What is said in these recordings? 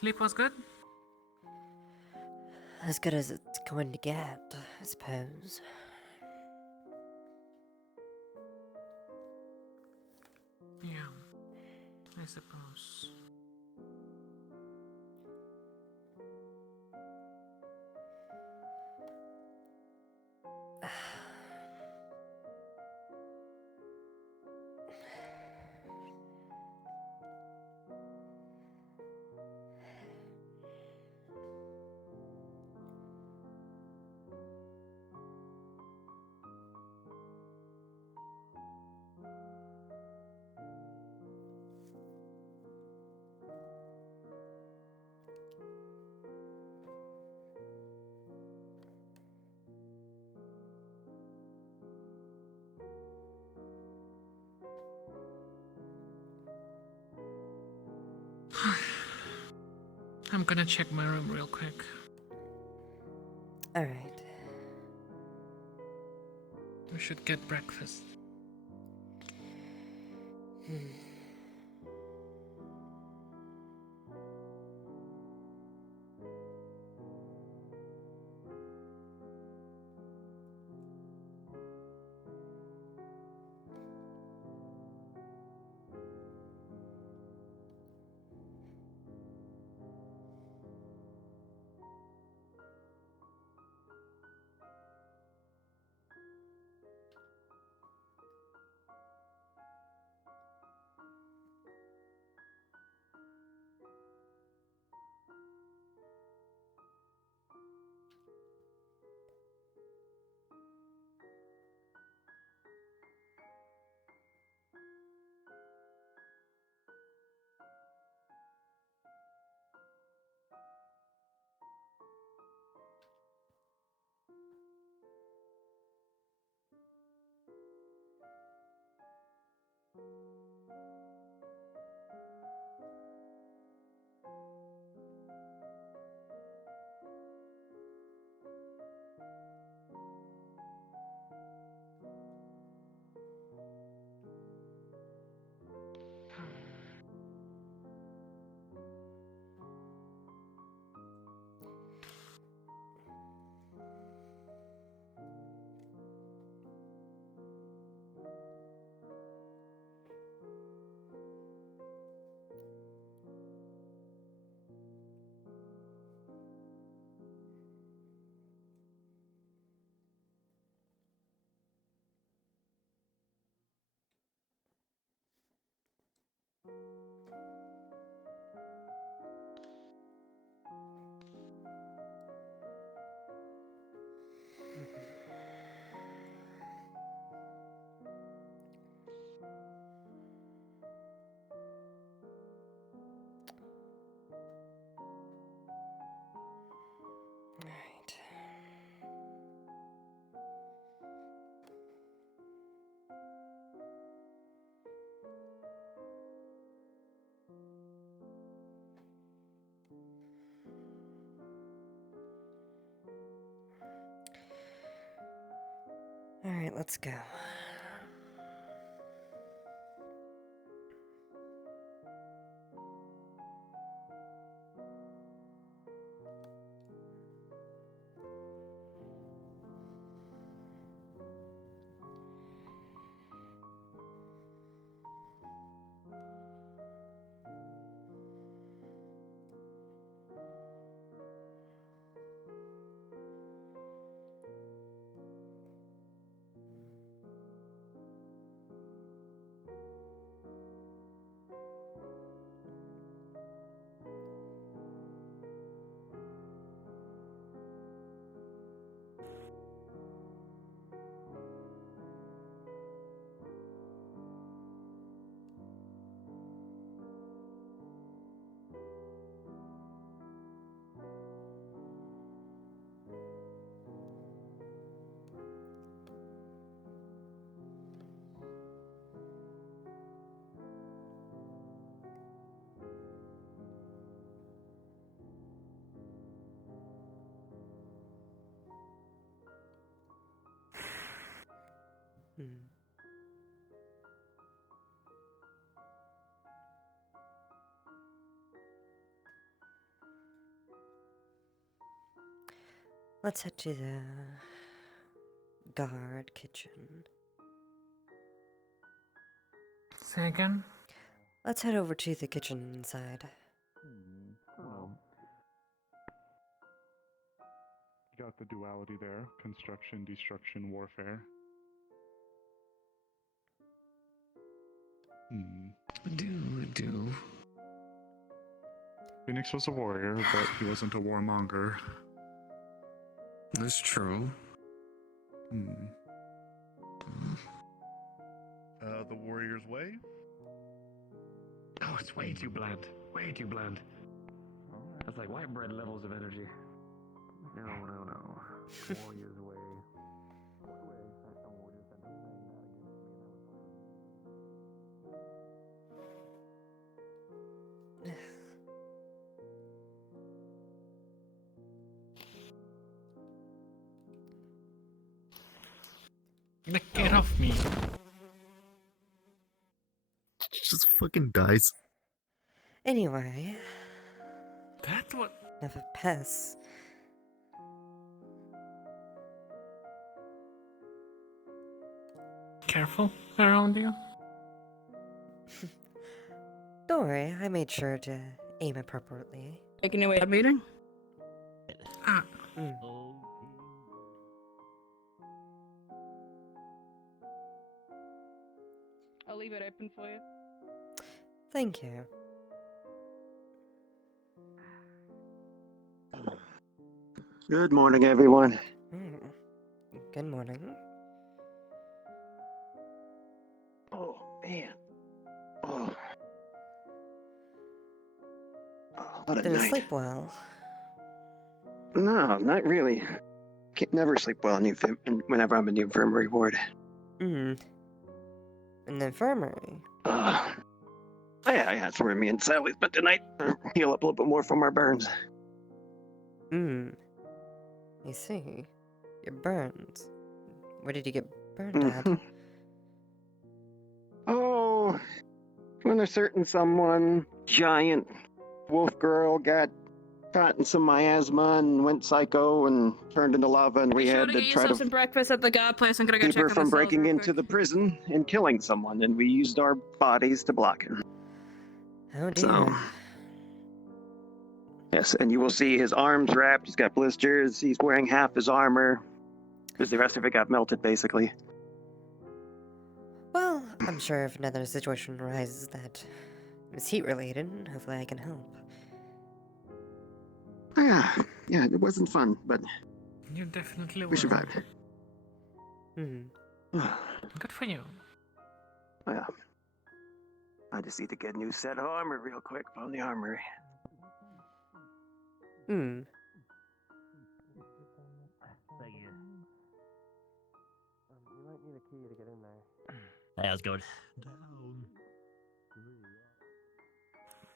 Sleep was good? As good as it's going to get, I suppose. Yeah, I suppose. I'm gonna check my room real quick. Alright. We should get breakfast. Alright. Alright, let's go. Let's head to the guard kitchen. Say again? Let's head over to the kitchen inside. You got the duality there: construction, destruction, warfare. Do. Phoenix was a warrior, but he wasn't a warmonger. That's true. The warrior's way? Oh, it's way too bland. Way too bland. That's like white bread levels of energy. No. Warrior's way. Get off me. Just fucking dies. Anyway, That what? enough of pests. Careful around you. Don't worry, I made sure to aim appropriately. Making your way to the meeting? Ah, I'll leave it open for you. Thank you. Good morning, everyone. Good morning. Oh, man. Oh. What a Didn't night. sleep well. No, not really. Can't never sleep well whenever I'm in the infirmary ward. In the infirmary. Yeah, that's where me and Sally spent the night. Heal up a little bit more from our burns. I see. Your burns. Where did you get burned at? Oh, when a certain someone, giant wolf girl, got caught in some miasma and went psycho and turned into lava, and we had to try to some breakfast at the guard place. I'm gonna go keep check her on from the cells breaking real into quick. the prison and killing someone, and we used our bodies to block it. Oh dear. So, yes, and you will see his arms wrapped, he's got blisters, he's wearing half his armor, because the rest of it got melted, basically. Well, I'm sure if another situation arises that is heat related, hopefully I can help. Yeah, it wasn't fun, but you definitely we will. survived. Good for you. Yeah. I just need to get a new set of armor real quick from the armory. Hmm. Thank you. You might need a key to get in there. Hey, how's it going?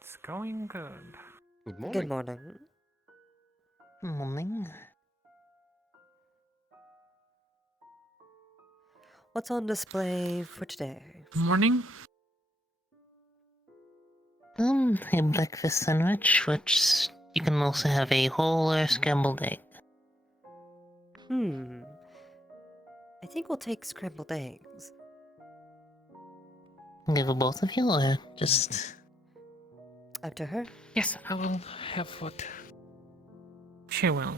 It's going good. Good Good morning. Morning. What's on display for today? Morning? A breakfast sandwich, which you can also have a whole or scrambled egg. I think we'll take scrambled eggs. Give it both of you, or just... Up to her. Yes, I will have what she will.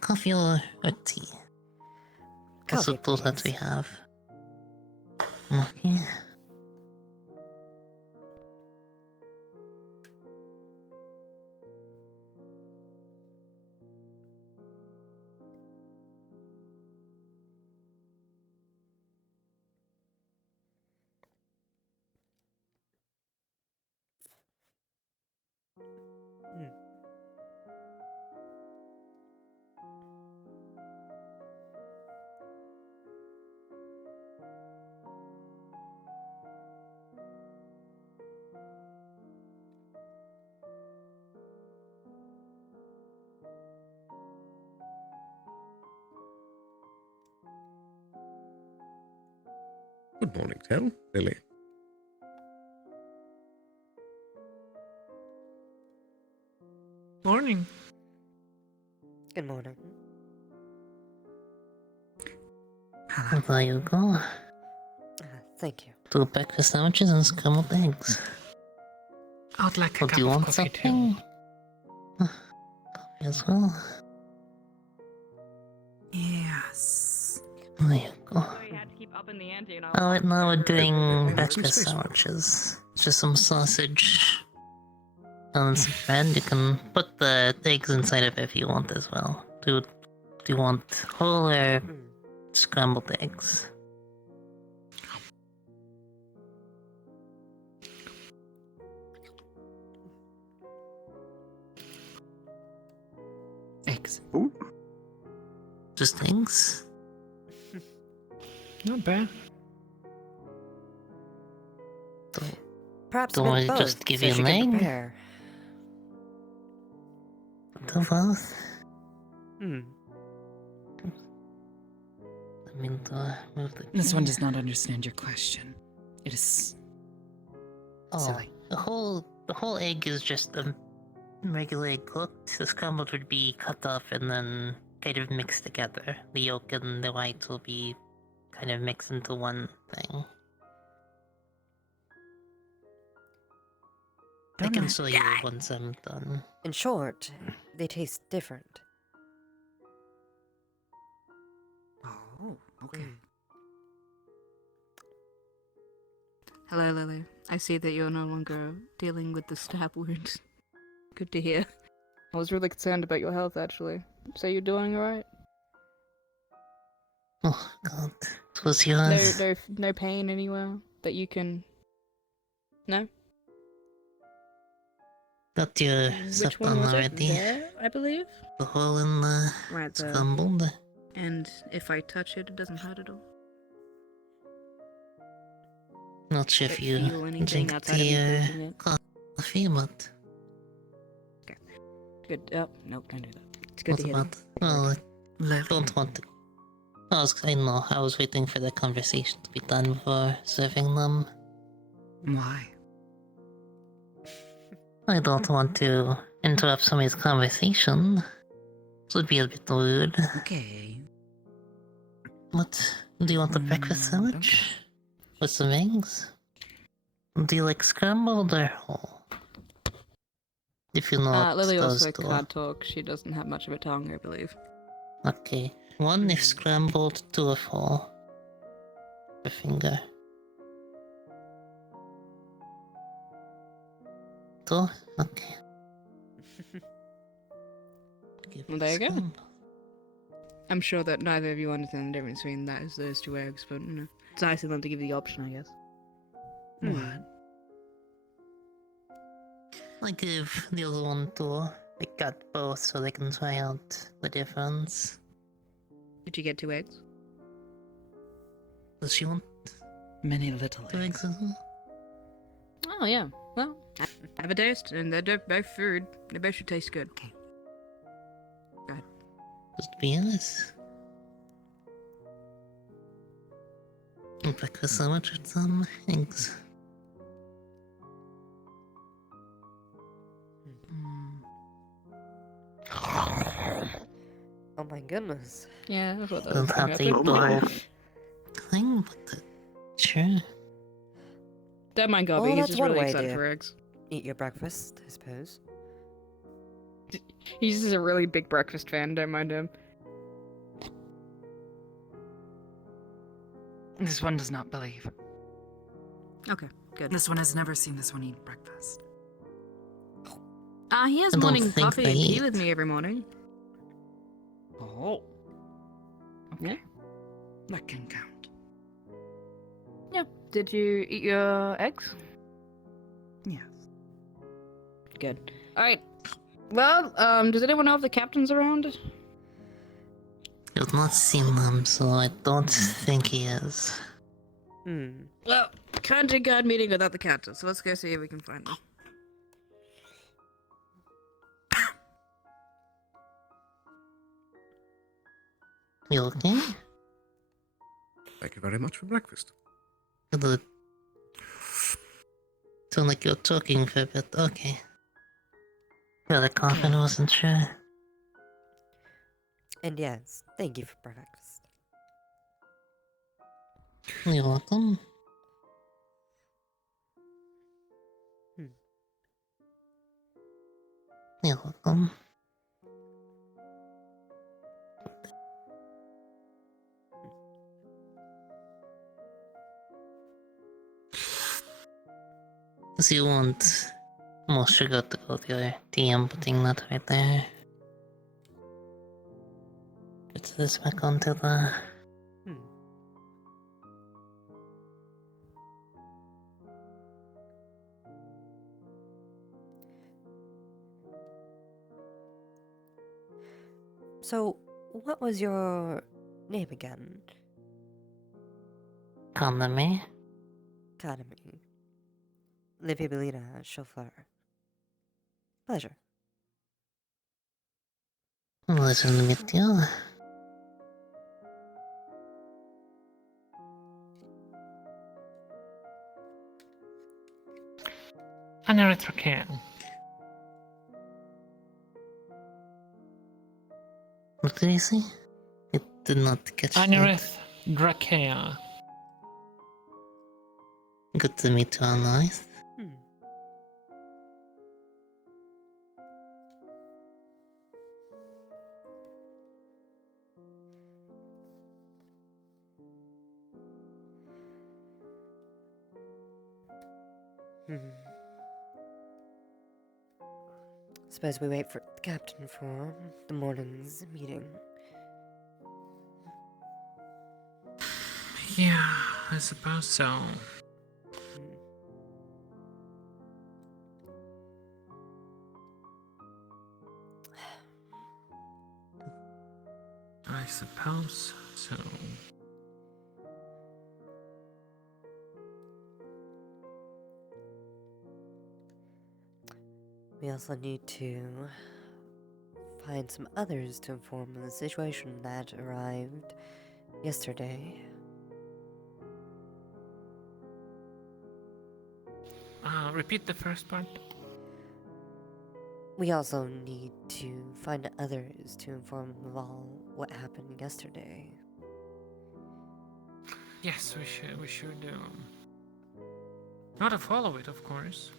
Coffee or tea? That's Coffee, what those that we please. have. Okay. Good morning, Tel. Lily. Morning. Good morning. And there you go. Thank you. 2 breakfast sandwiches and scrambled eggs. I'd like a Oh, cup do you of want coffee too. something? Coffee as well. Yes. There you go. So you had to keep up in the ante, and I Oh, was wait, now we're doing some breakfast space. sandwiches. It's just some sausage and some bread. You can put the eggs inside of it if you want as well. Do you want whole or scrambled eggs? Eggs. Ooh. Just eggs? Not bad. Perhaps Don't a worry, bit both, just give so you she an can egg? prepare. Do both? Hmm. I mean, move the This one key. does not understand your question. It is Oh, silly. the whole egg is just a regular egg cooked. The scrambled would be cut off and then kind of mixed together. The yolk and the white will be kind of mixed into one thing. I Don't can know. show you once I'm done. In short, they taste different. Oh, okay. Hello, Lily. I see that you're no longer dealing with the stab wound. Good to hear. I was really concerned about your health, actually. So you're doing alright? Oh god. It was yours. No pain anywhere that you can... No? Got your Which stuff one done was it? already. There, I believe? The hole in the Right there. scrambled. And if I touch it, it doesn't hurt at all. Not sure if Don't you feel anything drink outside of me the poking it. coffee, but Good. Oh, nope, don't do that. It's good what to hear. about? Well, I Lily. don't want to. I know. I was waiting for the conversation to be done before serving them. Why? I don't want to interrupt somebody's conversation. This would be a bit rude. Okay. What? Do you want a breakfast sandwich? With some eggs? Do you like scrambled or whole? If you know what Lily those also do. can't talk. She doesn't have much of a tongue, I believe. Okay. 1 if scrambled, 2 if whole. A finger. 2? Okay. Give Well, it there a you go. scramble. I'm sure that neither of you understand the difference between those two eggs, but you know, it's nice of them to give you the option, I guess. What? I give the other one to. I got both so they can try out the difference. Did you get 2 eggs? Does she want Many little 2 eggs as well? Oh yeah. Well, have a taste, and they're both food. They both should taste good. Okay. Just be honest. A breakfast sandwich with some eggs. Oh my goodness. Yeah, I thought that Don't was have to eat Oh the my. whole thing, but sure. Don't mind Gobby, Well, he's that's just one really way excited to- for eggs. Eat your breakfast, I suppose. He's just a really big breakfast fan, don't mind him. This one does not believe. Okay, good. This one has never seen this one eat breakfast. He has I don't morning think coffee they and tea eat. with me every morning. Oh. Yeah. That can count. Yeah. Did you eat your eggs? Yes. Good. Alright. Well, does anyone know if the captain's around? You've not seen them, so I don't think he is. Well, can't do guard meeting without the captain, so let's go see if we can find them. You okay? Thank you very much for breakfast. It sound like you're talking for a bit. Okay. Yeah, the coffin wasn't sure. And yes, thank you for breakfast. You're welcome. You're welcome. Does you want more sugar to go with your tea? I'm putting that right there. Put this back onto the... So, what was your name again? Economy? Academy. Livia Belina Chauffeur. Pleasure. Pleasure to meet you. Anerythrocan. What did he say? It did not catch that. Anerythrocan. Good to meet you, Anoith. Suppose we wait for the captain for the morning's meeting. Yeah, I suppose so. I suppose so. We also need to find some others to inform of the situation that arrived yesterday. Repeat the first part. We also need to find others to inform them of all what happened yesterday. Yes, we should not to follow it, of course.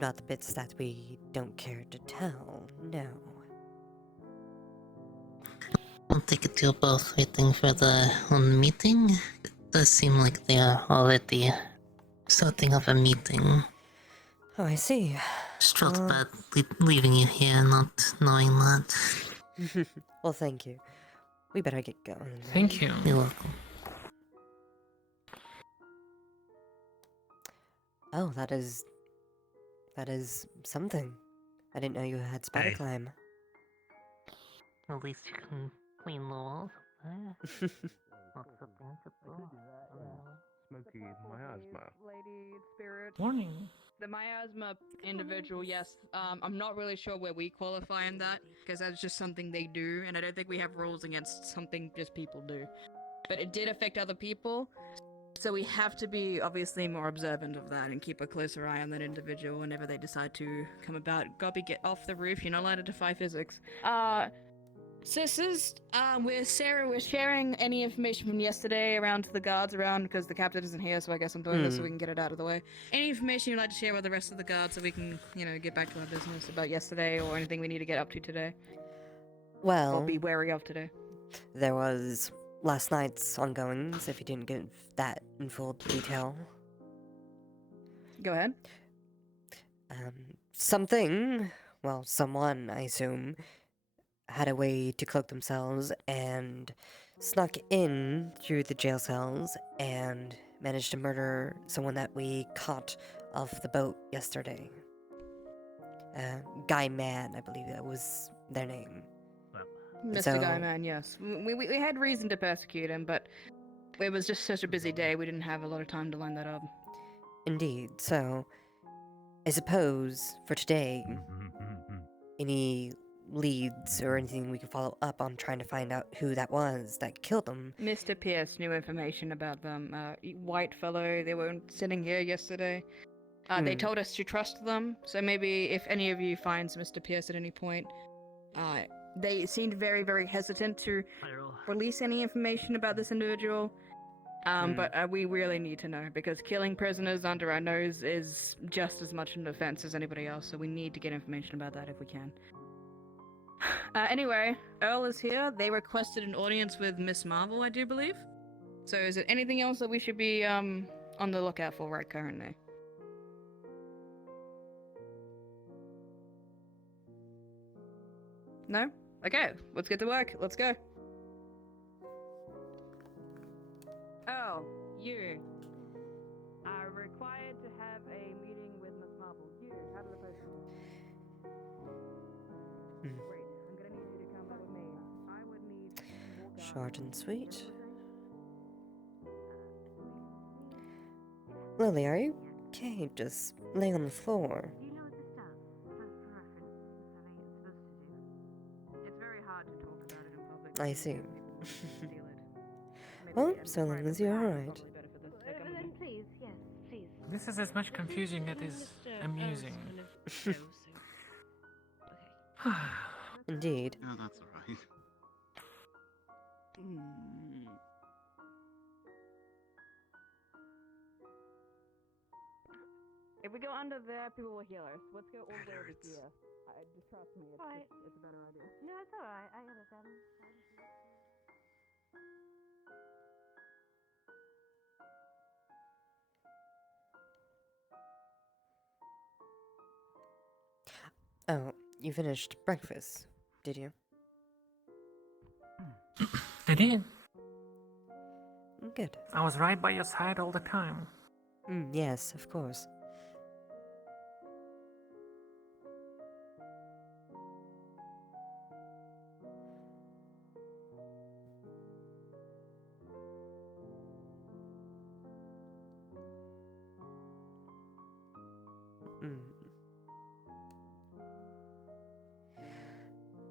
Not the bits that we don't care to tell, no. I take it you're both waiting for the meeting? It does seem like they are already starting up a meeting. Oh, I see. Just felt bad leaving you here, not knowing that. Well, thank you. We better get going. Thank you. You're welcome. Oh, that is something. I didn't know you had spider Hey. climb. At least you can clean the walls up there. Not so plentiful. Smoky miasma. Lady Spirit. Morning. The miasma individual, yes. I'm not really sure where we qualify in that, because that's just something they do, and I don't think we have rules against something just people do. But it did affect other people, so we have to be obviously more observant of that and keep a closer eye on that individual whenever they decide to come about. Gobby, get off the roof, you're not allowed to defy physics. Sisters, we're sharing any information from yesterday around to the guards around, because the captain isn't here, so I guess I'm doing this so we can get it out of the way. Any information you'd like to share with the rest of the guards so we can, get back to our business about yesterday or anything we need to get up to today? Well, Or be wary of today. there was last night's ongoings, if you didn't give that in full detail. Go ahead. Someone, I assume, had a way to cloak themselves and snuck in through the jail cells and managed to murder someone that we caught off the boat yesterday. Guy Man, I believe that was their name. Mr. So- Guyman, yes. We had reason to persecute him, but it was just such a busy day, we didn't have a lot of time to line that up. Indeed, so I suppose for today, any leads or anything we can follow up on trying to find out who that was that killed them. Mr. Pierce knew information about them. White fellow, they were sitting here yesterday. They told us to trust them, so maybe if any of you finds Mr. Pierce at any point, they seemed very, very hesitant to release any information about this individual. But we really need to know, because killing prisoners under our nose is just as much an offense as anybody else, so we need to get information about that if we can. Anyway, Earl is here. They requested an audience with Miss Marvel, I do believe. So is there anything else that we should be on the lookout for right currently? No? Okay, let's get to work. Let's go. Oh, you are required to have a meeting with Miss Marvel. You, how did the post Great. I'm gonna need you to come with me. I would need to walk out. Short and sweet. Lily, are you okay? Just laying on the floor. Do you know what this does? Just for reference, something it's supposed to do. It's very hard to talk about it in public. I see. Feel it. Well, Maybe so long as you're alright. Then please, yes, please. This is as much confusing as it is amusing. Indeed. Yeah, that's alright. If we go under there, people will heal us. Let's go all the way over here. Just trust me, Right. it's a better idea. No, it's alright. I understand. Oh, you finished breakfast, did you? I did. Good. I was right by your side all the time. Yes, of course.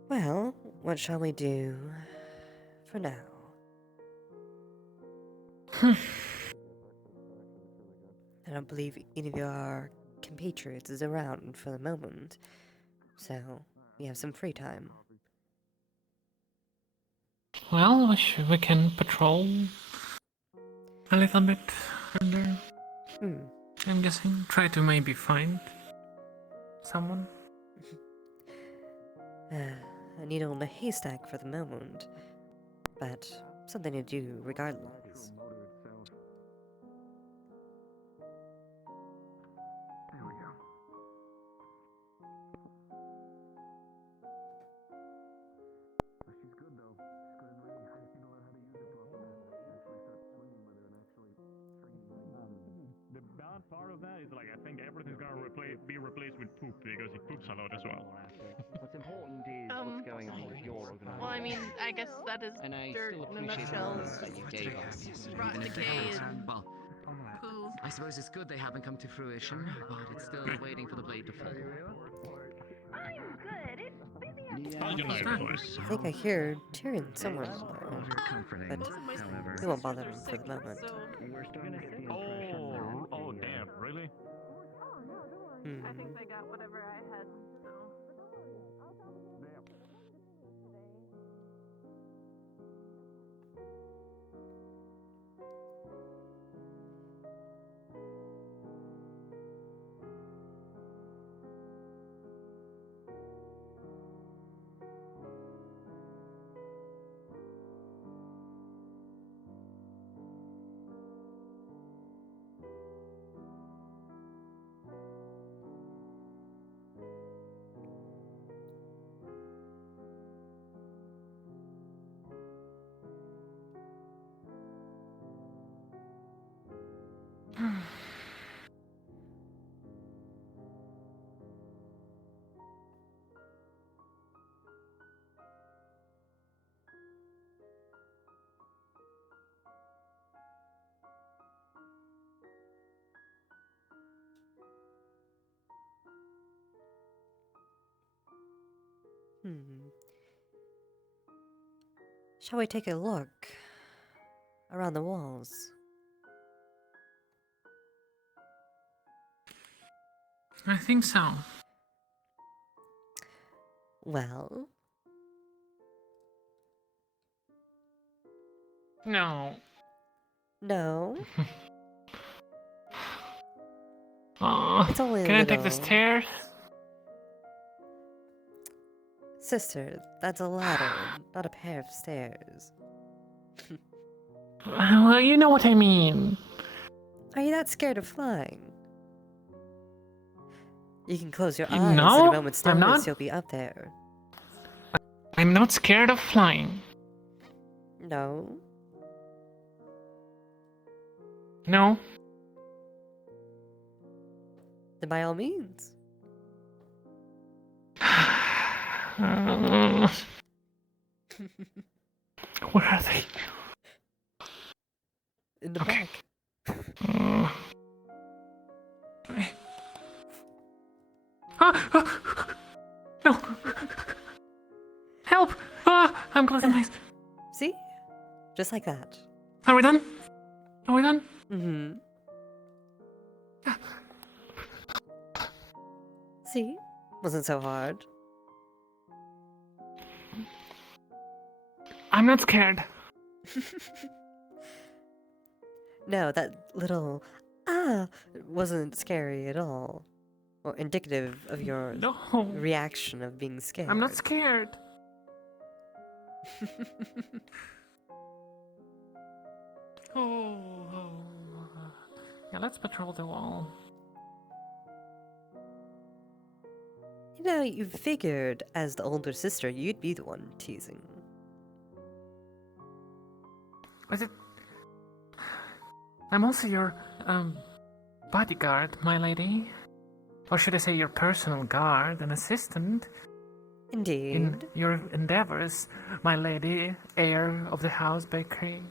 Well, what shall we do for now? I don't believe any of your compatriots is around for the moment, so we have some free time. Well, we can patrol a little bit further. I'm guessing. Try to maybe find someone. A needle in a haystack for the moment, but something to do regardless. There we go. She's good though. She's good and ready. I just need to learn how to use it properly. Actually start swinging with her and actually training. The bad part of that is like I think everything's gonna be replaced with poop because he poops a lot as well. What's important is what's going on with your organization. Well, I mean, I guess that is And I dirt still in a appreciate the nutshell. comments that you gave us. Rotten decay and Well, poo. I suppose it's good they haven't come to fruition, but it's still waiting for the blade to fall. I'm good. It's busy. How's your night, boys? I think I hear Tyrion somewhere, Comforting, but however. we won't bother him for the moment. we're starting to get the impression that Oh, damn, really? I think they got whatever I had, so. Shall we take a look around the walls? I think so. Well, No. No, Oh, it's only a can I take the little. stairs? Sister, that's a ladder, not a pair of stairs. Well, you know what I mean. Are you not scared of flying? You can close your eyes, and a No, moment's I'm notice not. you'll be up there. I'm not scared of flying. No, No. then by all means. Where are they? In the Okay. back. No! Help! I'm closing my eyes. See? Just like that. Are we done? Are we done? Mm-hmm. See? Wasn't so hard. I'm not scared. No, that little wasn't scary at all. Or indicative of your No. reaction of being scared. I'm not scared. Oh. Yeah, let's patrol the wall. You know, you figured as the older sister, you'd be the one teasing. Is it? I'm also your, bodyguard, my lady. Or should I say your personal guard and assistant Indeed. in your endeavors, my lady, heir of the house bakery.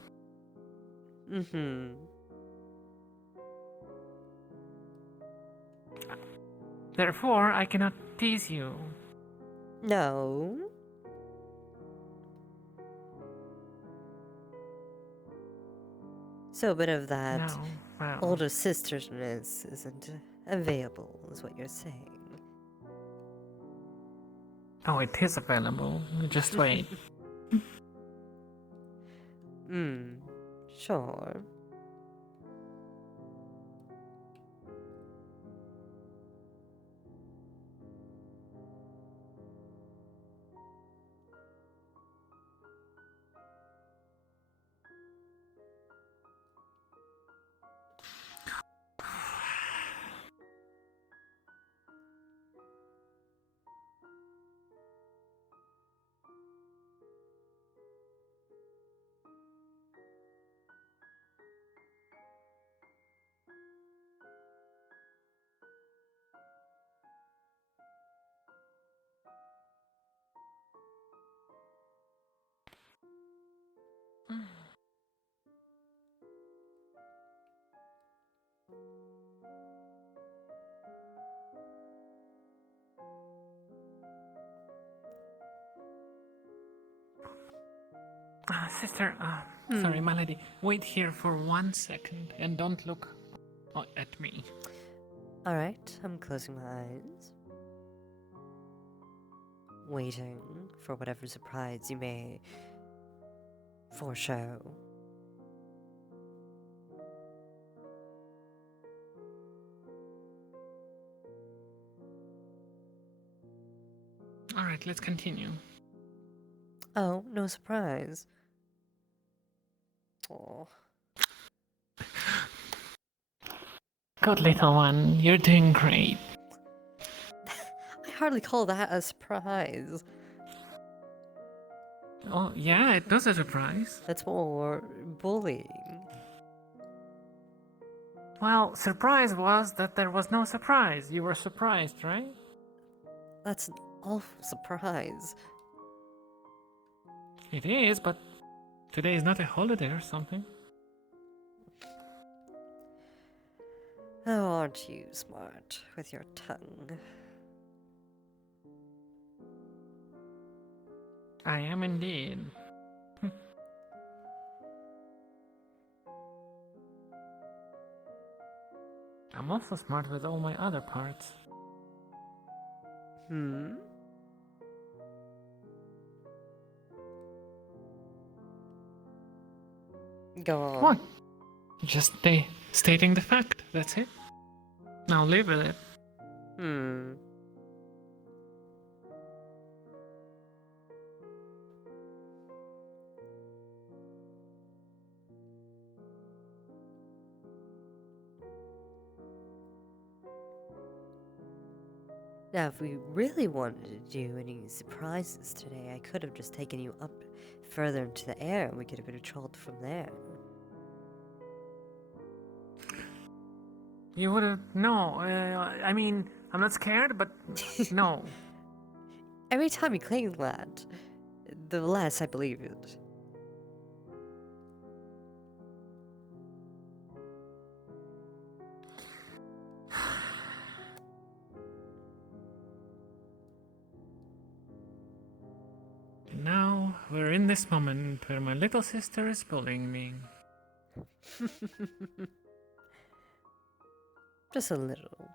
Mm-hmm. Therefore, I cannot tease you. No. So a bit of that No, well, older sisterness isn't available, is what you're saying. oh, it is available. Just wait. Sure. Sister, sorry, my lady. Wait here for 1 second and don't look at me. Alright, I'm closing my eyes. Waiting for whatever surprise you may foreshow. Alright, let's continue. Oh, no surprise. Oh. Good little one, you're doing great. I hardly call that a surprise. Oh, yeah, it was a surprise. That's more bullying. Well, surprise was that there was no surprise. You were surprised, right? That's an awful surprise. It is, but today is not a holiday or something. Oh, aren't you smart with your tongue? I am indeed. I'm also smart with all my other parts. Go on. What? Just stating the fact. That's it. Now live with it. Hmm. Now, if we really wanted to do any surprises today, I could have just taken you up further into the air and we could have been trolled from there. You would have. No, I mean, I'm not scared, but no. Every time you claim that, the less I believe it. Now we're in this moment where my little sister is bullying me. Just a little.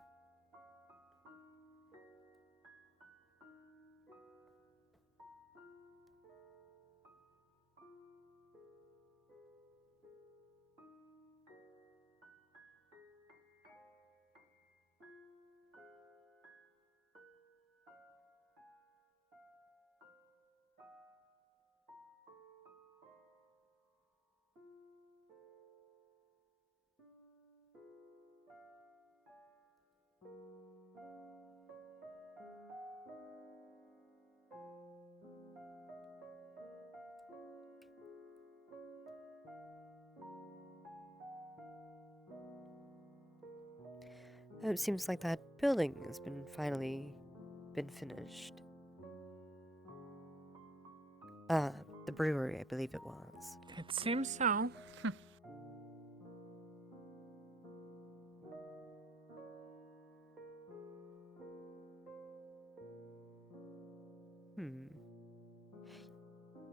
It seems like that building has finally been finished. The brewery, I believe it was. It seems so.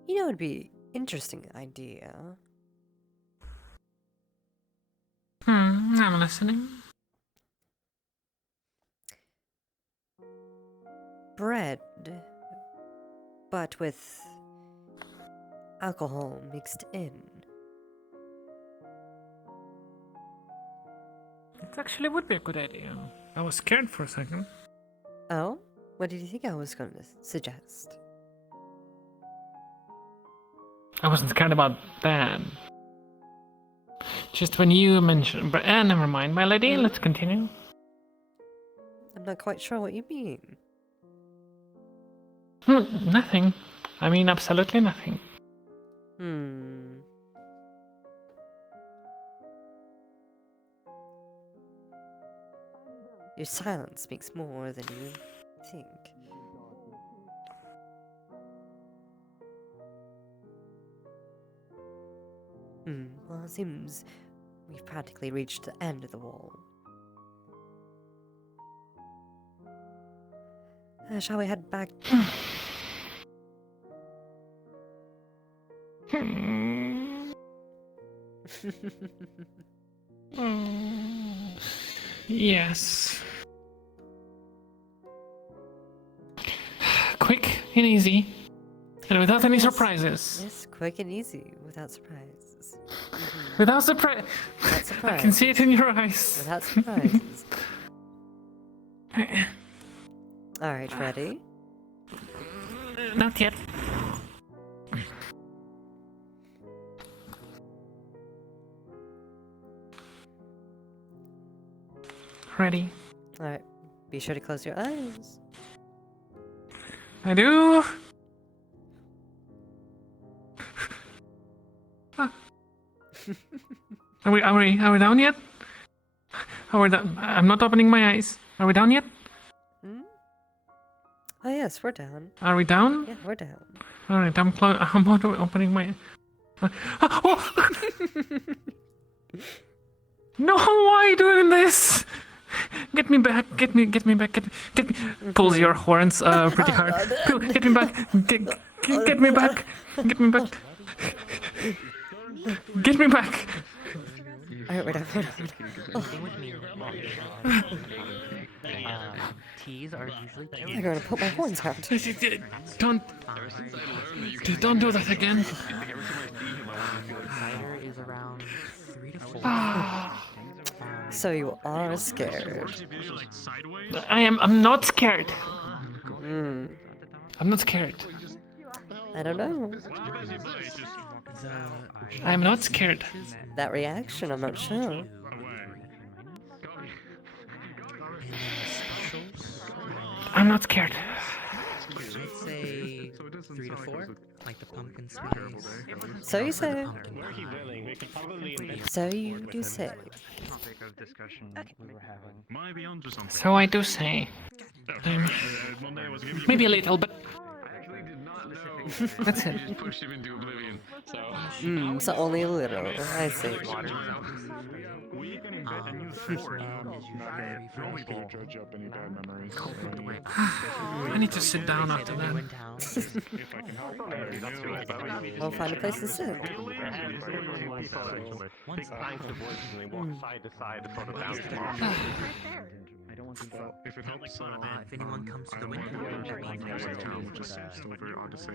You know, it'd be interesting idea. I'm listening. Bread, but with alcohol mixed in. It actually would be a good idea. I was scared for a second. Oh? What did you think I was going to suggest? I wasn't scared about that. Just when you mentioned... But never mind, my lady. Let's continue. I'm not quite sure what you mean. Nothing. I mean, absolutely nothing. Your silence speaks more than you think. Well, it seems we've practically reached the end of the wall. Shall we head back? Yes. Quick and easy. And without any surprises. Yes, quick and easy, without surprises. Without surprise. Without surprise. I can see it in your eyes. Without surprises. Alright, ready? Not yet. Ready. Alright, be sure to close your eyes. I do. Are we down yet? Are we down? I'm not opening my eyes. Are we down yet? Oh yes, we're down. Are we down? Yeah, we're down. Alright, I'm opening my... Oh! No, why are you doing this? Get me back, get me back, get me. Pulls your horns pretty hard. Get me back, get me back, get me back. Get me back. Alright, we're down, Teas are usually I'm gonna put my horns out. Don't do that again. cider is around 3 to 4. So you are scared. I'm not scared. Hmm. I'm not scared. I don't know. I'm not scared. That reaction, I'm not sure. I'm not scared. I'd say 3 to 4, like the pumpkin spice. So you say. Pumpkin pie. So you do say. Might be onto something. So I do say. Monday I was giving you. Maybe a little, but Actually did not know. that's it. You just pushed him into oblivion. So. So only a little. I see. We can bet a new fort. Only to judge up any bad memories. I need to sit down after that. If I can help. We'll find a place to sit. If it helps, if anyone comes to the window, which is still very odd to say.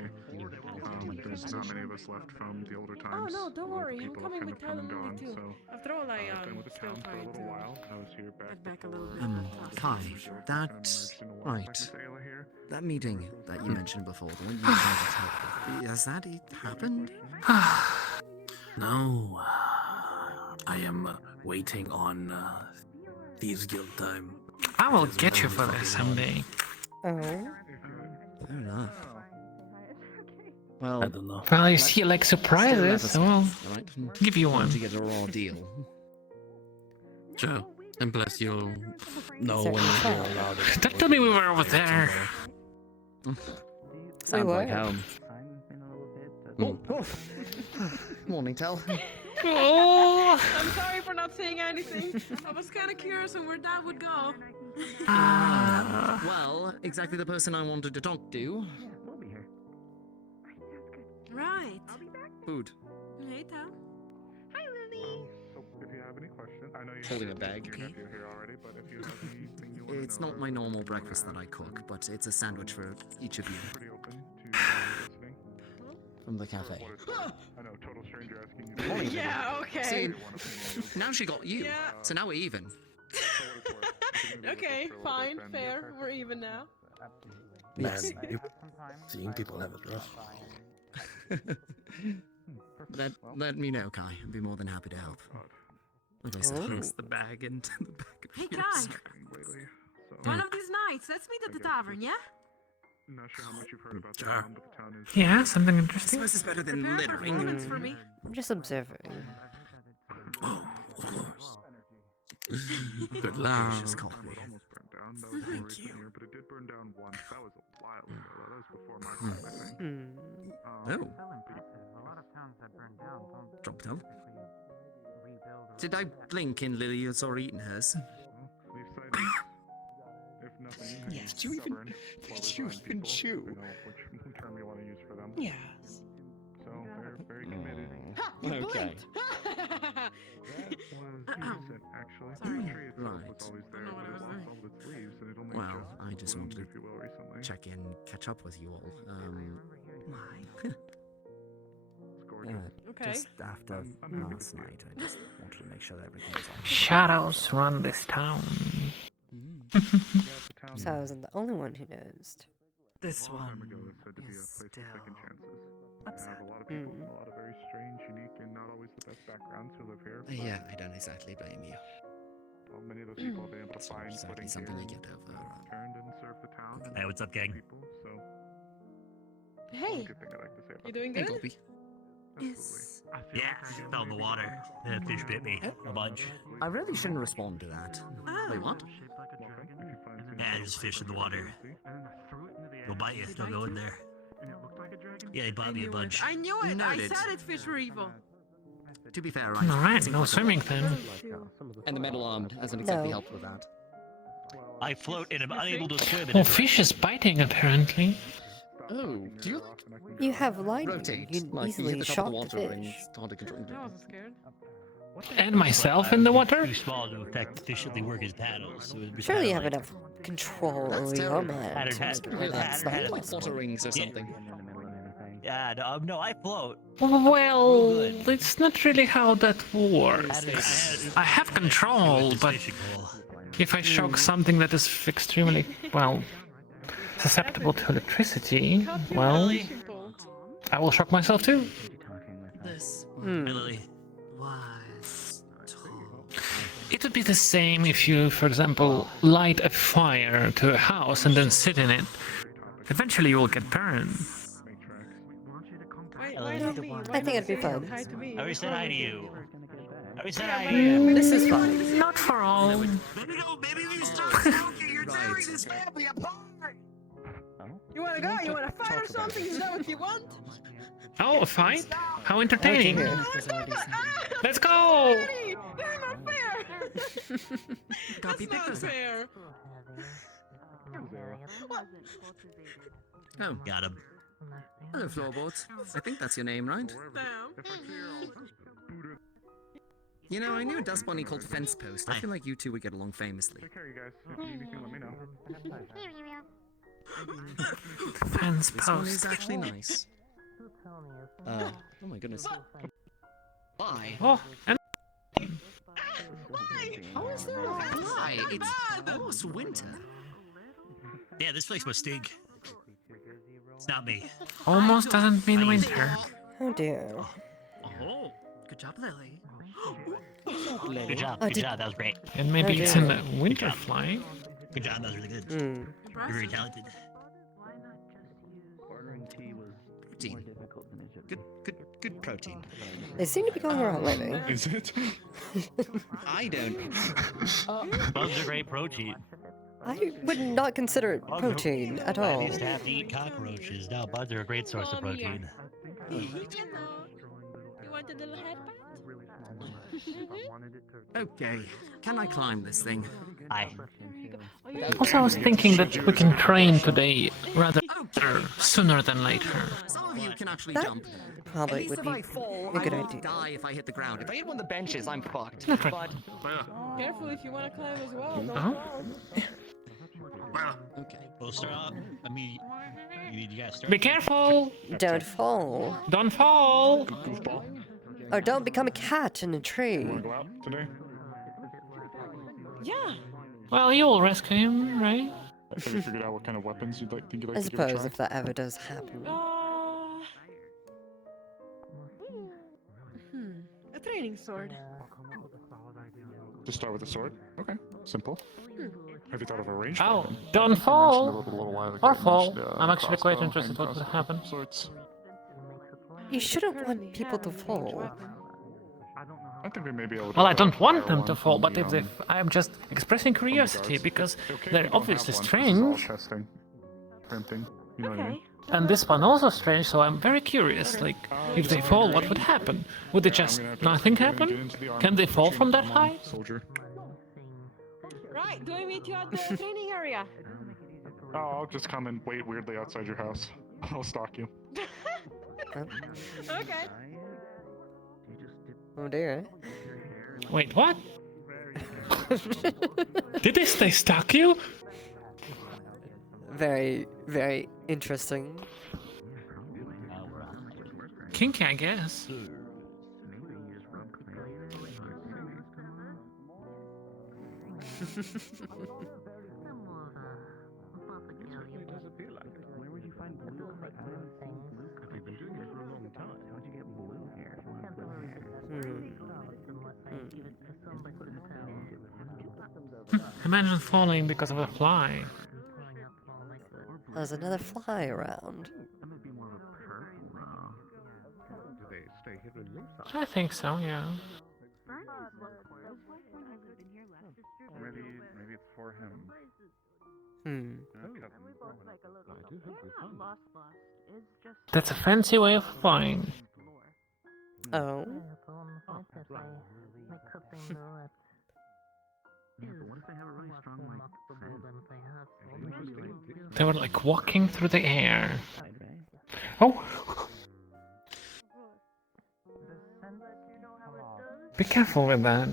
There's not many of us left from the older times. Oh no, don't worry. I'm People have coming kind with of come and Tyler gone, too. so After all, I I've been with the still town for a trying little to while. I was here get back a before little bit. Kai, that meeting that you mentioned before, the one you tried to help, has that happened? No, I am waiting on Thieves Guild time. I will get you for this someday. Oh. Fair enough. I Well, don't know. Well, you see, like surprises, so I'll right? give you one. To get a raw deal. Sure. And plus you'll know Is there when any you're fun? allowed. Don't tell me we were over there. Sounds like were. home. Morning, Tell. Oh. I'm sorry for not saying anything. I was kind of curious on where that would go. Well, exactly the person I wanted to talk to. Right. Food. Hey, Tom. Hi, Lily. So if you have any questions, I know you Holding have a bag. your nephew here already, but if you have anything you want It's to know, not my normal breakfast that I cook, but it's a sandwich for each of you pretty open to listening. from the cafe. I know, total stranger asking you. Yeah, okay. See, now she got you, Yeah. so now we're even. Okay, fine, fair. We're even now. Man, you seeing people have a rough. Let me know, Kai. I'd be more than happy to help. Like I said, Oh. it's the bag and the back of Hey, yours. Kai. One of these nights, let's meet at the tavern, yeah? Not sure how much you've heard about the Sure. town, but the town is. Yeah, something I interesting. suppose it's better than Prepare littering. performance for me. I'm just observing. Oh, of course. Good luck. Delicious coffee. It almost burned down. That was more recent here, but it did burn down once. That was a while ago. That was before my time, I think. Hmm. Drop down. Did I blink in Lily and saw her eating hers? Leave sightings. If nothing, Yeah, just did you even- stubborn, did well-resigned you even people, chew? you know which term you want to use for them. Yes. So they're very committed. You Okay. blinked. That was decent, actually. Sorry. The tree itself was Right. always there, know but what it I was lost doing. all of its leaves, and it only Well, I just bloomed, wanted if you will, recently. Check in, catch up with you all. It's gorgeous. Okay. after last night, I just wanted to make sure that everything was on. Shadows run this town. So I wasn't the only one who noticed. This A long time one ago, it's said to be a is place of still second chances. I upset. have a lot of people from a lot of very strange, unique, and not always the best backgrounds who live here. but, Yeah, I don't exactly blame you. well, many of those people have been able to It's not find exactly footing something here I get and over. returned and served the town. and Hey, what's up, gang? people, so Hey, one good thing I like to say about you doing Hey, good? Goldie. Absolutely. Yeah, fell in the water. The fish bit me a bunch. I really shouldn't respond to that. Oh. Wait, what? Yeah, there's fish in the water. They'll bite you. Don't go in there. Yeah, they bite me a bunch. I knew it. I Noted. said it. Fish were evil. To be fair, right? Alright, no swimming then. And the metal armed hasn't exactly No. helped with that. I float and I'm unable to swim. Oh, fish is biting apparently. Oh, do you You have lightning. rotate? You Like you easily hit the top shock of the the water and fish. it's hard to control. I wasn't scared. And myself in the water? Too small to affect efficiently work as paddles. So it'd be Surely you kinda have like- enough control That's over your terrible. man. Pattern, to pattern, where that's pattern, not pattern. Like possible. water rings or Yeah. something. Yeah, no, I float. Well, good. it's not really how that works. I have control, but if I shock something that is extremely, well, susceptible to electricity, well, I will shock myself too. This Really? was told. It would be the same if you, for example, light a fire to a house and then sit in it. Eventually you will get burned. I think it'd be fun. I already said hi to you. I already said hi to you. This is fun. Not for all. Maybe you stop smoking. You're tearing this family apart. You wanna go? You wanna fight or something? Is that what you want? Oh, a fight? How entertaining. Let's go! You're not fair! Copy, pick That's those not up. fair! Oh, Got him. hello, floorboards. I think that's your name, right? You know, I knew a dust bunny called Fence Post. I feel like you two would get along famously. Take care, you guys. If you need anything, let me know. Fence This one is post. actually nice. Oh my goodness. Bye. Oh, and How is there a fly? It's almost winter. Yeah, this place must stink. It's not me. almost doesn't mean winter. Oh dear. Oh, good job, Lily. Good job. Oh, Good did- job. That was great. And maybe Oh, it's dear. in the winter fly. Good job. That was really good. Hmm. You're very talented. Protein. Good protein. They seem to be going around lately. Is it? I don't. Bugs are great protein. I would not consider it protein at I all. used to have to eat cockroaches. Now bugs are a great source of protein. You want a little headband? Okay, can I climb this thing? Hi. Also, I was thinking that we can train today rather sooner than later. Some of you can actually That jump. probably At least would if be I fall, a good I won't idea. Die if I hit the ground. If I hit one of the benches, I'm fucked. Not right. But Careful if you wanna climb as well. Don't Oh. fall. Okay. We'll start off. I mean, you guys start. Be careful! Don't fall. Don't fall! Goofball. Or don't become a cat in a tree. Wanna go out today? Yeah. Well, you'll rescue him, right? Have you figured out what kind of weapons you'd think you'd like I to give a suppose try? if that ever does happen. A training sword. Just start with a sword? Okay, simple. Have you thought of a ranged Oh, weapon? don't I mentioned fall! a little while ago, Or I fall. mentioned, I'm actually quite crossbow, interested what hand would crossbow, happen. Sorts. You shouldn't want people to fall. I think we may be able to. Well, I don't want fire them one to fall, from but the, if they... I'm just expressing from the curiosity guards. because Okay, we they're don't obviously have one, this is all strange. testing. Printing. You know what I mean? And this one also strange, so I'm very curious. Like, if they fall, what would happen? Would it just nothing happen? Can they fall from that high? Soldier. Right, do I meet you at the training area? Oh, I'll just come and wait weirdly outside your house. I'll stalk you. Okay. Oh dear. Wait, what? Did they stalk you? Very, very interesting. Kinky, I guess. Imagine falling because of a fly. There's another fly around. I think so, yeah. Maybe it's for him. That's a fancy way of flying. Oh. They were like walking through the air. Oh! Be careful with that.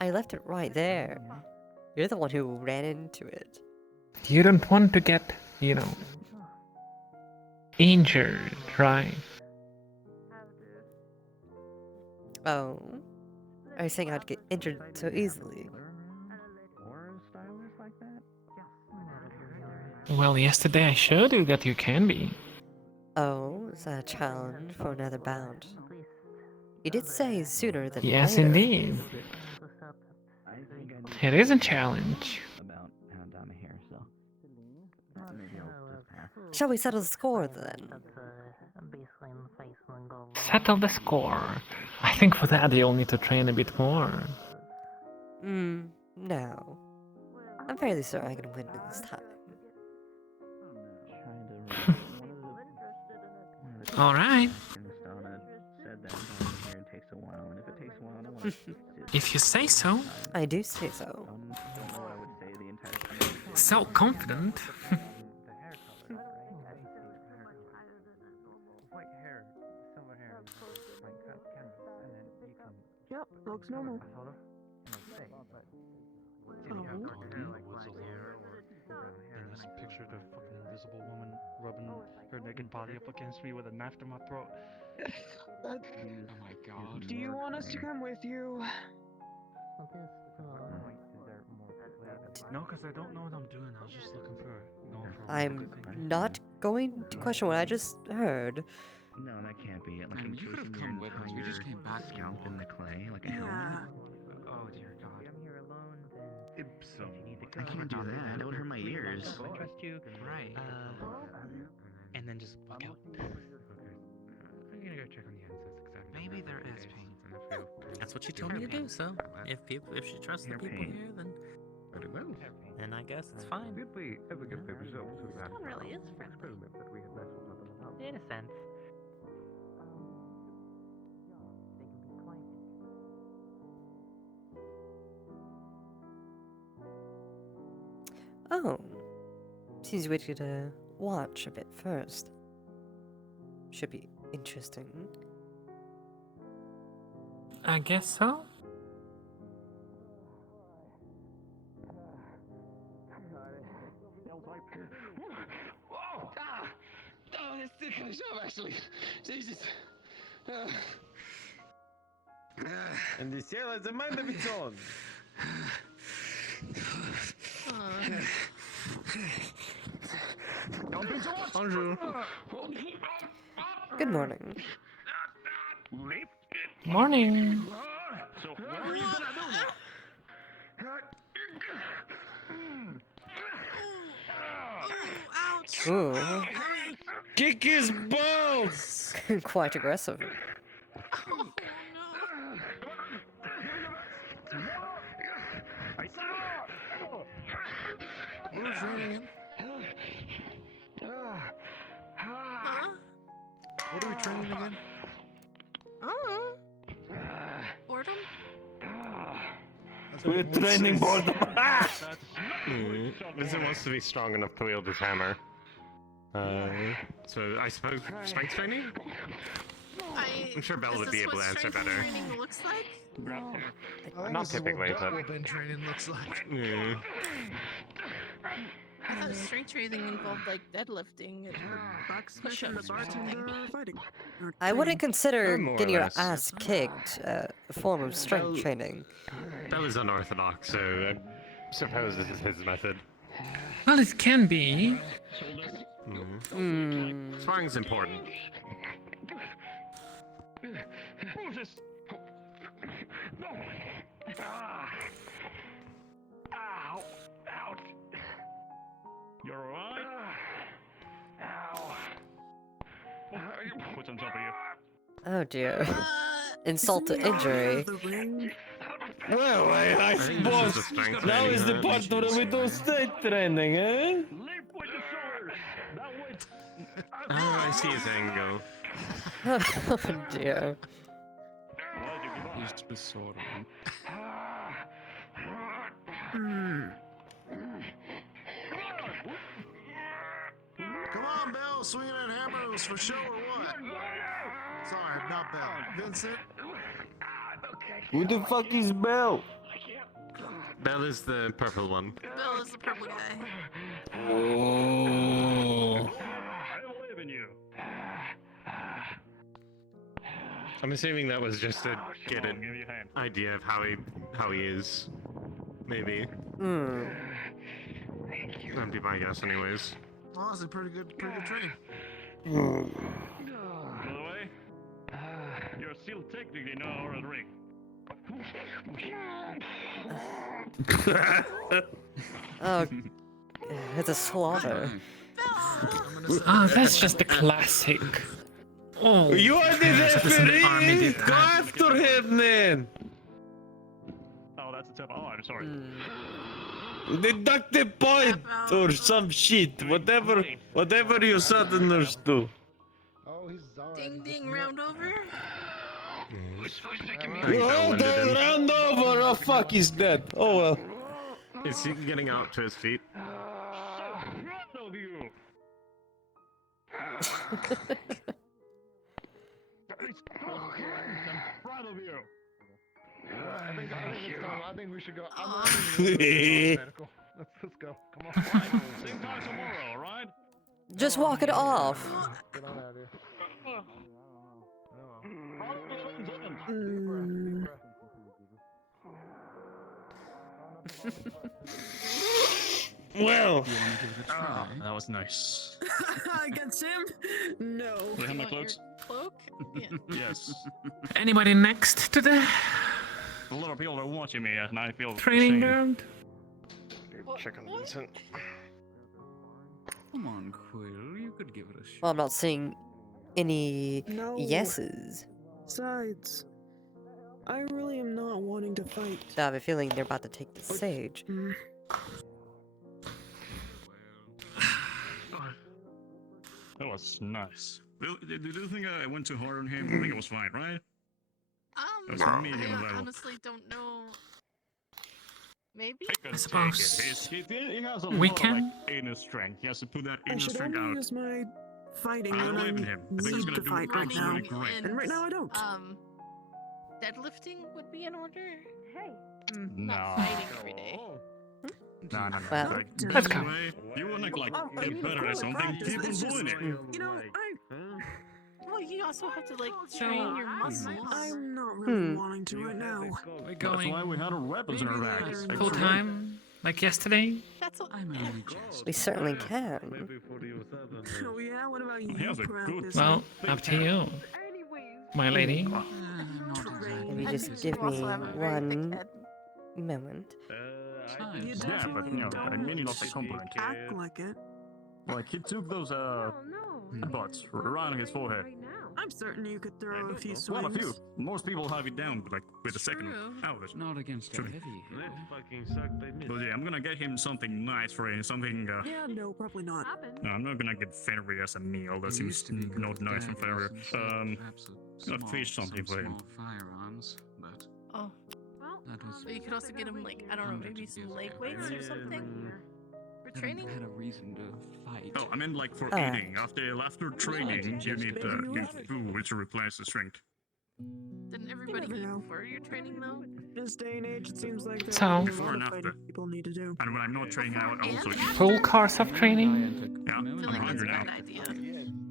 I left it right there. You're the one who ran into it. You don't want to get, you know, injured, right? Oh. Are you saying I'd get injured so easily? Well, yesterday I showed you that you can be. Oh, is that a challenge for another bout? You did say sooner than Yes, later. indeed. It is a challenge. About pound down here, so maybe I'll just pass. Shall we settle the score then? Settle the score. I think for that you'll need to train a bit more. No. I'm fairly certain I can win this time. Alright. Said that here takes a while, and if it takes a while, I don't want to. If you say so. I do say so. I would say the entire time. So confident. Yep, looks normal. And this picture of the fucking invisible woman rubbing her naked body up against me with a knife to my throat. Oh my god. Do you want us to come with you? No, because I don't know what I'm doing. I was just looking for. I'm not going to question what I just heard. No, that can't be it. Like, Man, you could have come with us. We just came back. Scalp in the clay, like a Yeah. helmet. Oh dear God. I'm here alone, then. I can't do that. That would hurt my ears. I trust you. Right. And then just walk out. I'm gonna go check on the ancestors. Maybe there is pain. That's what she told me to do. So if she trusts the people pain. here, then Very well. then I guess it's fine. Did we ever get the results of that One really is friendly. experiment that we had wrestled up in the house? In a sense. Oh. Seems we could watch a bit first. Should be interesting. I guess so. Whoa! Ah! Oh, it's still kind of sharp, actually. Jesus. And the sailor has a mind of its own. Bonjour. Good morning. Morning. So, what are you gonna do? Ooh. Kick his balls! Quite aggressive. Who's running? What are we training again? Boredom? We're training boredom. Vincent wants to be strong enough to wield his hammer. So I suppose strength training? I'm sure Belle would be able to answer better. Training looks like? Not typically, but Open training looks like. yeah. I thought strength training involved like deadlifting and Backsmith and the bartender fighting. I wouldn't consider More or getting your less. ass kicked a form of strength training. Belle is unorthodox, so I suppose this is his method. Well, it can be. Sparring's important. Who's this? No! Ah! Ow! Ouch! You're alright? Ow! What's on top of you? Oh dear. Insult to injury. Well, I think suppose this is the strength now training, is the huh? part where we do state training, eh? Leap with the source! That way! Oh, I see his angle. Oh dear. Use the sword. Come on, Belle, swinging at hammers for show or what? Sorry, not Belle. Vincent? Who the fuck is Belle? Belle is the purple one. Bill is the purple guy. Oh. I believe in you. I'm assuming that was just to get an idea of how he is. Maybe. That'd be my guess, anyways. Honestly, pretty good train. By the way, you're still technically not out of the ring. Oh, it's a slaughter. Ah, that's just the classic. Oh, You are the yes, if an army referee! did Go that. after him, then! Oh, that's a tough. Oh, I'm sorry. Deduct a point or some shit. Whatever you southerners do. Ding ding, round over. Oh, the round over! Oh, fuck, he's dead. Oh, well. Is he getting out to his feet? Proud of you. I'm proud of you. I think we should go. Let's go. Come on. Same time tomorrow, alright? Just walk it off. Get on out of here. Well. That was nice. Against him? No. Do you have my cloaks? Cloak? Yeah. Yes. Anybody next to the A lot of people are watching me and I feel training ashamed. ground? Check on Vincent. Come on, Quill, you could give it a shot. Well, I'm not seeing any No. yeses. Besides, I really am not wanting to fight. I have a feeling they're about to take the stage. That was nice. Well, did you think I went too hard on him? I think it was fine, right? That was medium I level. honestly don't know. Maybe? I suppose He has a we lot can- of like, inner strength. He has to put that I inner should strength only out. use my fighting I when I believe in him. I think he's need gonna to do fight right now. absolutely great. And right now I don't. Deadlifting would be in order. Hey. No. Not fighting every day. No. Well, Like, let's go. anyway, you wanna like Oh, I get mean, better of at course, something? practice, Keep on it's just- doing it. You know, Well, you also have to like train your muscles. I'm not really wanting to right now. We're That's going why we had our weapons in our bags. full time, like yesterday. That's what I'm only just. we certainly can. Oh yeah, what about you? He has a good practice? Well, up to you, my lady. Not exactly. Maybe just This give is- me one moment. You Yeah, but definitely I mean, not a don't compliment. act like it. Like he took those headbutts right on his forehead. I'm certain you could throw a few swings. Well, a few. Most people have it down, like with the second True. outlet. Not against a True. heavy hitter. But yeah, I'm gonna get him something nice for him. Something. Yeah, no, probably not. No, I'm not gonna get Fenrir as a meal. That He seems used to be good not at nice from daggers Fenrir. and perhaps a Gonna small- fish something some for him. small firearms, but Oh. that was. But you could also get him like I don't know, maybe some leg weights or something for Haven't training. had a reason to fight. Oh, I meant like for Ah. eating. After training, you need to use food to replace the strength. Didn't everybody never eat know. before your training though? This day and age, it seems like there So- are a Before lot and of after. fighting people need to do. And when I'm not training, I would also eat. Full course of training. Yeah, I feel I'm like that's a hungry good now. idea.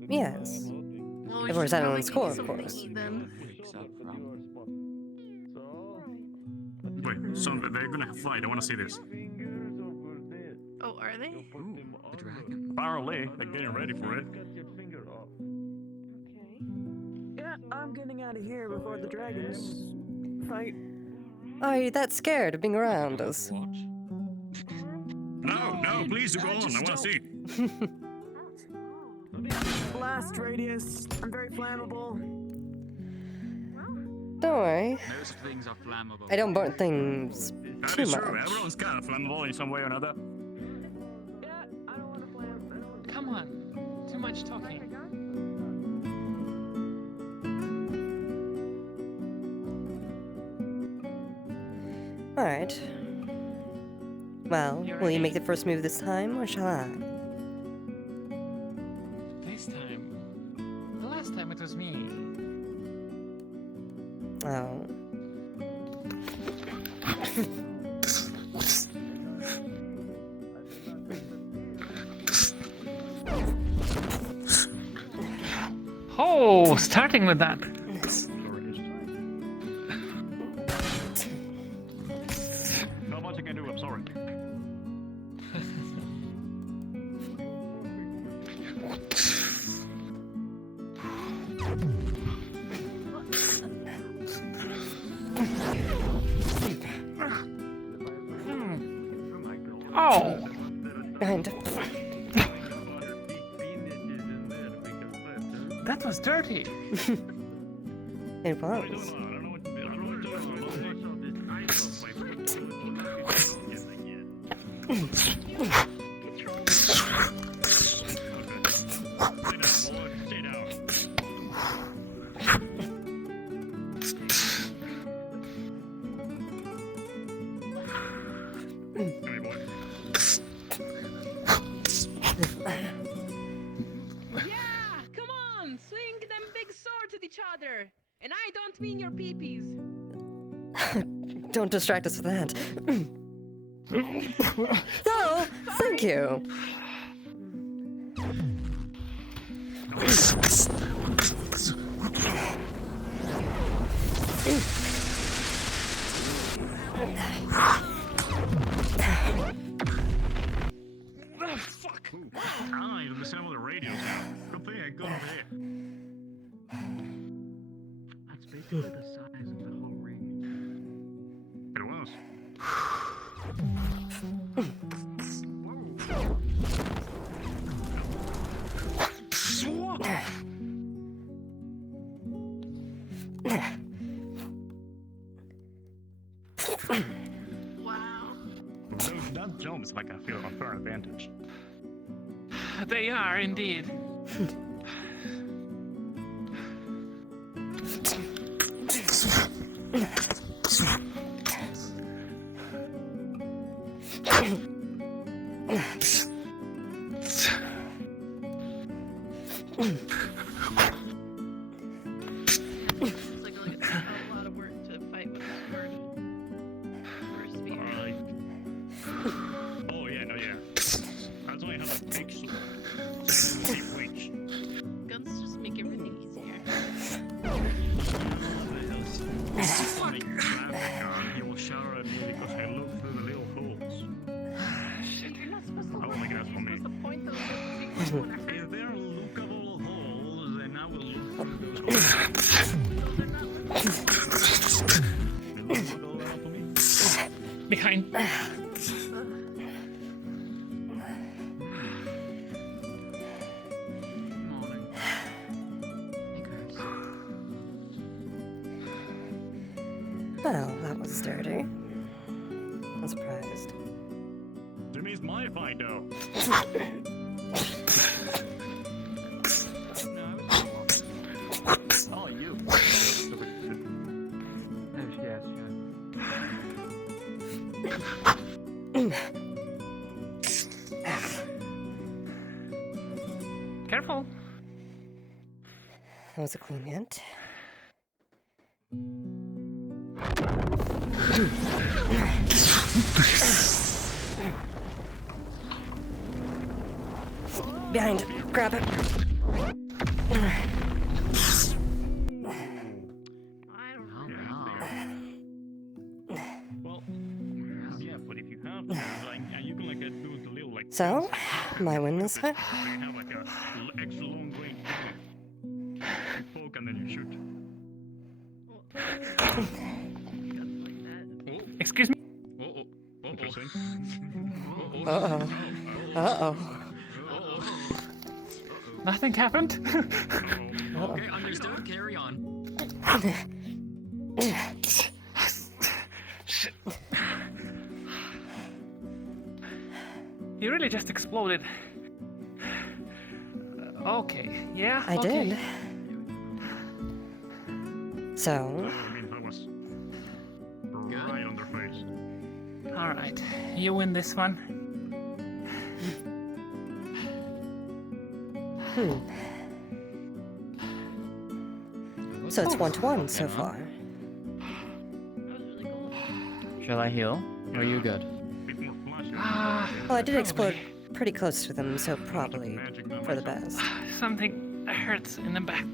Yes. Well, we Of course, should I don't probably score, give of you something course. to eat then. Wakes up from. Wait, so they're gonna fight. I wanna see this. Oh, are they? Ooh, the dragon. Apparently, they're getting ready for it. Yeah, I'm getting out of here before the dragons fight. Are you that scared of being around us? No, please do go on. I wanna see. Blast radius. I'm very flammable. Don't worry. Most things are flammable. I don't burn things That too is much. true. Everyone's kind of flammable in some way or another. Yeah, I don't want to flam. Come on, too much talking. Alright. Well, will you make the first move this time, or shall I? This time. The last time it was me. Oh. Oh, starting with that. do, I'm sorry. Oh! Behind. That was dirty. It was. Yeah, come on, swing them big swords at each other. And I don't mean your peepees. Don't distract us with that. No, thank you. Fuck! I don't even listen to the radio now. Good thing I got over here. That's basically the size of the whole ring. It was. Wow. Those jumps like I feel unfair advantage. They are indeed. It's like a lot of work to fight with a sword. Or a spear. Oh yeah, no yeah. I was only have a big sword. Deep reach. Guns just make everything easier. Like traffic car, he will shower at me because I look through the little holes. You're not supposed to I will make it up for me. What's the point of it? If there are lookable holes, then I will look through those holes. Will you look all around for me? Behind. Well, that was dirty. I'm surprised. Jimmy's my fight though. Oh, you. Careful. That was a clean hit. Behind. Grab it. Well, yeah, but if you have, like, you can like do the little like. So, my win this time? You have like a extra long range gun. You poke and then you shoot. Excuse me? Interesting. Uh-oh. Uh-oh. Nothing happened? Okay, understood. Carry on. Shit. You really just exploded. Okay, yeah? I okay. did. So, I mean, that was right on their face. Alright, you win this one. So it's 1-1 so far. Shall I heal? Or are you good? Well, I did explode pretty close to them, so probably for the best. Something hurts in the back.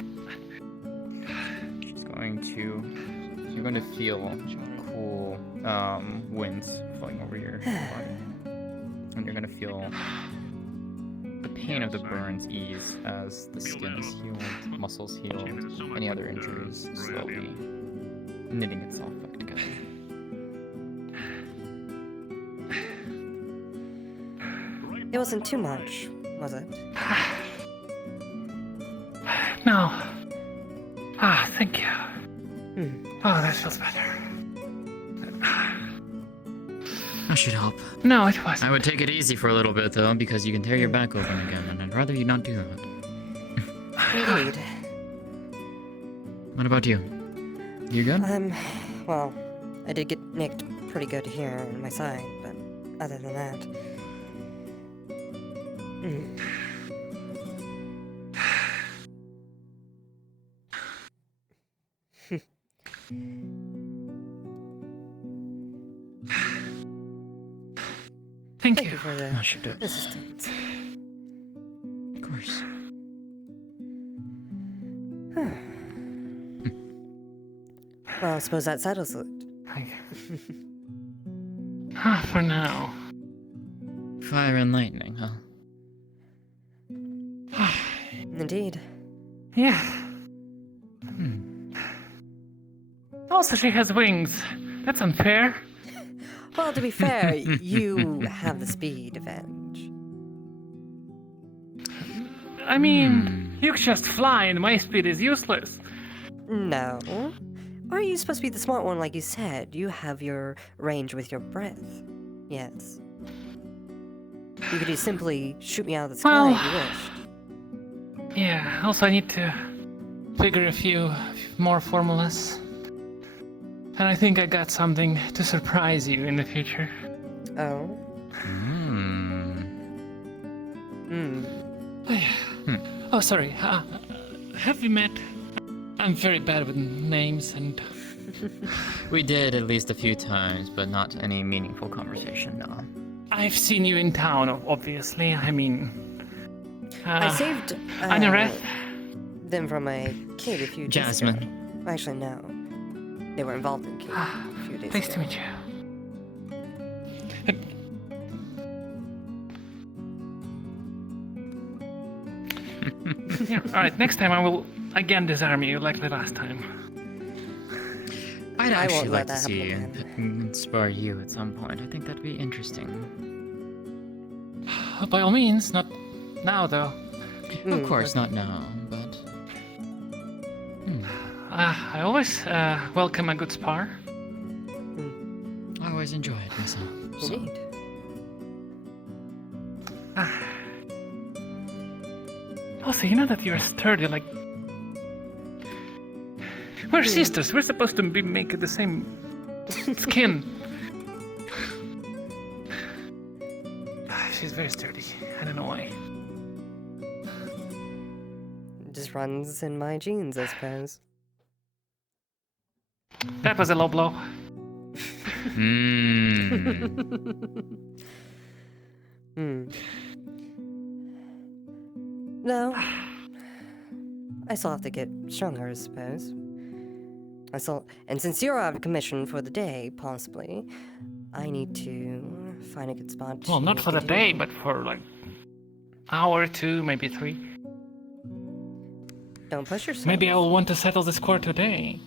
She's going to... You're going to feel cool winds flowing over your body. And you're gonna feel the pain of the burns ease as the skin is healed, muscles healed, any other injuries slowly knitting itself back together. It wasn't too much, was it? No. Ah, thank you. Oh, that feels better. That should help. No, it wasn't. I would take it easy for a little bit though, because you can tear your back open again, and I'd rather you not do that. Indeed. What about you? You good? Well, I did get nicked pretty good here on my side, but other than that... Thank you for the assistance. Of course. Well, I suppose that settles it. For now. Fire and lightning, huh? Indeed. Yeah. Also, she has wings. That's unfair. Well, to be fair, you have the speed advantage. I mean, you just fly and my speed is useless. No. Are you supposed to be the smart one like you said? You have your range with your breath. Yes. You could just simply shoot me out of the sky if you wished. Yeah, also I need to figure a few more formulas. And I think I got something to surprise you in the future. Oh? Oh, sorry. Have we met? I'm very bad with names and... We did at least a few times, but not any meaningful conversation, no. I've seen you in town, obviously. I mean... I saved Anareth? them from a kid a few days ago. Jasmine. Actually, no. They were involved in a few days Nice ago. to meet you. Yeah, alright, next time I will again disarm you like the last time. I'd I actually won't let like to that see happen you spar you at some point. I think that'd be interesting. By all means, not now though. Of course, not now, but... I always welcome a good spar. I always enjoy it myself. So. Indeed. Also, you know that you're sturdy, like... We're sisters, we're supposed to be making the same skin. She's very sturdy, I don't know why. It just runs in my genes, I suppose. That was a low blow. No. I still have to get stronger, I suppose. And since you're out of commission for the day, possibly, I need to find a good spot. Well, not for the get day, in. but for like hour or two, maybe 3. Don't push yourself. Maybe I will want to settle the score today.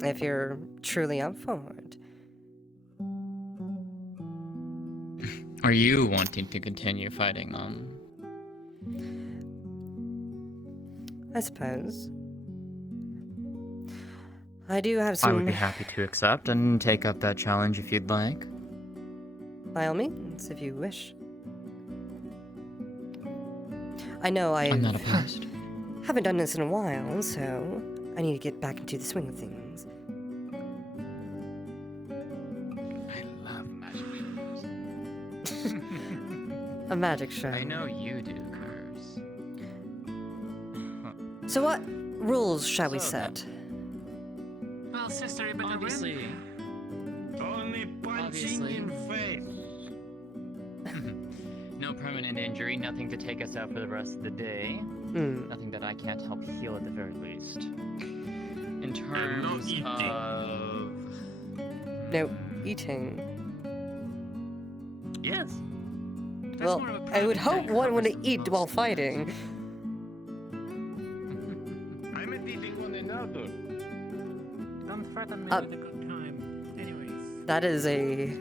If you're truly up for it. Are you wanting to continue fighting on? I suppose. I do have some... I would be happy to accept and take up that challenge if you'd like. By all means, if you wish. I know I'm not opposed. haven't done this in a while, so I need to get back into the swing of things. I love magic shows. A magic show. I know you do, Curves. So what rules shall we set? Well, sister, you better Obviously. Only punching in face. No permanent injury, nothing to take us out for the rest of the day. Nothing that I can't help heal at the very least. And in terms of... No, eating. Yes. Well, I would hope one would eat while fighting. I meant eating one another. Don't threaten me with a good time. Anyways. That is a...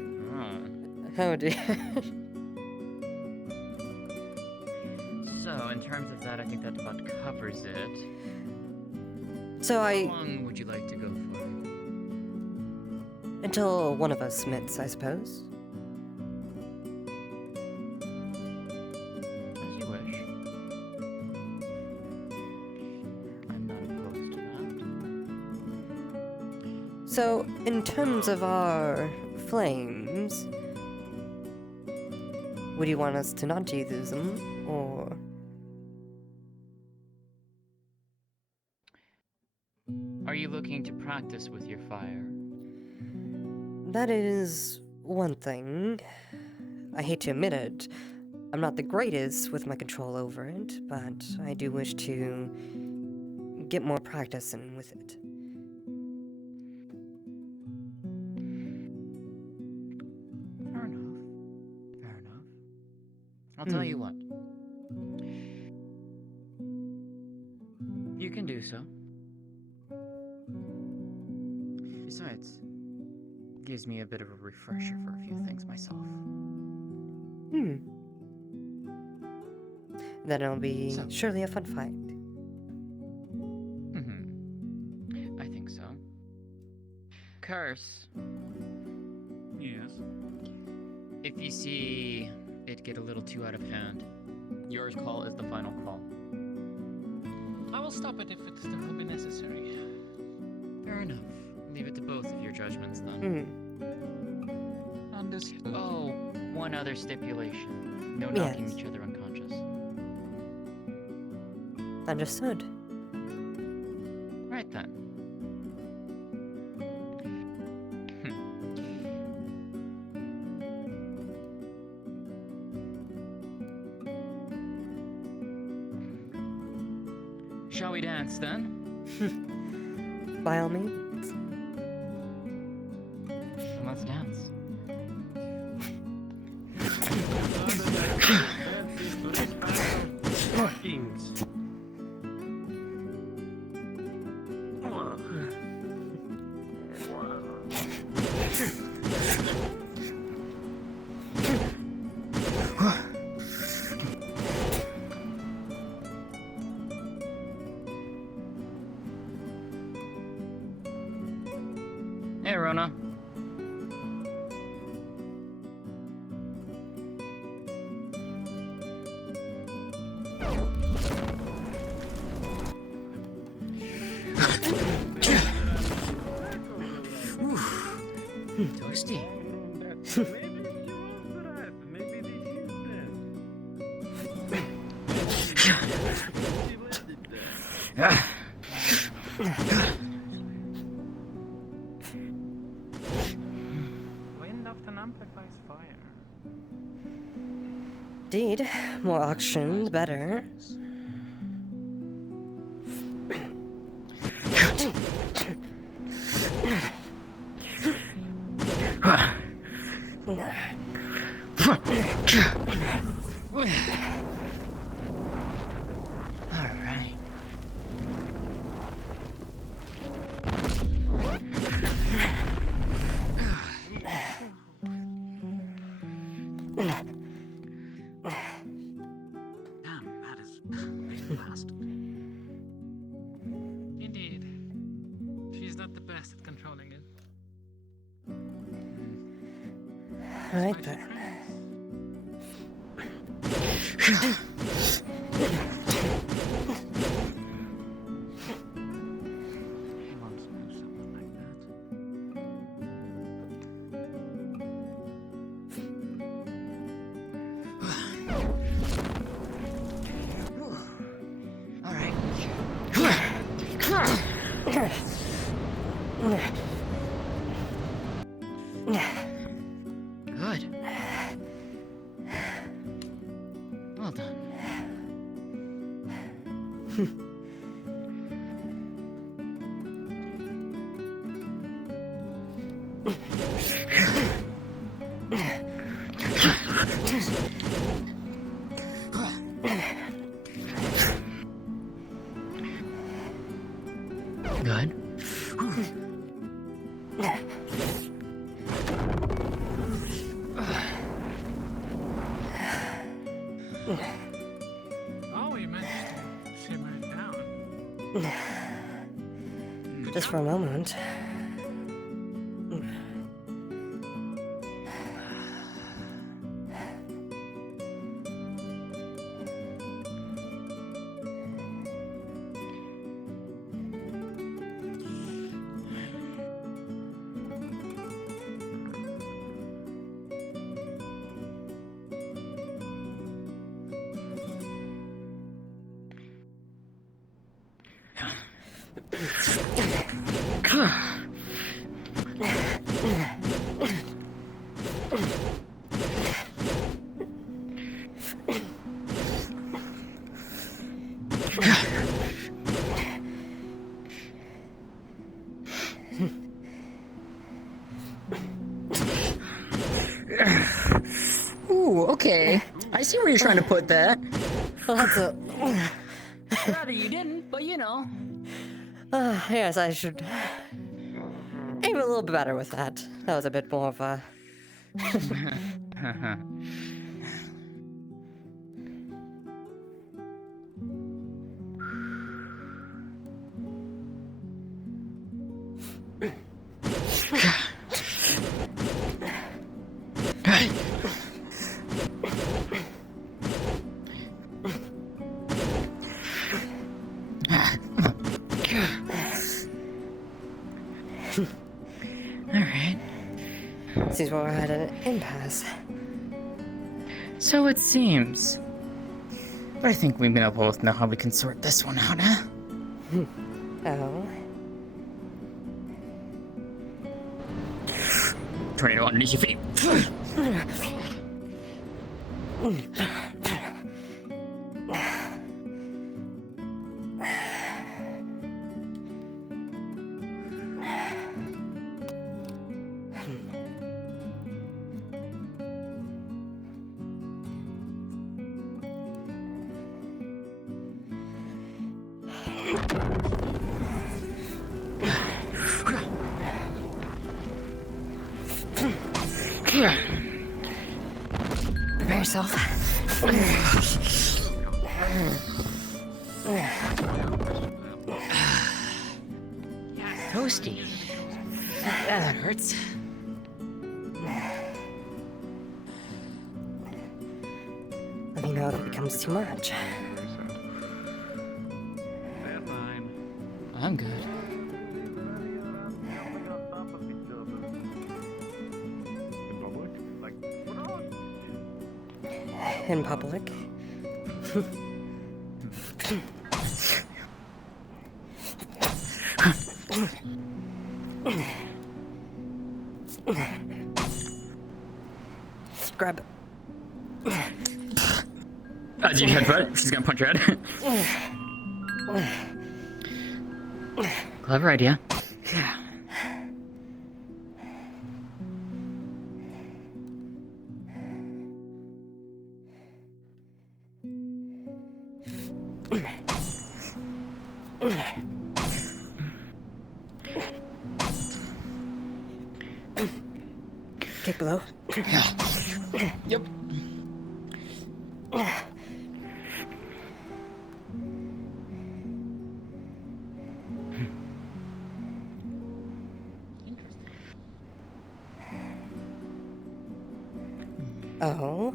Oh dear. So, in terms of that, I think that about covers it. So How long would you like to go for? Until one of us submits, I suppose. As you wish. I'm not opposed to that. So, in terms of our flames, would you want us to not use them, or... Are you looking to practice with your fire? That is one thing. I hate to admit it. I'm not the greatest with my control over it, but I do wish to get more practice in with it. Fair enough. Fair enough. I'll tell you what. You can do so. Besides, it gives me a bit of a refresher for a few things myself. Then it'll be surely a fun fight. I think so. Curse. Yes. If you see it get a little too out of hand, your call is the final call. I will stop it if it will be necessary. Fair enough. Leave it to both of your judgments then. Understood. Oh, one other stipulation. No knocking each other unconscious. Understood. Right then. Shall we dance then? By all means. Then let's dance. Hey, Rona. Toasty. Wind often amplifies fire. Indeed, more auction, the better. Alright. Damn, that is really fast. Indeed. She's not the best at controlling it. Alright then. Alright. Good. Well done. Good. Oh, you managed to simmer it down. Just for a moment. Ooh, okay. I see where you're trying to put that. Well, that's a... Rather you didn't, but you know. Yes, I should aim a little bit better with that. That was a bit more of a... Alright. Seems we're at an impasse. So it seems. But I think we both know how we can sort this one out, huh? Oh? Tornado underneath your feet. Prepare yourself. Toasty. Yeah, that hurts. Let me know if it becomes too much. I'm good. In public. Grab it. Did you headbutt? She's gonna punch your head. Clever idea. Kick below. Yep. Oh.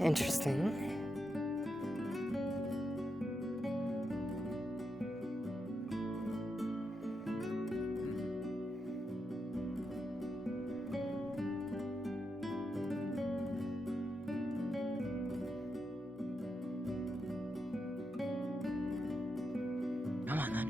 Interesting. Come on then.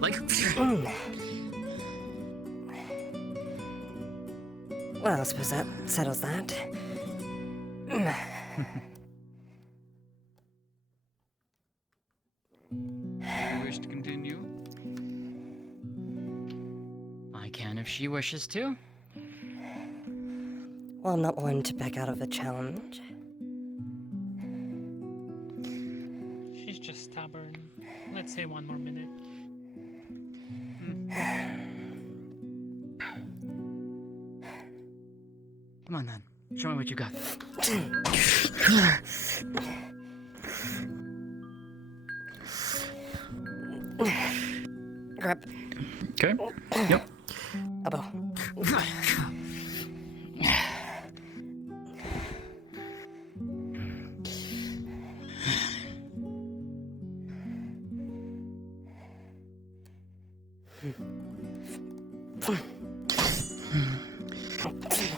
Like. Well, I suppose that settles that. You wish to continue? I can if she wishes to. Well, I'm not one to back out of a challenge. She's just stubborn. Let's say 1 more minute. Come on then. Show me what you got. Grab. Okay. Yep. Elbow.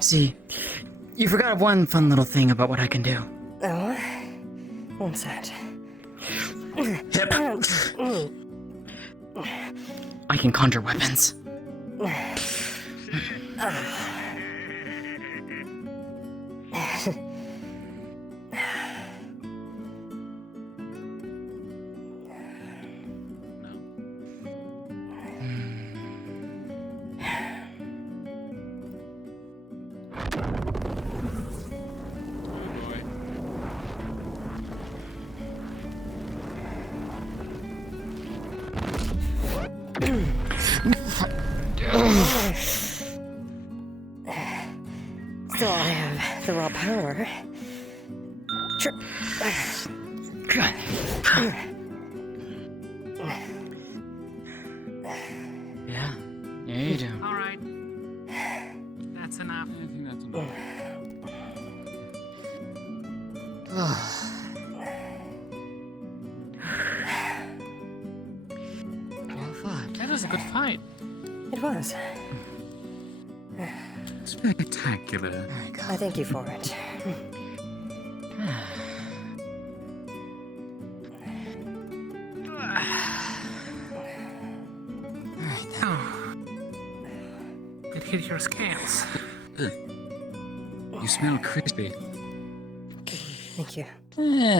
See, you forgot one fun little thing about what I can do. Oh? What's that? I can conjure weapons. Still, I have the raw power. Yeah, you do. All right. That's enough. I think that's enough. Well fought. That was a good fight. It was. Spectacular. I thank you for it. It hit your scales. You smell crispy. Thank you.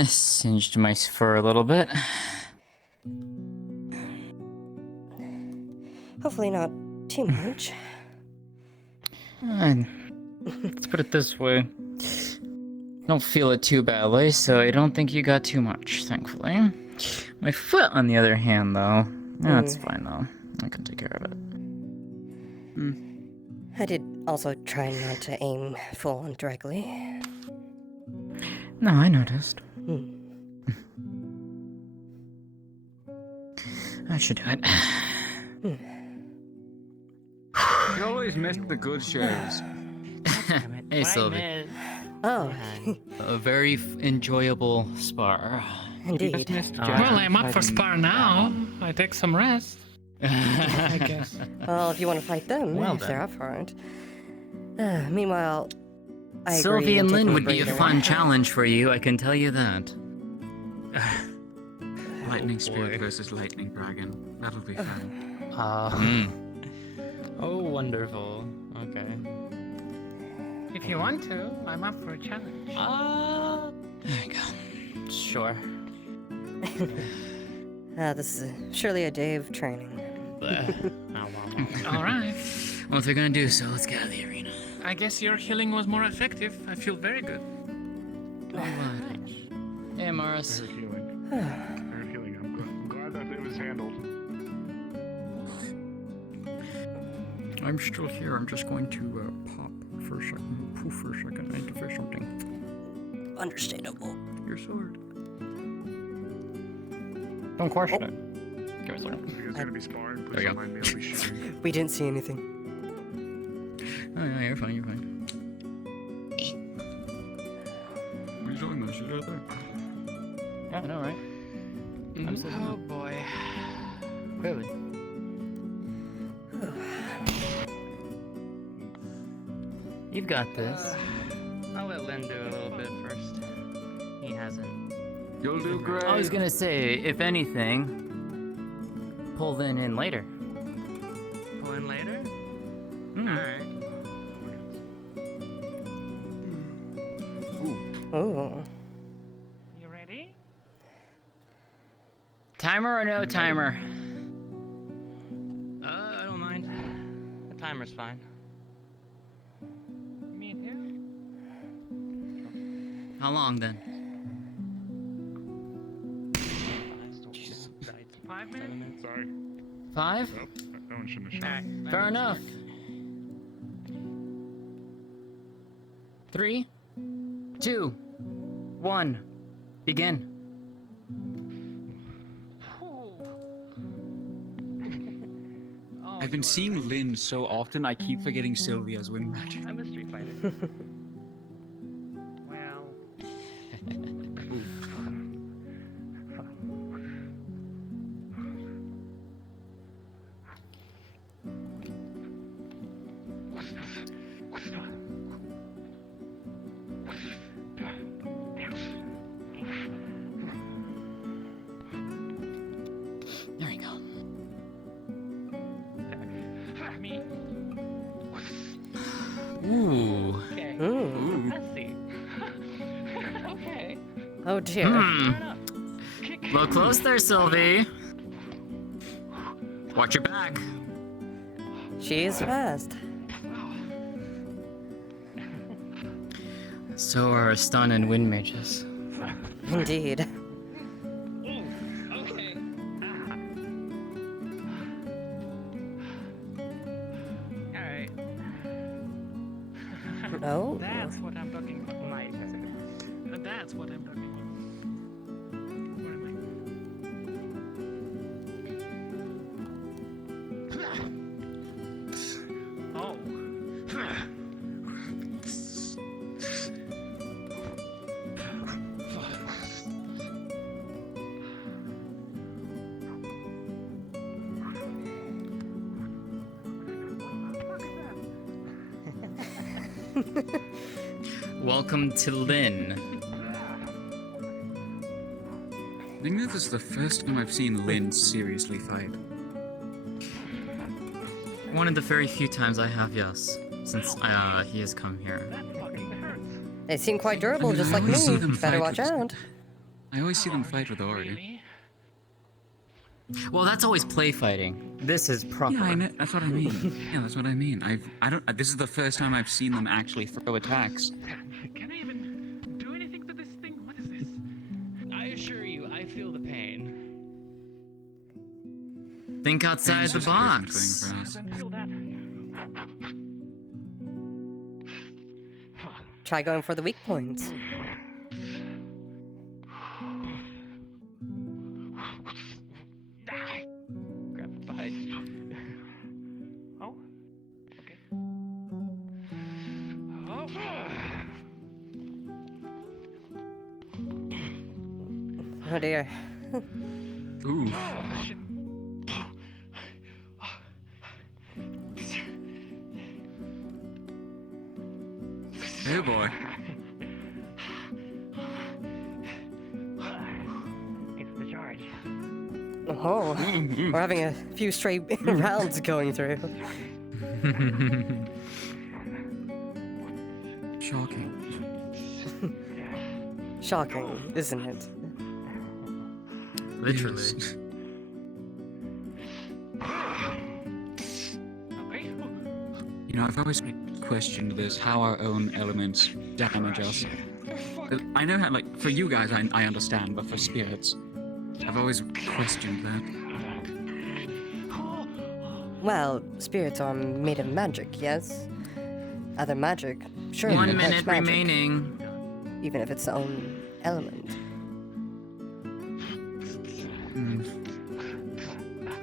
Singed my fur a little bit. Hopefully not too much. Let's put it this way. I don't feel it too badly, so I don't think you got too much, thankfully. My foot, on the other hand, though, that's fine, though. I can take care of it. I did also try not to aim full on directly. No, I noticed. I should do it. You always miss the good shows. Hey, Sylvie. Oh. A very enjoyable spar. Indeed. Well, I'm up for spar now. I take some rest. I guess. Well, if you want to fight them, Well if then. they're up for it. Meanwhile, I agree Sylvie and in Lynn taking would be a breather. fun challenge for you, I can tell you that. Lightning Spirit versus Lightning Dragon. That'll be fun. Oh, wonderful. Okay. If you want to, I'm up for a challenge. There you go. Sure. This is surely a day of training. All right. Well, if they're gonna do so, let's get out of the arena. I guess your healing was more effective. I feel very good. Hey, Morris. Very healing. Very healing. I'm glad that it was handled. I'm still here. I'm just going to pop for a second. Poof for a second. I need to fix something. Understandable. Your sword. Don't question it. Give me a second. You guys gonna be sparring? There Please you don't go. mind me. I'll be shooting. We didn't see anything. Oh, yeah, you're fine. You're fine. What are you doing that shit out there? Yeah, I know, right? Absolutely. Oh boy. Clearly. You've got this. I'll let Lynn do a little bit first. He hasn't. You'll do great. I was gonna say, if anything, pull Lynn in later. Pull in later? Alright. Oh. You ready? Timer or no timer? I don't mind. The timer's fine. Me too. How long then? 5 minutes? Sorry. 5? Nope. That one shouldn't have shot. Fair enough. 3, 2, 1, begin. I've been seeing Lynn so often, I keep forgetting Sylvia's win magic. I'm a Street Fighter. Well. There we go. Me. Ooh. Okay. Ooh. Let's see. Okay. Oh dear. Look close there, Sylvie. Watch your back. She is fast. So are stun and wind mages. Indeed. Okay. Alright. Oh. That's what I'm talking about. My turn. That's what I'm talking about. Where am I? Oh. Welcome to Lynn. I think this is the first time I've seen Lynn seriously fight. One of the very few times I have, yes, since he has come here. They seem quite durable, I mean, just I like always see me. them Better fight watch with- out. I always see them fight with Ori. Well, that's always play fighting. This is proper. Yeah, I know. That's what I mean. Yeah, that's what I mean. I don't. This is the first time I've seen them actually throw attacks. Can I even do anything to this thing? What is this? I assure you, I feel the pain. Think outside It's the just a different box. thing for us. Feel that. Try going for the weak points. Grab the bite. Oh. Okay. Oh. Oh dear. Ooh. Shit. Oh boy. It's the charge. Oh, we're having a few straight rounds going through. Shocking. Shocking, isn't it? Literally. Yes. Okay. You know, I've always questioned this, how our own elements damage us. I know how, like, for you guys I understand, but for spirits, I've always questioned that. Well, spirits are made of magic, yes? Other magic, sure. 1 can touch minute magic, remaining. even if it's its own element.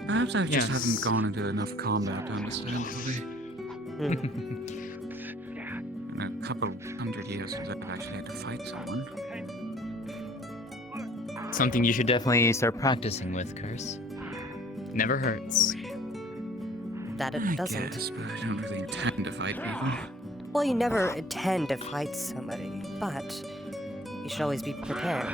Perhaps I just Yes. haven't gone into enough combat to understand fully. In a couple 100 years since I've actually had to fight someone. something you should definitely start practicing with, Curse. Never hurts. That it I doesn't. guess, but I don't really intend to fight people. Well, you never intend to fight somebody, but you should always be prepared.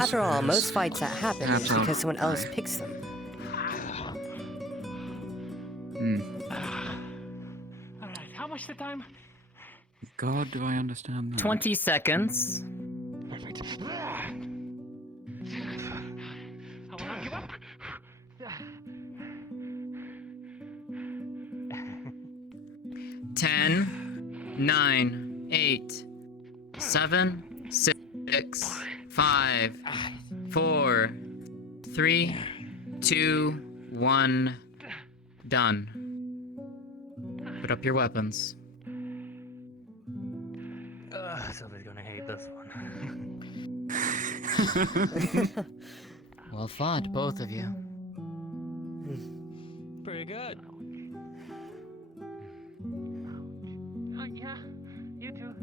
After all, most fights that happen is because someone else picks them. Alright, how much the time? God, do I understand that? 20 seconds. Perfect. I will not give up. 10, 9, 8, 7, 6, 5, 4, 3, 2, 1. Done. Put up your weapons. Somebody's gonna hate this one. Well fought, both of you. Pretty good. Yeah, you too.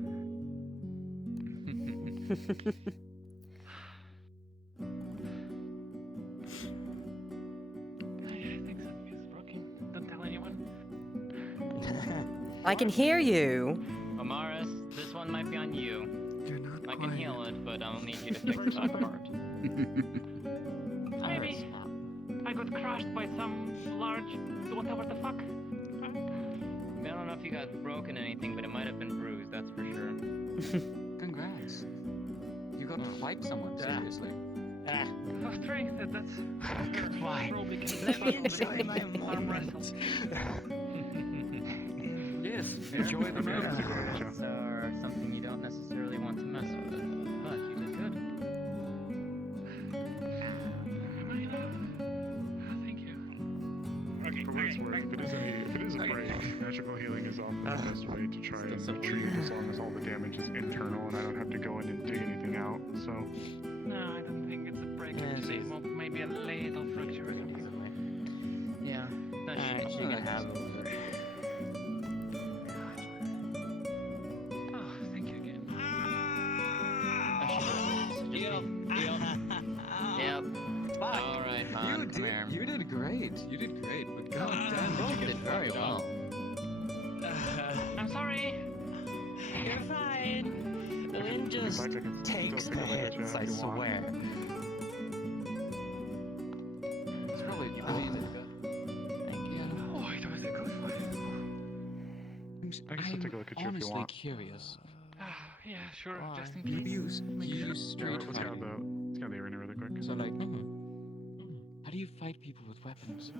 I think something is broken. Don't tell anyone. I can hear you. Amaris, this one might be on you. I can heal it, but I'll need you to fix that part. Maybe I got crushed by some large whatever the fuck. I don't know if you got broken anything, but it might have been bruised, that's for sure. Congrats. You got to fight someone, seriously. Oh, three, that's... Why? Let me enjoy my arm wrestle. Yes, enjoy the moves. Are something you don't necessarily want to mess with, but you did good. Thank you. Okay, for what it's worth, if it is a break, magical healing is often the best way to try and treat it as long as all the damage is internal and I don't have to go in and dig anything out, so... No, I don't think it's a break. Actually, maybe a little fracture. Yeah, that she can have over. Oh, thank you again. Yep. Alright, Han, come here. You did great. You did great, but god damn, You did very well. I'm sorry. You're fine. Lynn just takes the hits, I swear. It's probably really good. Thank you. Oh, it was a good one. I guess I'll take a look at you if you honestly want. curious. Yeah, sure, just in You case. use street Let's get out fighting. the arena really quick. So like, how do you fight people with weapons?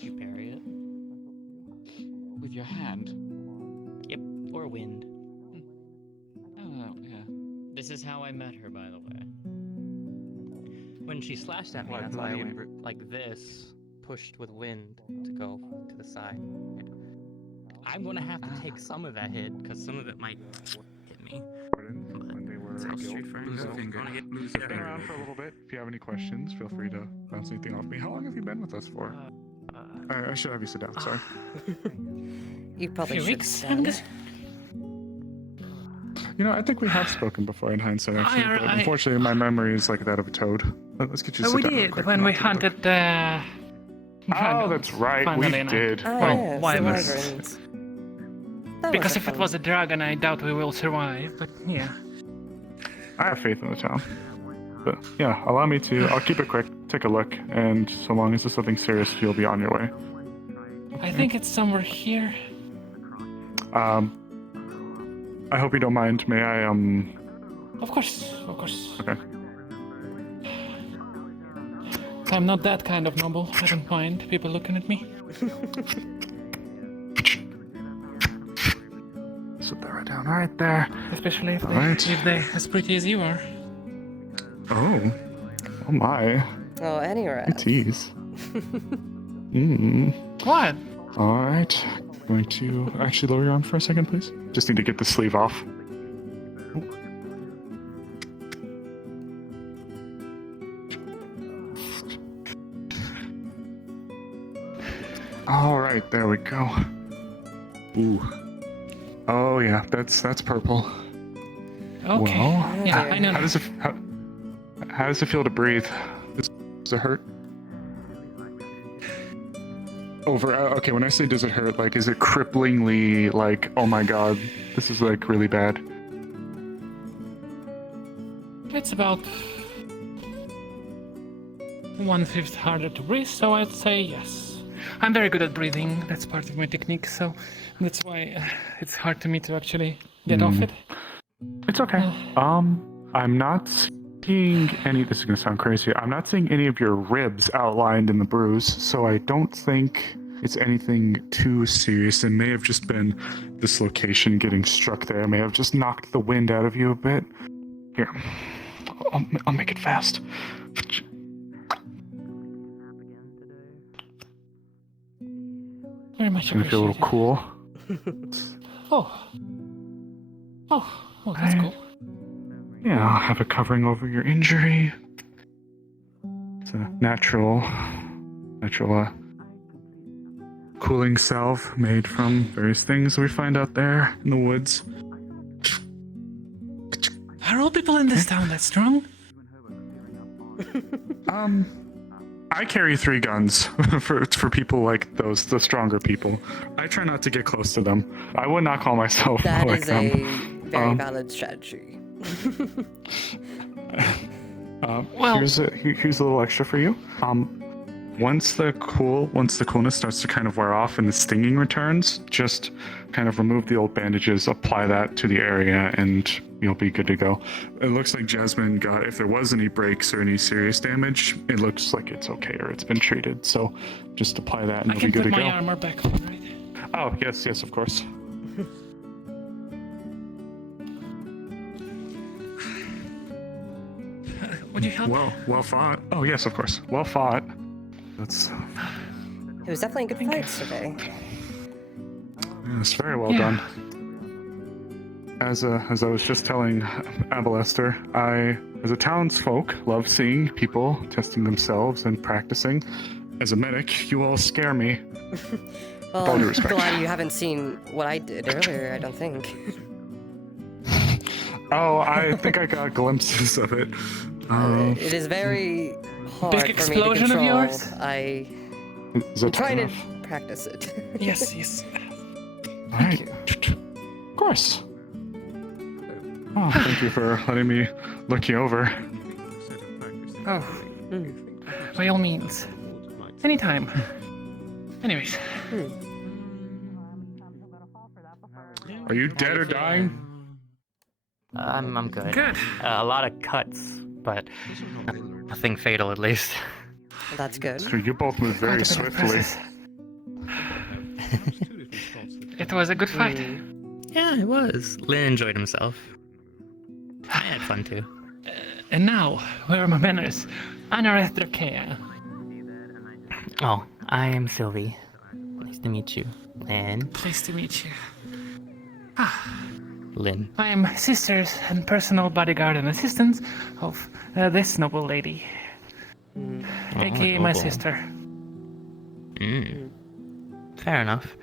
You parry it. With your hand? Yep, or wind. Oh, yeah. This is how I met her, by the way. When she slashed at me, What, that's why I bloody went like this, pushed with wind to go to the side. I'm gonna have to take some of that hit, because some of it might hit me. When they were Street fighting. Lose a finger. Lose a Stick finger. around for a little bit. If you have any questions, feel free to bounce anything off me. How long have you been with us for? I should have you sit down, sorry. You probably Few should weeks, stand. I'm guessing. You know, I think we have spoken before in hindsight, actually, but unfortunately my memory is like that of a toad. Let's get you to sit We down real did quick. when we hunted the. Oh, that's right, we did. Oh, Well, yes, why the not? wyverns. That Because a if it fun was a dragon, I doubt we will survive. But yeah. I have faith in the town. But yeah, allow me to. I'll keep it quick. Take a look, and so long as it's something serious, you'll be on your way. I think it's somewhere here. I hope you don't mind. May I Of course, of course. Okay. I'm not that kind of noble. I don't mind people looking at me. Sit that right down. All right there. Especially if, Alright. if they're as pretty as you are. Oh. Oh my. Oh, any You rat. tease. Mmm. What? All right. Going to actually lower your arm for a second, please. Just need to get the sleeve off. All right, there we go. Ooh. Oh yeah, that's purple. Okay. Well, Yeah, I know. How does it feel to breathe? Does it hurt? Okay, when I say does it hurt, like, is it cripplingly, like, oh my god, this is, like, really bad? It's about 1/5 harder to breathe, so I'd say yes. I'm very good at breathing. That's part of my technique, so that's why it's hard to me to actually get off it. It's okay. I'm not seeing any, this is gonna sound crazy, I'm not seeing any of your ribs outlined in the bruise, so I don't think it's anything too serious. It may have just been dislocation getting struck there. It may have just knocked the wind out of you a bit. Here, I'll make it fast. Very much Gonna feel a little cool. Oh, that's cool. Yeah, I'll have a covering over your injury. It's a natural cooling salve made from various things we find out there in the woods. Are all people in this town that strong? I carry 3 guns for people like those, the stronger people. I try not to get close to them. I would not call myself That like is them. a very valid strategy. Here's a little extra for you. Once the coolness starts to kind of wear off and the stinging returns, just kind of remove the old bandages, apply that to the area, and you'll be good to go. It looks like Jasmine got, if there was any breaks or any serious damage, it looks like it's okay or it's been treated. So just apply that and you'll be good to go. I can put my armor back on, right? Oh, yes, of course. Would you help? Well fought. Oh, yes, of course. Well fought. It was definitely a good fight today. It's very well done. As I was just telling Abalester, I, as a townsfolk, love seeing people testing themselves and practicing. As a medic, you all scare me. Well, With all due I'm respect. glad you haven't seen what I did earlier, I don't think. Oh, I think I got glimpses of it. It is very hard Big for me to explosion of control. yours? Is I'm it trying to enough? practice it. Yes. All right. Of course. Oh, thank you for letting me look you over. Oh. By all means. Anytime. Anyways. Are you dead or dying? I'm good. Good. A lot of cuts, but nothing fatal at least. That's good. So you both moved very swiftly. It was a good fight. Yeah, it was. Lynn enjoyed himself. I had fun too. And now, where are my manners? Anarethrokea. Oh, I am Sylvie. Nice to meet you. Lynn. Pleased to meet you. Lynn. I am sisters and personal bodyguard and assistant of this noble lady. AKA my noble. sister. Fair enough.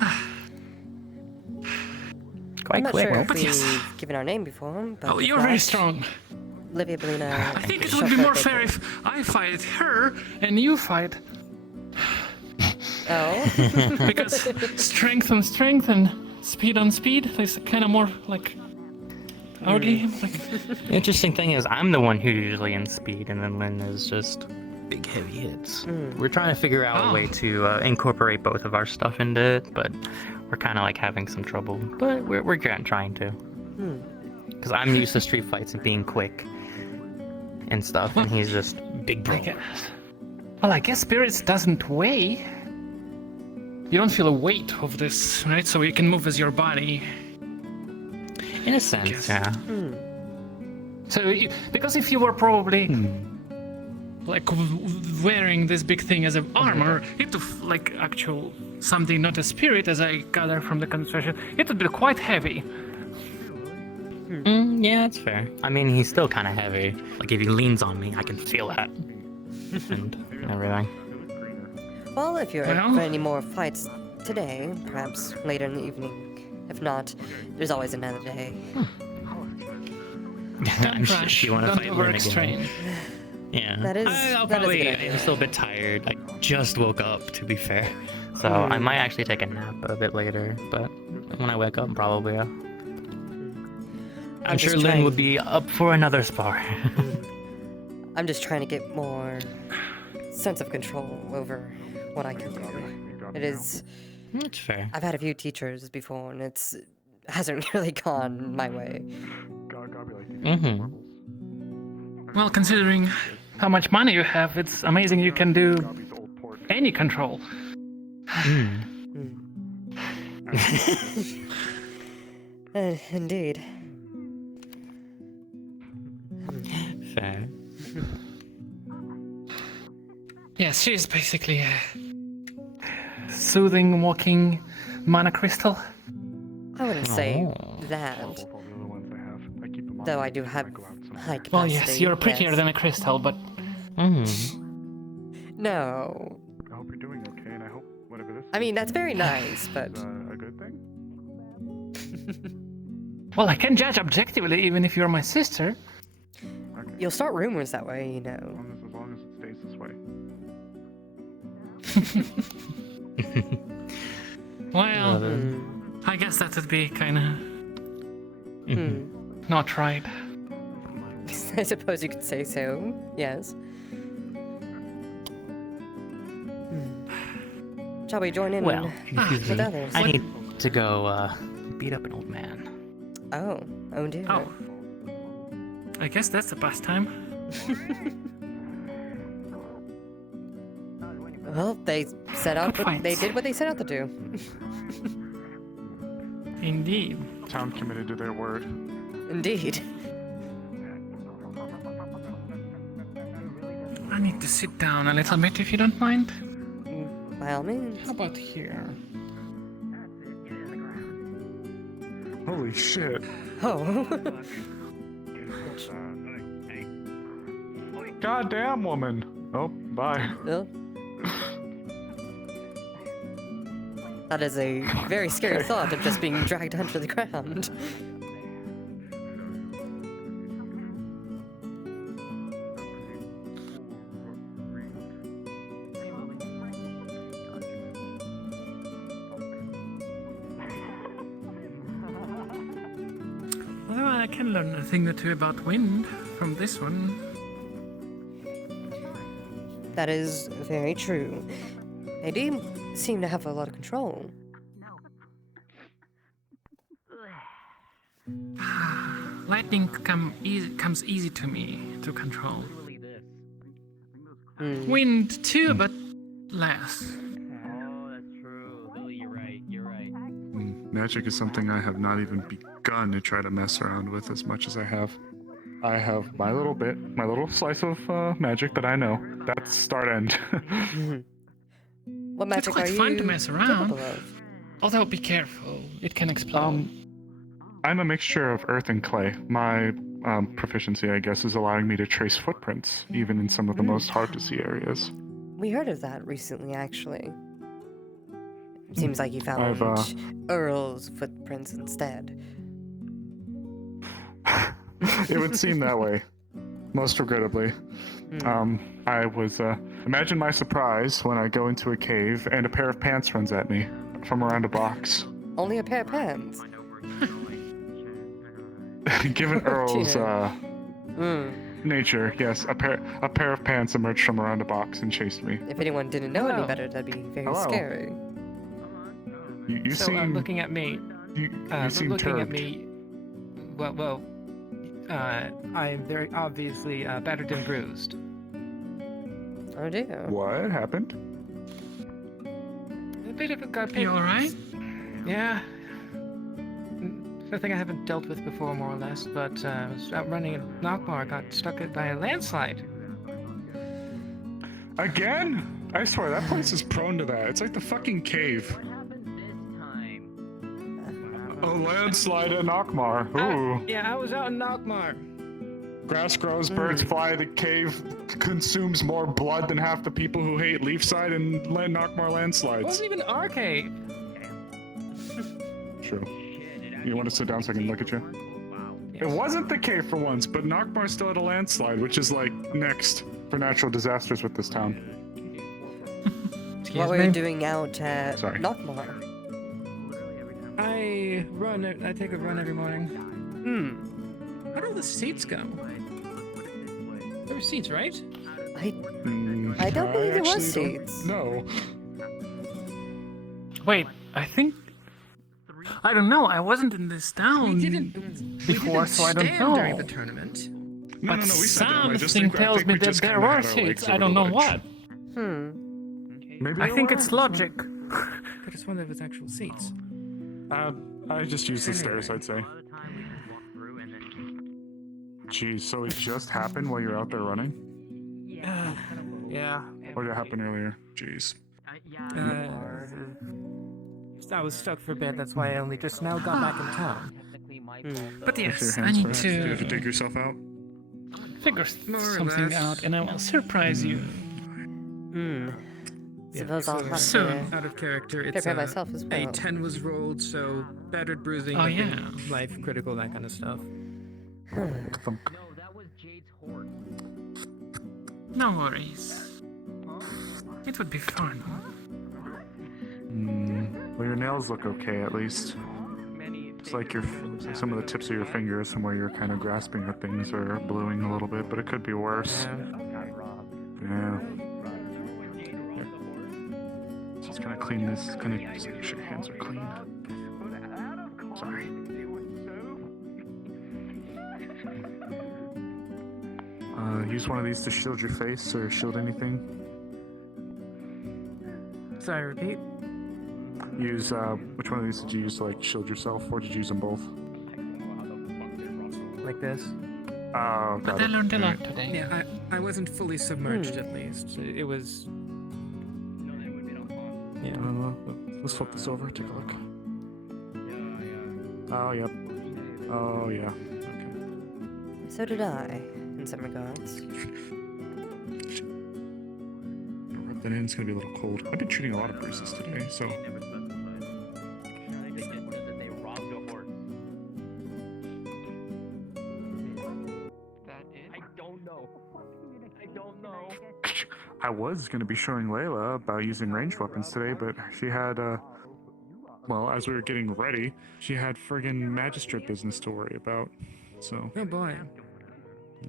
I'm Quite not quick. sure if But we've yes. given our name before, but Oh, if you're very not, strong. Livia Belina. I think it would be more fair if I fight her and you fight. Oh? Because strength on strength and speed on speed is kind of more like our game. Like, The interesting thing is, I'm the one who usually in speed, and then Lynn is just big heavy hits. We're trying to figure out a way to incorporate both of our stuff into it, but we're kind of like having some trouble. But we're trying to. Because I'm used to street fights and being quick and stuff, and he's just big bro. well, I guess spirits doesn't weigh. You don't feel a weight of this, right? So you can move as your body. In a sense, yeah. So, because if you were probably like wearing this big thing as an armor, it would like actual something, not a spirit, as I gather from the conversation. It would be quite heavy. Yeah, that's fair. I mean, he's still kind of heavy. Like, if he leans on me, I can feel that. And everything. Well, if you're up for any more fights, today, perhaps later in the evening. If not, there's always another day. I'm sure she want to fight Lynn again. Yeah. That is- I'll that is a probably. good idea. I'm still a bit tired. I just woke up, to be fair. So I might actually take a nap a bit later. But when I wake up, probably. I'm sure just Lynn trying- would be up for another spar. I'm just trying to get more sense of control over what I can do. It is. That's fair. I've had a few teachers before, and hasn't really gone my way. Well, considering how much money you have, it's amazing you can do any control. Indeed. Fair. Yes, she's basically a soothing, walking mana crystal. I wouldn't say that. Though I do have high capacity. Well, yes, you're prettier than a crystal, but... No. I hope you're doing okay, and I hope whatever this I mean, that's very nice, but... a good thing? Well, I can judge objectively even if you're my sister. You'll start rumors that way, you know. As long as it stays this way. Well, I guess that would be kinda... not right. I suppose you could say so, yes. Shall we join in Well, excuse with me. others? I need to go beat up an old man. Oh dear. Oh. I guess that's the pastime. Well, they set out. They did what they set out to do. Indeed. Town committed to their word. Indeed. I need to sit down a little bit if you don't mind. By all means. How about here? Holy shit. Oh. Goddamn woman. Oh, bye. That is a very scary thought of just being dragged under the ground. Well, I can learn a thing or two about wind from this one. That is very true. They do seem to have a lot of control. Lightning comes easy to me to control. Wind too, but less. Magic is something I have not even begun to try to mess around with as much as I have. I have my little slice of magic that I know. That's start end. What magic It's quite are fun you to mess around. capable of? Although be careful, it can explode. I'm a mixture of earth and clay. My proficiency, I guess, is allowing me to trace footprints, even in some of the most hard-to-see areas. We heard of that recently, actually. It seems like you found I've, Earl's footprints instead. It would seem that way, most regrettably. I was, imagine my surprise when I go into a cave and a pair of pants runs at me from around a box. Only a pair of pants. Given Earl's, nature, yes, a pair of pants emerged from around a box and chased me. If anyone didn't know any better, that'd be very Hello. scary. You So seem... looking at me. You seem looking at turbed. me. Well, I'm very obviously battered and bruised. Oh dear. What happened? A bit of a gut pain. You alright? Yeah. Nothing I haven't dealt with before, more or less, but I was out running in Knockmar, got struck by a landslide. Again? I swear, that place is prone to that. It's like the fucking cave. A landslide at Knockmar. Ooh. Yeah, I was out in Knockmar. Grass grows, birds fly, the cave consumes more blood than half the people who hate Leafside and Knockmore It landslides. wasn't even our cave. True. You want to sit down so I can look at you? It wasn't the cave for once, but Knockmore still had a landslide, which is like next for natural disasters with this town. What were you doing out at Sorry. Knockmore? I take a run every morning. How do all the seats go? There were seats, right? I don't believe there was actually seats. No. Wait, I think... I don't know, I wasn't in this town before, so I don't know. during the tournament. No, But we sat down. I just something think, tells me we that just there kinda were had our seats. legs I over don't the know ledge. what. Maybe I there think were. it's logic. Could have sworn there was actual seats. I just used the stairs, I'd say. Jeez, so it just happened while you're out there running? Yeah. Or did it happen earlier? Jeez. I was stuck for a bit, that's why I only just now got back in town. But Lift your yes, I hands need first. Do you have to to dig yourself out? figure More or something less. out, and I will surprise you. Suppose I'll have So, to Out of character, it's prepare myself as well. a 10 was rolled, so battered, bruising, Oh, nothing yeah. life critical, that kind of stuff. No worries. It would be fun. Well, your nails look okay, at least. It's like some of the tips of your fingers and where you're kind of grasping at things are bluing a little bit, but it could be worse. Yeah. Just gonna clean this. Gonna just make sure your hands are clean. Sorry. Use one of these to shield your face or shield anything. Sorry, repeat. Use which one of these did you use to like shield yourself, or did you use them both? Like this? Oh, But got I it. learned a lot Alright. today. Yeah, I wasn't fully submerged at least. It was... Yeah. Let's flip this over. Take a look. Oh, yep. Oh, yeah. Okay. So did I, in some regards. Rub that in. It's gonna be a little cold. I've been treating a lot of bruises today, so. I was gonna be showing Layla about using ranged weapons today, but she had, well, as we were getting ready, she had friggin' magistrate business to worry about. So. Oh boy.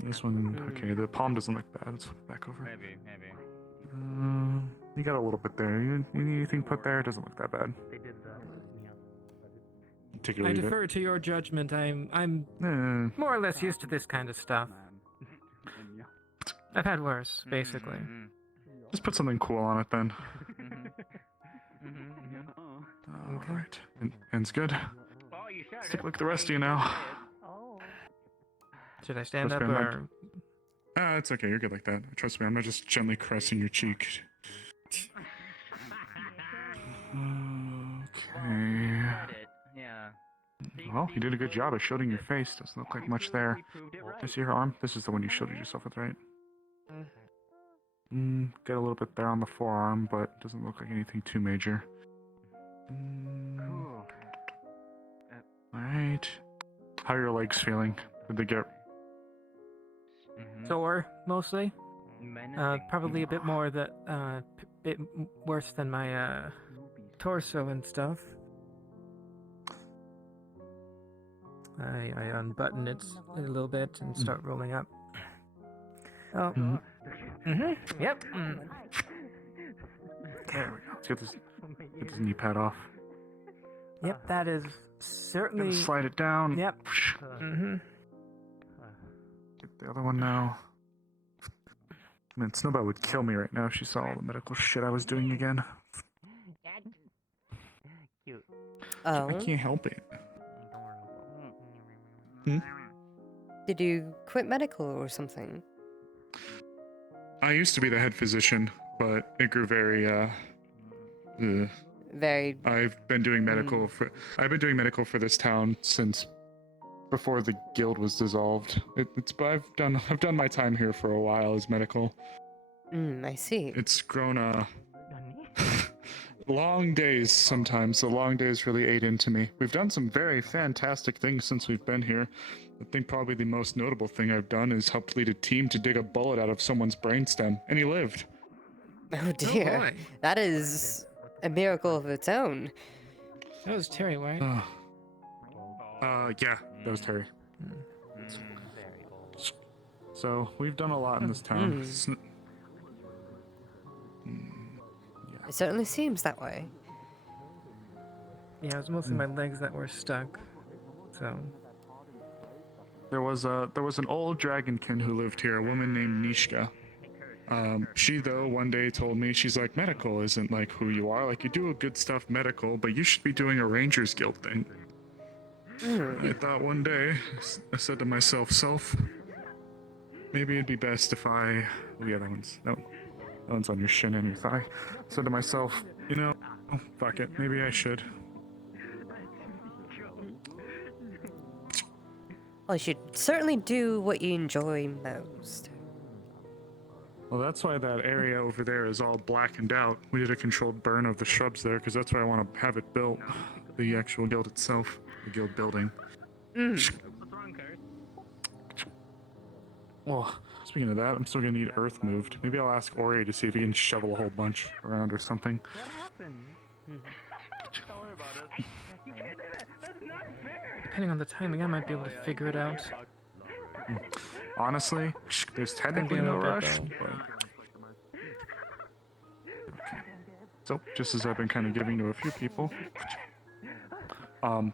This one, okay, the palm doesn't look bad. Let's flip it back over. Maybe. You got a little bit there. You need anything put there? It doesn't look that bad. Take it or I leave defer to your judgment. I'm it. more or less used to this kind of stuff. I've had worse, basically. Just put something cool on it then. Okay. Alright. Ends good. Let's take a look at the rest of you now. Should I stand First up band or... It's okay. You're good like that. Trust me, I'm not just gently caressing your cheek. Okay. Well, you did a good job of shielding your face. Doesn't look like much there. I see your arm. This is the one you shielded yourself with, right? Get a little bit there on the forearm, but doesn't look like anything too major. Alright. How are your legs feeling? Did they get... Sore, mostly. Probably a bit more bit worse than my torso and stuff. I unbutton it a little bit and start rolling up. Oh. Yep. There we go. Let's get this knee pad off. Yep, that is certainly... Gonna slide it down. Yep. Get the other one now. Man, Snowball would kill me right now if she saw all the medical shit I was doing again. Oh. I can't help it. Did you quit medical or something? I used to be the head physician, but it grew very, Very... I've been doing medical for this town since before the guild was dissolved. I've done my time here for a while as medical. I see. It's grown long days sometimes. The long days really ate into me. We've done some very fantastic things since we've been here. I think probably the most notable thing I've done is helped lead a team to dig a bullet out of someone's brainstem, and he lived. Oh dear. boy. That is a miracle of its own. That was Terry, right? Yeah, that was Terry. So, we've done a lot in this town. It certainly seems that way. Yeah, it was mostly my legs that were stuck. So. There was an old dragonkin who lived here, a woman named Nishka. She, though, one day told me, she's like, medical isn't like who you are. Like, you do a good stuff medical, but you should be doing a Rangers Guild thing. I thought one day, I said to myself, maybe it'd be best if I... Oh yeah, that one's on your shin and your thigh. I said to myself, fuck it, maybe I should. Well, you should certainly do what you enjoy most. Well, that's why that area over there is all blackened out. We did a controlled burn of the shrubs there, because that's why I want to have it built. The actual guild itself. The guild building. Well, speaking of that, I'm still gonna need earth moved. Maybe I'll ask Ori to see if he can shovel a whole bunch around or something. Depending on the timing, I might be able to figure it out. Honestly, there's technically no rush. So, just as I've been kind of giving to a few people,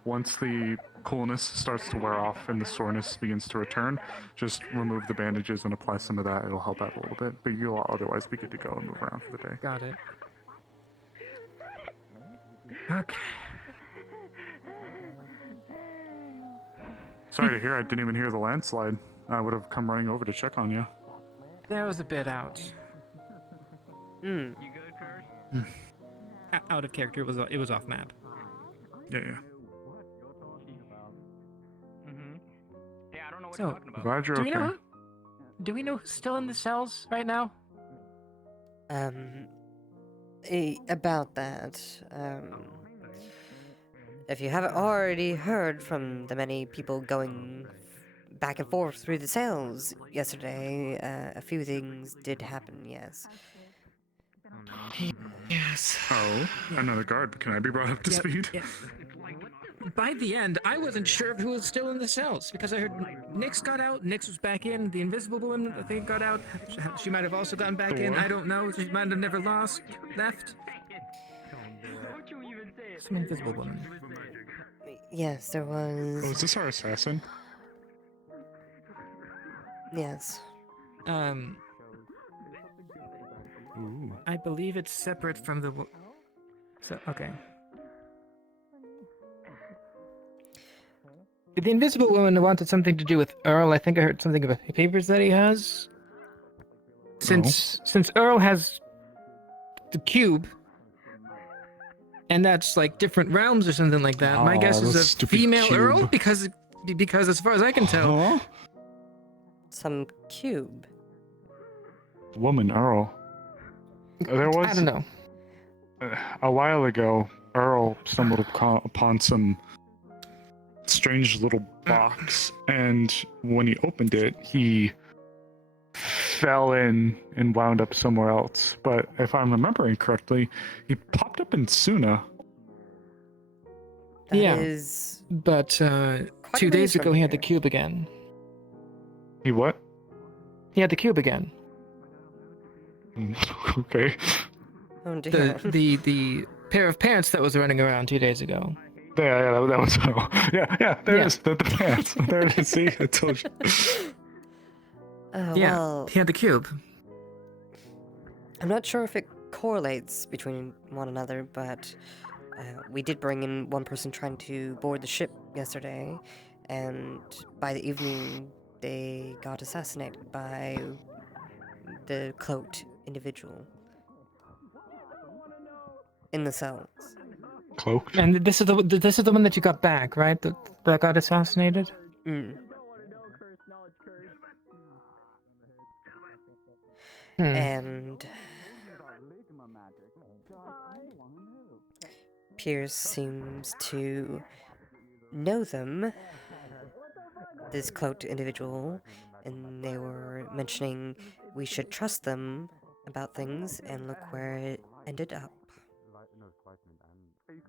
once the coolness starts to wear off and the soreness begins to return, just remove the bandages and apply some of that. It'll help out a little bit, but you'll otherwise be good to go and move around for the day. Got it. Okay. Sorry to hear I didn't even hear the landslide. I would have come running over to check on you. That was a bit out. You good, Kurt? Out of character. It was off map. Yeah. Yeah, I don't know what So, you're talking about. Glad you're okay. Do we know who's still in the cells right now? About that, if you haven't already heard from the many people going back and forth through the cells yesterday, a few things did happen, yes. Yes. Oh, another guard. Can I be brought up to speed? Yeah. By the end, I wasn't sure who was still in the cells because I heard Nyx got out, Nyx was back in, the invisible woman I think got out. She might have also gotten back in. I don't know. She might have never left. Some invisible woman. Yes, there was. Oh, is this our assassin? Yes. Ooh. I believe it's separate from the. So okay. The invisible woman wanted something to do with Earl. I think I heard something about the papers that he has. Since Earl has the cube, and that's like different realms or something like that. My guess is a female cube. Earl because as far as I can tell. Huh? Some cube. Woman Earl. There was. I don't know. A while ago, Earl stumbled upon some strange little box, and when he opened it, he fell in and wound up somewhere else. But if I'm remembering correctly, he popped up in Suna. That is but 2 days ago he had the cube again. He what? He had the cube again. Okay. Oh dear. The pair of pants that was running around 2 days ago. Yeah, that was there it is. The pants. There it is. See, I told you. Well, he had the cube. I'm not sure if it correlates between one another, but we did bring in one person trying to board the ship yesterday, and by the evening they got assassinated by the cloaked individual in the cells. Cloaked? And this is the one that you got back, right? That got assassinated? Mm. Hmm. And Pierce seems to know them, this cloaked individual, and they were mentioning we should trust them about things, and look where it ended up.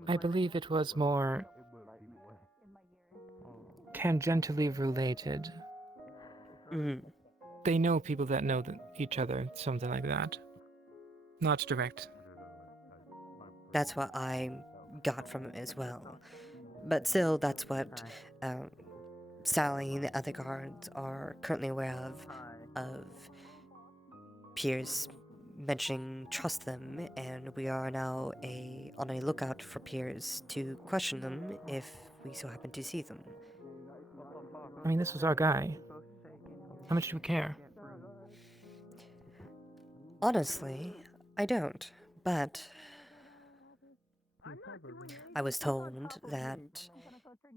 I believe it was more tangentially related. Mm. They know people that know each other, something like that. Not direct. That's what I got from it as well. But still, that's what Sally and the other guards are currently aware of Pierce mentioning trust them, and we are now on a lookout for Pierce to question them if we so happen to see them. I mean, this was our guy. How much do we care? Honestly, I don't, but I was told that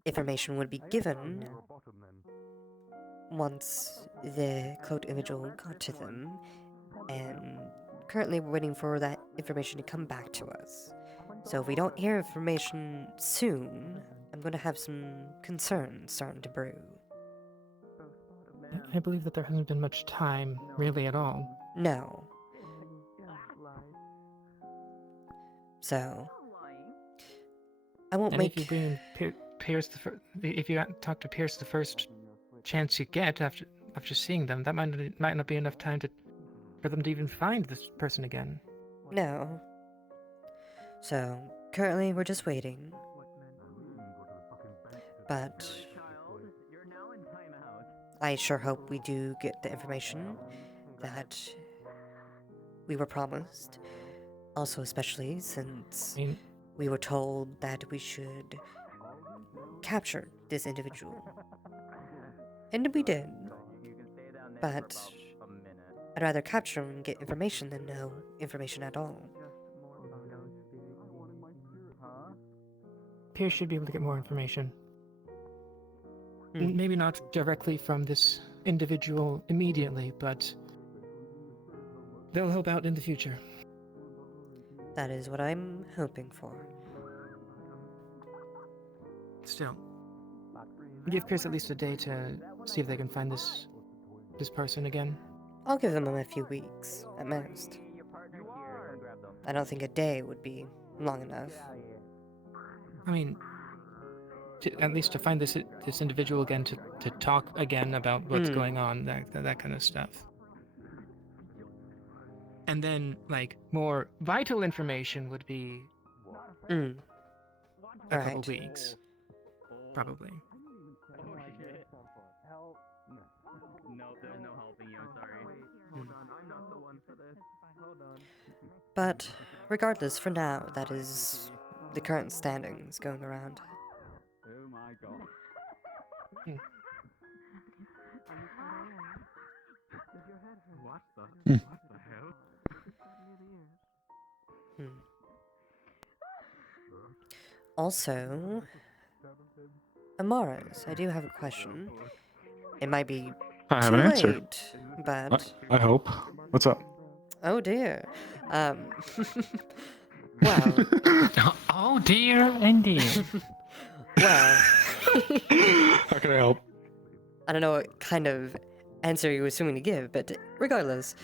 information would be given once the cloaked individual got to them, and currently we're waiting for that information to come back to us. So if we don't hear information soon, I'm going to have some concerns starting to brew. I believe that there hasn't been much time, really, at all. No. So, I won't And make... if you bring Pierce if you talk to Pierce the first chance you get after seeing them, that might not be enough time for them to even find this person again. No. So, currently we're just waiting. But I sure hope we do get the information that we were promised. Also, especially since we were told that we should capture this individual. And we did. But I'd rather capture him and get information than no information at all. Pierce should be able to get more information. Maybe not directly from this individual immediately, but they'll help out in the future. That is what I'm hoping for. Still, give Pierce at least a day to see if they can find this person again. I'll give them a few weeks, at most. I don't think a day would be long enough. I mean, at least to find this individual again, to talk again about what's going on, that kind of stuff. And then, like, more vital information would be a couple weeks. Probably. No, there's no helping you, I'm sorry. Hold on, I'm not the one for this. Hold on. But, regardless, for now, that is the current standings going around. Oh my god. What the hell? Also, Amaris, I do have a question. It might be I have too an answer. late, but... I hope. What's up? Oh dear. Well... Oh dear, indeed. Well... How can I help? I don't know what kind of answer you were assuming to give, but regardless.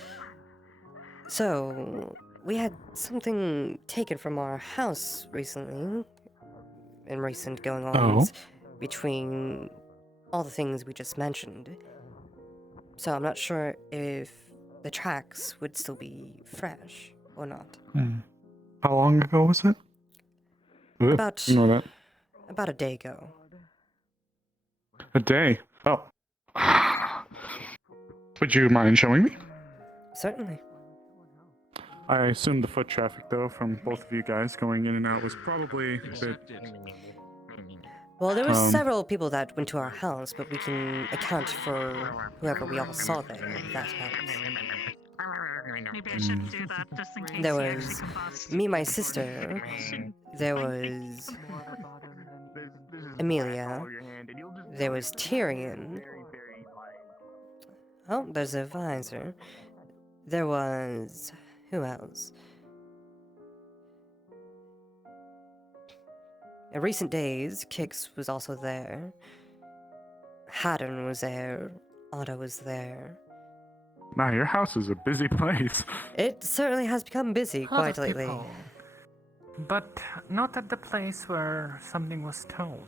So, we had something taken from our house recently, in recent going-ons, between all the things we just mentioned. So I'm not sure if the tracks would still be fresh or not. How long ago was it? Ooh, About a day ago. A day? Oh. Would you mind showing me? Certainly. I assume the foot traffic, though, from both of you guys going in and out was probably a bit... Well, there were several people that went to our house, but we can account for whoever we all saw there, if that helps. Maybe I shouldn't do that, just in case There you was actually combust. me, my sister, there was Amelia, There was Tyrion. Oh, there's a visor. There was... who else? In recent days, Kix was also there. Haddon was there. Otto was there. Wow, your house is a busy place. It certainly has become busy A lot quite of lately. people. But not at the place where something was told.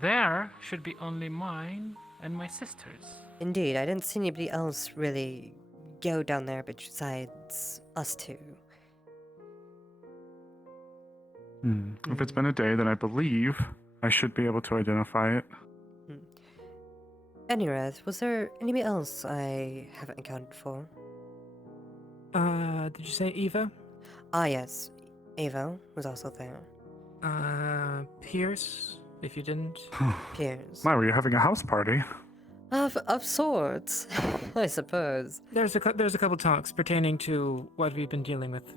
There should be only mine and my sister's. Indeed, I didn't see anybody else really go down there besides us two. If it's been a day, then I believe I should be able to identify it. Anywrath, was there anybody else I haven't accounted for? Did you say Eva? Ah, yes. Avo was also there. Pierce, if you didn't. Piers. Wow, were you having a house party? Of sorts, I suppose. There's a couple talks pertaining to what we've been dealing with.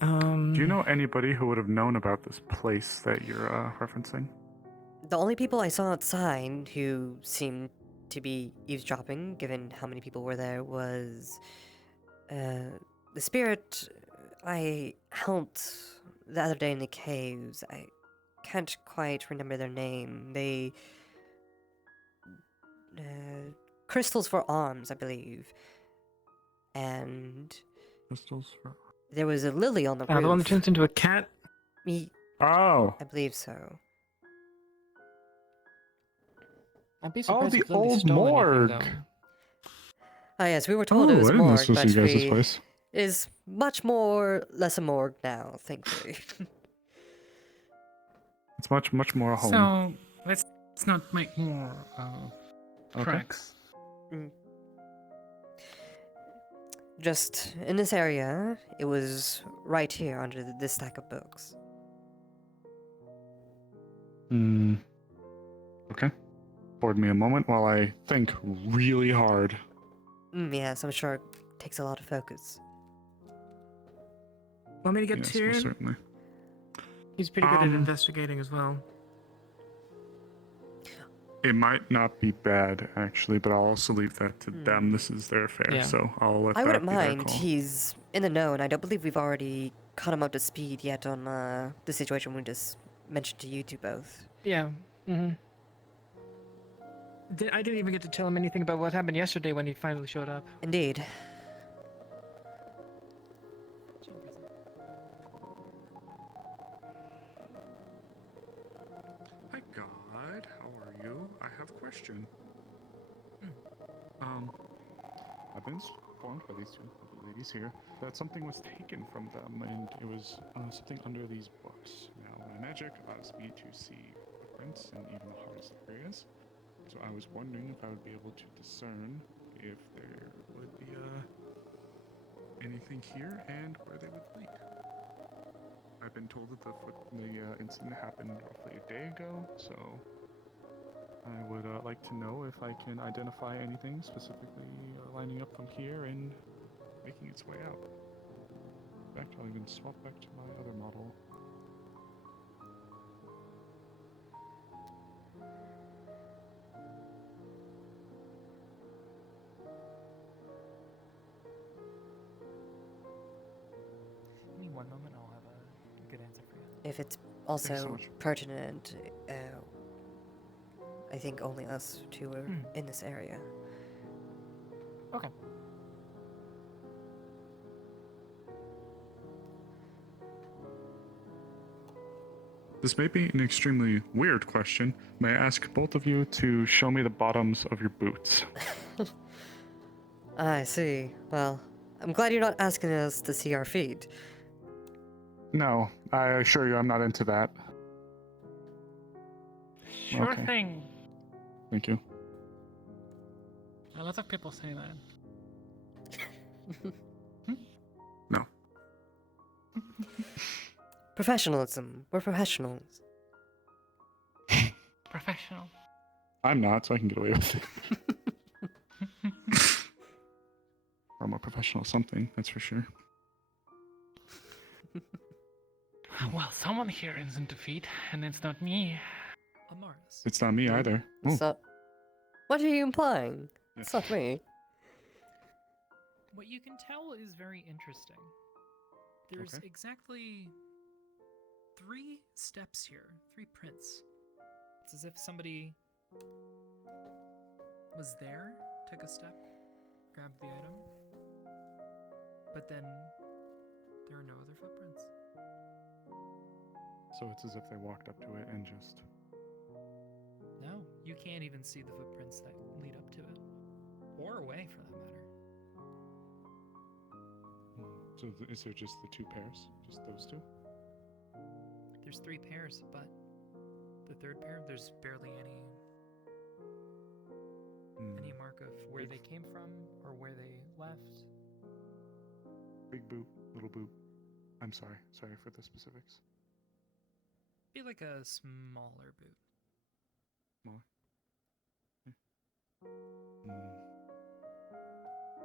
Do you know anybody who would have known about this place that you're referencing? The only people I saw outside who seemed to be eavesdropping, given how many people were there, was the spirit I helped the other day in the caves. I can't quite remember their name. They... crystals for arms, I believe. And... crystals for... there was a lily on the roof. The one that turns into a cat? Oh! I believe so. I'd be Oh, surprised the if Lily old stole morgue! anything, Ah, yes, we were told it was I a didn't know morgue, this was but you guys' place. it is much more less a morgue now, thankfully. It's much more a home. So, let's not make more tracks. Just in this area, it was right here under this stack of books. Okay. Afford me a moment while I think really hard. Yes, I'm sure it takes a lot of focus. Want me to get Yes, Tyrion? most certainly. He's pretty good at investigating as well. It might not be bad, actually, but I'll also leave that to them. This is their affair, Yeah. so I'll let I that wouldn't be their mind. call. He's in the know, and I don't believe we've already caught him up to speed yet on the situation we just mentioned to you two both. Yeah. I didn't even get to tell him anything about what happened yesterday when he finally showed up. Indeed. Hi, God. How are you? I have a question. I've been informed by these two lovely ladies here that something was taken from them, and it was something under these books. Now, my magic allows me to see footprints in even the hardest areas, so I was wondering if I would be able to discern if there would be anything here and where they would lead. I've been told that the incident happened roughly a day ago, so I would like to know if I can identify anything specifically lining up from here and making its way out. In fact, I'll even swap back to my other model. Give me one moment, I'll have a good answer for you. If it's Thanks so also much. pertinent, I think only us two are in this area. Okay. This may be an extremely weird question. May I ask both of you to show me the bottoms of your boots? I see. Well, I'm glad you're not asking us to see our feet. No, I assure you I'm not into that. Sure Okay. thing. Thank you. A lot of people say that. No. Professionalism. We're professionals. Professional. I'm not, so I can get away with it. Or more professional something, that's for sure. Well, someone here is in defeat, and it's not me. Amaris. It's not me either. It's not... What are you implying? Yeah. It's not me. What you can tell is very interesting. There's Okay. exactly 3 steps here, 3 prints. It's as if somebody was there, took a step, grabbed the item, but then there are no other footprints. So it's as if they walked up to it and just. No, you can't even see the footprints that lead up to it, or away for that matter. So is there just the 2 pairs? Just those 2? There's 3 pairs, but the 3rd pair, there's barely any mark of where they came from or where they left. Big boot, little boot. I'm sorry. Sorry for the specifics. Be like a smaller boot. Smaller.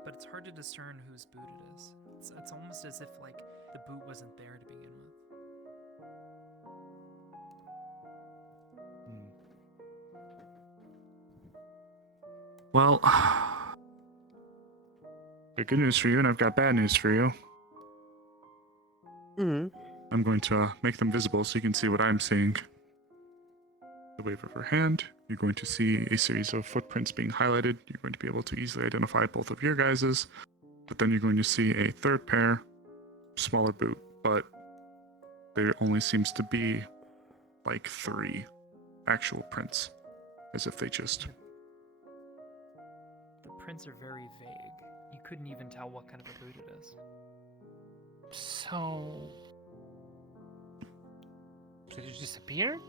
But it's hard to discern whose boot it is. It's almost as if like the boot wasn't there to begin with. Well, got good news for you, and I've got bad news for you. I'm going to make them visible so you can see what I'm seeing. The wave of her hand, you're going to see a series of footprints being highlighted. You're going to be able to easily identify both of your guys's, but then you're going to see a 3rd pair, smaller boot, but there only seems to be like 3 actual prints, as if they just... The prints are very vague. You couldn't even tell what kind of a boot it is. So... Did it disappear?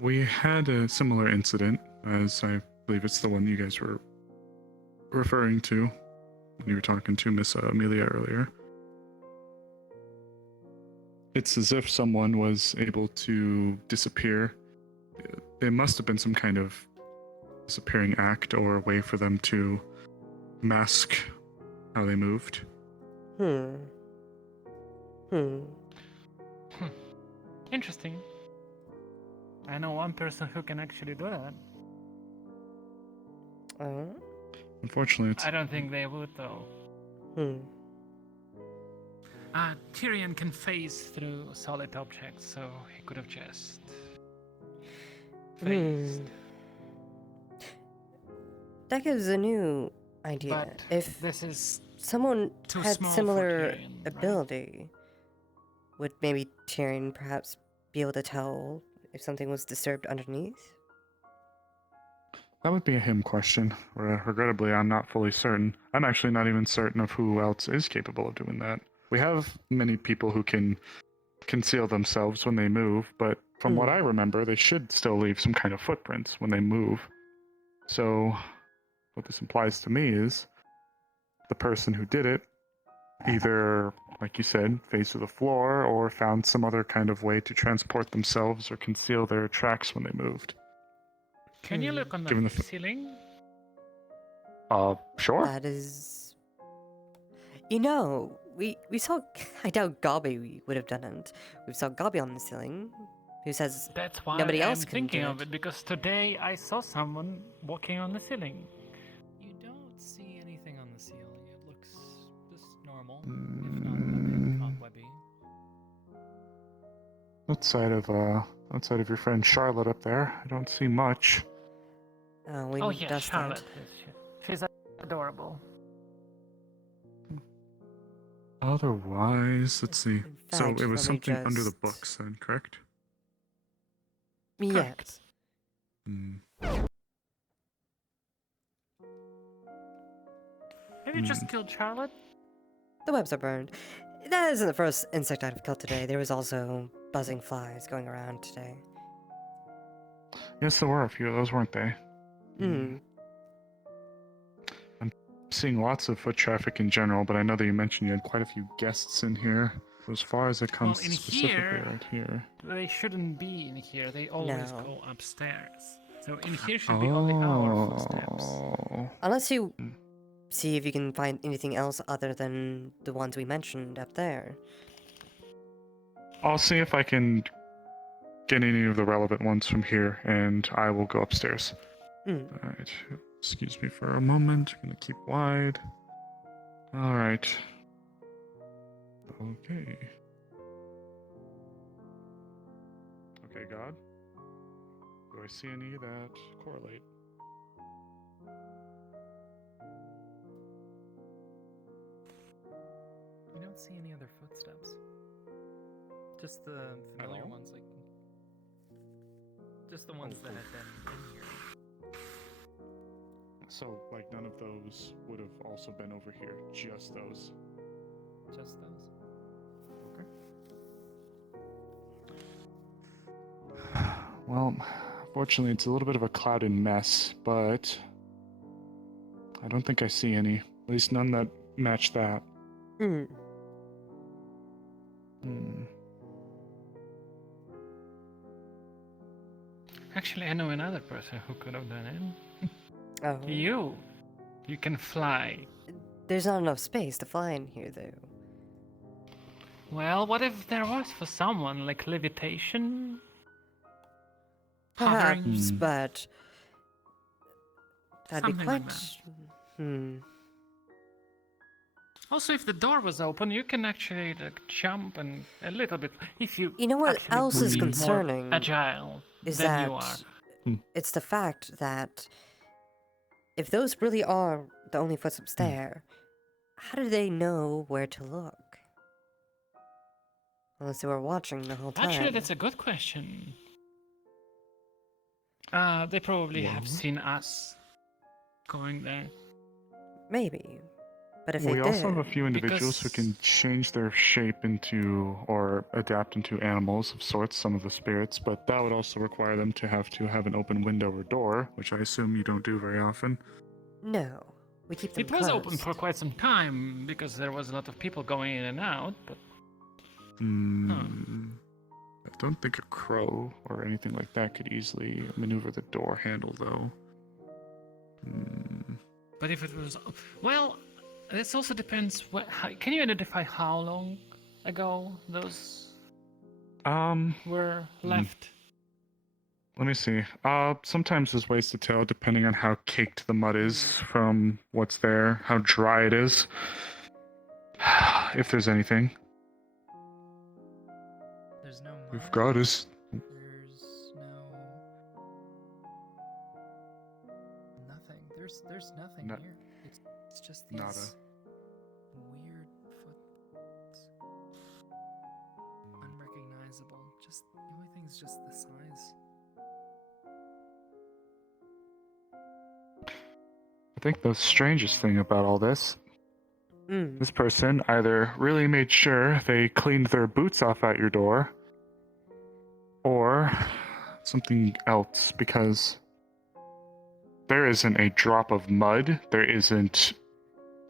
We had a similar incident, as I believe it's the one you guys were referring to when you were talking to Miss Amelia earlier. It's as if someone was able to disappear. It must have been some kind of disappearing act or a way for them to mask how they moved. Interesting. I know one person who can actually do that. Unfortunately, it's... I don't think they would, though. Tyrion can phase through solid objects, so he could have just phased. That gives a new idea. But if this is someone too had small for similar Tyrion, right? ability, would maybe Tyrion perhaps be able to tell if something was disturbed underneath? That would be a him question. Regrettably, I'm not fully certain. I'm actually not even certain of who else is capable of doing that. We have many people who can conceal themselves when they move, but from what I remember, they should still leave some kind of footprints when they move. So, what this implies to me is the person who did it either, like you said, phased to the floor or found some other kind of way to transport themselves or conceal their tracks when they moved. Can you look on Given the the ceiling? Sure. That is... You know, we saw... I doubt Gobby would have done it. We saw Gobby on the ceiling, who says That's why nobody I'm else can thinking do of it, because today I saw someone walking on the ceiling. You don't see anything on the ceiling. It looks just normal, if not a bit cobwebby. Outside of your friend Charlotte up there, I don't see much. Oh yeah, Charlotte. She's adorable. Otherwise, let's see. So fact, it was let me something under the just- books then, correct? Yes. Have you just killed Charlotte? The webs are burned. That isn't the first insect I've killed today. There was also buzzing flies going around today. Yes, there were a few of those, weren't they? Hmm. I'm seeing lots of foot traffic in general, but I know that you mentioned you had quite a few guests in here. As far as it comes Well, in specifically here, right here. They shouldn't be in here. They always No. go upstairs. So in here should be only our footsteps. Unless you see if you can find anything else other than the ones we mentioned up there. I'll see if I can get any of the relevant ones from here, and I will go upstairs. Alright. Excuse me for a moment. I'm gonna keep wide. Alright. Okay. Okay, God. Do I see any that correlate? You don't see any other footsteps. Just the familiar Hello? ones, like. Just the ones that had been in here. So, like, none of those would have also been over here. Just those. Just those. Well, fortunately, it's a little bit of a clouded mess, but I don't think I see any. At least none that match that. Hmm. Actually, I know another person who could have done it. Oh. You. You can fly. There's not enough space to fly in here, though. Well, what if there was for someone like levitation? Hovering? Perhaps, but that'd Something be like quite. Also, if the door was open, you can actually like jump and a little bit. If you. You know what actually else would is be more concerning? Agile Is than that you are. it's the fact that if those really are the only footsteps there, how do they know where to look? Unless they were watching the whole time. Actually, that's a good question. They probably have seen us going there. Maybe. But if We they also did, have a few individuals who can change their shape into or adapt into animals of sorts, some of the spirits, but that would also require them to have an open window or door, which I assume you don't do very often. No. We keep them It was open closed. for quite some time because there was a lot of people going in and out, but. I don't think a crow or anything like that could easily maneuver the door handle, though. But if it was. Well, this also depends. Can you identify how long ago those were left? Let me see. Sometimes there's ways to tell depending on how caked the mud is from what's there, how dry it is. If there's anything. There's no mud. We've got us. There's no. Nothing. There's nothing here. It's just these Nada. weird footprints. Unrecognizable. Just the only thing's just the size. I think the strangest thing about all this, this person either really made sure they cleaned their boots off at your door, or something else, because there isn't a drop of mud, there isn't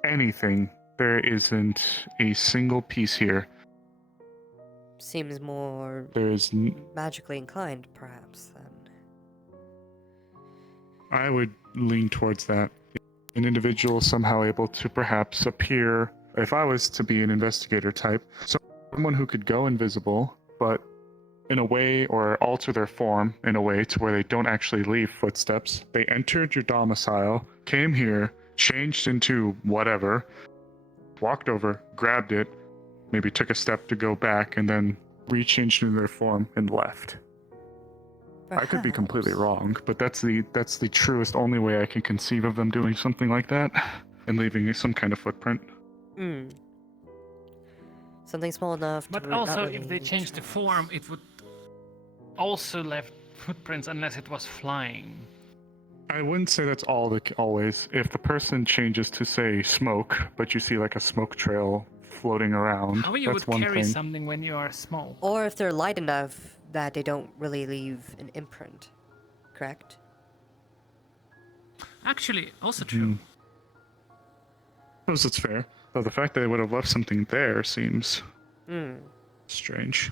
anything, there isn't a single piece here. Seems more There is magically inclined, perhaps, then. I would lean towards that. An individual somehow able to perhaps appear, if I was to be an investigator type, someone who could go invisible, but in a way, or alter their form in a way to where they don't actually leave footsteps. They entered your domicile, came here, changed into whatever, walked over, grabbed it, maybe took a step to go back, and then rechanged into their form and left. I could be completely wrong, but that's the truest, only way I can conceive of them doing something like that, and leaving some kind of footprint. Something small enough. But to also, not if really they changed the form, it would also left footprints unless it was flying. I wouldn't say that's always. If the person changes to, say, smoke, but you see like a smoke trail floating around, How you that's would one carry thing. something when you are small? Or if they're light enough that they don't really leave an imprint, correct? Actually, also true. I suppose it's fair. Though the fact that they would have left something there seems strange.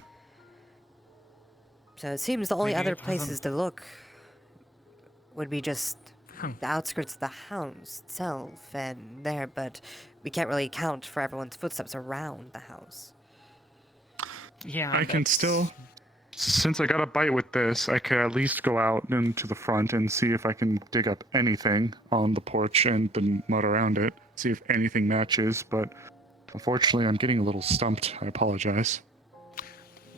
So it seems the only Maybe other it wasn't- places to look would be just the outskirts of the house itself and there, but we can't really account for everyone's footsteps around the house. Yeah, I can that's- still, since I got a bite with this, I could at least go out into the front and see if I can dig up anything on the porch and the mud around it. See if anything matches, but unfortunately I'm getting a little stumped. I apologize.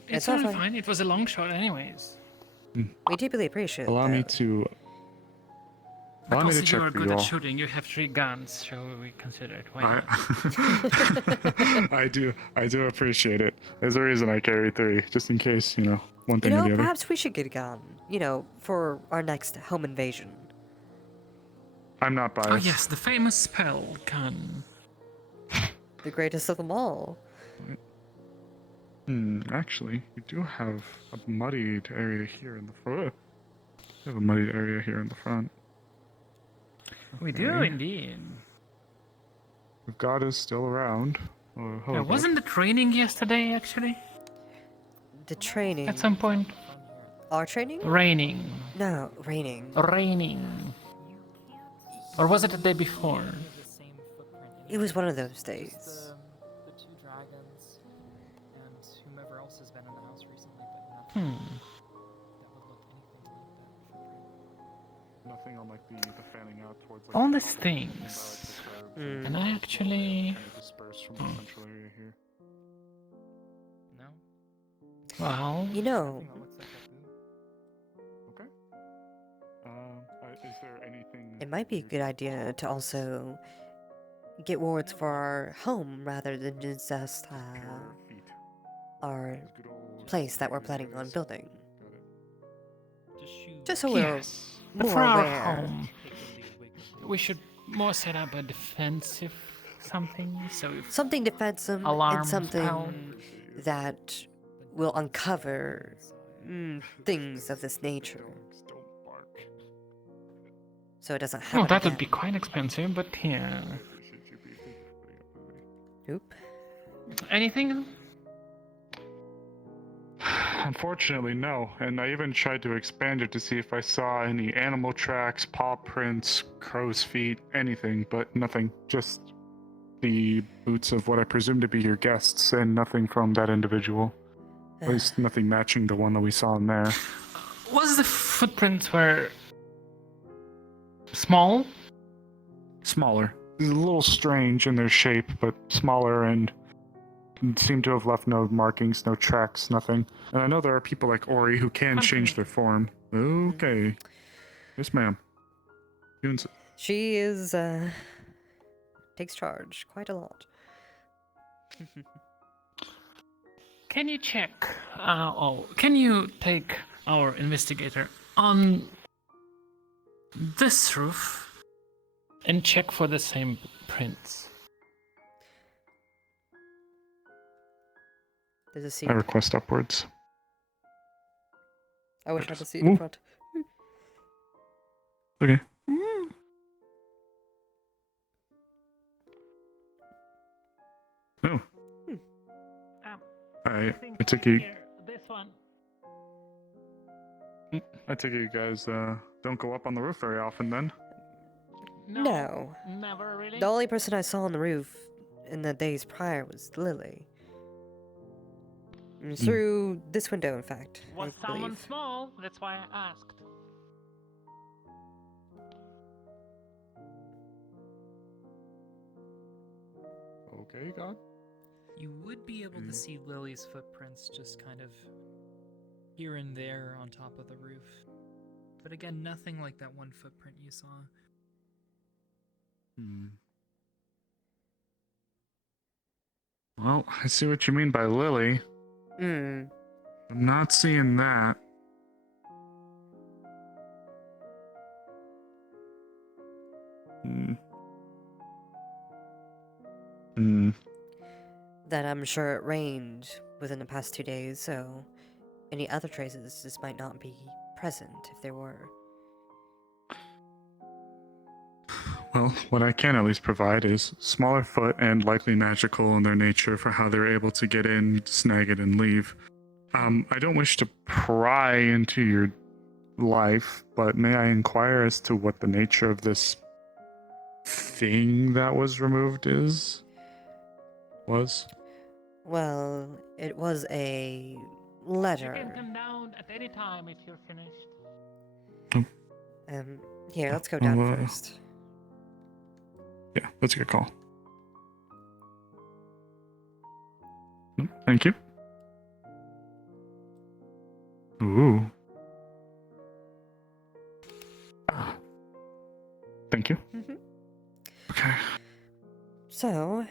It's all all fine. fine. It was a long shot, anyways. We deeply appreciate Allow me that. to... But Allow me also, to check you are for good you at all. shooting. You have 3 guns, so we consider it. Why not? I do appreciate it. There's a reason I carry 3, just in case, one You thing or know, the other. perhaps we should get a gun, for our next home invasion. I'm not biased. Oh yes, the famous spell gun. The greatest of them all. Actually, we do have a muddied area here in the front. We have a muddied area here in the front. We do Okay. indeed. If God is still around. Hello, God. Wasn't it raining yesterday, actually? The training. At some point? Our training? Raining. No, raining. Raining. Or was it the day before? It was one of those days. The 2 dragons and whomever else has been in the house recently, but Hmm. nothing that would look anything like that. Nothing on like the fanning out towards like All the these top things. and And I actually... disperse from the central area here. No? Well... You know, Okay. Is there anything? it might be a good idea to also get wards for our home rather than just our place that we're planning on building. Just so we're Yes. But more for our aware. home, we should more set up a defensive something. So if Something defensive alarm and something spell. that will uncover things of this nature. So it doesn't happen Oh, that would again. be quite expensive, but yeah. Oop. Anything? Unfortunately, no. And I even tried to expand it to see if I saw any animal tracks, paw prints, crow's feet, anything, but nothing. Just the boots of what I presume to be your guests, and nothing from that individual. At least nothing matching the one that we saw in there. Was the footprints were small? Smaller. It's a little strange in their shape, but smaller and seem to have left no markings, no tracks, nothing. And I know there are people like Ori who can change their form. Okay. Yes, ma'am. She is, takes charge quite a lot. Can you check? Can you take our investigator on this roof and check for the same prints? There's a seat. I request upwards. I wish I had a seat in front. Okay. Oh. I take you. This one. I take it you guys don't go up on the roof very often then. No. Never really. The only person I saw on the roof in the days prior was Lily. Through this window, in fact. Was I someone believe. small? That's why I asked. Okay, God. You would be able to see Lily's footprints just kind of here and there on top of the roof. But again, nothing like that one footprint you saw. Well, I see what you mean by Lily. I'm not seeing that. That I'm sure it rained within the past 2 days, so any other traces just might not be present if there were. Well, what I can at least provide is smaller foot and likely magical in their nature for how they're able to get in, snag it, and leave. I don't wish to pry into your life, but may I inquire as to what the nature of this thing that was removed was? Well, it was a You can letter. come down at any time if you're finished. Here, let's go down first. Yeah, that's a good call. Thank you. Ooh. Thank you. Okay. So,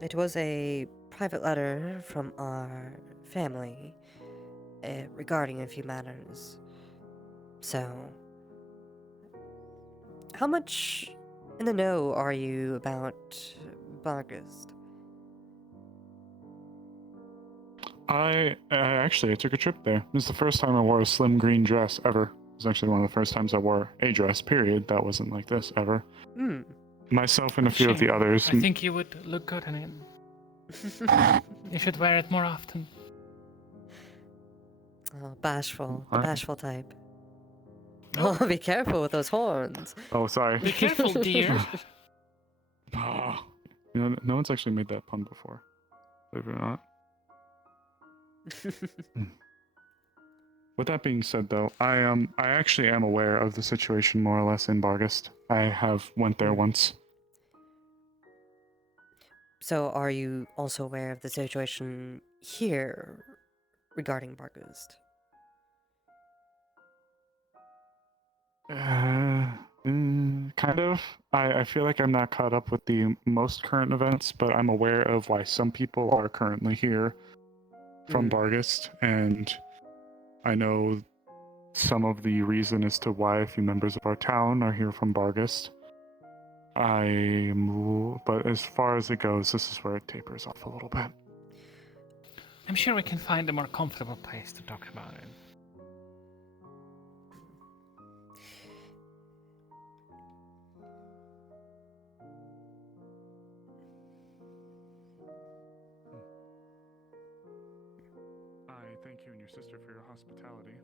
it was a private letter from our family regarding a few matters. So, how much in the know are you about Bargust? I took a trip there. This is the first time I wore a slim green dress ever. It was actually one of the first times I wore a dress, period. That wasn't like this ever. Hmm. Myself and a few of the others. I think you would look good in it. You should wear it more often. Oh, bashful. The What? bashful type. Oh, be careful with those horns. Oh, sorry. Be careful, dear. Oh. You know, no one's actually made that pun before. Believe it or not. With that being said, though, I actually am aware of the situation more or less in Bargust. I have went there once. So, are you also aware of the situation here regarding Bargust? Kind of. I feel like I'm not caught up with the most current events, but I'm aware of why some people are currently here from Bargust, and I know some of the reason as to why a few members of our town are here from Bargust. But as far as it goes, this is where it tapers off a little bit. I'm sure we can find a more comfortable place to talk about it. I thank you and your sister for your hospitality.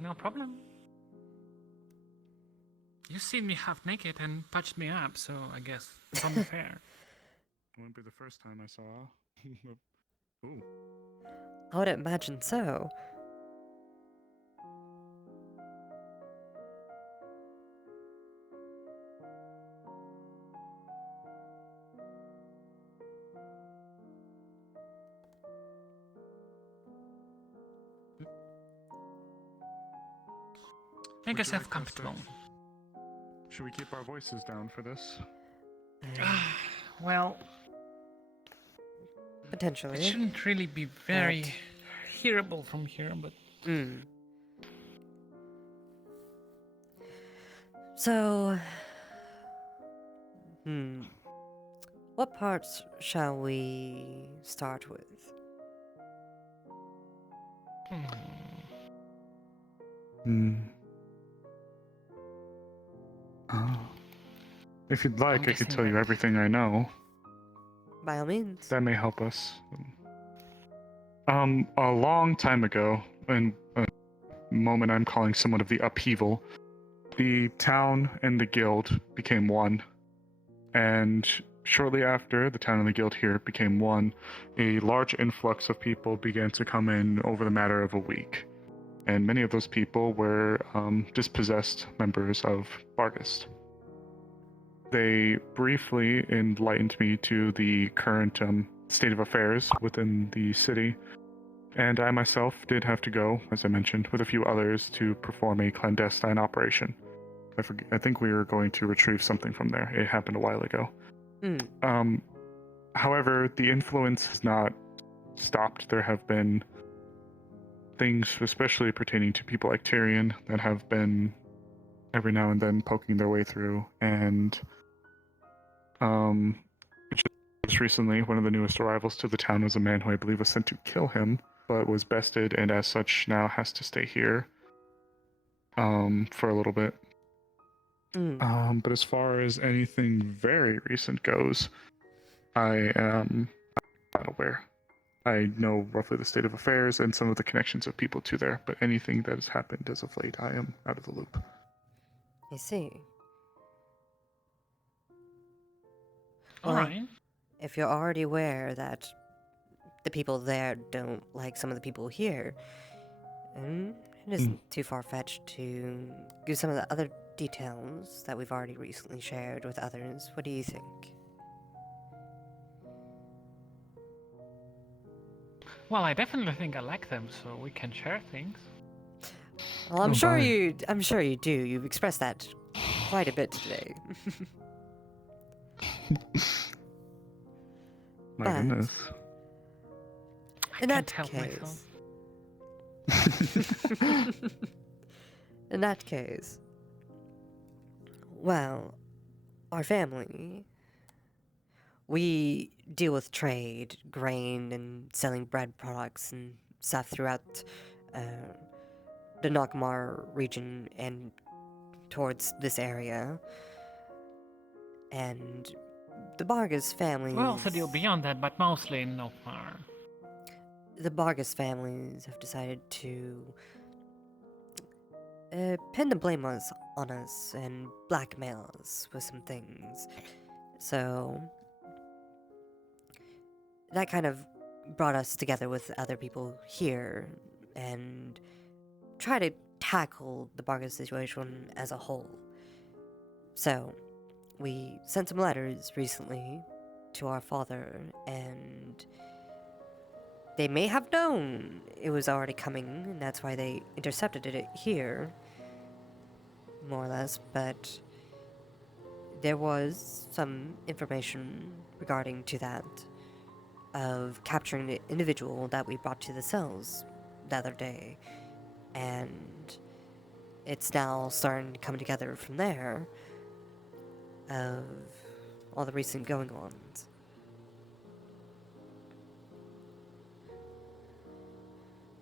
No problem. You seen me half naked and patched me up, so I guess it's only fair. It wouldn't be the first time I saw. Ooh. I would imagine so. Make yourself comfortable. Should we keep our voices down for this? Well, Potentially. it shouldn't really be very hearable from here, but... So, what parts shall we start with? If you'd like, I could tell you everything I know. By all means. That may help us. A long time ago, in a moment I'm calling somewhat of the upheaval, the town and the guild became one. And shortly after the town and the guild here became one, a large influx of people began to come in over the matter of a week. And many of those people were dispossessed members of Bargust. They briefly enlightened me to the current state of affairs within the city, and I myself did have to go, as I mentioned, with a few others to perform a clandestine operation. I think we were going to retrieve something from there. It happened a while ago. However, the influence has not stopped. There have been things, especially pertaining to people like Tyrion, that have been every now and then poking their way through, and just recently, one of the newest arrivals to the town was a man who I believe was sent to kill him, but was bested and as such now has to stay here for a little bit. But as far as anything very recent goes, I am not aware. I know roughly the state of affairs and some of the connections of people to there, but anything that has happened as of late, I am out of the loop. I see. Alright. if you're already aware that the people there don't like some of the people here, it isn't too far-fetched to give some of the other details that we've already recently shared with others. What do you think? Well, I definitely think I like them, so we can share things. Well, I'm sure you do. You've expressed that quite a bit today. My But goodness. in that case, in that case, well, our family, we deal with trade, grain, and selling bread products and stuff throughout the Nakmar region and towards this area. And the Vargas families... We also deal beyond that, but mostly in Nopar. The Vargas families have decided to pin the blame on us and blackmail us with some things. So that kind of brought us together with other people here and try to tackle the Vargas situation as a whole. So we sent some letters recently to our father, and they may have known it was already coming, and that's why they intercepted it here, more or less, but there was some information regarding to that, of capturing the individual that we brought to the cells the other day, and it's now starting to come together from there, of all the recent going-ons.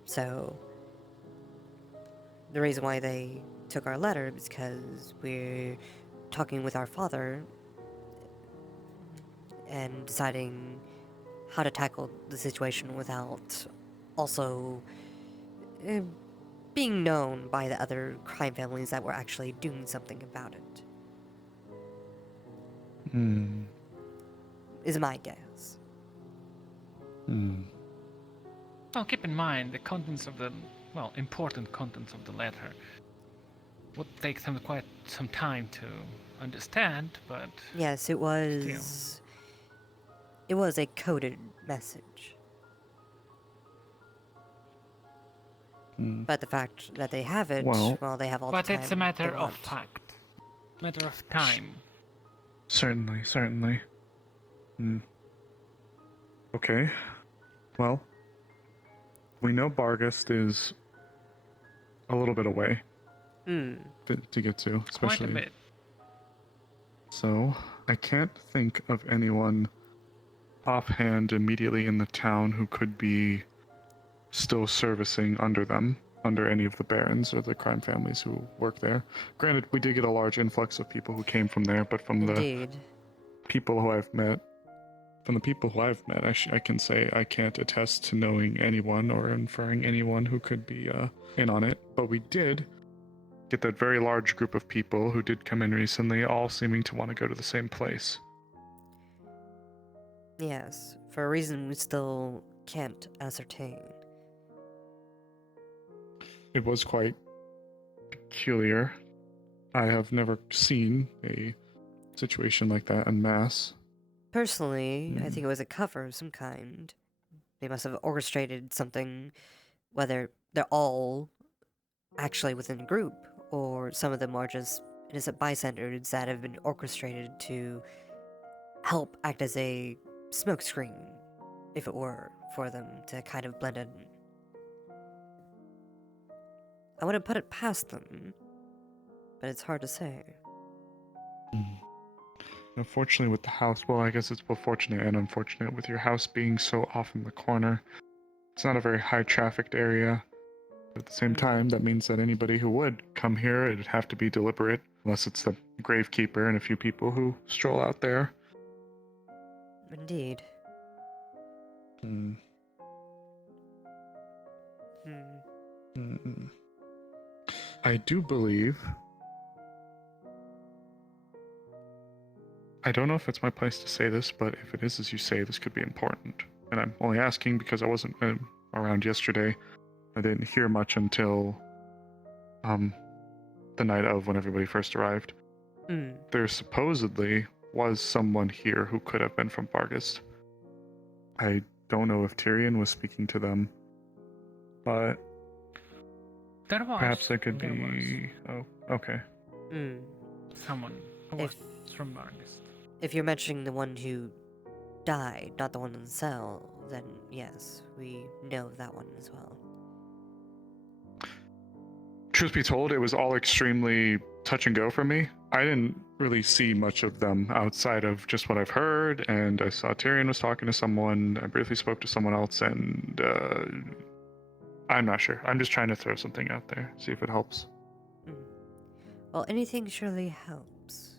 So, the reason why they took our letter is because we're talking with our father and deciding how to tackle the situation without also being known by the other crime families that we're actually doing something about it. Is my guess. Well, keep in mind the contents of the, well, important contents of the letter would take them quite some time to understand, but... Yes, it was... It was a coded message. But the fact that they have it, well, they have all the time. But it's a matter of fact. Matter of time. Certainly, certainly. Okay. Well, we know Bargast is a little bit away to get to, especially. Quite a bit. So, I can't think of anyone offhand immediately in the town who could be still servicing under them, under any of the barons or the crime families who work there. Granted, we did get a large influx of people who came from there, but from the people who I've met, I can say I can't attest to knowing anyone or inferring anyone who could be in on it. But we did get that very large group of people who did come in recently, all seeming to want to go to the same place. Yes, for a reason we still can't ascertain. It was quite peculiar. I have never seen a situation like that en masse. Personally, I think it was a cover of some kind. They must have orchestrated something, whether they're all actually within a group, or some of them are just innocent bystanders that have been orchestrated to help act as a smokescreen, if it were, for them to kind of blend in. I wouldn't put it past them, but it's hard to say. Unfortunately, with the house, well, I guess it's both fortunate and unfortunate with your house being so off in the corner. It's not a very high-trafficked area. But at the same time, that means that anybody who would come here, it'd have to be deliberate, unless it's the gravekeeper and a few people who stroll out there. Indeed. I do believe I don't know if it's my place to say this, but if it is as you say, this could be important. And I'm only asking because I wasn't around yesterday. I didn't hear much until the night of when everybody first arrived. There supposedly was someone here who could have been from Bargast. I don't know if Tyrion was speaking to them, but There was. perhaps that could there be. Oh, okay. Someone who was from Bargast. If you're mentioning the one who died, not the one in the cell, then yes, we know that one as well. Truth be told, it was all extremely touch and go for me. I didn't really see much of them outside of just what I've heard, and I saw Tyrion was talking to someone. I briefly spoke to someone else, and I'm not sure. I'm just trying to throw something out there, see if it helps. Well, anything surely helps.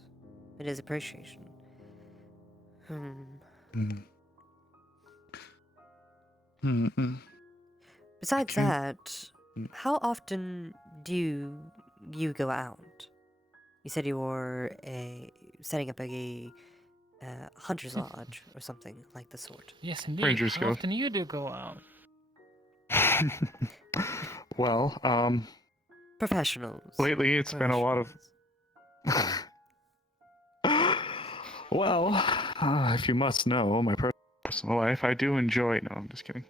It is appreciation. Besides that, how often do you go out? You said you were setting up a hunter's lodge or something like the sort. Yes, indeed. Rangers How go. often you do go out? Well, professionals. Lately, it's been a lot of. Well, if you must know, my personal life, I do enjoy. No, I'm just kidding.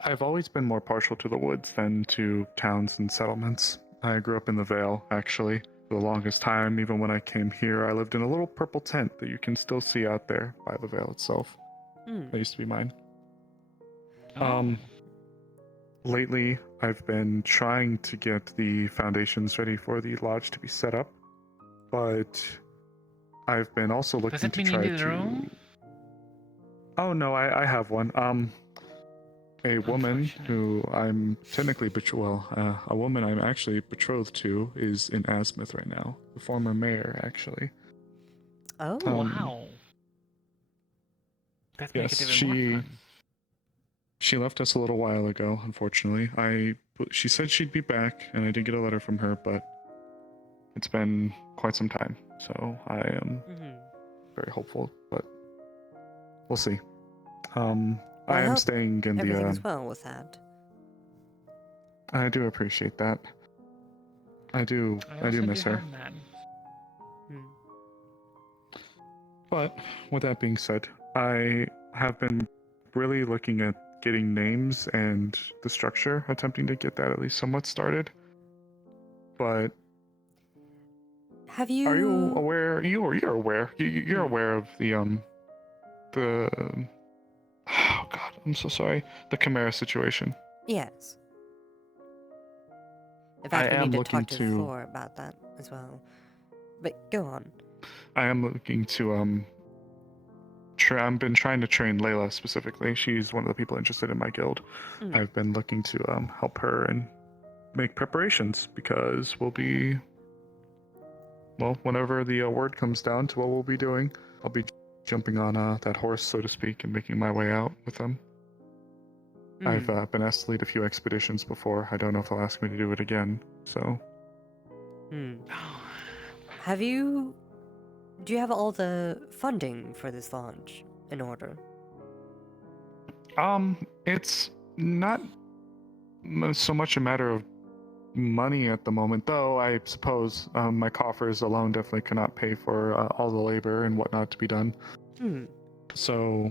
I've always been more partial to the woods than to towns and settlements. I grew up in the Vale, actually. For the longest time, even when I came here, I lived in a little purple tent that you can still see out there by the Vale itself. That used to be mine. Lately, I've been trying to get the foundations ready for the lodge to be set up, but I've been also looking Does it to mean you try need to. your own? Oh no, I have one. A woman who I'm technically a woman I'm actually betrothed to is in Asmith right now. The former mayor, actually. Oh wow. That makes it even more fun. She left us a little while ago, unfortunately. She said she'd be back, and I did get a letter from her, but it's been quite some time, so I am very hopeful, but we'll see. I am staying in everything's well with that. I do appreciate that. I do miss her. But with that being said, I have been really looking at getting names and the structure, attempting to get that at least somewhat started. But have you? Are you aware? You're aware. You're aware of the oh god, I'm so sorry. The Chimera situation. Yes. In fact, we need to talk to to- Thor about that as well. But go on. I am looking to I've been trying to train Layla specifically. She's one of the people interested in my guild. I've been looking to help her and make preparations because we'll be, well, whenever the word comes down to what we'll be doing, I'll be jumping on that horse, so to speak, and making my way out with them. I've been asked to lead a few expeditions before. I don't know if they'll ask me to do it again, so. Do you have all the funding for this launch in order? It's not so much a matter of money at the moment, though I suppose my coffers alone definitely cannot pay for all the labor and whatnot to be done. So,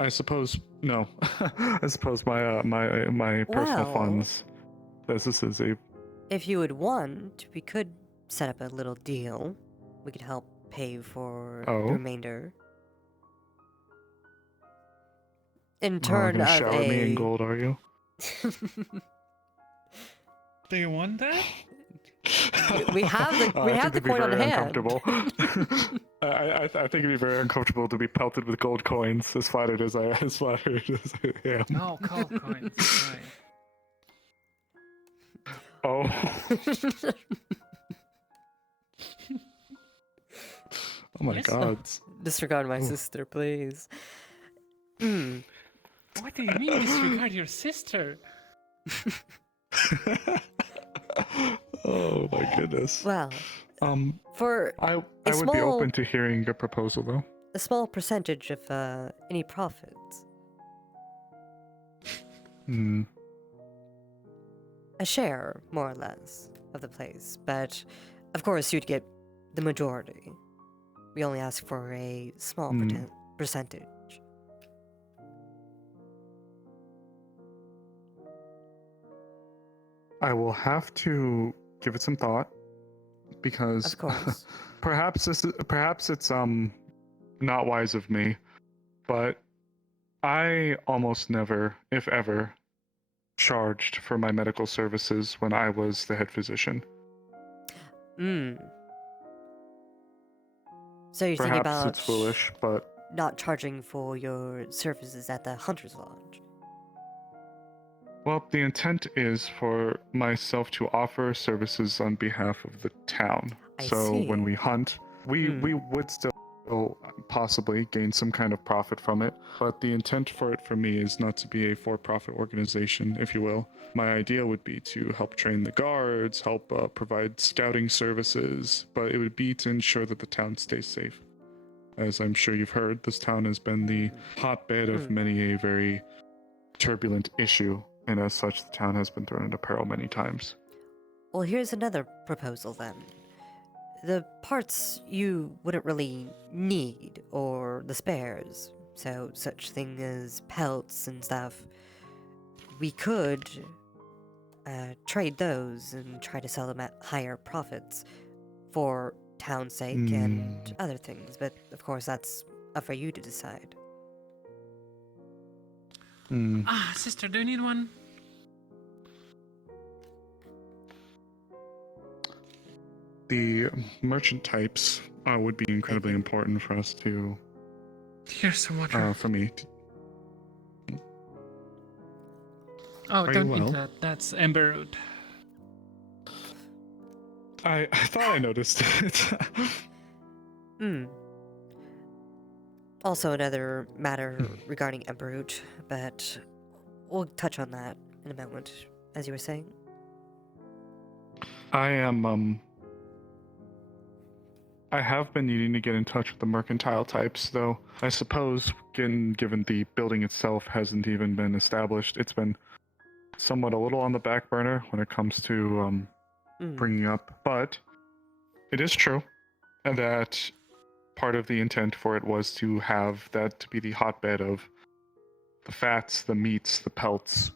I suppose no. I suppose my my personal funds. This is a. If you would want, we could set up a little deal. We could help pay for the remainder. In turn gonna of shower me in gold, are you? Do you want that? we have the coin on hand. I think it'd be very uncomfortable to be pelted with gold coins, as flattered as I am. Oh, gold coins. Right. Oh. Oh my god. Disregard my sister, please. What do you mean disregard your sister? Oh my goodness. Well, for I a would be small- open to hearing a proposal though. a small percentage of any profits. Hmm. A share, more or less, of the place. But, of course, you'd get the majority. We only ask for a small percentage. I will have to give it some thought because Of course. perhaps it's not wise of me, but I almost never, if ever, charged for my medical services when I was the head physician. So you're thinking Perhaps about it's foolish, but not charging for your services at the Hunter's Lodge. well, the intent is for myself to offer services on behalf of the town. So when we hunt, we would still possibly gain some kind of profit from it, but the intent for it for me is not to be a for-profit organization, if you will. My idea would be to help train the guards, help provide scouting services, but it would be to ensure that the town stays safe. As I'm sure you've heard, this town has been the hotbed of many a very turbulent issue, and as such, the town has been thrown into peril many times. Well, here's another proposal then. The parts you wouldn't really need, or the spares, so such thing as pelts and stuff, we could trade those and try to sell them at higher profits for town's sake and other things, but of course that's up for you to decide. Sister, do you need one? The merchant types would be incredibly important for us to. Here's some water. For me. Oh, Are don't you eat well? that. That's amber root. I thought I noticed it. Also another matter regarding Emberoot, but we'll touch on that in a moment, as you were saying. I have been needing to get in touch with the mercantile types, though I suppose, given the building itself hasn't even been established, it's been somewhat a little on the back burner when it comes to bringing up. But it is true that part of the intent for it was to have that to be the hotbed of the fats, the meats, the pelts,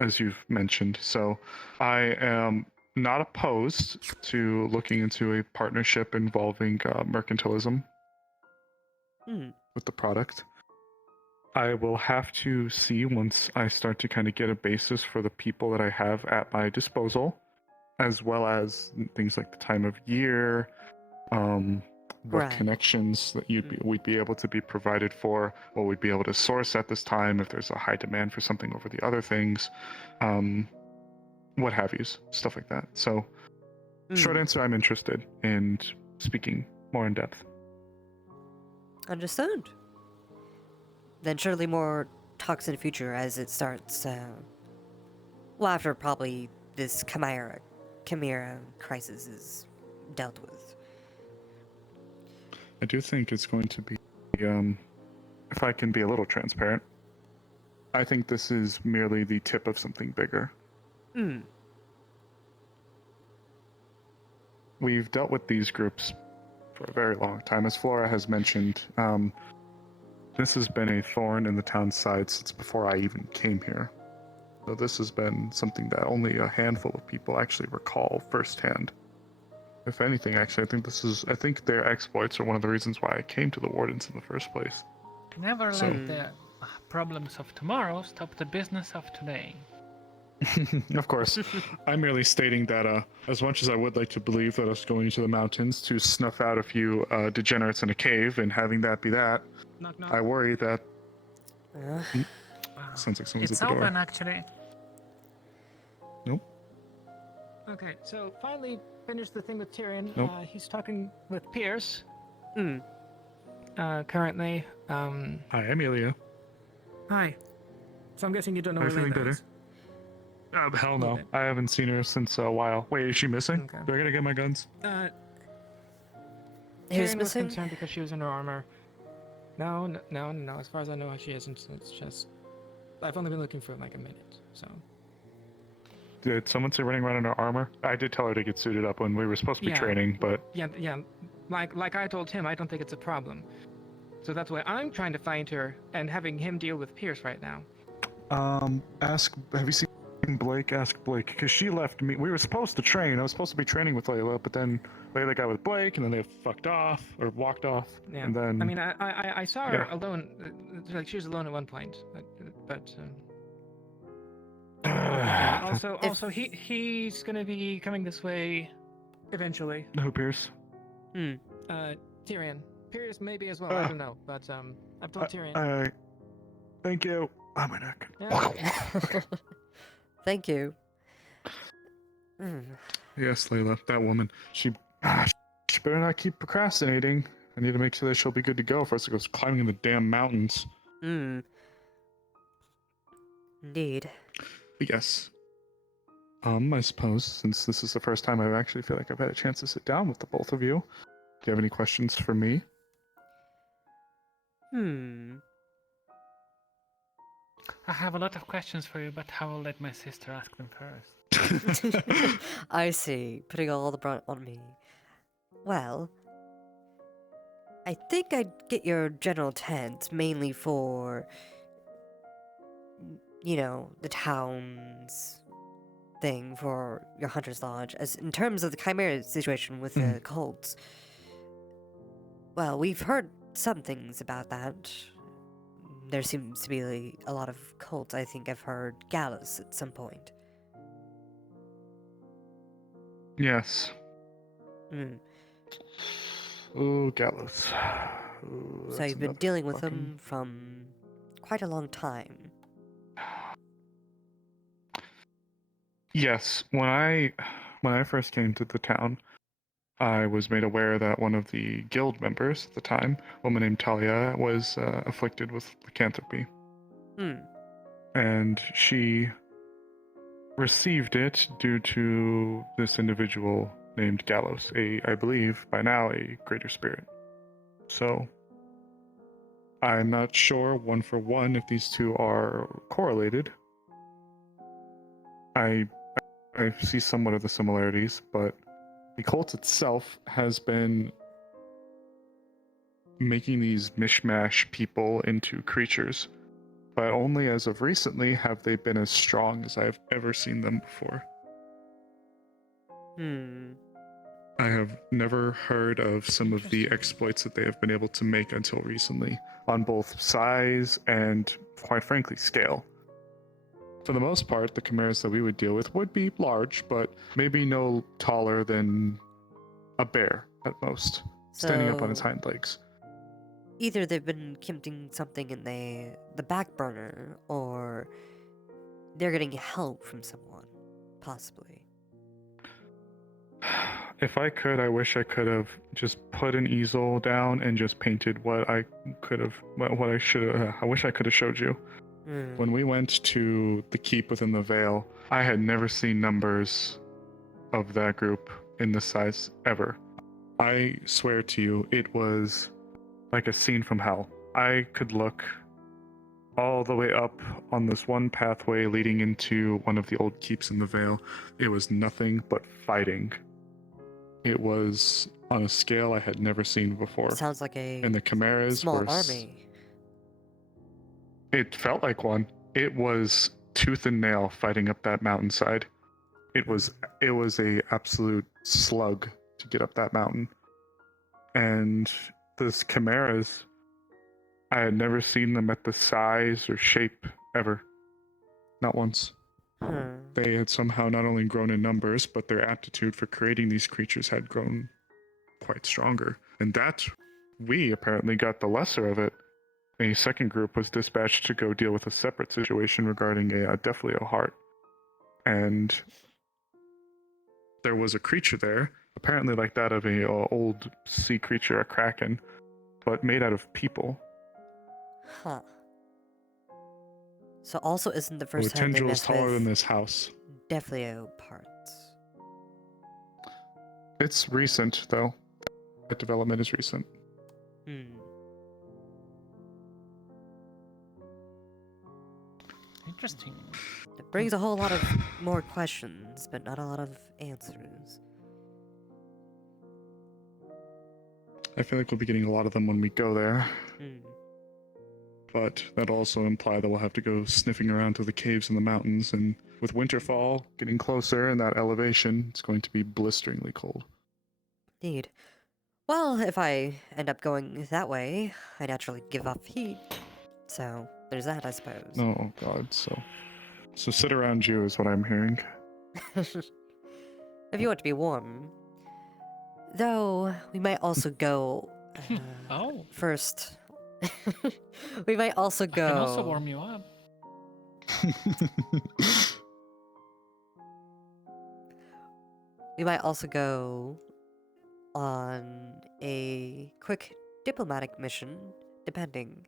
as you've mentioned. So I am not opposed to looking into a partnership involving mercantilism with the product. I will have to see once I start to kind of get a basis for the people that I have at my disposal, as well as things like the time of year, what connections that we'd be able to be provided for, what we'd be able to source at this time, if there's a high demand for something over the other things, what have yous, stuff like that. So, short answer, I'm interested in speaking more in depth. Understood. Then surely more talks in the future as it starts, well, after probably this Chimera crisis is dealt with. I do think it's going to be, if I can be a little transparent, I think this is merely the tip of something bigger. We've dealt with these groups for a very long time. As Flora has mentioned, this has been a thorn in the town's side since before I even came here. So this has been something that only a handful of people actually recall firsthand. If anything, actually, I think their exploits are one of the reasons why I came to the Wardens in the first place. Never let the problems of tomorrow stop the business of today. Of course. I'm merely stating that as much as I would like to believe that us going into the mountains to snuff out a few degenerates in a cave and having that be that, Knock, knock. I worry that... Sounds like someone's It's at the door. open, actually. Nope. Okay, so finally finished the thing with Tyrion. Nope. He's talking with Pierce. Currently. Hi, Amelia. Hi. So I'm guessing you don't know Are where you feeling Lena better? is. Hell no. I haven't seen her since a while. Wait, is she missing? Okay. Do I gotta get my guns? Who's Who's was missing? concerned because she was in her armor. No. As far as I know, she isn't. It's just I've only been looking for like a minute, so. Did someone say running around in her armor? I did tell her to get suited up when we were supposed to be training, but... Yeah. Like I told him, I don't think it's a problem. So that's why I'm trying to find her and having him deal with Pierce right now. Have you seen Blake? Ask Blake, because she left me. We were supposed to train. I was supposed to be training with Layla, but then Layla got with Blake, and then they fucked off, or walked off, Yeah. and then... I mean, I saw her alone, like she was alone at one point, but also he's gonna be coming this way eventually. Who, Pierce? Tyrion. Pierce maybe as well, I don't know, but I've told Tyrion. Thank you. Oh, my neck. Yeah. Thank you. Yes, Layla, that woman. She better not keep procrastinating. I need to make sure that she'll be good to go for us to go climbing in the damn mountains. Indeed. Yes. I suppose, since this is the first time I actually feel like I've had a chance to sit down with the both of you, do you have any questions for me? I have a lot of questions for you, but I will let my sister ask them first. I see. Putting all the brunt on me. Well, I think I'd get your general tent mainly for, the town's thing for your hunter's lodge. As in terms of the chimera situation with the cults, well, we've heard some things about that. There seems to be a lot of cults. I think I've heard Gallus at some point. Yes. Oh, Gallus. So you've been dealing with them from quite a long time. Yes. When I first came to the town, I was made aware that one of the guild members at the time, a woman named Talia, was afflicted with lycanthropy. And she received it due to this individual named Gallows, I believe by now a greater spirit. So I'm not sure one for one if these two are correlated. I see somewhat of the similarities, but the cult itself has been making these mishmash people into creatures, but only as of recently have they been as strong as I've ever seen them before. I have never heard of some of the exploits that they have been able to make until recently, on both size and, quite frankly, scale. For the most part, the chimeras that we would deal with would be large, but maybe no taller than a bear at most, standing up on its hind legs. Either they've been keeping something in the back burner, or they're getting help from someone, possibly. If I could, I wish I could have just put an easel down and just painted what I could have, what I should have. I wish I could have showed you. When we went to the keep within the Vale, I had never seen numbers of that group in this size ever. I swear to you, it was like a scene from hell. I could look all the way up on this one pathway leading into one of the old keeps in the Vale. It was nothing but fighting. It was on a scale I had never seen before. Sounds like a and the chimeras small were army. It felt like one. It was tooth and nail fighting up that mountainside. It was a absolute slug to get up that mountain. And those chimeras, I had never seen them at the size or shape ever. Not once. They had somehow not only grown in numbers, but their aptitude for creating these creatures had grown quite stronger. And that, we apparently got the lesser of it. A second group was dispatched to go deal with a separate situation regarding a Defleo heart. And there was a creature there, apparently like that of a old sea creature, a kraken, but made out of people. Huh. So also isn't the first with time they tendrils messed taller with... than this house. Defleo parts. It's recent, though. That development is recent. Interesting. It brings a whole lot of more questions, but not a lot of answers. I feel like we'll be getting a lot of them when we go there. But that'll also imply that we'll have to go sniffing around through the caves in the mountains, and with winterfall getting closer and that elevation, it's going to be blisteringly cold. Indeed. Well, if I end up going that way, I naturally give off heat. So, there's that, I suppose. Oh god, so sit around you is what I'm hearing. If you want to be warm. Though, we might also go... First. We might also go... I can also warm you up. We might also go on a quick diplomatic mission, depending.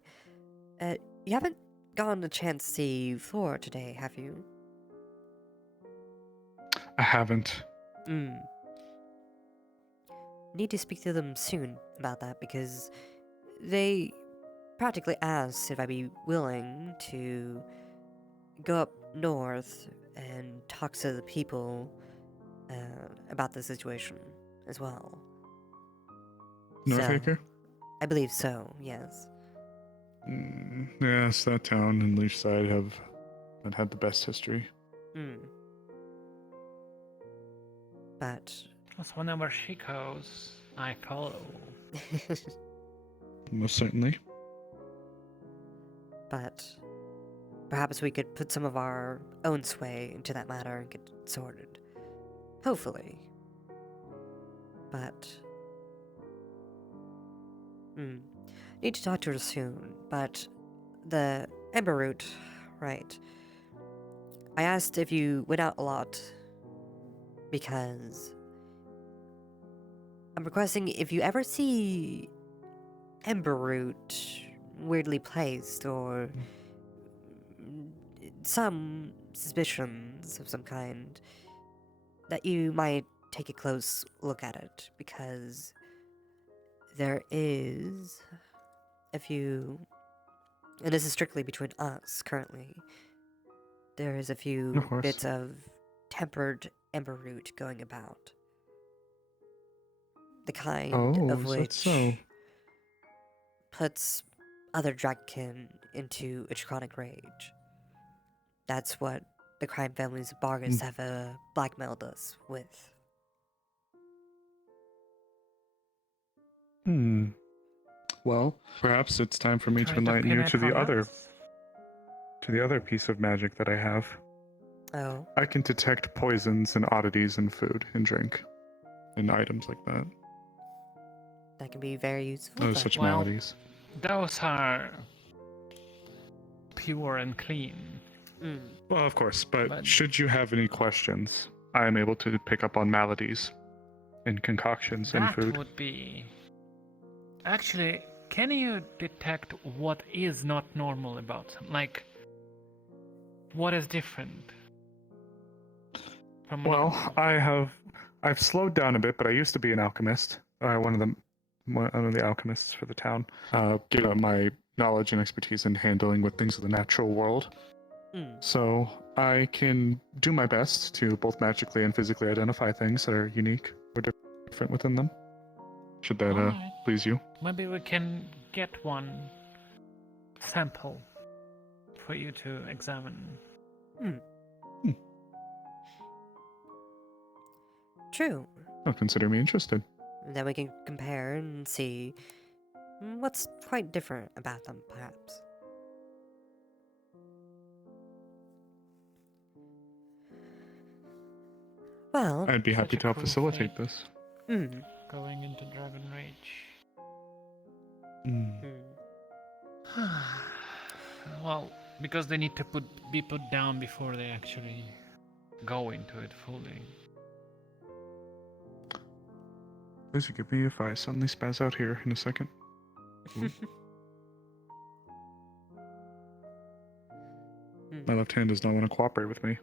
You haven't gotten a chance to see Flora today, have you? I haven't. Need to speak to them soon about that, because they practically asked if I'd be willing to go up north and talk to the people about the situation as well. Northacre? I believe so, yes. Yes, that town and Leafside have had the best history. But... So whenever she goes, I follow. Most certainly. But perhaps we could put some of our own sway into that matter and get it sorted. Hopefully. But... Need to talk to her soon, but the Ember Root, right. I asked if you went out a lot because I'm requesting if you ever see Ember Root weirdly placed or some suspicions of some kind, that you might take a close look at it, because there is a few, and this is strictly between us currently, there is a few bits of tempered Ember Root going about. The kind of which puts other Dragonkin into a chronic rage. That's what the crime families of Bargus have blackmailed us with. Well, perhaps it's time for me to enlighten you to the other piece of magic that I have. Oh. I can detect poisons and oddities in food and drink, and items like that. That can be very useful. No such maladies. Those are pure and clean. Well, of course, but should you have any questions, I am able to pick up on maladies and concoctions in food. That would be... Actually, can you detect what is not normal about them? Like, what is different? Well, I've slowed down a bit, but I used to be an alchemist. One of the alchemists for the town. Given my knowledge and expertise in handling with things of the natural world. So I can do my best to both magically and physically identify things that are unique or different within them. Should that please you? Maybe we can get one sample for you to examine. True. Oh, consider me interested. Then we can compare and see what's quite different about them, perhaps. Well, I'd be happy to help facilitate this. Going into Dragon Rage. Well, because they need to be put down before they actually go into it fully. Please forgive me if I suddenly spaz out here in a second. My left hand does not want to cooperate with me.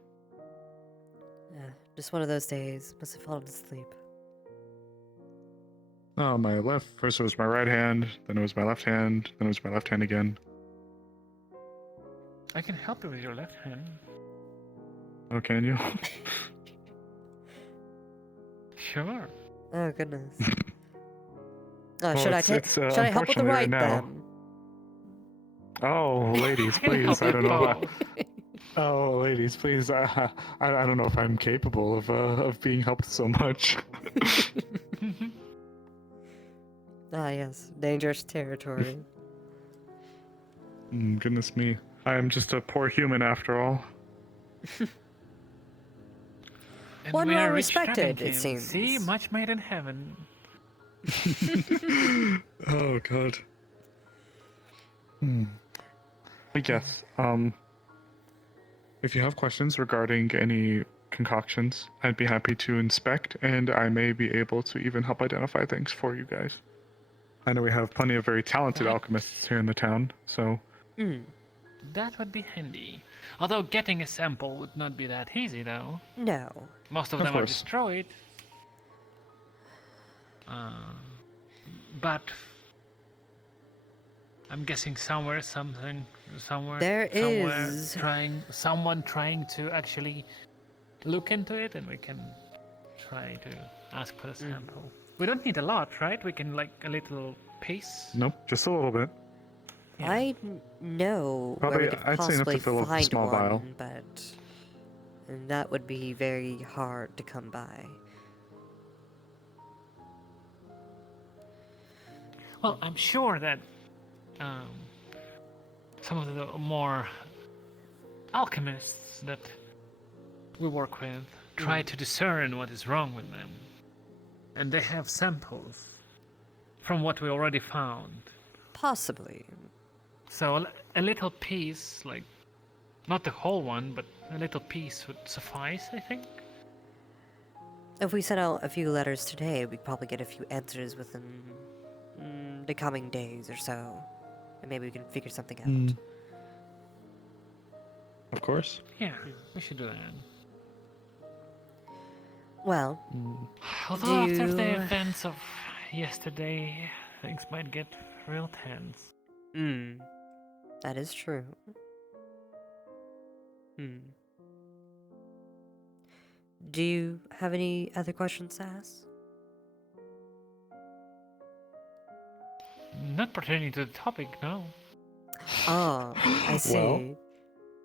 Just one of those days. Must have fallen asleep. Oh, my left. First it was my right hand, then it was my left hand, then it was my left hand again. I can help you with your left hand. Oh, can you? Sure. Oh goodness. Well, should I it's, should I help with the unfortunately right now. then? Oh, ladies, I can please. help I you don't know. both. Oh, ladies, please. I don't know if I'm capable of being helped so much. Ah yes, dangerous territory. Goodness me. I am just a poor human after all. And One we well are rich respected, dragon it kings. seems. See, much made in heaven. Oh god. But yes, if you have questions regarding any concoctions, I'd be happy to inspect, and I may be able to even help identify things for you guys. I know we have plenty of very talented alchemists here in the town, so... That would be handy. Although getting a sample would not be that easy, though. No. Most of Of them are course. destroyed. But I'm guessing somewhere There is. someone trying to actually look into it, and we can try to ask for a sample. We don't need a lot, right? We can like a little piece. Nope, just a little bit. Yeah. I know Probably, where we could I'd say enough to possibly fill up a find small one, vial. but that would be very hard to come by. Well, I'm sure that some of the more alchemists that we work with try to discern what is wrong with them. And they have samples from what we already found. Possibly. So a little piece, like, not the whole one, but a little piece would suffice, I think. If we sent out a few letters today, we'd probably get a few answers within the coming days or so. And maybe we can figure something out. Of course. Yeah, we should do that. Well, Although after the events of yesterday, things might get real tense. That is true. Do you have any other questions to ask? Not pertaining to the topic, no. Oh, I see. Well.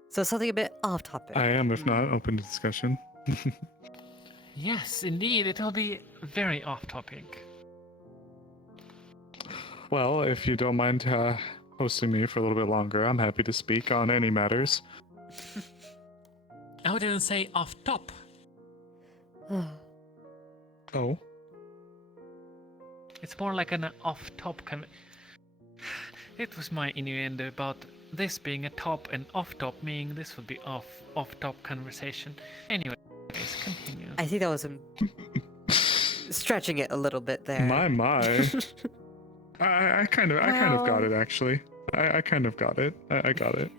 So something a bit off topic. I am, if not, open to discussion. Yes, indeed, it'll be very off topic. Well, if you don't mind hosting me for a little bit longer, I'm happy to speak on any matters. I wouldn't say off top. Oh? It's more like an off top It was my innuendo about this being a top and off top, meaning this would be off top conversation. Anyways, continue. I think that was stretching it a little bit there. My. I kind of got it actually. I kind of got it. I got it.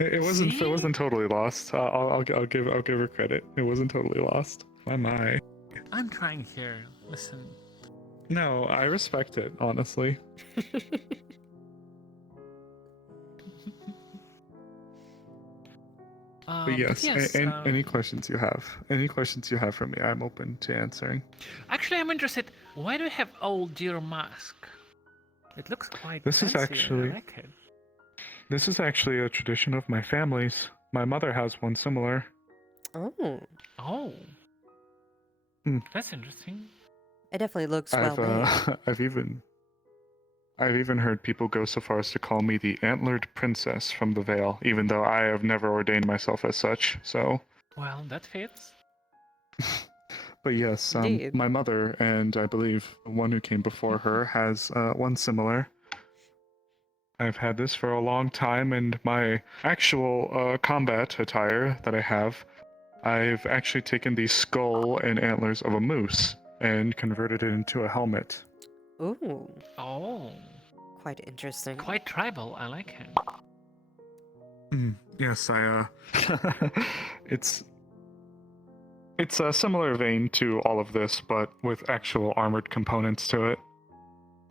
It wasn't totally lost. I'll give her credit. It wasn't totally lost. My. I'm trying here. Listen. No, I respect it, honestly. But yes, any questions you have, for me, I'm open to answering. Actually, I'm interested. Why do you have old deer mask? It looks quite This is fancy. actually I like it. This is actually a tradition of my family's. My mother has one similar. Oh. That's interesting. It definitely looks well made. I've even heard people go so far as to call me the antlered princess from the Vale, even though I have never ordained myself as such. So. Well, that fits. But yes, my mother and I believe the one who came before her has one similar. I've had this for a long time, and my actual combat attire that I have, I've actually taken the skull and antlers of a moose and converted it into a helmet. Ooh. Oh. Quite interesting. Quite tribal. I like it. Yes, it's It's a similar vein to all of this, but with actual armored components to it.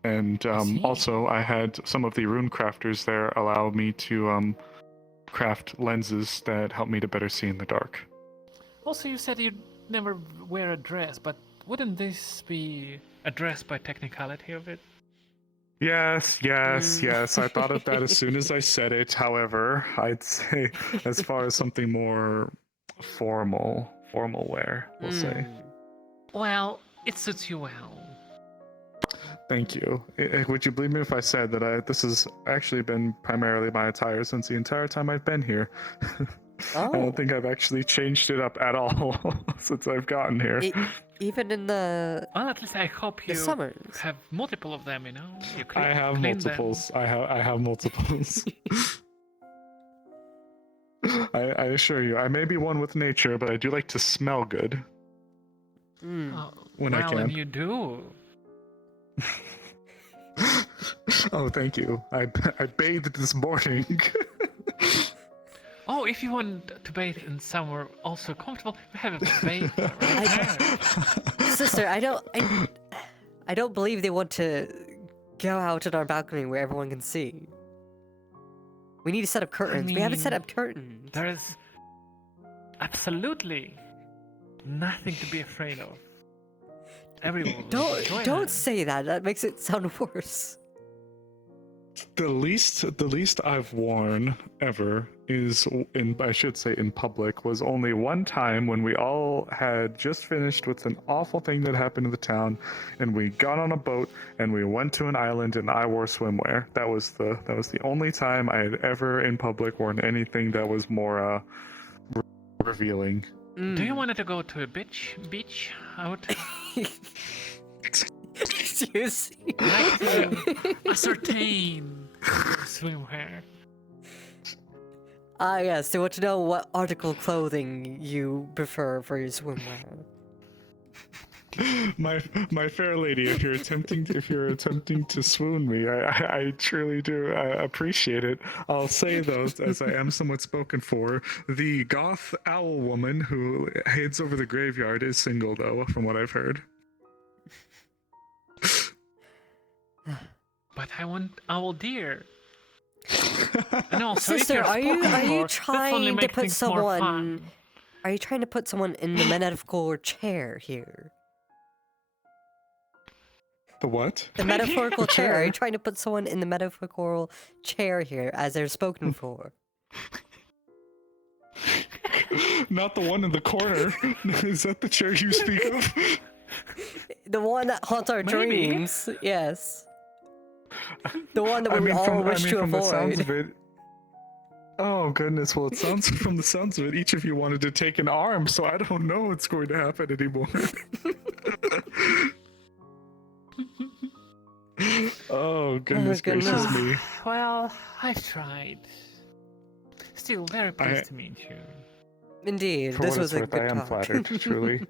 And also, I had some of the rune crafters there allow me to craft lenses that help me to better see in the dark. Also, you said you'd never wear a dress, but wouldn't this be a dress by technicality of it? Yes. I thought of that as soon as I said it. However, I'd say as far as something more formal wear, we'll say. Well, it suits you well. Thank you. Would you believe me if I said that this has actually been primarily my attire since the entire time I've been here? I don't think I've actually changed it up at all since I've gotten here. Even in the Well, at least I hope you summers. have multiple of them, you know? You I have clean multiples. I have multiples. I assure you, I may be one with nature, but I do like to smell good. When I can. And you do. Oh, thank you. I bathed this morning. Oh, if you want to bathe in somewhere also comfortable, we have a bathe right there. Sister, I don't believe they want to go out on our balcony where everyone can see. We need to set up curtains. We haven't set up curtains. There is absolutely nothing to be afraid of. Everyone will enjoy Don't that. say that. That makes it sound worse. The least I've worn ever is I should say in public, was only one time when we all had just finished with an awful thing that happened in the town, and we got on a boat and we went to an island and I wore swimwear. That was the only time I had ever in public worn anything that was more revealing. Do you want to go to a beach out? Excuse me. I'd like to ascertain your swimwear. Yes, they want to know what article of clothing you prefer for your swimwear. My fair lady, if you're attempting to swoon me, I truly do appreciate it. I'll say though, as I am somewhat spoken for, the goth owl woman who heads over the graveyard is single though, from what I've heard. But I want owl deer. And also, if Sister, you're are you spoken for, trying only to make put things more someone? fun. Are you trying to put someone in the metaphorical chair here? The what? The metaphorical chair. Are you trying to put someone in the metaphorical chair here, as they're spoken for? Not the one in the corner. Is that the chair you speak of? The one that haunts our Maybe. dreams. Yes. The one that we all wish to from the sounds avoid. of it. Oh goodness! Well, it sounds from the sounds of it, each of you wanted to take an arm, so I don't know what's going to happen anymore. Oh goodness gracious me! Well, I tried. Still very pleased to meet you. Indeed, For this what was it's a worth, good I am talk. flattered, truly.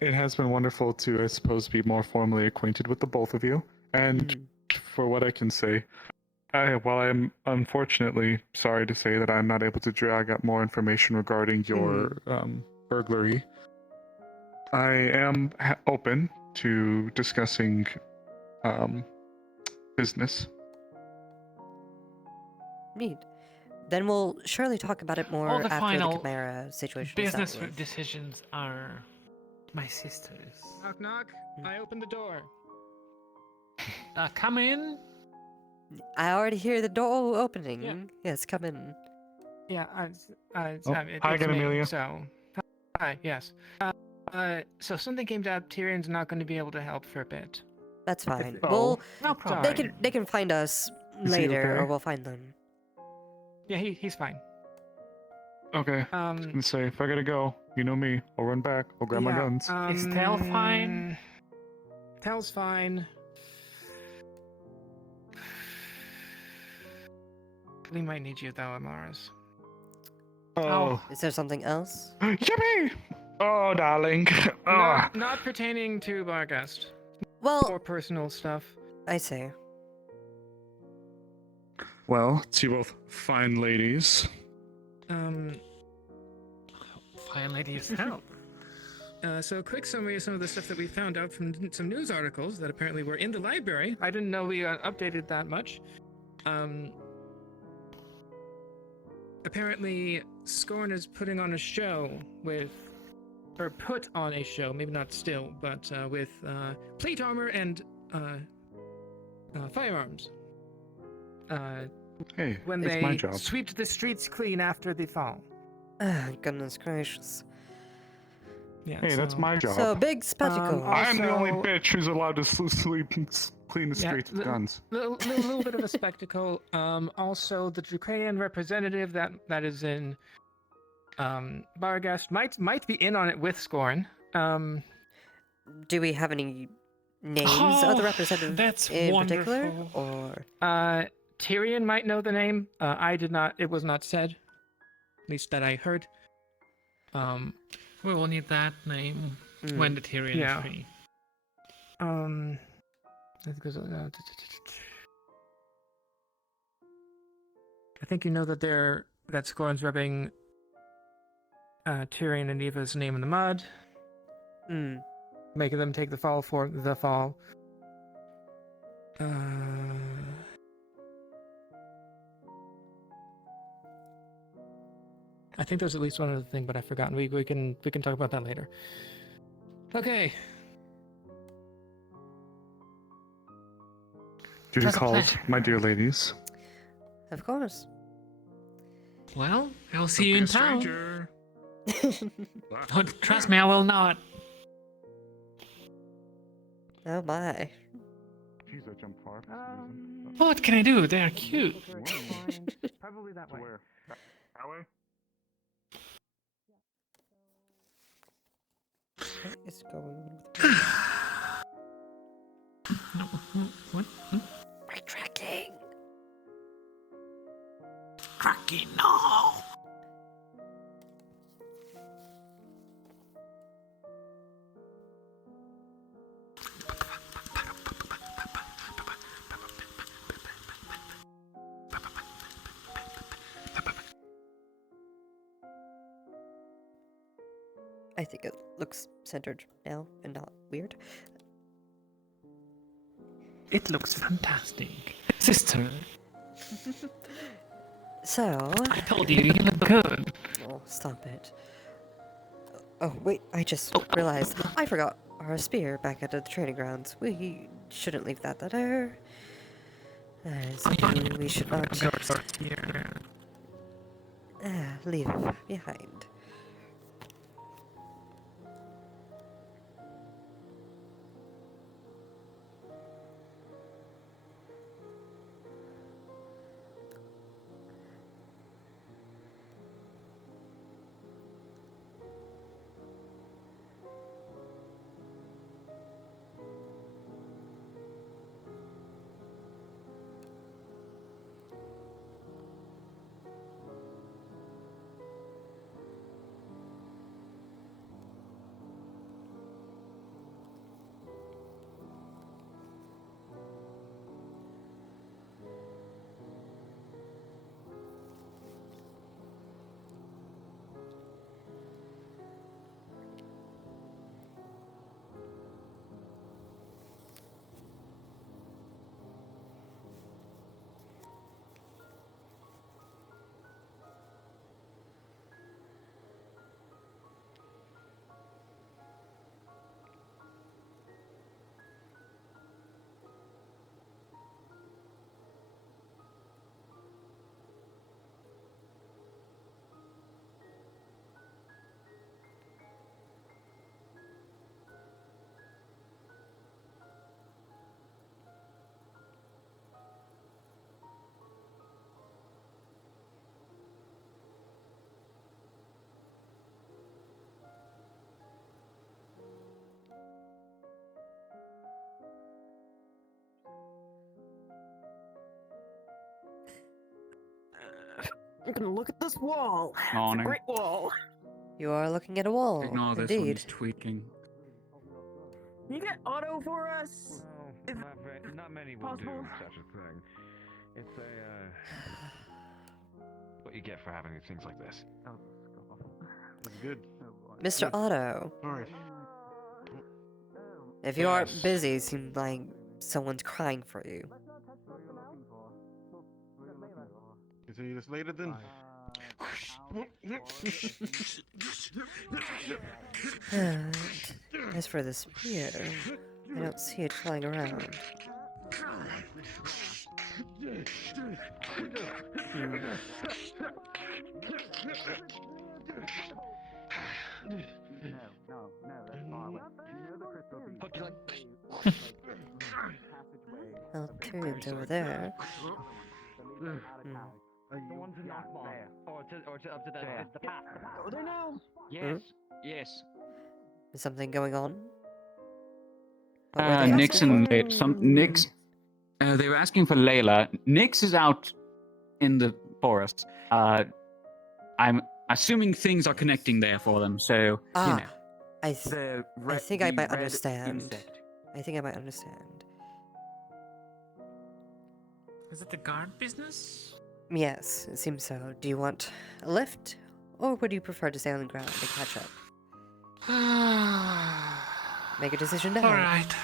It has been wonderful to, I suppose, be more formally acquainted with the both of you. And for what I can say, while I am unfortunately sorry to say that I'm not able to drag up more information regarding your burglary, I am open to discussing business. Neat. Then we'll surely talk about it more All the after final the Chimera situation is business dealt with. decisions are my sister's. Knock, knock. I opened the door. Come in. I already hear the door opening. Yeah. Yes, come in. Yeah, hi it's again, me, Amelia. So, hi, yes. So something came up. Tyrion's not going to be able to help for a bit. That's fine. Oh. Well, No problem. they can find us Is he later, okay? or we'll find them. Yeah, he's fine. Okay. I was gonna say, if I gotta go, you know me. I'll run back. I'll grab my guns. Is Tel fine? Tel's fine. We might need you though, Amaris. Oh. Is there something else? Yippee! Oh, darling. Oh. Not pertaining to Bargast. Well, More personal stuff. I see. Well, to you both fine ladies. fine lady's help. So a quick summary of some of the stuff that we found out from some news articles that apparently were in the library. I didn't know we updated that much. Apparently, Scorn is putting on a show or put on a show, maybe not still, but with plate armor and firearms. Hey, When it's my they job. sweep the streets clean after the fall. Goodness gracious. Yeah, Hey, that's my job. So, big spectacle. I'm the only also- bitch who's allowed to clean the streets with guns. Little bit of a spectacle. Also, the Ukrainian representative that is in Bargast might be in on it with Scorn. Do we have any names of the representative that's in particular? wonderful. Or Tyrion might know the name. I did not. It was not said. At least that I heard. We will need that name when the Tyrion Yeah. is free. I think you know that Scorn's rubbing Tyrion and Eva's name in the mud, making them take the fall for the fall. I think there's at least one other thing, but I've forgotten. We can talk about that later. Okay. Duty That's a calls, pleasure. my dear ladies. of course. Well, I'll see Don't you be in a town. stranger. Oh, trust me, I will not. Oh my. Jeez, I jumped far. What can I do? They are cute. Probably that way. Where? That way? What is going on What? my tracking? Tracking, no! I think it looks centered now and not weird. It looks fantastic. Sister, So. I told you, you look good. Oh, stop it. Oh, wait, I just realized I forgot our spear back at the training grounds. We shouldn't leave that there. We should not leave it behind. I'm gonna look at this wall. It's a Morning. great wall. You are looking at a wall. Ignore this Indeed. one's tweaking. Can you get auto for us? Not many will do such a thing. It's what you get for having things like this. It's good. Mr. Otto. Alright. If you aren't busy, it seems like someone's crying for you. Continue this later then. And as for the spear, I don't see it flying around. Well, Tyrion's over there. The ones in that bar. Or to up to the path. Go there now. Yes, yes. Is something going on? What were they Nix asking and for? Nix. They were asking for Layla. Nix is out in the forest. I'm assuming things are connecting there for them, so you know. I think I might understand. I think I might understand. Is it the guard business? Yes, it seems so. Do you want a lift? Or would you prefer to stay on the ground and catch up? Make a decision now. Alright.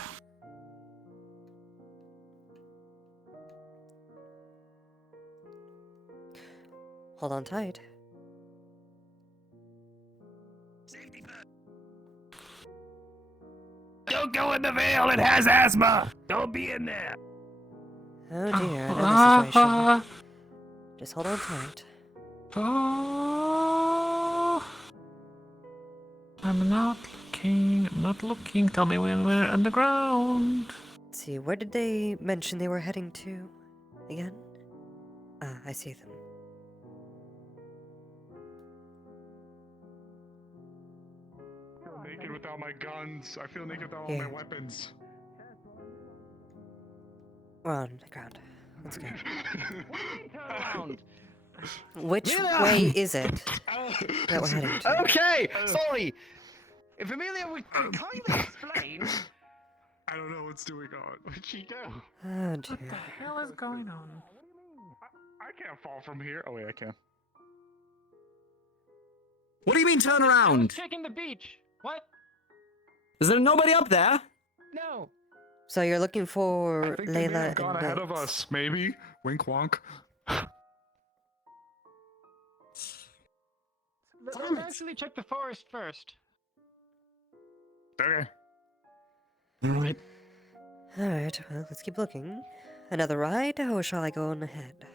Hold on tight. Don't go in the veil, it has asthma! Don't be in there! Oh dear, another situation. Just hold on tight. Oh, I'm not looking. Tell me when we're underground. Let's see, where did they mention they were heading to again? Ah, I see them. I feel naked without my guns. I feel naked without all my weapons. We're on the ground. Let's go. Around. Which way is it that we're heading to? Okay, sorry. If Amelia would kindly explain. I don't know what's going on. Where'd she go? Oh dear. What the hell is going on? I can't fall from here. Oh wait, I can. What do you mean turn around? Checking the beach. What? Is there nobody up there? No. So you're looking for I think they may Layla have gone and ahead of Nix. us. Maybe. Wink wonk. Let's actually check the forest first. Okay. Alright. Alright, well, let's keep looking. Another ride, or shall I go on ahead?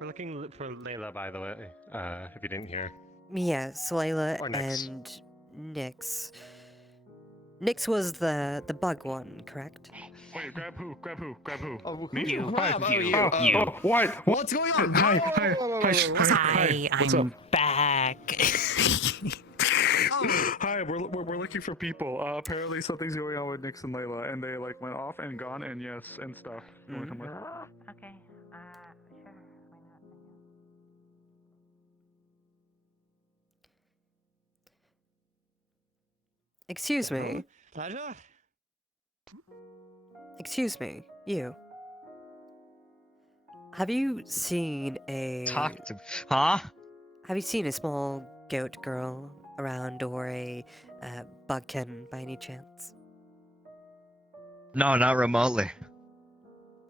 We're looking for Layla, by the way, if you didn't hear. Yes, Layla Or Nix. and Nix. Nix was the bug one, correct? Wait, grab who? Grab who? Grab who? Oh, Me? you. Hi. Grab, you. Oh, what? What's going on? Hi. Hi, What's I'm up? back. Hi, we're looking for people. Apparently something's going on with Nix and Layla, and they like went off and gone, and yes, and stuff. You wanna come with? Okay, sure. Excuse me. Pleasure. Excuse me. You. Have you seen a... Talk to... Huh? Have you seen a small goat girl around, or a bugkin by any chance? No, not remotely.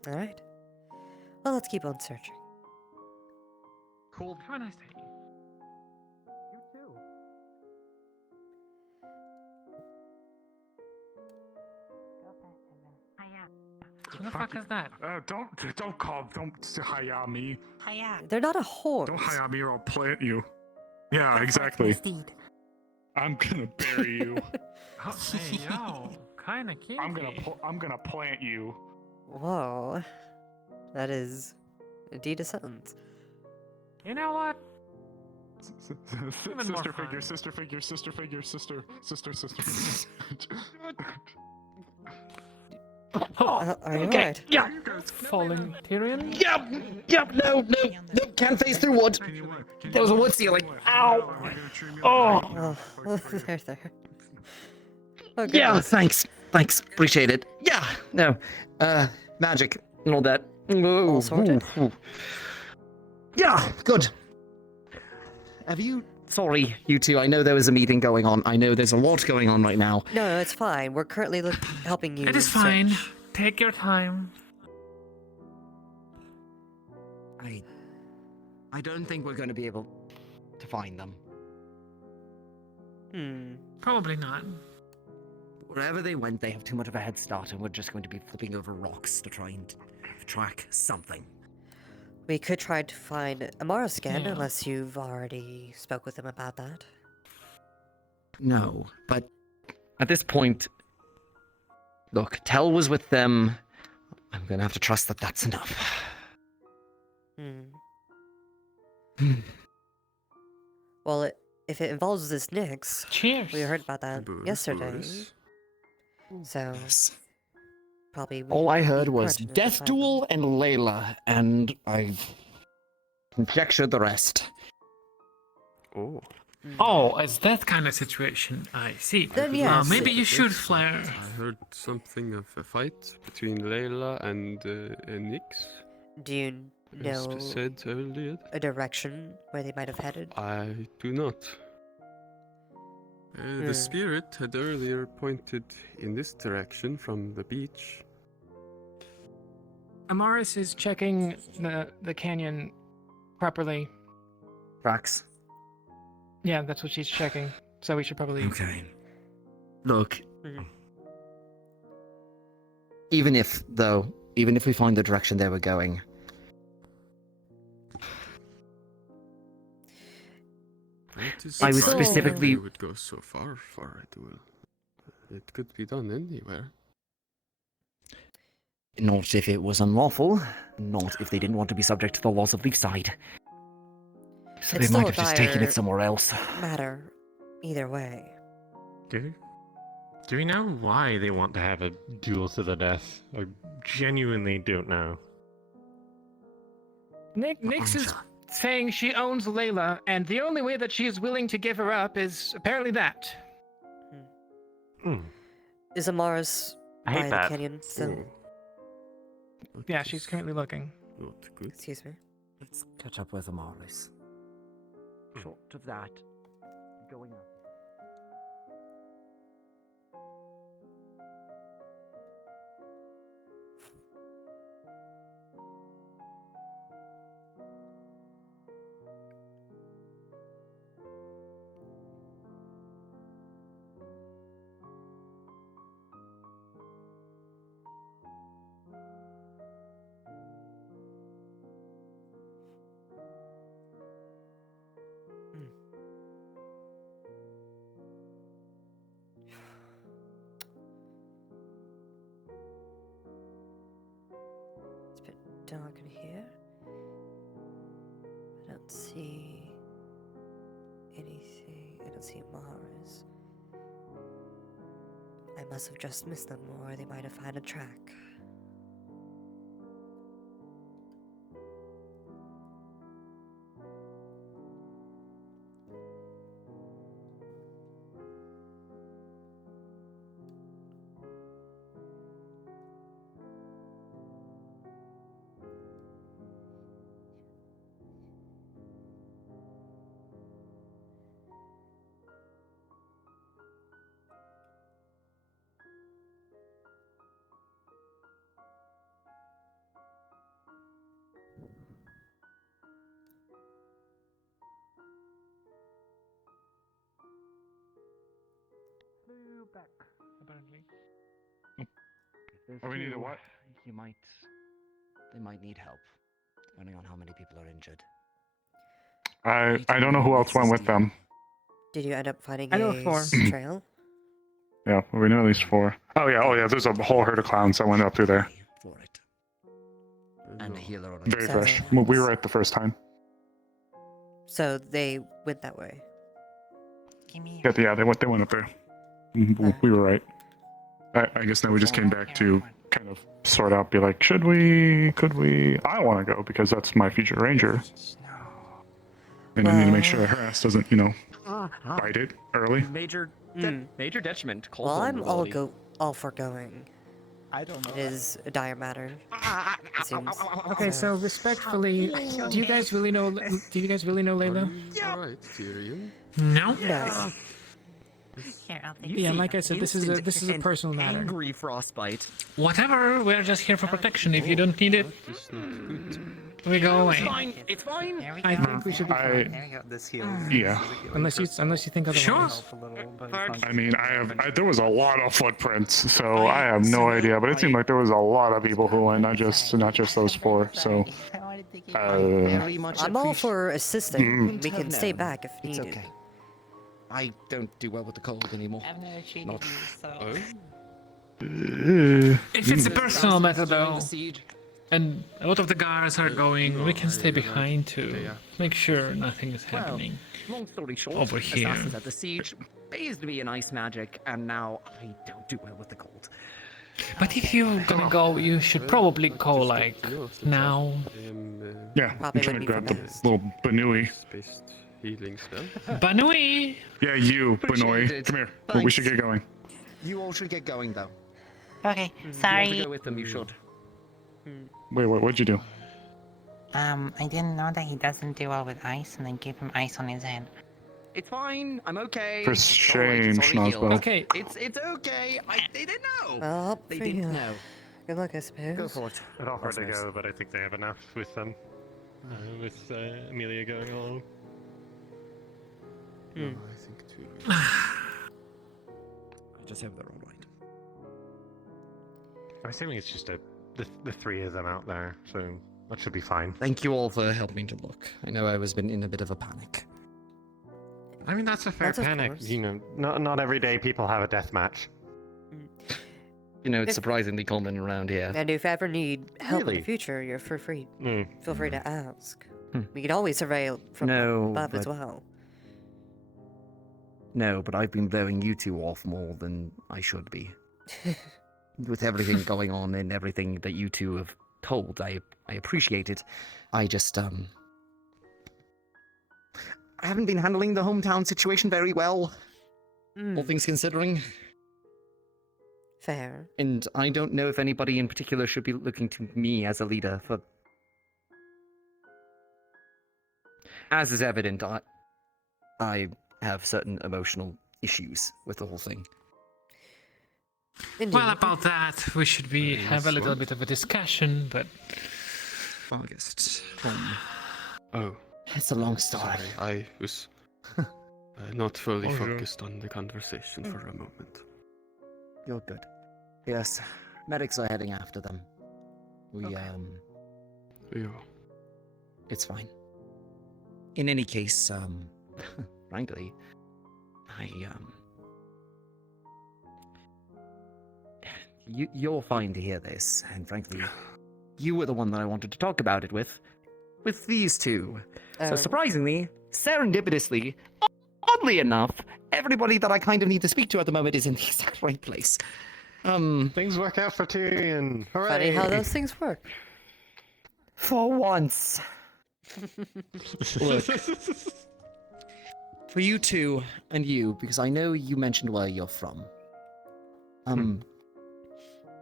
Alright. Well, let's keep on searching. Cool. Have a nice day. You too. Who the fuck is that? Don't hi me. Hiya. They're not a horse. Don't hi me or I'll plant you. Yeah, exactly. I'm gonna bury you. Oh, hey, yo. Kinda kinky. I'm gonna plant you. Whoa. That is indeed a sentence. You know what? Even more Sister fun. figure, sister figure, sister figure, sister. Are you Okay. alright? Yeah. Falling Tyrion? Yep. No. Can't face through wood. There was a wood ceiling. Ow. Oh. Oh, there. Oh, Yeah. goodness. Thanks. Appreciate it. Yeah. No. Magic and all that. All sorted. Ooh. Yeah. Good. Have you Sorry, you two. I know there was a meeting going on. I know there's a lot going on right now. No, it's fine. We're currently helping you. It is search. fine. Take your time. I don't think we're going to be able to find them. Probably not. Wherever they went, they have too much of a head start, and we're just going to be flipping over rocks to try and track something. We could try to find Amara's scan, unless you've already spoke with him about that. No, but at this point, look, Tell was with them. I'm going to have to trust that that's enough. Well, if it involves this Nyx, cheers. We heard about that yesterday. So, probably. All I heard be was pertinent to Death find Duel and Layla, and I conjectured the rest. Oh, it's that kind of situation. I see. Then yes. Maybe you should flare. I heard something of a fight between Layla and Nyx. Do you know As said earlier. a direction where they might have headed? I do not. The spirit had earlier pointed in this direction from the beach. Amaris is checking the canyon properly. Tracks. Yeah, that's what she's checking. So we should probably. Okay. Look. Even if we find the direction they were going. I was specifically. It would go so far for it. Will. It could be done anywhere. Not if it was unlawful. Not if they didn't want to be subject to the laws of Leafside. So It's they might still have just a taken dire it somewhere else. Matter, either way. Do we know why they want to have a duel to the death? I genuinely don't know. Nyx is saying she owns Layla, and the only way that she is willing to give her up is apparently that. Is Amaris I hate by that. the canyon still? Yeah, she's currently looking. Not good. Excuse me. Let's catch up with Amaris. Short of that, going up. It's a bit dark in here. I don't see anything. I don't see Mars. I must have just missed them, or they might have had a track. Back, apparently. Oh, we need a what? They might need help, depending on how many people are injured. I don't know who else went with them. Did you end up finding I know a 4. trail? Yeah, we know at least 4. Oh yeah, there's a whole herd of clowns that went up through there. For it. And a healer on Very So- fresh. We were at the first time. So they went that way. Yeah, they went up there. We were right. I guess now we just came back to kind of sort out, be like, could we? I want to go because that's my future ranger. And I need to make sure her ass doesn't, bite it early. Major detriment. Well, I'm all for going. I don't know. It is a dire matter. It seems. Okay, so respectfully, do you guys really know? Do you guys really know Layla? Alright, Tyrion. No. No. Here, I'll take Yeah, like I said, this is a personal matter. Angry frostbite. Whatever. We're just here for protection. If you don't need it, we go away. It's fine. It's fine. I think we should be fine. There we go. This heals. Yeah. Unless you think otherwise. Sure. I mean, there was a lot of footprints, so I have no idea. But it seemed like there was a lot of people who went, not just those four. So, I'm all for assisting. We can stay back if It's needed. okay. I don't do well with the cold anymore. I've never treated Not. you so. If it's a personal matter, though, and a lot of the guards are going, we can stay behind to make sure nothing is happening. Long story short, Over here. assassins at the siege based me in ice magic, and now I don't do well with the cold. But if you're gonna go, you should probably go like now. Yeah, I'm trying to grab the little Banui. Healing spell. Banui! Yeah, you, Banui. Appreciate it. Come here. We Thanks. should get going. You all should get going, though. Okay, If you want to sorry. go with them, you should. Wait, what'd you do? I didn't know that he doesn't do well with ice, and I gave him ice on his head. It's fine. I'm okay. For It's shame, alright, it's already healed. Schnozbo. Okay. It's okay. They didn't know. Well, They for didn't you. know. Good luck, I suppose. Go for it. I'd offer to Listeners. go, but I think they have enough with them. With Amelia going along. No, I think Tyrion. I just hope they're all right. I'm assuming it's just the three of them out there, so that should be fine. Thank you all for helping me to look. I know I was been in a bit of a panic. I mean, that's a fair That's of panic. course. You know, not every day people have a death match. You know, it's If- surprisingly common around here. And if you ever need help in Really? the future, you're free. Mm. Feel free to ask. Hmm. We can always surveil from No, above as but- well. No, but I've been blowing you two off more than I should be. With everything going on and everything that you two have told, I appreciate it. I just, I haven't been handling the hometown situation very well, all things considering. Fair. And I don't know if anybody in particular should be looking to me as a leader for... As is evident, I have certain emotional issues with the whole thing. Well, about that, we should have a little bit of a discussion, but... August. Oh. It's a long story. Sorry, I was not fully Oh, sure. focused on the conversation for a moment. You're good. Yes, medics are heading after them. Yeah. It's fine. In any case, frankly, you're fine to hear this, and frankly, you were the one that I wanted to talk about it with these two. So Oh. surprisingly, serendipitously, oddly enough, everybody that I kind of need to speak to at the moment is in the exact right place. Things work out for Tyrion. Hooray! Funny how those things work. For once. Look, for you two and you, because I know you mentioned where you're from.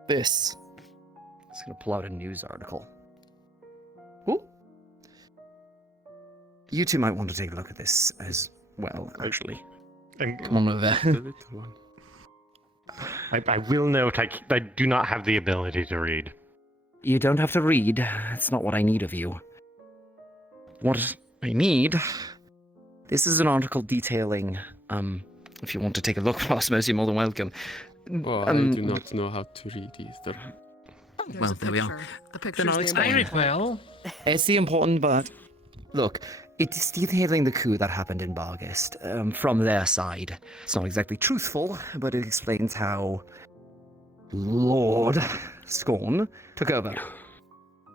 This. I'm just gonna pull out a news article. Ooh. You two might want to take a look at this as well, actually. Come on over. The little one. I will note, I do not have the ability to read. You don't have to read. That's not what I need of you. What I need... This is an article detailing, if you want to take a look, Osmos, you're more than welcome. Well, I do not know how to read either. Well, there we are. The Then picture's I'll the explain. I read well. It's the important part. Look, it's detailing the coup that happened in Bargest, from their side. It's not exactly truthful, but it explains how Lord Scorn took over.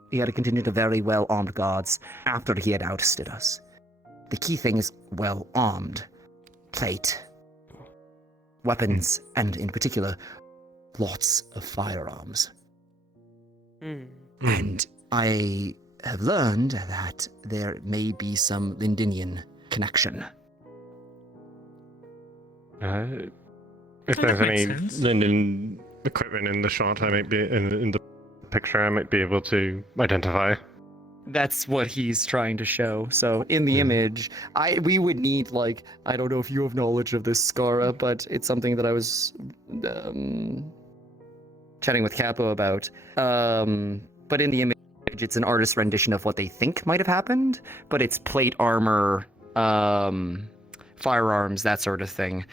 He had a contingent of very well-armed guards after he had ousted us. The key thing is well-armed. Plate. Weapons, and in particular, lots of firearms. And I have learned that there may be some Lindinian connection. If there's any Linden equipment in the shot I might be in the picture I might be able to identify. That's what he's trying to show. So in the image, we would need like, I don't know if you have knowledge of this, Skara, but it's something that I was chatting with Capo about. But in the image, it's an artist's rendition of what they think might have happened, but it's plate armor, firearms, that sort of thing.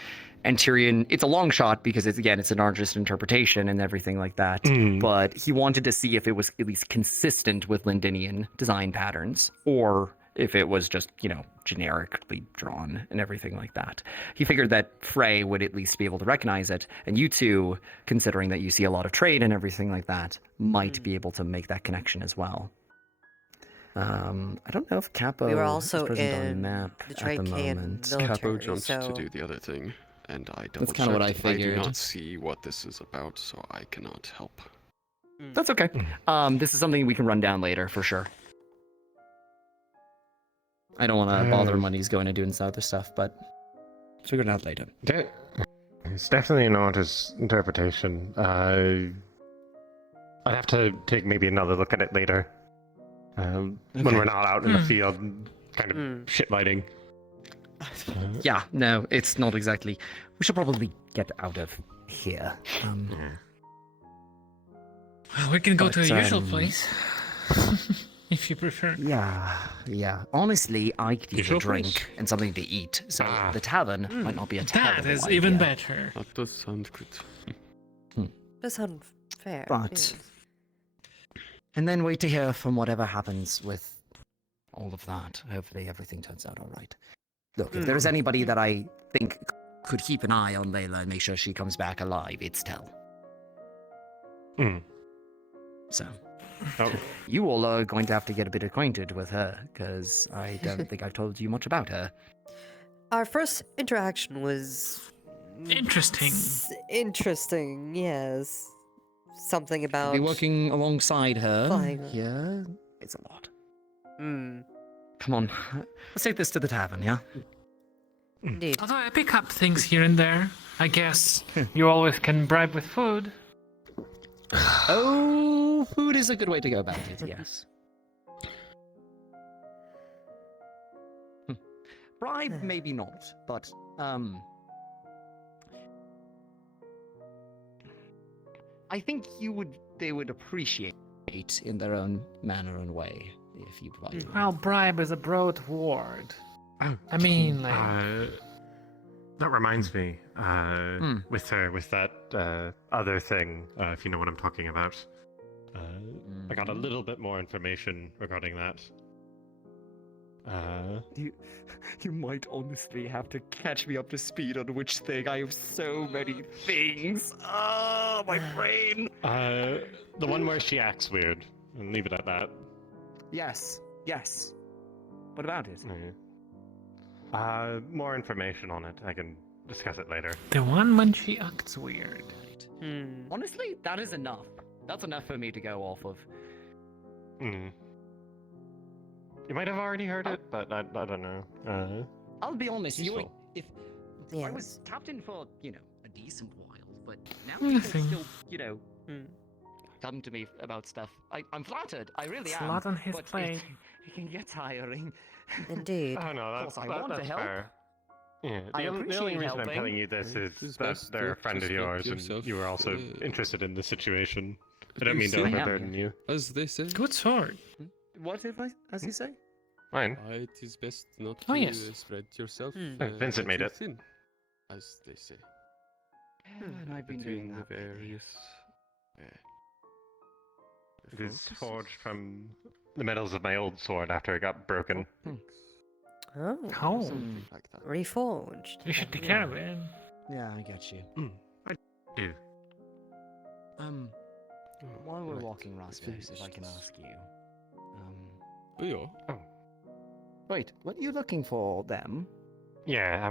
And Tyrion, it's a long shot because it's an artist's interpretation and everything like that. But he wanted to see if it was at least consistent with Lindinian design patterns, or if it was just, generically drawn and everything like that. He figured that Frey would at least be able to recognize it, and you two, considering that you see a lot of trade and everything like that, might be able to make that connection as well. I don't know if Capo We were also is present on in map the at the Trachean moment. military, Capo jumped so... to do the other thing, and I double That's kinda what I I figured. do not see what this is about, so I cannot help. That's okay. This is something we can run down later for sure. I don't want to bother him when he's going to do this other stuff, but figure it out later. It's definitely not his interpretation. I'd have to take maybe another look at it later. When we're not out in the field, kind of shit lighting. Yeah, no, it's not exactly. We should probably get out of here. Well, we can go to a But, usual place. If you prefer. Yeah. Honestly, I could use a Usual drink place? and something to eat, so the tavern might not be a terrible That is idea. even better. That does sound good. That sounds fair. But... yes. And then wait to hear from whatever happens with all of that. Hopefully everything turns out all right. Look, if there's anybody that I think could keep an eye on Layla and make sure she comes back alive, it's Tell. So, you all are going to have to get a bit acquainted with her, because I don't think I've told you much about her. Our first interaction was... Interesting. Interesting, yes. Something about... Be working alongside her. Flying. Yeah, it's a lot. Come on, let's take this to the tavern, yeah? Indeed. Although I pick up things here and there, I guess you always can bribe with food. Oh, food is a good way to go about it, yes. Bribe, maybe not, but, I think they would appreciate it in their own manner and way if you provide. Well, bribe is a broad word. Oh, I mean, like... that reminds me, with that other thing, if you know what I'm talking about. I got a little bit more information regarding that. You might honestly have to catch me up to speed on which thing. I have so many things. Oh, my brain. The one where she acts weird, and leave it at that. Yes. What about it? More information on it. I can discuss it later. The one when she acts weird. Honestly, that is enough. That's enough for me to go off of. You might have already heard it, but I don't know. I'll be honest, useful. I was captain for, a decent while, but now people still, come to me about stuff. I'm flattered, I really It's am. a lot on his but plate. It can get tiring. Indeed. Oh no, Of course, I want to help. fair. Yeah, I the only appreciate reason I'm helping. telling you this is that they're a friend of yours, and you were also interested in the situation. I don't mean to overburden you. As they say. Good sword. What as you say? Fine. It is best not Oh, to yes. spread yourself. Vincent made too it. thin, as they say. And I've been Between doing the that. various. It is forged from the metals of my old sword after it got broken. Oh. Something like that. Reforged. You should take care of it. Yeah, I get you. I do. While we're right. walking, Rasmus, if I can ask you. Yeah. Wait, what are you looking for them? Yeah, I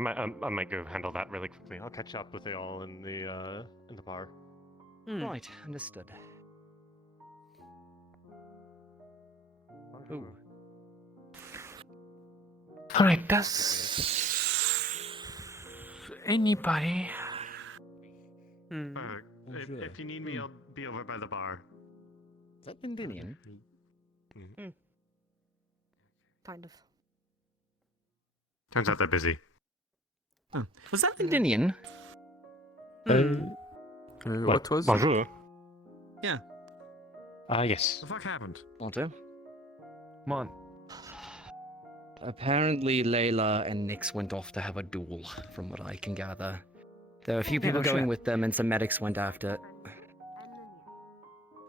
might go handle that really quickly. I'll catch up with you all in the bar. Right, understood. Ooh. Alright, does anybody If you need me, I'll be over by the bar. Is that Lindinian? Kind of. Turns out they're busy. Oh. Was that Lindinian? What was it? Bonjour. Yeah. Yes. What the fuck happened? Bonjour. Come on. Apparently, Layla and Nyx went off to have a duel, from what I can gather. There are a few Yeah, people no going shit. with them, and some medics went after.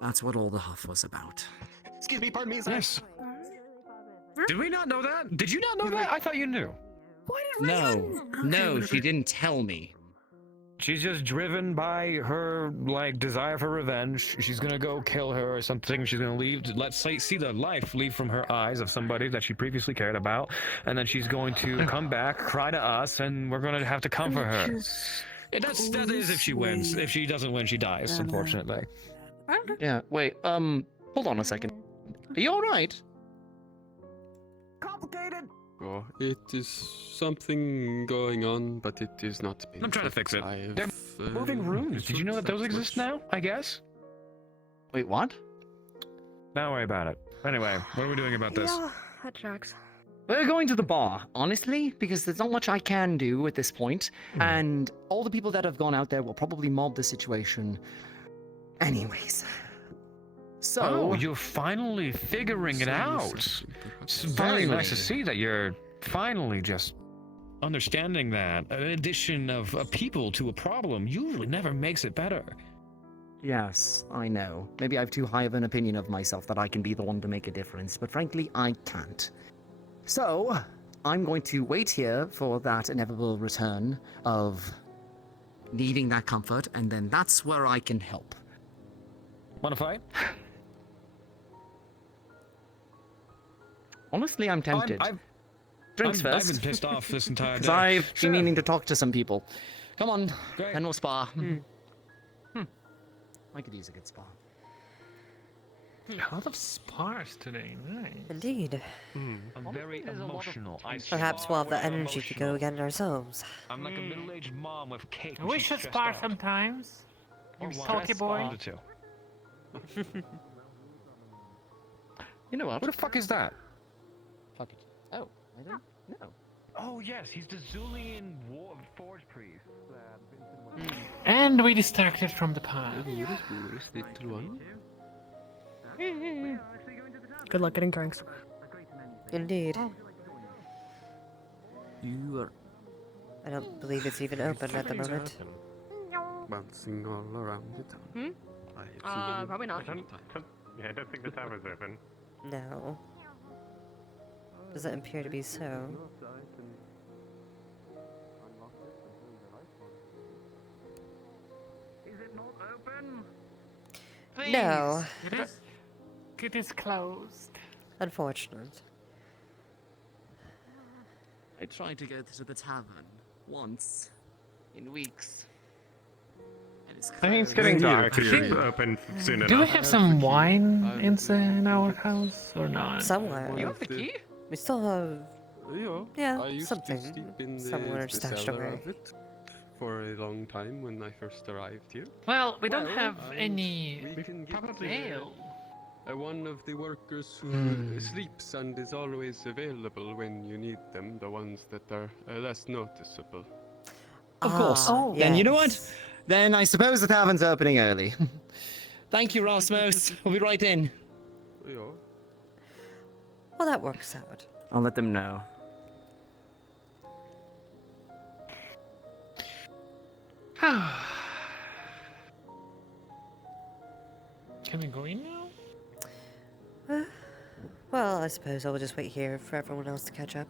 That's what all the huff was about. Excuse me, pardon me, sir. Yes. Did we not know that? Did you not know that? I thought you knew. No, she didn't tell me. She's just driven by her like desire for revenge. She's gonna go kill her or something. She's gonna leave. Let's say see the life leave from her eyes of somebody that she previously cared about, and then she's going to come back, cry to us, and we're gonna have to comfort her. That is if she wins. If she doesn't win, she dies. Unfortunately. Yeah, wait, hold on a second. Are you alright? Complicated. Oh, it is something going on, but it is not painful. I'm trying to fix it. I've, They're moving rooms. Did you know that those exist now? I guess. Wait, what? Don't worry about it. Anyway, what are we doing about this? Yeah, that tracks. We're going to the bar, honestly, because there's not much I can do at this point, and all the people that have gone out there will probably mob the situation anyways. So... Oh, you're finally figuring it out. It's very nice to see that you're finally just understanding that. An addition of people to a problem usually never makes it better. Yes, I know. Maybe I have too high of an opinion of myself that I can be the one to make a difference, but frankly, I can't. So, I'm going to wait here for that inevitable return of needing that comfort, and then that's where I can help. Wanna fight? Honestly, I'm tempted. Drinks I've first. been pissed off this entire day. Because I've been meaning to talk to some people. Come on, Great. then we'll spar. I could use a good spar. A lot of spars today, nice. Indeed. I'm very emotional. Perhaps we'll have the energy to go again ourselves. I'm like a middle-aged mom with cake. I wish to spar sometimes. You talky boy. You know what? What the fuck is that? Fuck it. Oh, I don't know. Oh yes, he's the Zulian forge priest. And we distracted from the path. Good luck getting drinks. Indeed. You are I don't believe it's even open at the moment. bouncing all around the town. Probably not. Yeah, I don't think the tower's open. No. Doesn't appear to be so. Is it not open? No. It is closed. Unfortunate. I tried to go to the tavern once in weeks. I think it's getting dark. It should open soon enough. Do we have some wine in our house or not? Somewhere. You have the key? We still have... Yeah, I used something. to sleep in Somewhere the stashed cellar away. of it for a long time when I first arrived here. Well, we don't have any We can get ale. One of the workers who sleeps and is always available when you need them, the ones that are less noticeable. Of course. Oh, Then you know what? yes. Then I suppose the tavern's opening early. Thank you, Rasmus. We'll be right in. Well, that works out. I'll let them know. Can we go in now? Well, I suppose I'll just wait here for everyone else to catch up.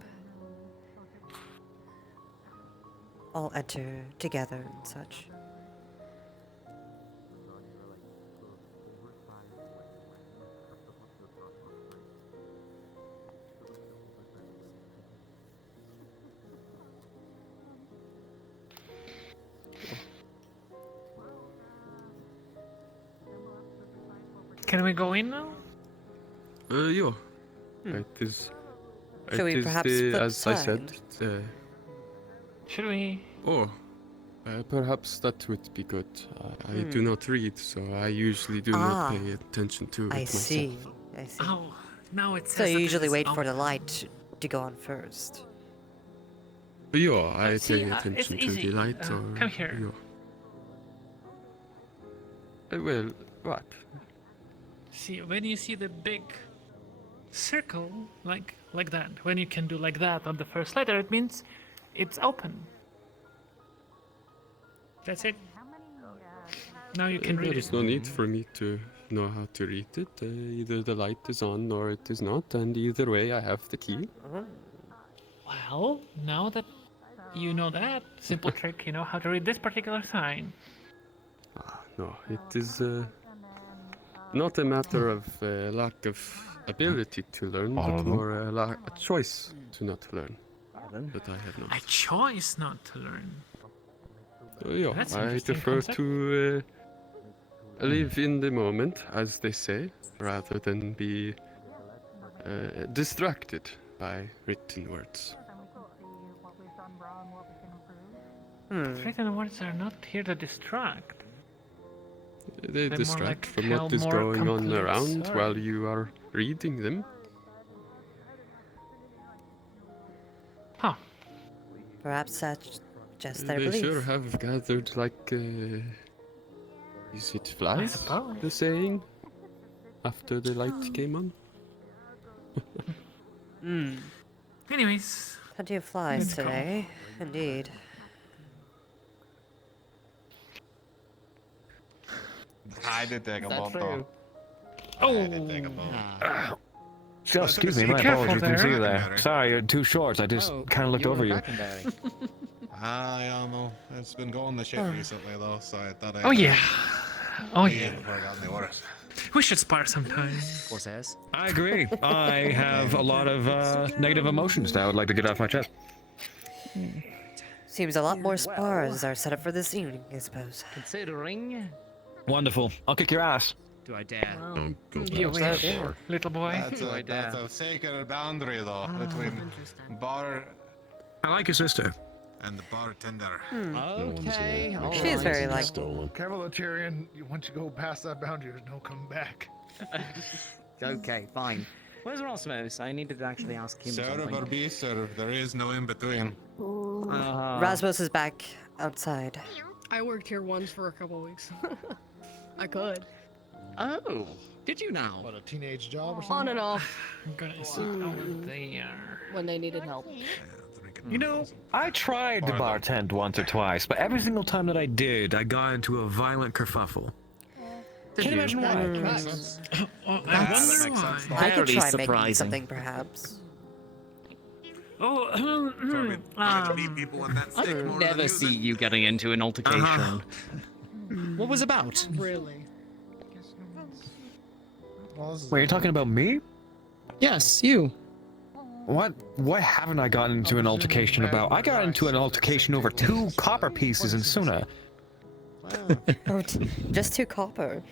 All enter together and such. Can we go in now? Yeah. It is. Shall we perhaps put as I said. Should we? Oh, Perhaps that would be good. I do not read, so I usually do not pay attention to it I myself. see. I see. Oh, now it So says you that it usually is wait for the open. light to go on first. Yeah, I See, pay it's attention to easy. the light. Come here. Well, what? See, when you see the big circle, like that, when you can do like that on the first letter, it means it's open. That's it. Now you can read There is it. no need for me to know how to read it. Either the light is on or it is not, and either way I have the key. Well, now that you know that simple trick, you know how to read this particular sign. No, it is not a matter of lack of ability to learn, but more a choice to not learn. That I have not. A choice not to learn. Yeah, That's an I interesting prefer concept. to live in the moment, as they say, rather than be distracted by written words. Written words are not here to distract. They They're more distract like from tell what is more going on complete around story. while you are reading them. Huh. Perhaps that's just their They belief. sure have gathered like, is it flies? suppose. The saying after the light came on. Anyways. Plenty of flies Let's go. today. Indeed. I did take a bolt though. Oh. I did take a bolt. So, excuse me, my apologies, didn't see you there. Sorry, you're too short. I just kind of looked over you. I don't know. It's been going to shit recently though, so I thought I. Oh yeah. Oh leave yeah. Before I got any worse. We should spar sometime. I agree. I have a lot of negative emotions that I would like to get off my chest. Seems a lot more spars are set up for this evening, I suppose. Considering. Wonderful. I'll kick your ass. Do I dare? Don't go You past wish, that door. little boy. That's a sacred boundary though between bar I like your sister. and the bartender. Okay. all She's right. very like. Careful, Tyrion. Once you go past that boundary, there's no coming back. Okay, fine. Where's Rasmus? I needed to actually ask him Sir something. or be sir, there is no in between. Rasmus is back outside. I worked here once for a couple weeks. I could. Oh, did you now? What, a teenage job or something? On and off. I'm gonna sit over there. When they needed help. You know, I tried to bartend once or twice, but every single time that I did, I got into a violent kerfuffle. Can't imagine why. I wonder why. I could Very try making surprising. something, perhaps. Oh, People in that I stick could more never than see you getting into an altercation. What was about? Really? Wait, you're talking about me? Yes, you. What haven't I gotten into an altercation about? I got into an altercation over 2 copper pieces in Suna. Just 2 copper.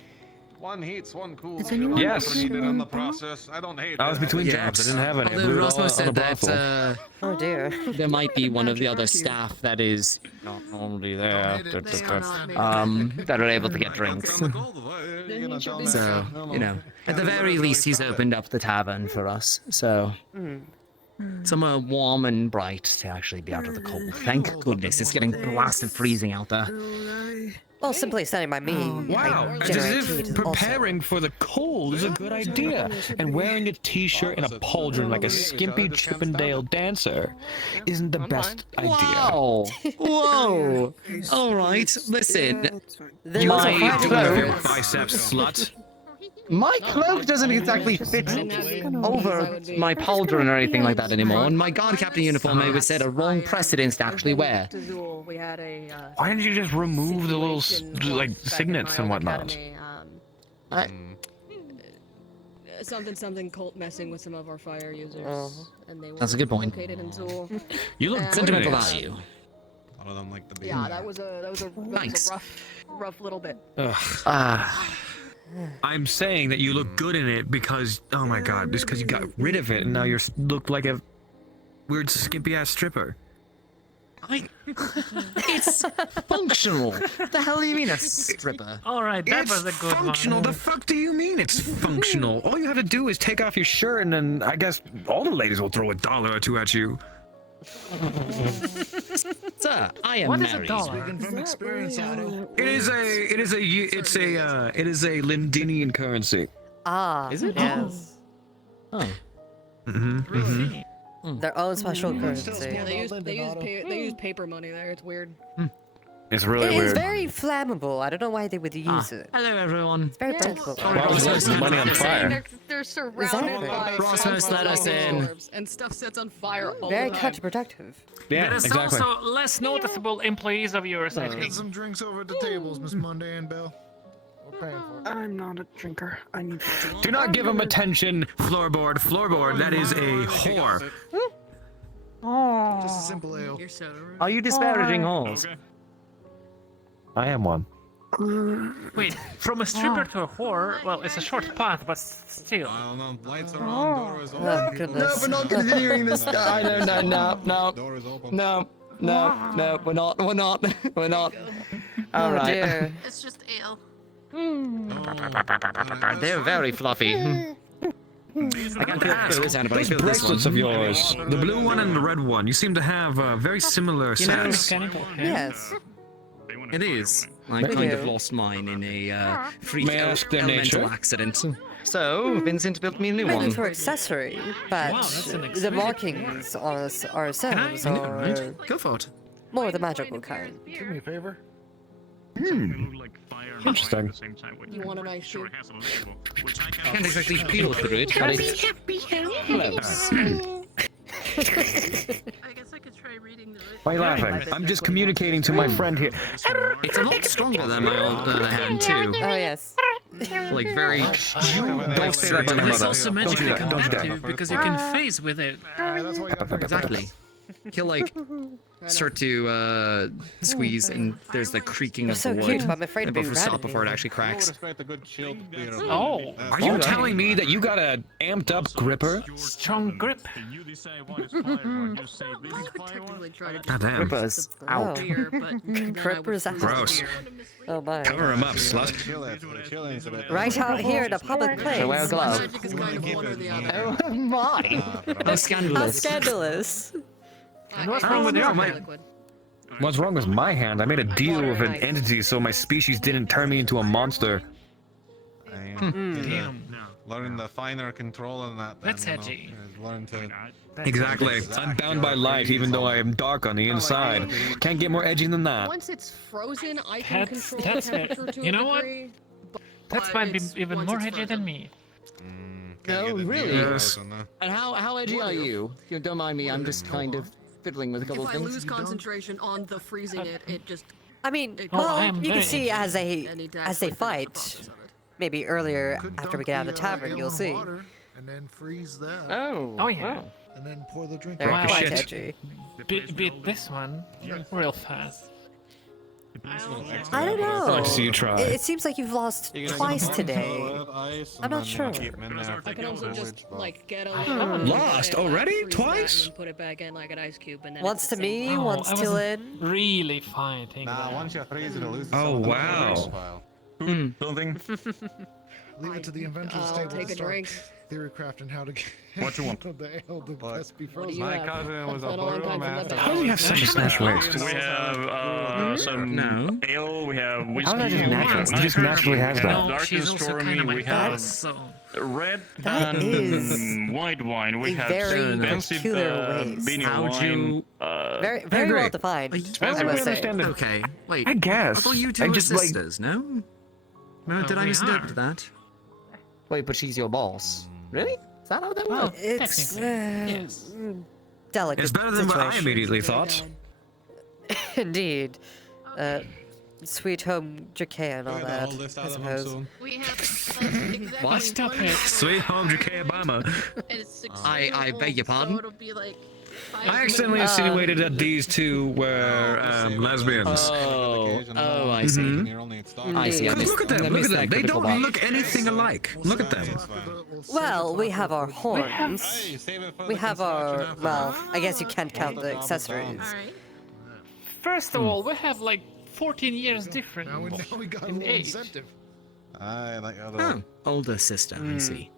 One heats, one cools. Does anyone Yes. Needed in the process. I don't hate I was it. between jobs. I didn't have any. I blew it all on a brothel. Oh dear. There might be one of the other staff that is not normally there, that are able to get drinks. So, you know, at the very least, he's opened up the tavern for us. So, somewhere warm and bright to actually be out of the cold. Thank goodness, it's getting blasted freezing out there. Well, simply standing by me. Wow, I as generate if heat preparing for the cold is a good idea, and wearing a t-shirt and a pauldron like a skimpy Chippendale dancer isn't the best idea. Wow! Whoa! Alright, listen. My cloak, biceps slut. My cloak doesn't exactly fit over my pauldron or anything like that anymore, and my guard captain uniform maybe set a wrong precedence to actually wear. We had a. Why didn't you just remove the little like back at signets my and old whatnot? academy, something cult messing with some of our fire users, and they were That's a good point. located in Zool. You look And- good at Sentimental it. value. A lot of them like the bean. Yeah, that was a Nice. rough little bit. I'm saying that you look good in it because, oh my god, just because you got rid of it and now you look like a weird skimpy ass stripper. It's functional. What the hell do you mean a stripper? All right, that It's was a good functional. one. The fuck do you mean it's functional? All you have to do is take off your shirt, and then I guess all the ladies will throw $1 or $2 at you. Sir, I am What is a married. dollar? Speaking from experience, Otto. It is a Lindinian currency. Ah, Is it? yes. Oh. Their own special currency. Yeah, they use paper money there. It's weird. It's really It is weird. very flammable. I don't know why they would use it. Hello, everyone. It's very breakable. Why was most of the money on fire? They're surrounded by Rosmus, let us in. orbs, and stuff sets on fire all Very the time. counterproductive. Yeah, There is exactly. also less noticeable employees of yours, I Get think. some drinks over at the tables, Miss Monday and Bill. We're paying for it. I'm not a drinker. I need to. Do not give him attention, floorboard. Floorboard, that is a whore. Just a simple ale. You're so rude. Are you disparaging whores? I am one. Wait, from a stripper to a whore, well, it's a short path, but still. I don't know. Lights are on. Door is open. Oh, people- goodness. No, we're not continuing this. No, Door is open. no, we're not. All Oh right. dear. It's just ale. They're very fluffy. I can't feel this hand, but I Those feel this one. bracelets of yours, the blue one and the red one, you seem to have very similar You know, sets. Yes. it is. I Thank kind of you. lost mine in a freak May I ask their elemental nature? accident. So, Vincent built me a new Maybe one. for accessory, but Wow, that's an the expensive markings on ourselves are Go for it. more the magical kind. Do me a favor. Interesting. You want an ice cube? Can't exactly peel through it, but it's close. I guess I could try reading the. Why are you laughing? I'm just communicating to my friend here. It's a lot stronger than my old hand too. Oh yes. Like very. Don't say that to my And it's mother. also Don't do magically that. Don't do conductive that. because you can phase with it. That's why you got Exactly. He'll like start to squeeze, and there's the creaking They're of so the wood. cute, but I'm afraid to But be stop rat before it eating. actually cracks. Oh, Are you telling me that you got a amped up gripper? strong grip. Technically try to God damn. Grippers Oh. out. beer, but then I Grippers would- out. Gross. Oh my. Cover him up, slut. Right out here in a public place. So wear a glove. Magic is kind of one or the other. Oh my! How How scandalous. scandalous. And what's wrong with your my- liquid? What's wrong with my hand? I made a deal with an entity so my species didn't turn me into a monster. Damn. Learn the finer control on that. That's then, you know. edgy. Learn to. Exactly. I'm bound by light even though I am dark on the inside. Can't get more edgy than that. Once it's frozen, I can That's- control that's the it. temperature to You a know what? degree. That but might be it's- even once more it's edgy frozen. than me. No, really? Yes. And how edgy are you? If you don't mind me, I'm just kind of fiddling with a couple If of I things. lose concentration on the freezing it just. I mean, It- well, I am you can very see as they I need to as they actually finish the fight. process of it. Maybe earlier Could after we dunk get out of the, the tavern, ale you'll in see. water and then freeze that. Oh. Yeah. And then pour the drink. They're Wow. quite shit. edgy. Beat this one real fast. I don't know. I see you try. It seems like you've lost twice today. I'm not sure. I can also just like get a Lost already? freeze that, Twice? and then put it back in like an ice cube, and then Once it's to the same. me, Oh, once I to wasn't Lynn. really fighting. Nah, that. once you freeze it, it loses Oh, some of the wow. file. Something. Leave it to the inventors I'll table take to a start drink. theory crafting how to get What you want? the ale to best be What do frozen. you My have? cousin was It's a been a long time burrow since I've master. done How do you have such a snatch waste? We have some No. ale, we have whiskey. How is that just we natural? have He just naturally has we have that. No, dark she's and also stormy, kind of my we dad, have so. red That and is white wine. We a have very expensive peculiar waste. beanie How'd wine. you- Very, very agree. well defined. I Expensive, must we say. understand it. Okay, wait. I guess. I thought you two I were just, like- sisters, no? No, did I we misinterpret are. that? Wait, but she's your boss. Really? Is that how that Well, works? It's technically, yes. delicate. It's better than what I situation. immediately thought. Indeed. Sweet home Jacquet and all Good, that, hold this I out of him suppose. soon. We have exactly What? Stop one it. Sweet home Jacquet Obama. and it's 6 I beg your pardon? So it'll be like 5 I accidentally insinuated that these two were lesbians. Oh, I see. Mhm. I see. I Look missed, at them, I look missed at them. that They critical don't part. look anything alike. Look at them. Well, we have our horns. We have our, well, I guess you can't count the accessories. Alright. First of all, we have like 14 years different Now we got a in little age. incentive. I like Oh, older sister, I see.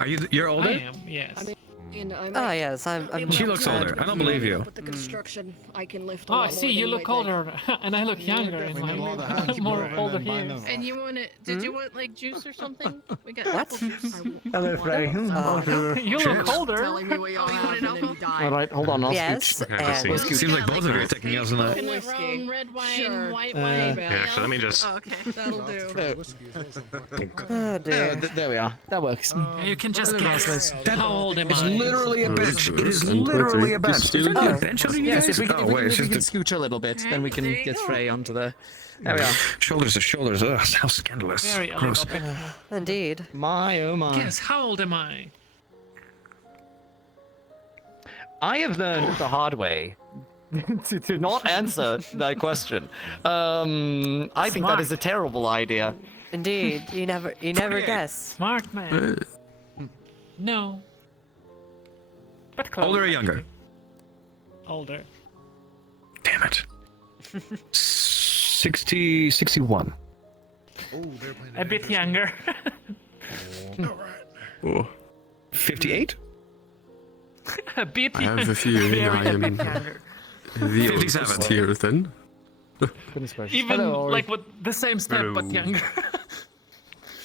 Are you're older? I am, yes. Oh yes, I'm. She looks older. I don't believe you. With the construction, I can lift. Oh, I see. You look older, and I look younger, and like more older here. And you want it? Did you want like juice or something? We got What? apple juice. Hello, Frey. You look older. Telling me what you want to know. All right, hold on. I'll Yes, scoot. and Seems like both of you are taking us in that. Coconut rum, red wine, Sure. white wine. Yeah, so let me just. Oh, okay, that'll do. oh dear. There we are. That works. You can just guess. How old am It's I? literally a bench. It is literally a bench. Is there a bench under you Yes, guys? if we can, Oh, if wait, we, it's if we just can a... scooch a little bit, then we can get Frey onto the. There we are. Shoulders to shoulders. Ugh, how scandalous. Very Gross. little bit. Indeed. My oh my. Guess how old am I? I have learned the hard way to not answer that question. I think that is a terrible idea. Indeed. You never guess. Smart man. No. But close. Older or younger? Older. Damn it. 61. A bit younger. Oh. 58? A bit I younger. have a feeling Very I am younger. the 57. oldest here then. Goodness gracious. Even Hello, like with the same step but younger.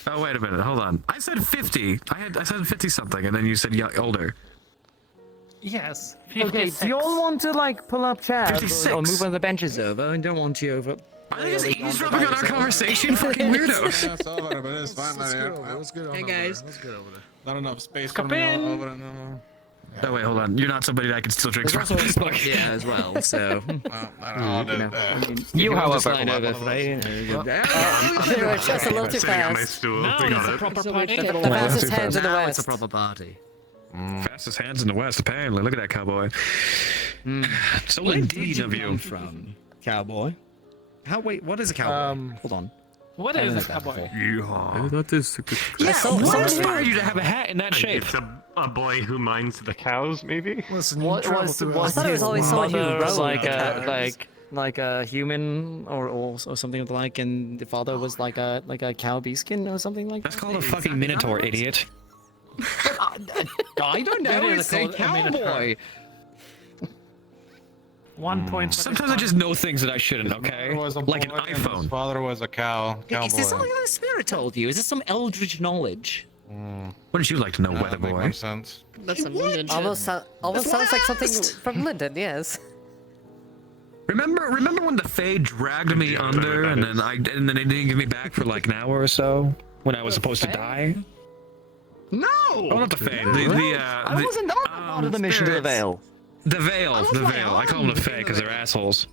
Oh, wait a minute. Hold on. I said 50. I said 50 something, and then you said older. Yes. Okay, do you all want to like pull up chairs 56. or move on the benches over? I don't want you over. I think it's eavesdropping on our conversation, fucking weirdos. It's over, but it's fine. Let's get Hey guys. Not enough space for Come me in. over and over. Oh, wait, hold on. You're not somebody that I can steal drinks There's from. also a spot here as well, so. You, however, line over, Frey. They were just a little too Sitting on my fast. stool. No, We it's got a it. proper party. The fastest hands in the Now it's a west. proper party. Fastest hands in the West, apparently. Look at that cowboy. So Where indeed did of you come you. from, cowboy? Wait, what is a cowboy? Hold on. What is a cowboy? Yeah, that is a good Yeah, so- what so inspired you to have a hat in that shape? It's a boy who minds the cows, maybe? Listen, What you was travel I thought it was always someone who mother rode like the a cows. like a human or something of the like, and the father was like a cow beaskin or something like That's that? called a fucking minotaur, idiot. I don't know. It's a cowboy. 1 point. Sometimes I just know things that I shouldn't, okay? Like an His iPhone. father was a cow. Is this something that the spirit told you? Is this some eldritch knowledge? Wouldn't you like to know, Weather Make Boy? no sense. That's some London shit. Almost sounds like something from London. Yes. Remember when the Fae dragged me under and then they didn't give me back for like an hour or so when I was supposed to die? No! Oh, not the Fae. I wasn't on part of the mission to the Vale. The Veil. I call them the Fae because they're assholes.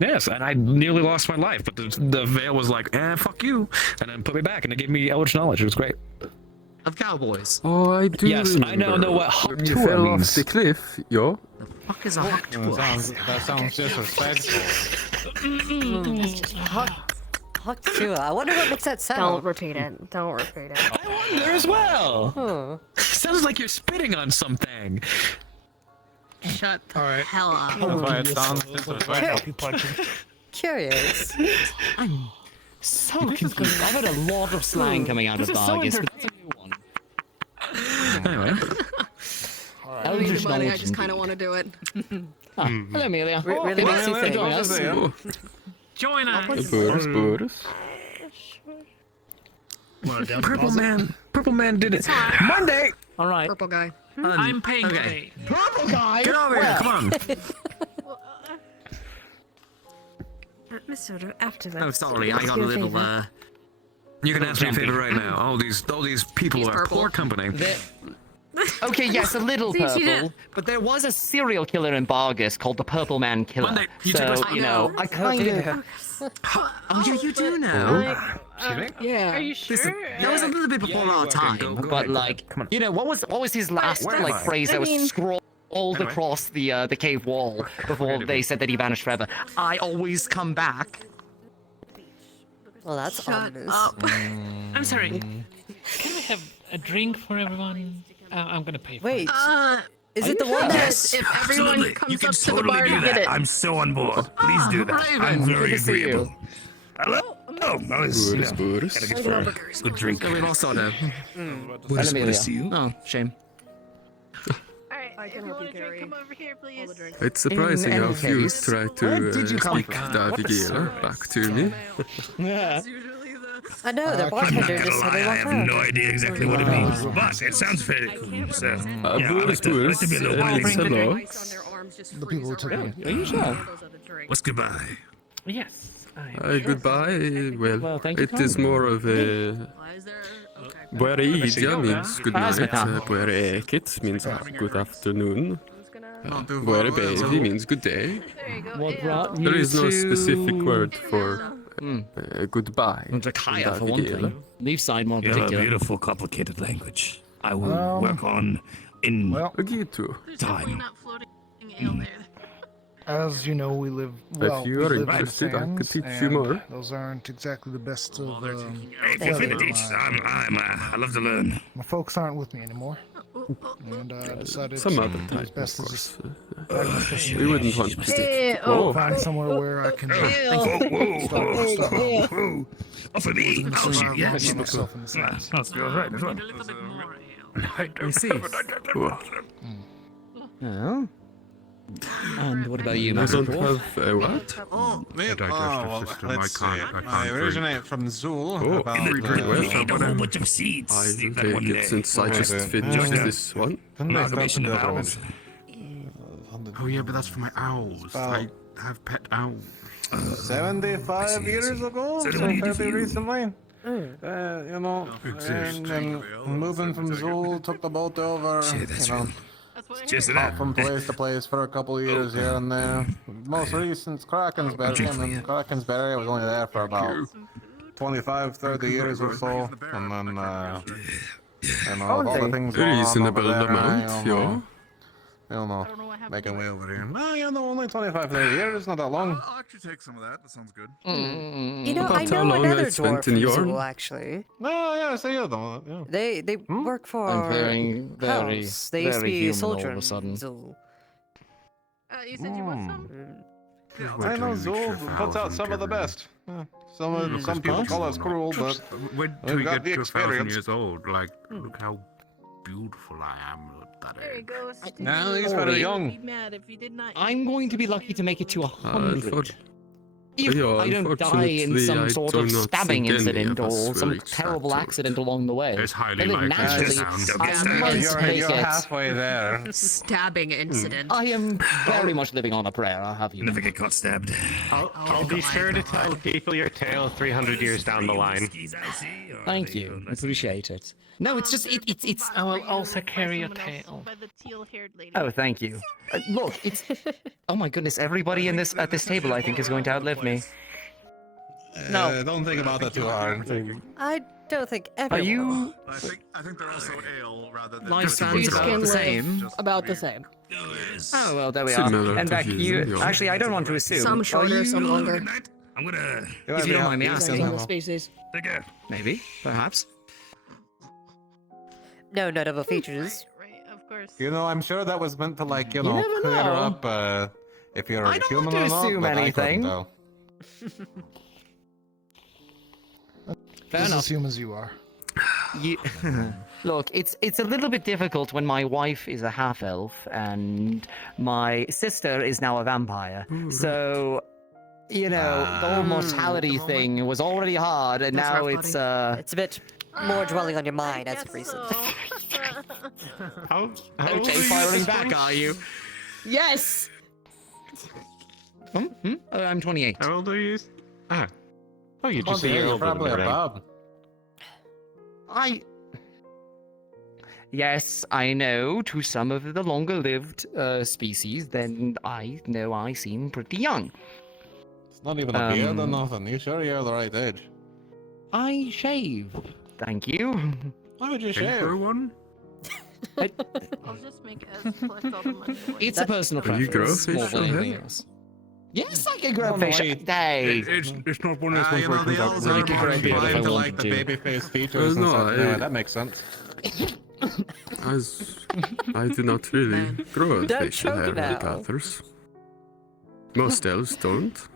Yes, and I nearly lost my life, but the Veil was like, fuck you, and then put me back, and it gave me Eldritch knowledge. It was great. Of cowboys. Oh, I do Yes, I now know what When you Haktua fell means. off the cliff, yeah? Fuck is a Haktua? That sounds disrespectful. Haktua. I wonder what makes that sound. Don't repeat it. Don't repeat it. I wonder as well. Huh. Sounds like you're spitting on something. Shut the hell up. That's why it sounds disrespectful. Curious. I'm so confused. I've heard a lot of slang coming out of Vargas, but that's a new one. Anyway. I don't need the money, I just kind of want to do it. Hello, Amelia. Really makes you think. Join us. Join us. Boris. Purple Man did it. Monday. All right. Purple guy. I'm paying today. Purple guy. Get over here. Come on. Mr. After that. Oh, sorry, I got a little, You can ask me a favor right now. All these people He's are purple. poor company. Okay, yes, a little See, she purple, but there was a serial killer in Vargas called the Purple Man Killer. Monday, you took So, us- you know, I kind of... Oh, you do know. Yeah. Are you sure? That was a little bit before our time. But like, you know, what was his last like phrase that was scrawled across the cave wall before they said that he vanished forever? I always come back. Well, that's Shut ominous. up. I'm sorry. Can we have a drink for everyone? I'm gonna pay for Wait, it. Is it the one Yes, if everyone absolutely. comes You can up to the totally bar do to get that. it. I'm so on board. Please do that. I'm very Good to see you. agreeable. Hello. Oh, I was, you know, Boris. had a good drink. So we've all sort of. Boris, And good to see Amelia. you. Oh, shame. I can help you carry. Come over here, please. It's surprising In how any few case, try where to did you come speak from? the What a Vigila back to me. Yeah. I know, the I'm not bartender gonna just said lie, they I walked have out. no idea exactly what it means, but it sounds very cool. So, yeah, I like to be a little hello. The people who took me. Are you sure? What's goodbye? Yes. Goodbye. Well, thank you it is more of a. Buere Idja means good night. Buere Ekit means good afternoon. Buere Baby means good day. What brought There you is no to- specific word for goodbye. Jakaya, for one thing. Leaf side more You have a particular. beautiful, complicated language. I will Well, work on in Gitu. time. As you know, we live well. you we are live by the interested, I could sands, teach you and more. Those aren't exactly the best of. Hey, feel free to weather. teach. I love to learn. My folks aren't with me anymore, and I decided Some to other do time, as best of as course. practice We wouldn't want to stick. find somewhere where I can. Whoa. Oh, for me. Oh, shit, yeah. Immerse myself in the sands. That's right as well. I see. Oh. And what about you, I Master don't Dwarf? have a what? Oh, me? digestive system, let's I can't- see. I can't I breathe. originate from Zul. Oh, about, very good. We ate a whole bunch of seeds. I will that one take day. it since I just finished this one. Amalgamation of owls. Oh yeah, but that's for my owls. I have pet owls. 75 years ago, so fairly recently. You know, and moving from Zul, took the boat over, you know, Just hop from place to place for a couple of years here and there. Most recent, Krakensberry, and Krakensberry, I was only there for about 25, 30 years or so, and then, you know, all the things going on over Reasonable there, amount, yeah. you know, making way over here. No, you know, only 25, 30 years, not that long. I'll actually take some of that. That sounds good. You know, About I how know long I another spent dwarf in from Yorn? Zool, actually. No, yeah, so you don't, yeah. They work for I'm feeling very, House. They used to very be a human soldier all of in a sudden. Zool. You said you want some? I know Zul puts out some of the best. Yeah. Some people call us cruel, but Wait till we've you got get the to 1,000 experience. years old. Like, look how beautiful I am at that There you age. go. No, he's very young. Be mad if you did not. I'm going to be lucky to make it to 100. If yeah, I don't die in unfortunately, some I sort do of not stabbing think any incident of us or will some reach that terrible route. accident along the way. It's highly And then likely. naturally, Don't I get stabbed. might make You're it. halfway there. Stabbing incident. I am very much living on a prayer, I'll have you know. Never get caught stabbed. I'll be sure to tell people your tale 300 years down the line. Thank you. Appreciate it. No, it's just it's. I will also carry your tail. By the teal-haired lady. Oh, thank you. Look, it's. Oh my goodness! Everybody in this at this table, I think, is going to outlive me. No. Don't think about that too hard. I don't think Are everyone. you? I think they're also ale rather than. Lifespan's about the same. About the same. Oh well, there we are. Similar And to back his, you. yeah. Actually, I don't want to assume. Some Are shorter, some you- longer. I'm gonna If you don't mind me asking. Single species. take care. Maybe, perhaps. No notable features. Right, of course. You know, I'm sure that was meant to, like, you You know, never clear know. up if you're I a don't human want to or not, assume but I couldn't anything. tell. Fair As enough. assume as you are. You... Look, it's a little bit difficult when my wife is a half elf and my sister is now a vampire. So, you know, the whole mortality thing was already hard, and That's now rough, it's It's a bit more dwelling on your mind as of recent. Okay, firing back, are you? Yes. I'm 28. How old are you? Ah. Oh, you're Oh, just a year you're older than probably me, a right? Bob. Yes, I know. To some of the longer-lived species, then I know I seem pretty young. It's not even a beard or Um, nothing. You sure you're the right age? I shave. Thank you. Why would you Can you shave? grow one? I'll just make us collect all the money. It's a personal Can you grow preference fish more than from anything here? else. Yes, I can grow Oh, no, fish. wait. Hey. It's not one of those ones You where know, it the comes out elves really are more beard if I inclined to wanted like the to. baby face features and no, stuff. I- Anyway, that makes sense. As I do not really grow a Don't facial hair choke like now. others. Most elves don't.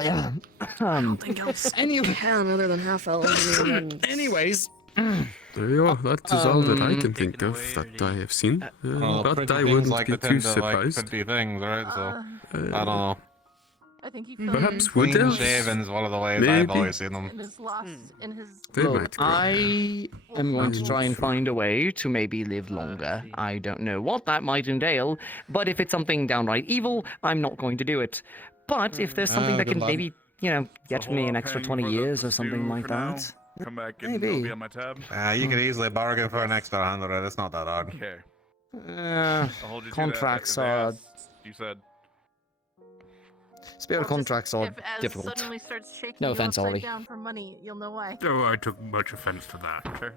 Yeah. Nothing else Anyway. can other than half elves. Anyways. There you go. That is all that I can think of that I have seen. Well, But pretty I things wouldn't like be the too tend to, like, surprised. pretty things, right? So, I don't know. I think he Perhaps wood Clean elves? shaven's one of the ways I've Maybe. always seen them. in his lost in his They Look, might grow. I am going to try and find a way to maybe live longer. I don't know what that might entail, but if it's something downright evil, I'm not going to do it. But if there's something that good can luck. maybe, get me an extra 20 years or something like that. Come back and Maybe. it'll be on my tab. You could easily bargain for an extra 100. It's not that hard. Okay. Uh, I'll hold you to contracts that, 'cause are they asked, you said. spirit contracts are if Az difficult. suddenly starts shaking No you offense, upside Ollie. down for money, you'll know why. Oh, I took much offense to that. Okay.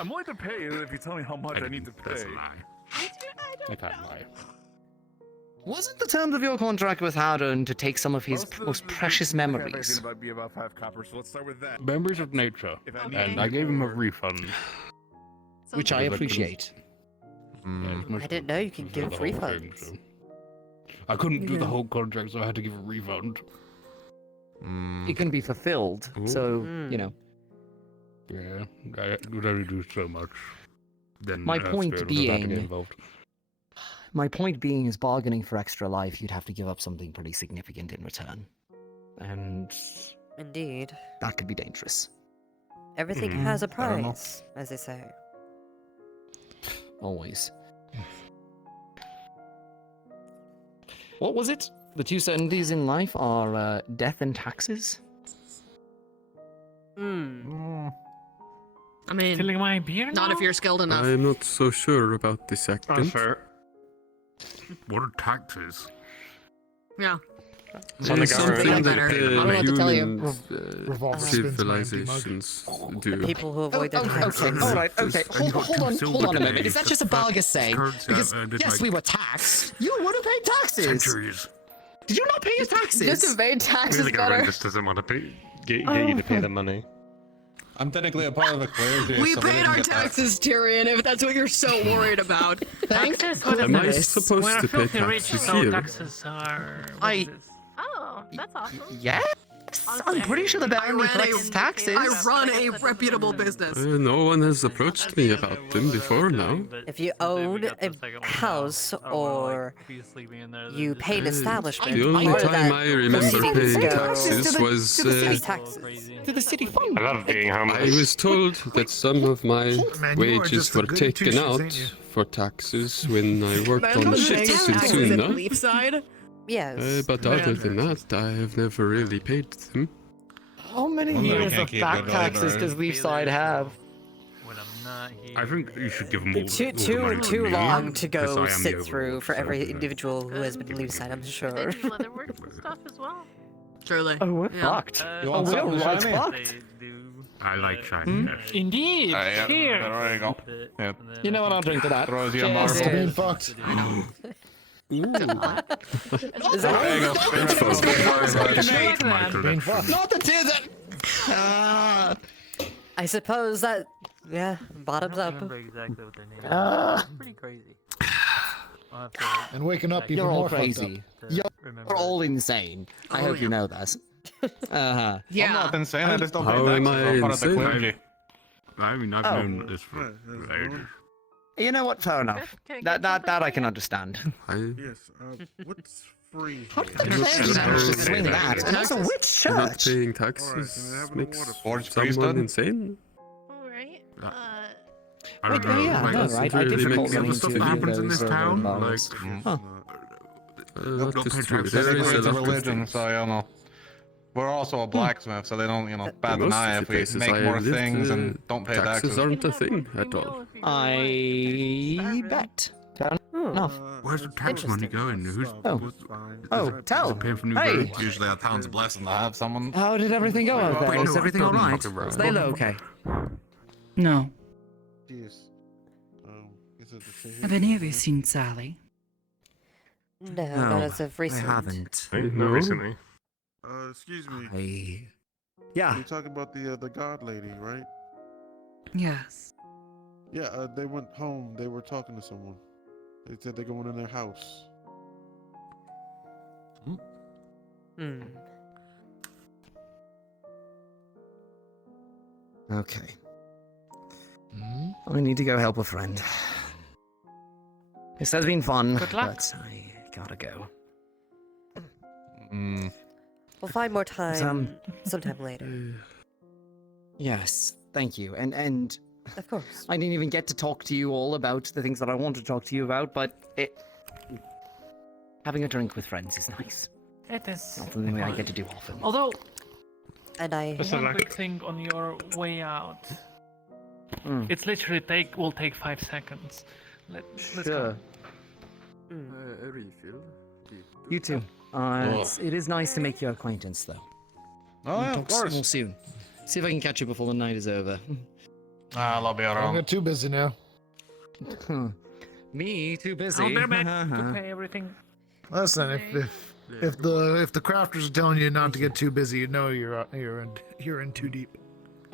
I'm willing to pay you if you tell me how much I need to pay. That's a lie. I can't lie. Wasn't the terms of your contract with Harden to take some of his most precious memories? About be about 5 copper, so let's start with that. Members of nature. If I need And to I get gave him a more- refund. Which I appreciate. I didn't know you can give The whole thing, refunds. so. I couldn't do the Yeah. whole contract, so I had to give a refund. It can be fulfilled, so, Yeah, I would only do so much. Then My point Spirit would have to get being- involved. My point being is bargaining for extra life, you'd have to give up something pretty significant in return. And Indeed. that could be dangerous. Everything Mm-hmm. has a Fair enough. price, as they say. Always. What was it? The two certainties in life are death and taxes? I mean, Filling my beer not if now? you're skilled enough. I'm not so sure about the second. What are taxes? Yeah. It's the something government. that I don't know what to tell you. Revolver spins my empty mug. civilizations do. The people who avoid their taxes. Okay, alright, okay. And you got Hold two on silver a minute. days. Is that just a The fact Bargus saying? currency Because, I earned yes, like we were taxed. You would have paid taxes. centuries. Did you not pay your taxes? Just evade taxes The better. government just doesn't want to get you to pay the money. I'm technically a part of the clergy, We so paid didn't our get that. taxes, Tyrion, if that's what you're so worried about. Thank Am I goodness. supposed We're to pay filthy rich, taxes so here? taxes are. Oh, that's awesome. Yes? I'm pretty sure the Baron collects taxes. I run a reputable business. No one has approached me about them before now. If you own a house or you pay an establishment, The only part of time that I remember proceeds paying go taxes was to the city's taxes. To the city fund. I love being I homeless. was told that some of my Man, you are wages just a were goody taken two-shoes, out ain't you? for taxes when I worked Man, on was ships paying in taxes in Suna. Leafside? Yes. But other than that, I have never really paid them. How many Well, no, you years can't of keep back good taxes either. does Leafside have? I think you should give them all. Too long to 'cause I go am the sit through overlord, for so, every you know. individual who has been Leafside, I'm sure. They do leather work and stuff as well. Truly. Oh, we're Yeah. fucked. You want we're something right shiny? fucked. I like shiny. Yes. Indeed. Yeah, Here. there you go. Yeah. You know what? I'll drink to that. Throws you a Cheers. marble. Being fucked. Is There you go. Being fucked. Not the tears. I suppose that, yeah, bottoms up. Pretty crazy. And waking up even You're all more fucked crazy. up. You're all insane. I hope you know that. Uh-huh. Yeah. I'm not insane, I just don't pay How taxes. am I I'm part of the insane? clergy. I mean, I've Oh. known this for ages. You know what? Fair enough. Can I That get that I can understand. Yes. What's free? How did I'm the not clergy sure manage to how swing they that? do And it. also, which Not church? paying Alright, taxes can I have a makes water? Forged someone priesthood? insane. Alright. I don't Wait, know. yeah, like, no, right? I really difficult makes running sense stuff to into me. happens in those this town, like bars. Huh. That don't is pay true. taxes. There Technically, is a it's a lot of religion, things. so you know. We're also a blacksmith, so they don't, bat an Most eye of if the we places make I more have lived, things and don't pay taxes taxes. aren't a thing at all. I bet. Fair enough. Where's the tax money going? Who's Oh, tell. paying for new Hey. roads? Usually a town's blessing to have someone. How did everything go out there? Is everything all right? Is Layla okay? No. Yes. Is it the same? Have any of you seen Sally? No, not as of recent. I haven't. No, recently. Excuse me. Yeah. You're talking about the god lady, right? Yes. Yeah, they went home. They were talking to someone. They said they're going in their house. Hmm. Okay. I need to go help a friend. This has been fun, Good luck. but I gotta go. We'll find more time sometime later. Yes, thank you. And Of course. I didn't even get to talk to you all about the things that I wanted to talk to you about, but having a drink with friends is nice. It is. Not something I get to do often. Although, and I one quick thing on your way out. It's literally will take 5 seconds. Let's go. A refill. You too. It is nice to make your acquaintance, though. Oh, yeah, of course. We'll soon. See if I can catch you before the night is over. I'll be I'm around. not too busy now. Me too busy. I'll be back to pay everything. Listen, if the crafters are telling you not to get too busy, you know you're in too deep.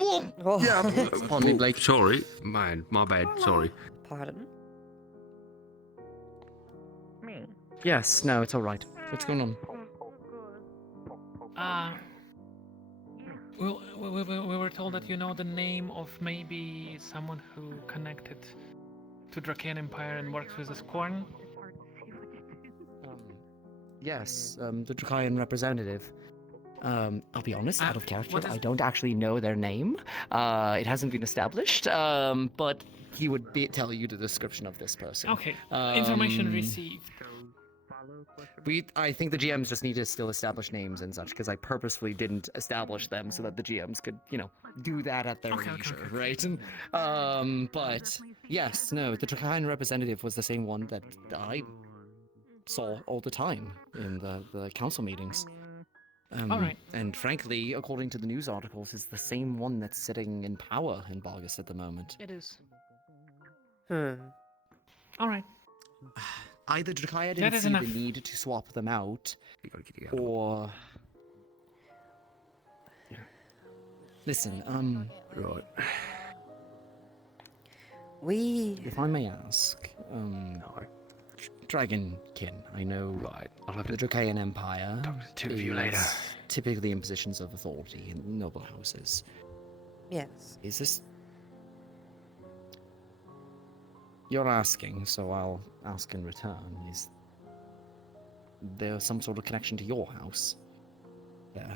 Yeah. Pardon me, Blake. Sorry, my bad. Sorry. Pardon? Yes. No, it's all right. What's going on? We were told that you know the name of maybe someone who connected to Drakean Empire and works with the Scorn. Yes, the Drakian representative. I'll be honest, out of character, what is- I don't actually know their name. It hasn't been established, but he would tell you the description of this person. Okay, information received. I think the GMs just need to still establish names and such, because I purposefully didn't establish them so that the GMs could, do that at their leisure, right? But yes, no, the Drakian representative was the same one that I saw all the time in the council meetings. Alright. And frankly, according to the news articles, is the same one that's sitting in power in Bargus at the moment. It is. Hmm. Alright. Either Drakaya That didn't is see enough. the need to swap them out, or... Listen, Right. if I may ask, Dragonkin, I know the Drakaean Empire is typically in positions of authority in noble houses. Yes. Is this... You're asking, so I'll ask in return. Is there some sort of connection to your house? Yeah.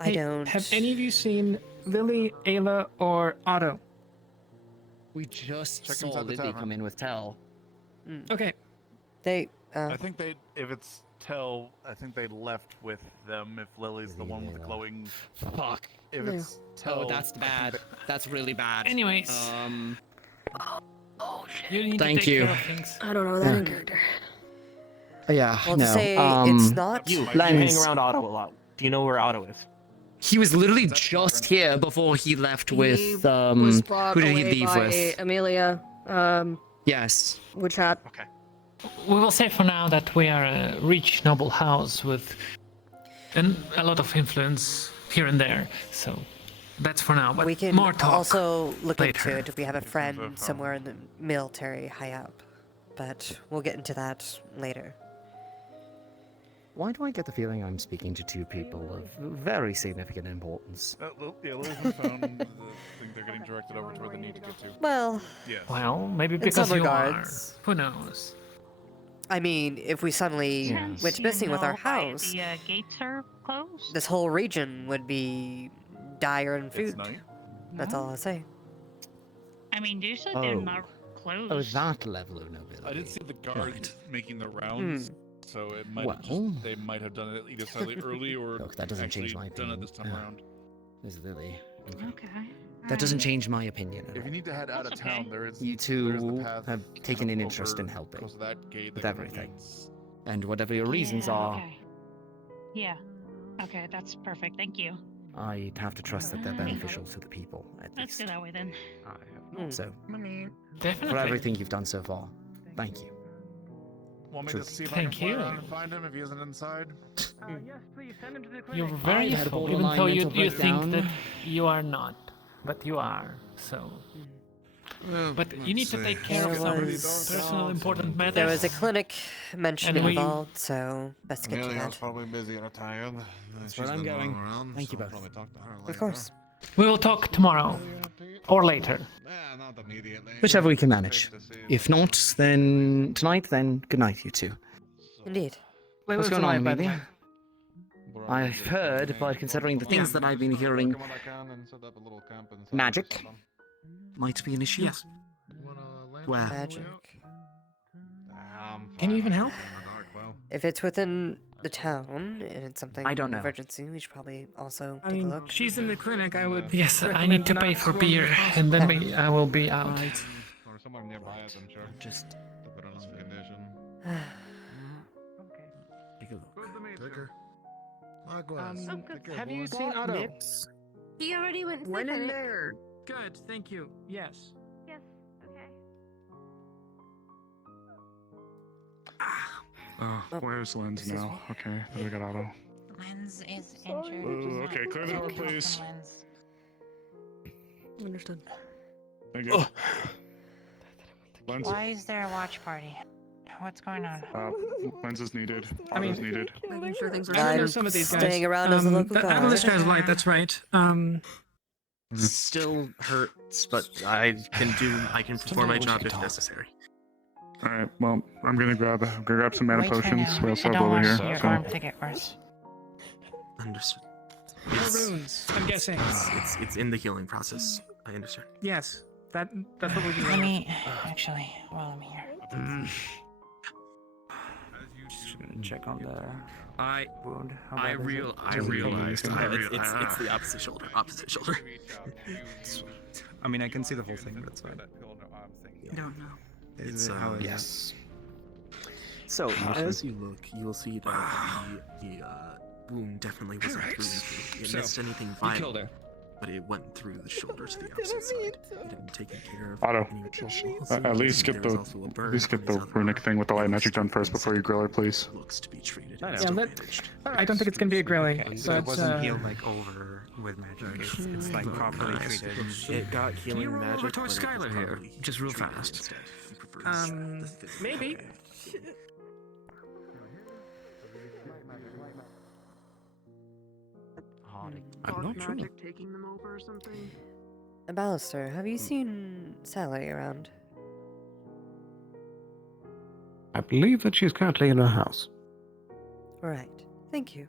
I don't. Have any of you seen Lily, Ayla, or Otto? We just Check saw inside the Livy tavern. come in with Tel. Okay. They. I think if it's Tell, I think they left with them. If Lily's the one with the glowing. Fuck. If it's Tell. Oh, that's bad. That's really bad. Anyways. You need Thank to take you. care of things. I don't know that in character. Yeah, Well, no. to say it's not. You hang around Otto a lot. Do you know where Otto is? He was literally just here before he left with, was brought who did he away leave by with? Amelia. Yes. Wood chat. Okay. We will say for now that we are a rich, noble house with a lot of influence here and there. So that's for now. But We can more talk also look later. into it if we have a friend somewhere in the military high up. But we'll get into that later. Why do I get the feeling I'm speaking to two people of very significant importance? Lily's been found. I think they're getting directed over to where they need to get to. Well, Yes. Well, maybe in because some you regards. are. Who knows? I mean, if we suddenly went missing with our house, The gates are closed. this whole region would be dire in food. night. That's all I'll say. I mean, usually they're Oh. not closed. Oh, that level of nobility. I did see the guards making the rounds, so it might have Well. they might have done it either slightly early or Look, that doesn't change my done it opinion. this time around. There's Lily. Okay. That doesn't change my opinion at If you all. need to head out of That's town, okay. there is You there is the two path have kind taken of an interest over in helping close to that gate with that kind of everything. leads- And whatever your reasons Yeah, are, Okay. Yeah. Okay, that's perfect. Thank you. I have to trust that they're beneficial to the people, at Let's least. go that way then. So, Definitely. for everything you've done so far, thank you. Want me Sure. to see if I Thank can fly you. around and find him if he isn't inside? You're very I had a useful, borderline even though you mental think that breakdown. you are not. but you are, so. Well, But you need to let's take see. care of There some was- personal important matters. There was a clinic mentioned And we- involved, so best to get to Amelia's that. probably busy and tired. That's She's where I'm been running going. around, Thank you so both. Probably talk to her Of later. course. We will talk tomorrow. Or later. Yeah, not immediately. Whichever we can manage. If not, then tonight, then good night, you two. Indeed. What's going on, Amelia? I've heard, but considering the things that I've been hearing, magic might be an issue. Yes. Where? Magic. Can you even help? If it's within the town and it's something I don't know. emergency, we should probably also I take a mean, look. she's in the clinic. I would. Yes, I recommend need to not pay for going to beer, the and then hospital. I will be out. Right. Or somewhere nearby, I'm sure. Just to put her on condition. Take a look. Take her. Likewise. Take care, Have you boys. seen Otto? Nips. He already went and Went said in it. there. Good, thank you. Yes. Yes. Okay. Where's Lens now? Okay, then we got Otto. Lens is injured. Okay, clear the door, please. Understood. Thank you. Lens, Why is there a watch party? What's going on? Lens is needed. I mean- Otto's needed. Making sure things are I'm I know some of these guys. staying around as a local that guard. Analyst guy's light. That's right. Still hurts, but I can perform my job if necessary. All right. Well, I'm gonna grab some mana Wait for potions. now. We also I have don't over want here. your So. arm to get worse. Understood. More runes. I'm guessing. It's in the healing process. I understand. Yes. That's what we're doing. Let me actually, while I'm here. check on the wound. I realized. It's the opposite shoulder. Opposite shoulder. I mean, I can see the whole thing, but it's fine. No, no. It's yes. So as you look, you will see that the wound definitely wasn't through. It missed anything vital. killed her. But it went through the shoulder to the opposite side. It had been taken care of. Otto, any additional at least get there was also a the burn runic on his thing with the light magic done first before you grill her, please. looks to be treated. I know. and Yeah, bandaged. I don't think it's gonna be a grilling. Okay, But it wasn't healed like over with magic. It's like properly treated. It got Can you healing roll magic. over towards but it was Skylar here, probably just real treated fast? instead. He prefers the physical maybe. care. I'm not sure. Taking them over or something. Ballister, have you seen Sally around? I believe that she's currently in her house. Right. Thank you.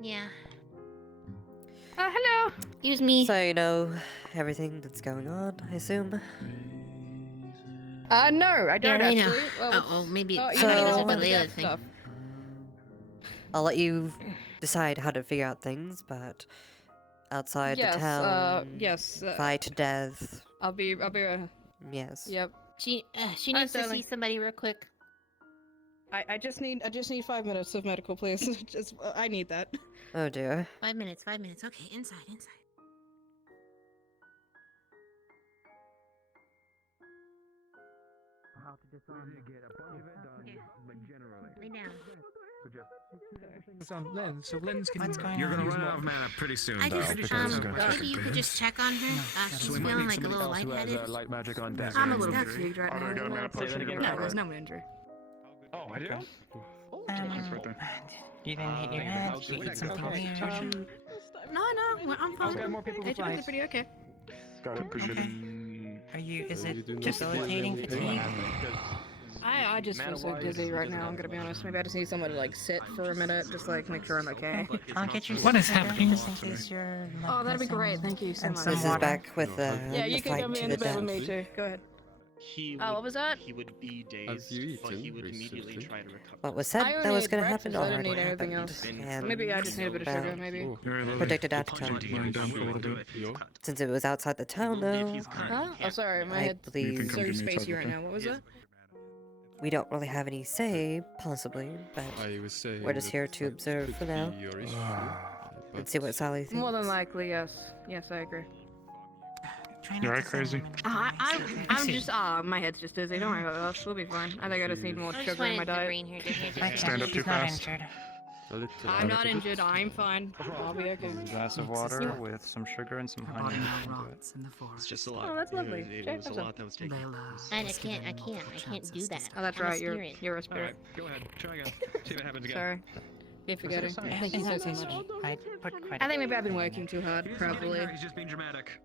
Yeah. Hello. Excuse me. So you know everything that's going on, I assume? No, I don't Yeah, I know. actually. Well, Oh, maybe. oh, I yeah, So- know that's about the that other thing. stuff. I'll let you decide how to figure out things, but outside Yes, the town, yes, fight to death. I'll be. Yes. Yep. She Alright, needs to see darling. somebody real quick. I just need 5 minutes of medical, please. Just I need that. Oh dear. 5 minutes. 5 minutes. Okay, inside. Lay down. So Lens can. What's going You're on? gonna run out of mana pretty soon, I though. just because it's gonna take maybe you a could bit. just check on her. She's we might feeling need like a somebody little else who has, lightheaded. light magic on deck. I'm a little That's fatigued right Otto, I got a now. mana potion again. No, there's no injury. Oh, I do? You didn't hit your head. You eat something weird. No, I'm fine. Okay, more people It's flies. pretty okay. Got it, appreciate it. Are you? Is You it do not debilitating feel fatigue? I just feel so dizzy right now. I'm gonna be honest. Maybe I just need someone to like sit for a minute, just like make sure I'm okay. I'll get you. What is something happening? just in case you're Oh, that'd be missing great. Thank you so and much. some This is water. back with Yeah, the you can fight come to in the the bed with death. me too. Go ahead. He what was that? He would be Have dazed, you but he eaten would immediately recently? try to recover. What was said I that only was ate going to happen breakfast, I already didn't eat anything happened. else. And Maybe I just need a bit of sugar, well, maybe. Oh, predicted outcome. Lying down for a little bit. Since it was outside the town, though, Huh? Oh, sorry, my I head's believe so spacey right now. What was that? we don't really have any say, possibly, but I was saying we're just that here to that observe could for now be your issue, and but see what Sally thinks. More than likely, yes. Yes, I agree. You alright, crazy? I'm just, my head's just dizzy. Don't worry about us. We'll be fine. I think I just need more sugar in my diet. Stand up too fast. I'm not injured. I'm fine. I'll be okay. Glass of water with some sugar and some honey. It's just a lot. Oh, that's lovely. It was a lot that was taken. I can't do that. Oh, that's I'm a right. spirit. You're a spirit. Go ahead. Try again. See what happens again. Sorry. Keep forgetting. Thank you so much. I put quite I think maybe I've been working too hard, probably. He's just being dramatic.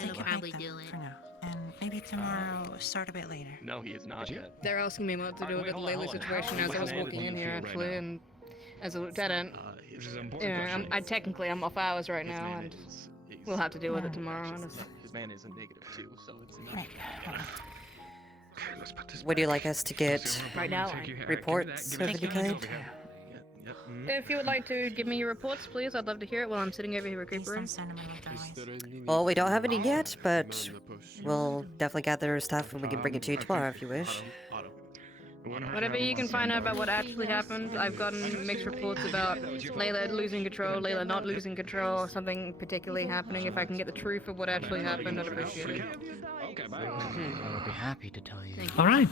It'll probably do it. for now. And maybe tomorrow start a bit later. No, he is not yet. They're asking me what to do with the Layla situation as I was walking in here, actually, and as a lieutenant, I'm off hours right now, and we'll have to deal with it tomorrow, honestly. His man is a negative too, so it's Would you like us to get Right now, reports of any kind? If you would like to give me your reports, please, I'd love to hear it while I'm sitting over here recuperating. Well, we don't have any yet, but we'll definitely gather stuff and we can bring it to you tomorrow if you wish. Whatever you can find out about what actually happened, I've gotten mixed reports about Layla losing control, Layla not losing control, something particularly happening. If I can get the truth of what actually happened, I'd appreciate it. Okay, bye. I would be happy to tell you. All right.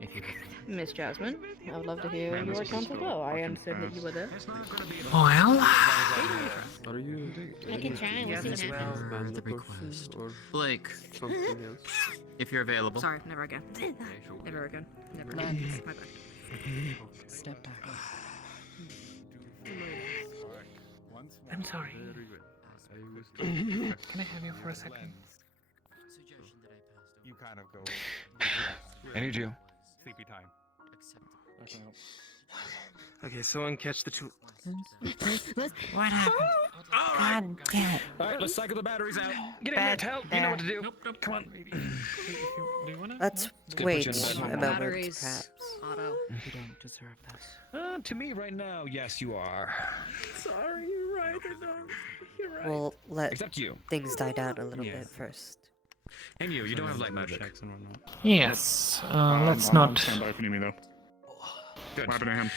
If you Miss Jasmine, I would love to hear your account as well. I understand that you were there. Well. Are you? I can try. We'll see what happens. The request. Blake, if you're available. Sorry, never again. Never again. Never again. My bad. Step back. I'm sorry. Can I have you for a second? You kind of go. I need you. Sleepy time. Okay, someone catch the two. What happened? God damn it. Alright, let's cycle the batteries out. Get in there, Tal. You know what to do. Nope, come on. Let's wait a moment, Batteries. perhaps. Auto. You don't deserve this. To me right now, yes, you are. Sorry, you're right. You're right. We'll let Except you. things die down a little bit first. And you don't have light magic. Yes. Let's not. Stand by if you need me though. Good. What happened to him?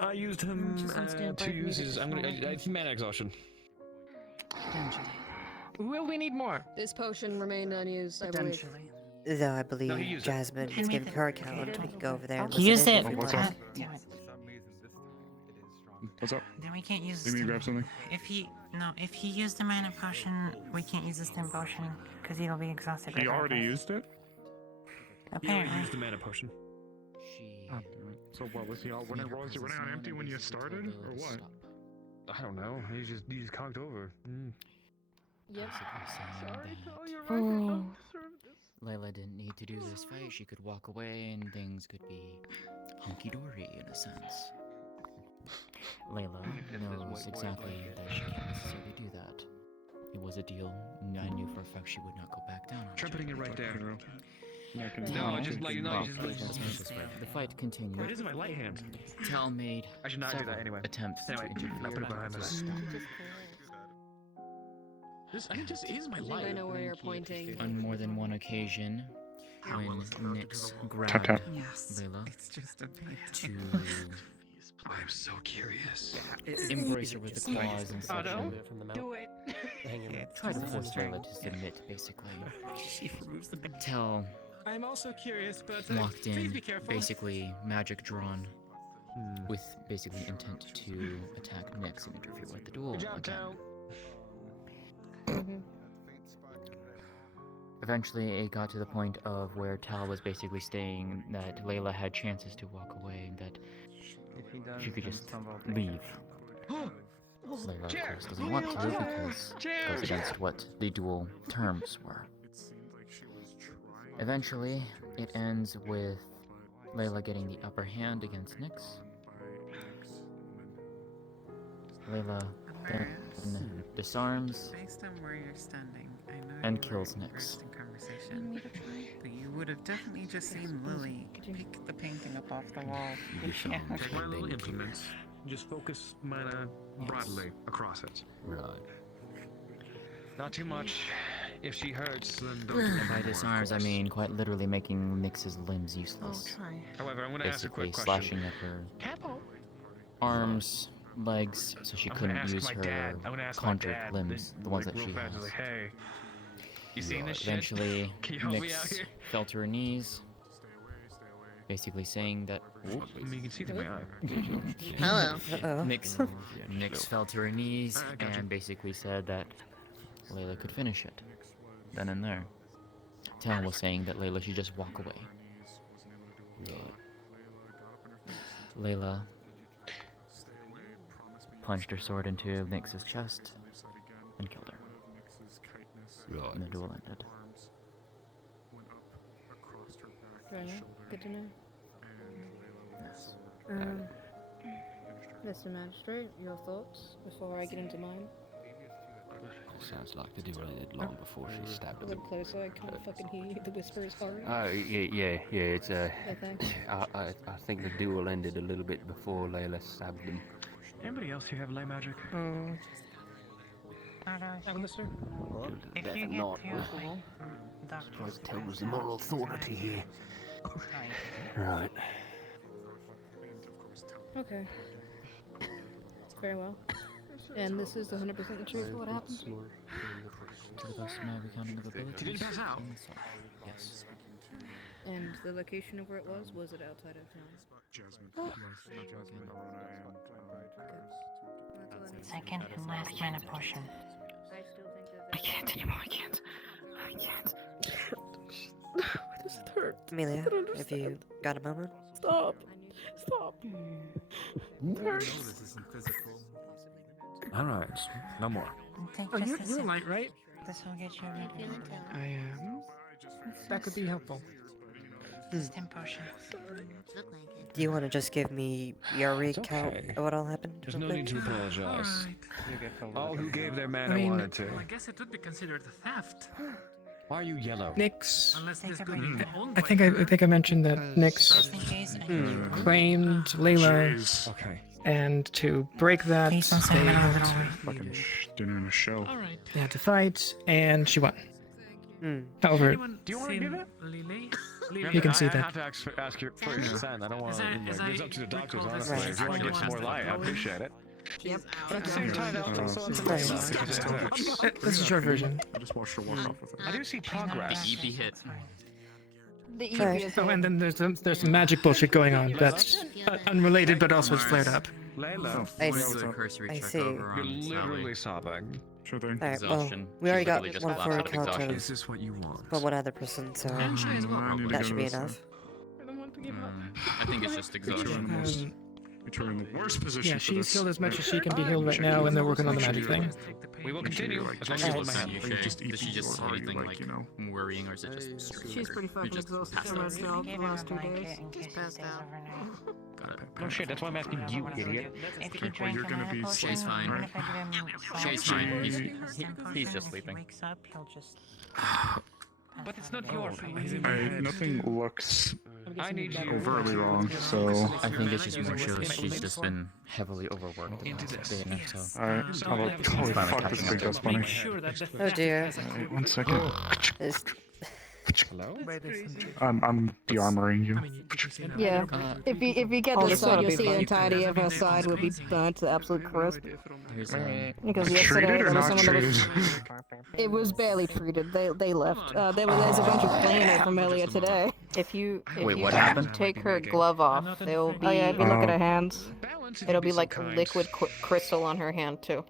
I used him to use his. I mana exhaustion. Will we need more? This potion remained unused, I believe. Though I believe he used it. Jasmine is giving her account. We can go over there and He listen used in it. if we What's want. up? Damn it. What's up? Then we can't use You need to grab something? If he used the mana potion, we can't use the stim potion because he'll be exhausted. He regardless. already used it? Apparently. Use the mana potion. So what, was he all running on empty when you started, or what? I don't know. He just conked over. Yep. Oh. Layla didn't need to do this fight. She could walk away and things could be hunky-dory in a sense. Layla knows exactly that she can't necessarily do that. It was a deal, and I knew for a fact she would not go back down on it. Try putting it right there. No, just like the fight continued. It is my light hand. Tal made I should not do that several anyway. attempts to interfere. I'll put it behind to my stop back. it. This is my I think I know where you're pointing. On more than one occasion, when Nyx grabbed Tap, tap. Layla to I'm so curious. embrace her with the claws and such, Otto, and do it. try to force Layla to submit, basically. Tal I'm also curious, but walked please in, be careful. basically magic drawn, with basically intent to attack Nyx and interfere with the duel again. Eventually, it got to the point of where Tal was basically saying that Layla had chances to walk away and that she could just leave. Layla, of course, doesn't want to because it goes against what the duel terms were. Eventually, it ends with Layla getting the upper hand against Nyx. Layla then disarms Based on where you're standing, I know and you kills were Nyx. engrossed in conversation, but you would have definitely just seen Lily pick the painting up off the wall. Yeah. Take my little implements. Just focus mana broadly across it. Right. Not too much. If she hurts, then don't. And by disarms, I mean quite literally making Nyx's limbs useless. However, I'm going to ask a Basically quick question. slashing at her arms, legs, so she I'm gonna couldn't ask use my her dad. I'm gonna ask my conjured dad. limbs, the ones that Real she fast, has. like, hey, you So seen this shit? eventually, Can you help me out Nyx here? fell to her knees, basically saying that. I mean, you can see through my eye. Hello. Nyx fell to her knees and basically said that Layla could finish it. Then and there. Talon was saying that Layla should just walk away. Layla punched her sword into Nyx's chest and killed her. And the duel ended. Fair enough. Good to know. Yes. Mr. Magistrate, your thoughts before I get into mine? Sounds like the duel ended long before she stabbed A him. little closer, I can't fucking hear you. The whisper is horrible. Yeah. It's thanks. I think the duel ended a little bit before Layla stabbed him. Anybody else here have light magic? Alistair? If you get not. Just tells the moral authority here. Right. Okay. Very well. And this is 100% the truth of what happened? To the best of my recounting of abilities. Did he pass out? Yes. And the location of where it was it outside of town? Jasmine. Second and last mana potion. I can't anymore, I can't. Why does it hurt? Amelia, if you got a moment? Stop. It hurts. Alright, no more. Oh, you're light, right? This will get you I am. That could be helpful. Stem potion. Do you want to just give me your recount of what all happened? There's real no need quick? to apologize. All who gave their mana I mean, wanted to. well, I guess it would be considered theft. Why are you yellow? Nyx. Unless this building is owned I think I mentioned that Nyx claimed Layla. Okay. And to break that, they had Fucking dinner and a show. Alright. they had to fight, and she won. However, Anyone Do you want to seen give it? Lily? You can see I that. have to ask your for your consent. I don't want to. It's up to the doctors, recall this honestly. If you want to give actually some more was light, I appreciate it. Yep. But at the same time, that's also up to Layla. This is a short version. I just watched her walk off with it. I do see progress. The EP hit. The Right. easiest Oh, and then there's some magic bullshit going on that's unrelated, but also it's flared up. Layla, I Where's see. the cursory I check see. over you're on literally Sally? sobbing. Sure thing. Alright, well, Exhaustion. we already She's got literally just one collapsed for out of exhaustion. encounter Is this what you want? from one other person, so I'm sure as well, I need to probably. that go should to be this enough. I think it's just exhaustion. Put her in the worst position Yeah, for she's this. healed as much as she can be healed right now, and they're working on the magic thing. We will Make sure continue you're, like, as long as She you just- hold my looks hand. at Are you, you just Does she just say or are you, anything like, like you know? worrying, or is it just straight She's murder? pretty fucking You're just exhausted passed from her out. job the last 2 days. Just passed out. Got it. No shit, that's why I'm asking you, idiot. If you Well, drink you're a gonna mana be potion, She's fine. even if I give him She's salt fine. and He's stem potion, just if he sleeping. wakes up, he'll just. But it's not your fault. Nothing looks I need you. overtly wrong, so. I think it's just more shows she's just been heavily overworked the last day and so. Alright, holy fuck, this thing does funny. Oh dear. Alright, 1 second. Is- Hello? I'm de-armoring you. Yeah. If you get Oh, this this one, ought to you'll be see the fun. entirety of her side will be burnt to the absolute crisp. Here's Because Treated yesterday or there was not someone that was. treated? It was barely treated. They left. There's a bunch of cleaner from earlier today. If you Wait, what happened? take her glove off, there will be. Oh yeah, if you look at her hands, it'll be like liquid crystal on her hand too.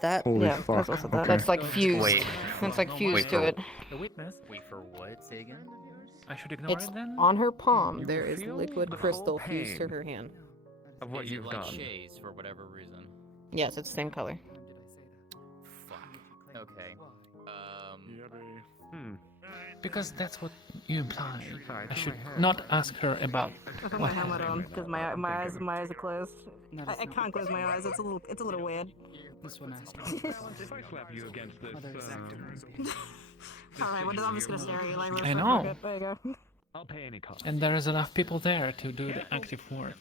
That Holy Yeah, fuck. that's also that. Okay. That's like fused. Wait. That's like fused Wait, to it. The witness. Wait for what? Say again? I should ignore It's it then? on her palm. There is feel liquid the crystal full fused to pain her hand. Of what Is it you've like done. Shay's for whatever reason? Yes, it's the same color. Fuck. Okay. Because that's what you implied. Sorry, I it's should my hair. not ask her about I put what my helmet on because my eyes are closed. I can't close my eyes. It's a little weird. This one asked. If I slap you against this, All right, well, I'm just gonna stare at you like this. I know. Okay, there you go. I'll pay any cost. And there is enough people there to do the active work.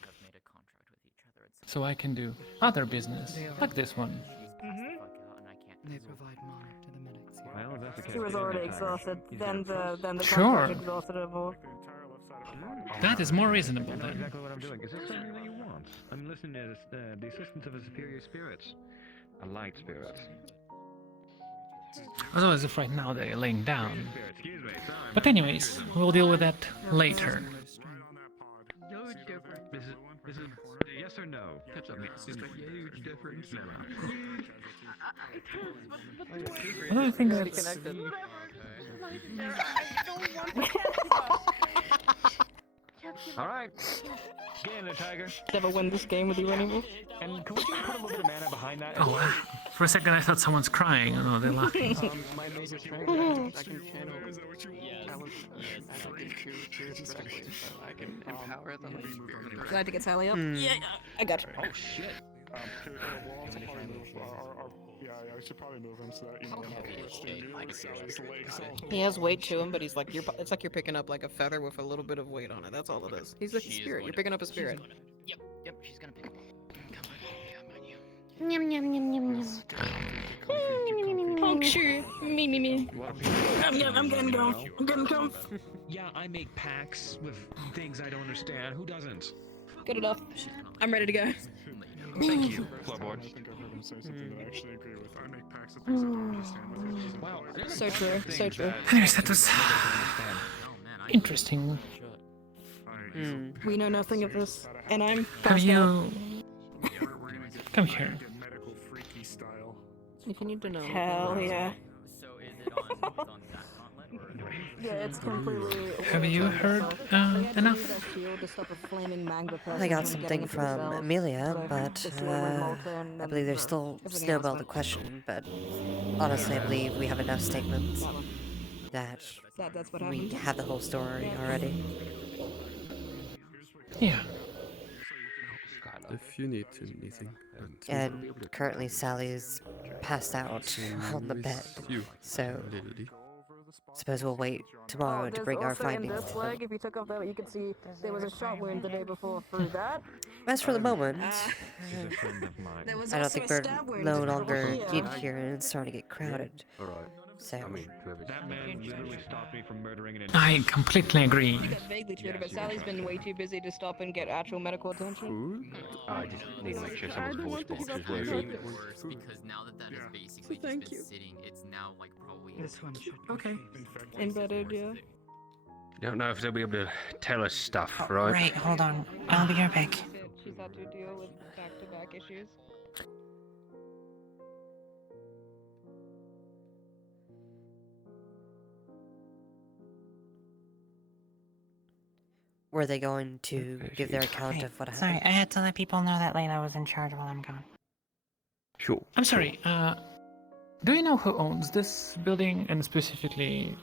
So I can do other business, like this one. They provide mana to the medics. Well, if that's the case, She was already exhausted. Then the Sure. contract exhausted her more. That is more reasonable That's then. exactly what I'm doing. Is this something that you want? spirits. I'm listening to the assistance of a superior spirit. A light spirit. Although as if right now they're laying down. But anyways, we'll deal with that later. No difference. This is yes or no? Catch up, it's just a huge difference. I don't think that's... Alright. Get in there, Tiger. Never win this game with you anymore. And can we just put a little bit of mana behind that? Oh, for a second I thought someone's crying. Oh no, they're laughing. My major strength, I can channel talent directly, so I can empower them. Did I have to get Sally up? Yeah, I got you. Oh shit. Yeah, I should probably move him so that you know Sally's legs all He has weight to him, but he's like it's like you're picking up like a feather with a little bit of weight on it. That's all it is. He's like a spirit. You're picking up a spirit. Yep, she's gonna pick up. Yum yum yum yum yum. Oh sure, me. I'm getting going. I'm getting going. Yeah, I make packs with things I don't understand. Who doesn't? Good enough. I'm ready to go. Thank you, Floorboard. I think I've heard him say something that I actually agree with. I make packs of things I don't understand. Wow, So true, so true. Anyways, that was interesting. We know nothing of this, and I'm. Have you... Come here. Medical freaky style. If you need to know. Hell yeah. So is it on that gauntlet? Yeah, it's completely. Have you heard enough? I got something from Amelia, but I believe there's still Snowball the question, but honestly I believe we have enough statements that we have the whole story already. Yeah. If you need anything. And currently Sally is passed out on the bed, so suppose we'll wait tomorrow to bring our findings in this to leg, them. if you took off that, you can see there was a shot wound the day before through that. As for the moment, There was I don't also think a we're stab wound no longer here. in here and it's starting to get crowded. So, That man literally stopped me from murdering an I completely agree. That's vaguely true, but Sally's been way too busy to stop and get actual medical attention. I just need to make sure someone's voice box is working. Worse, because now that is basically just been sitting, it's now like probably This one should okay. Embedded, yeah. Don't know if they'll be able to tell us stuff, right? Right, hold on. I'll be right back. She's had to deal with back-to-back issues. were they going to give their account of what happened? Sorry, I had to let people know that Layla was in charge while I'm gone. Sure. I'm sorry, do you know who owns this building and specifically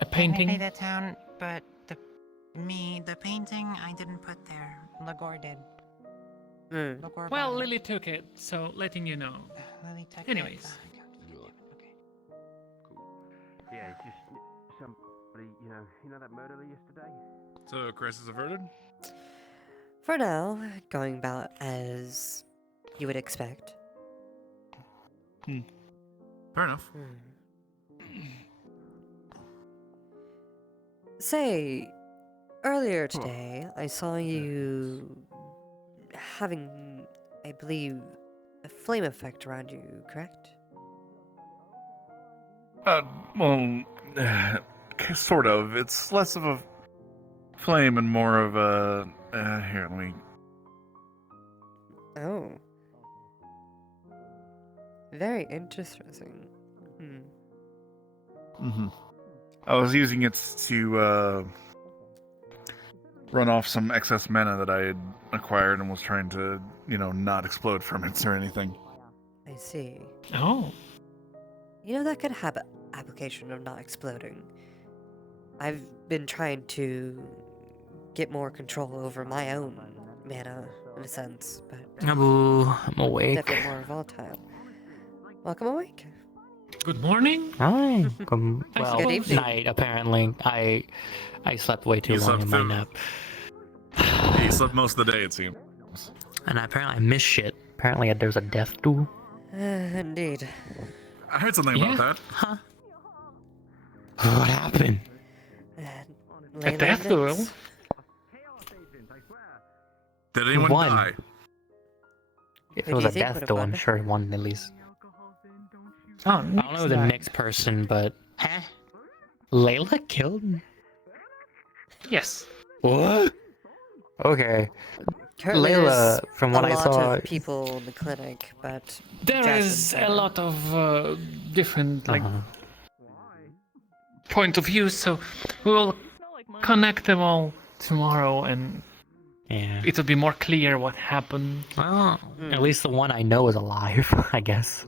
a painting? Technically the town, but the painting I didn't put there. Lagor did. Lagor Well, bought it. Lily took it, so letting you know. Lily took Anyways. it. Yeah, it's just somebody, you know that murder yesterday? So, crisis averted? For now, going about as you would expect. Fair enough. Say, earlier today, I saw you having, I believe, a flame effect around you, correct? Well, sort of. It's less of a flame and more of a... here, let me... Oh. Very interesting. I was using it to, run off some excess mana that I had acquired and was trying to, not explode from it or anything. I see. Oh. You know, that could have an application of not exploding. I've been trying to get more control over my own mana, in a sense, but I'm awake. definitely more volatile. Welcome awake. Good morning. Hi. Well, good evening. Night. Apparently, I slept way too You long in slept my too- nap. You slept most of the day, it seems. And apparently I missed shit. Apparently there's a death duel. Indeed. I heard something about that. Huh? What happened? A death duel? Did anyone One. die? If Who it was do a you think death, would've though, won? I'm sure one at least. Oh, I don't know the next person, but Layla killed? Yes. What? Okay. Currently, Layla, from what a I lot saw, of people in the clinic, but There Jasmine's is a better. lot of different like Uh-huh. point of view, so we will connect them all tomorrow, and yeah. it'll be more clear what happened. Well, at least the one I know is alive, I guess.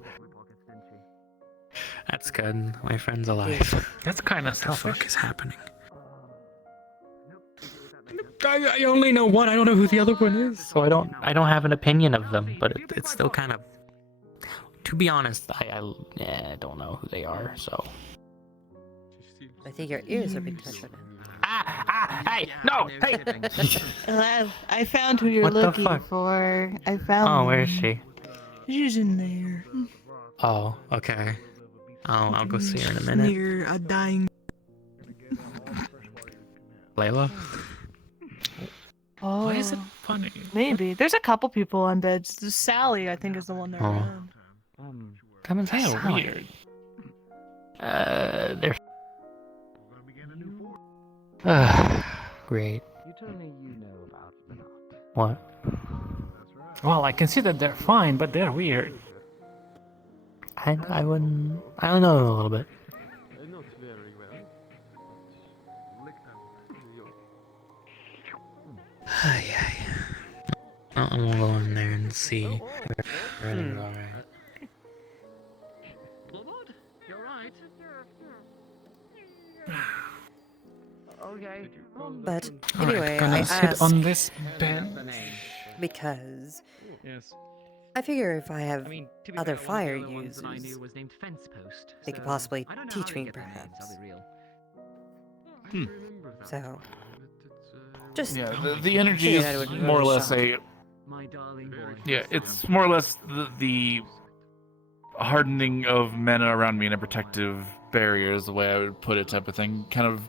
That's good. My friend's alive. That's kind of What the selfish. fuck is happening? I only know one. I don't know who the other one is, so I don't have an opinion of them. But it's still kind of. To be honest, I don't know who they are. So. I think your ears are being touched right now. Hey, no, hey. Hello, I found who you're What the looking fuck? for. I found. Oh, where is she? She's in there. Oh, okay. I'll go see her in a minute. Near a dying. Layla. Oh. Why is it funny? Maybe there's a couple people on beds. Sally, I think, is the one that ran. Come and say That's hi. weird. They're. Great. You told me you know about them. What? Well, I can see that they're fine, but they're weird. I don't know a little bit. Not very well. I'm gonna go in there and see. Everything's alright. You're right. Okay. But Alright, anyway, gonna I sit asked on this bench. because Yes. I figure if I have I mean, to be other fair, one of the fire other ones users, that I knew was named Fence Post, they could so possibly I don't know teach how they me, get their names, perhaps. I'll be real. So, just Yeah, the energy figured I is would give it more or a less shot. a. My darling boy. Yeah, it's more or less the hardening of mana around me and a protective barrier is the way I would put it, type of thing. Kind of,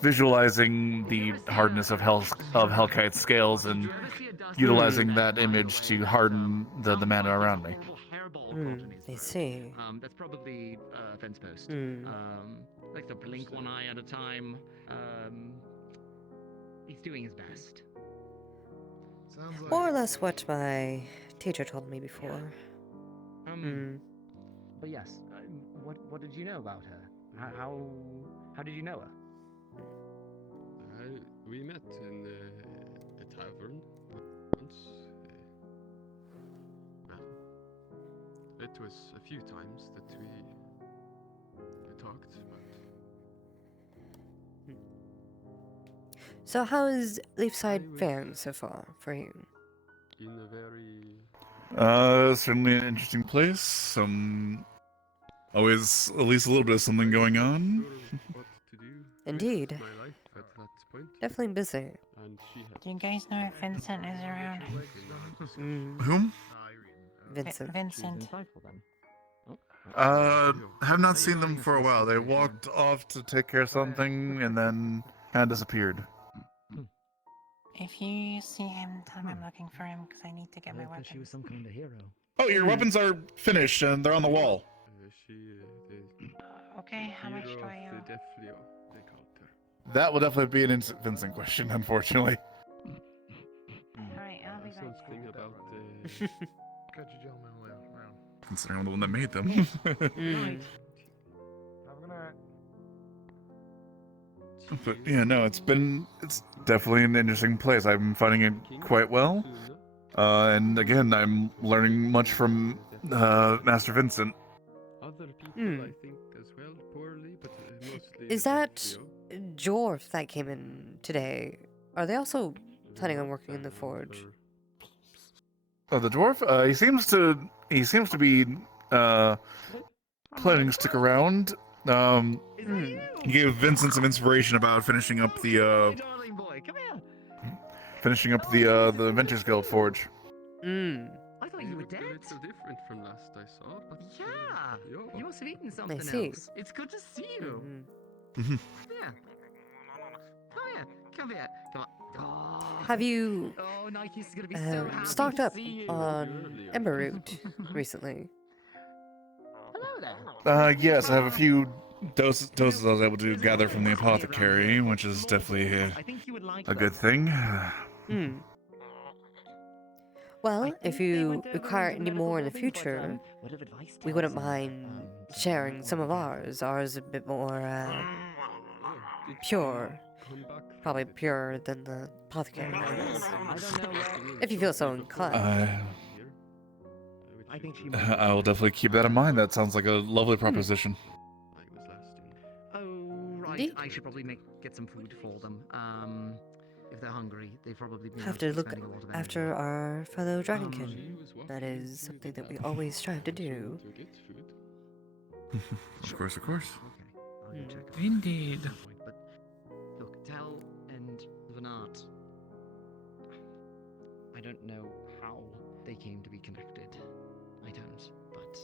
visualizing the hardness of Hellkite's scales and utilizing that image to harden the mana around me. I see. That's probably Fence Post. Hmm. Like to blink one eye at a time. He's doing his best. More or less what my teacher told me before. But yes, what did you know about her? How did you know her? We met in a tavern once. It was a few times that we talked, but So how's Leafside faring so far for you? in a very Certainly an interesting place. Always at least a little bit of something going on. Indeed. my life at that point. Definitely busy. And she had Do you guys know if Vincent is around? Whom? Vincent. Vincent. Have not seen them for a while. They walked off to take care of something and then kind of disappeared. If you see him, tell him I'm looking for him because I need to get my weapon. She was some kind of hero. Oh, your weapons are finished and they're on the wall. Okay, how much do I owe? That will definitely be an instant Vincent question, unfortunately. Alright, I'll be back. something about Got you gentlemen around. Considering I'm the one that made them. But yeah, no, it's definitely an interesting place. I'm finding it quite well. And again, I'm learning much from Master Vincent. Other people, I think, as well, poorly, but mostly. Is that dwarf that came in today? Are they also planning on working in the forge? Oh, the dwarf? He seems to be planning to stick around. He gave Vincent some inspiration about finishing up the Adventures Guild forge. I thought you were dead. A little different from last I saw, but Yeah, you must have eaten something see. else. It's good to see you. Mhm. Yeah. Come here. Come here. Come on. Oh. Have you stocked up on ember root recently. Yes, I have a few doses I was able to gather from the apothecary, which is definitely a good thing. Hmm. Well, if you require any more in the future, we wouldn't mind sharing some of ours. Ours is a bit more pure. Probably purer than the apothecary is. If you feel so inclined. I will definitely keep that in mind. That sounds like a lovely proposition. Right, I should probably get some food for them. If they're hungry, they've probably been Have to look after our fellow dragonkin. That is something that we always strive to do. Of course, of course. Indeed. But look, Tal and Venat, I don't know how they came to be connected. I don't, but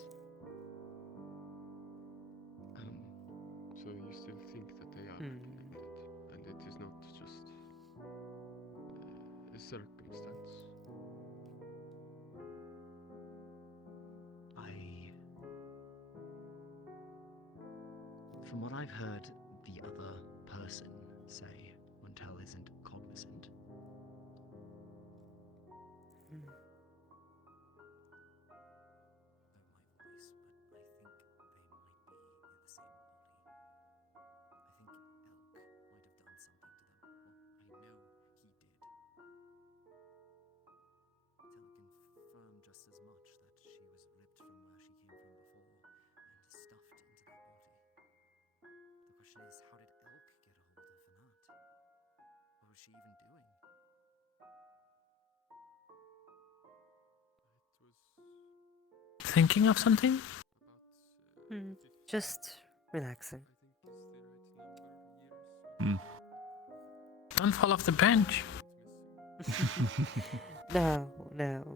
So you still think that they are connected, and it is not just a circumstance. From what I've heard the other person say when Tal isn't cognizant. Just as much that she was ripped from where she came from before and stuffed into that body. The question is, how did Elk get a hold of Venat? What was she even doing? Thinking of something? Just relaxing. Don't fall off the bench. No,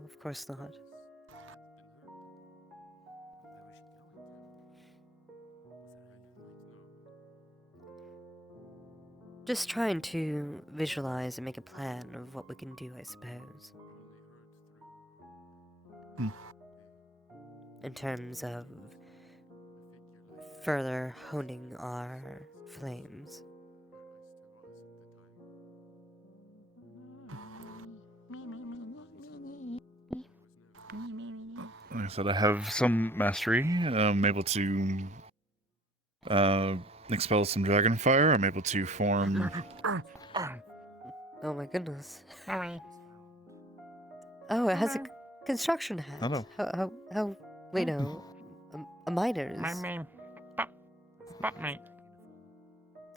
of course not. Just trying to visualize and make a plan of what we can do, I suppose. In terms of further honing our flames. Like I said, I have some mastery. I'm able to expel some dragon fire. I'm able to form. Oh my goodness. Oh, it has a construction hat. Hello. How? Wait, no. A miner's.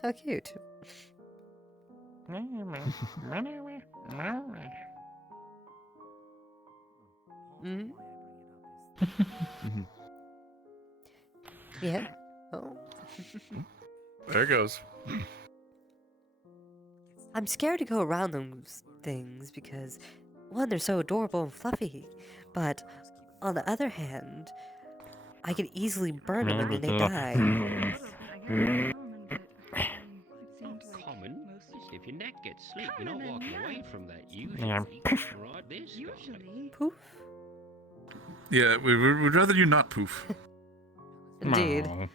How cute. Yeah. Oh. There it goes. I'm scared to go around those things because, one, they're so adorable and fluffy, but on the other hand, I could easily burn them and then they die. Common. If your neck gets sleep, you're not walking away from that usually. Yeah. Right, this guy. Poof. Yeah, we'd rather you not poof. Indeed. I'd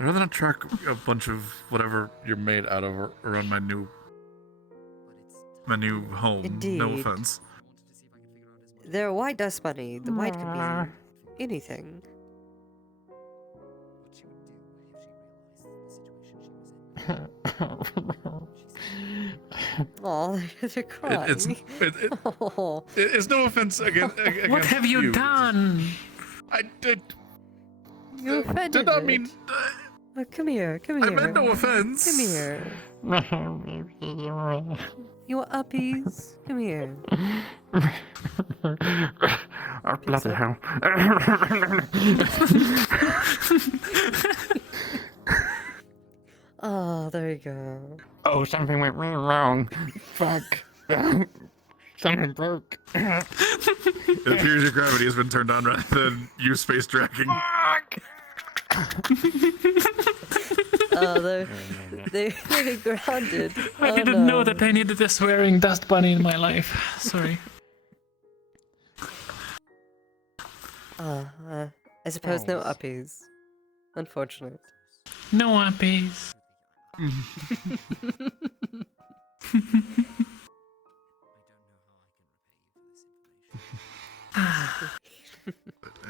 rather not track a bunch of whatever you're made out of around my new home. Indeed. No offense. They're a white dust bunny. The white can be anything. Oh, they're crying. It's no offense against What have you done? I did. You offended Did not it. mean. Oh, come here. Come here. I meant no offense. Come here. You uppies. Come here. Oh, bloody hell. Oh, there you go. Oh, something went really wrong. Fuck. Something broke. It appears your gravity has been turned on rather than you space dragging. They're grounded. I didn't know that I needed a swearing dust bunny in my life. Sorry. I suppose no uppies. Unfortunate. No uppies.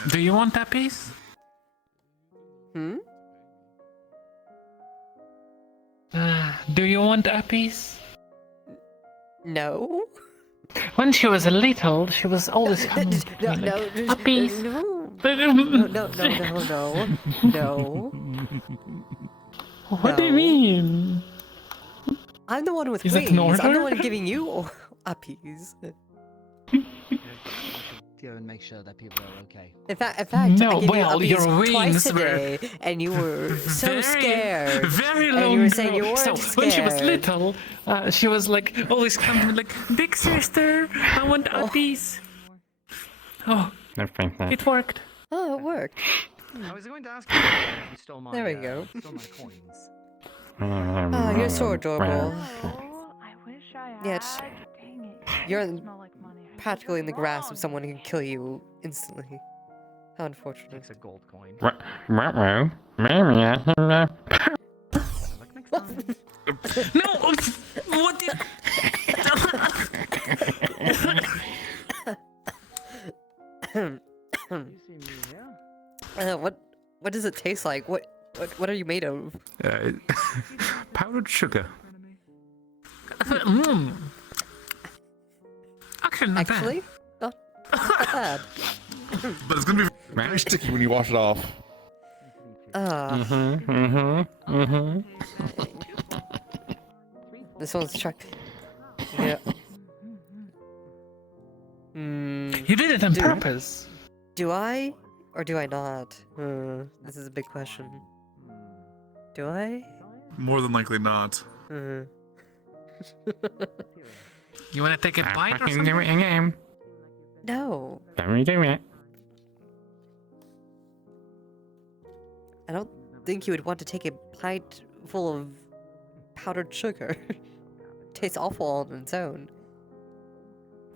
Do you want uppies? Hmm? Do you want uppies? No. When she was little, she was always coming to me like, uppies. No. What do you mean? I'm the one with Is wings. that an order? I'm the one giving you uppies. Go and make sure that people are okay. In fact, No, I gave well, you your uppies twice wings a were day, and you were so scared. Very long. And you were saying you weren't so scared. when she was little, she was like always coming to me like, "Big sister, I want uppies." Oh, it worked. Oh, it worked. I was going to ask you if you stole my. There we go. Stole my coins. Oh, you're so adorable. I wish I had. Yet, Dang it. you're Smell like money. practically in the grasp of someone who can kill you instantly. How unfortunate. It's a gold coin. No, what did? What does it taste like? What are you made of? Powdered sugar. Actually, not bad. Actually, not bad. But it's gonna be very sticky when you wash it off. This one's chuck. Yeah. You did it on purpose. Do I? Or do I not? This is a big question. Do I? More than likely not. You want to take a bite or something? No. I don't think you would want to take a bite full of powdered sugar. Tastes awful on its own.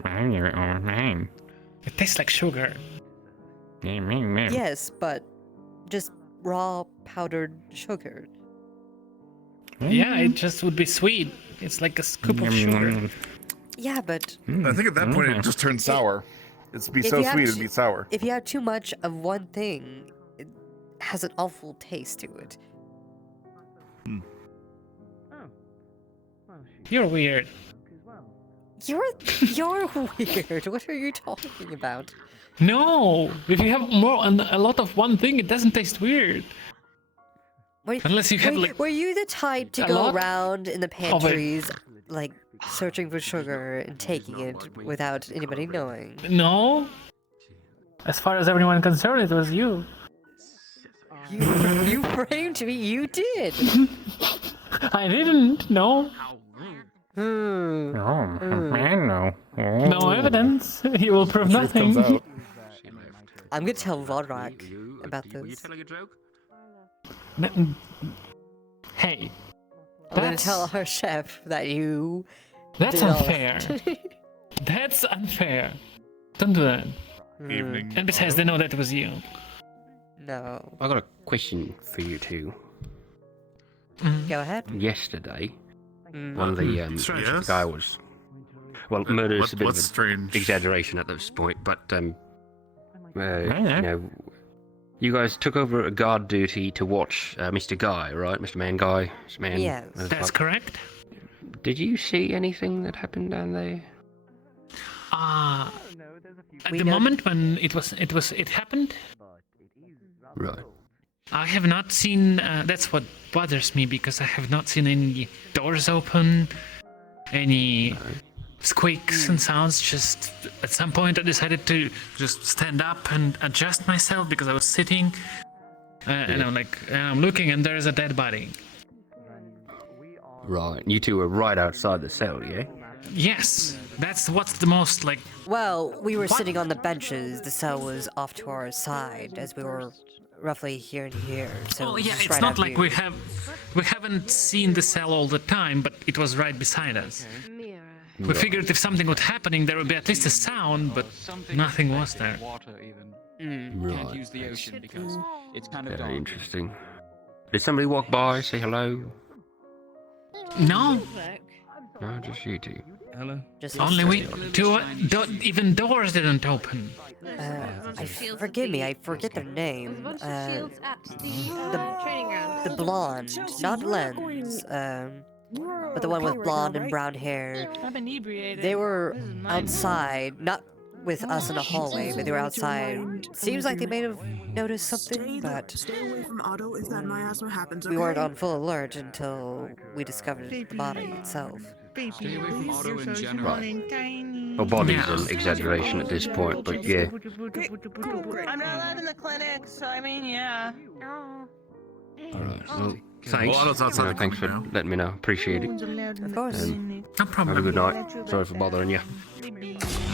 It tastes like sugar. Yes, but just raw powdered sugar. Yeah, it just would be sweet. It's like a scoop of sugar. Yeah, but I think at that point it just turns sour. It's be if so you have sweet to- it'd be sour. if you have too much of one thing, it has an awful taste to it. You're weird. You're weird. What are you talking about? No, if you have a lot of one thing, it doesn't taste weird. Unless you have like Were you the type to a go lot around in the of it. pantries, like searching for sugar and taking it without anybody knowing? No. As far as everyone concerned, it was you. You framed me. You did. I didn't. No. No. No evidence. He will prove nothing. I'm gonna tell Rodrock about this. Hey. I'm gonna tell our chef that you. That's did all unfair. that. That's unfair. Don't do that. Evening. And besides, they know that it was you. No. I got a question for you two. Go ahead. Yesterday, Mm. one of the the guy was. Well, murder is a bit of what's an exaggeration at this point, but you know, you guys took over a guard duty to watch Mr. Guy, right? Mr. Man Guy. Mr. Man. Yes. That's correct. Did you see anything that happened down there? At the moment when it happened, Right. I have not seen. That's what bothers me because I have not seen any doors open, any squeaks and sounds. Just at some point, I decided to just stand up and adjust myself because I was sitting, and I'm looking, and there is a dead body. Right. You two were right outside the cell, yeah? Yes, that's what's the most like. Well, we were sitting on the benches. The cell was off to our side as we were roughly here and here. So Oh yeah, just it's right not out like here. we haven't seen the cell all the time, but it was right beside us. We figured if something was happening, there would be at least a sound, but nothing was there. Water even. Can't use the ocean because it's kind of Very dark. interesting. Did somebody walk by, say hello? No. No, just you two. Hello. Just Only we two. Even doors didn't open. Forgive me, I forget their name. The blonde, not Lens. But the one with blonde and brown hair. I'm inebriated. They were This is my outside, not with us in the hallway, but they were outside. Seems like they may have noticed something, but Stay away from Otto if that miasma happens, we weren't okay? on full alert until we discovered the body itself. Stay away from Otto in general. Well, body's an exaggeration at this point, but yeah. I'm not allowed in the clinic, so I mean, yeah. Alright, well, thanks. Well, that's outside the Thanks for clinic letting me know. Appreciate it. Of course. No problem. Have a good night. Sorry for bothering you.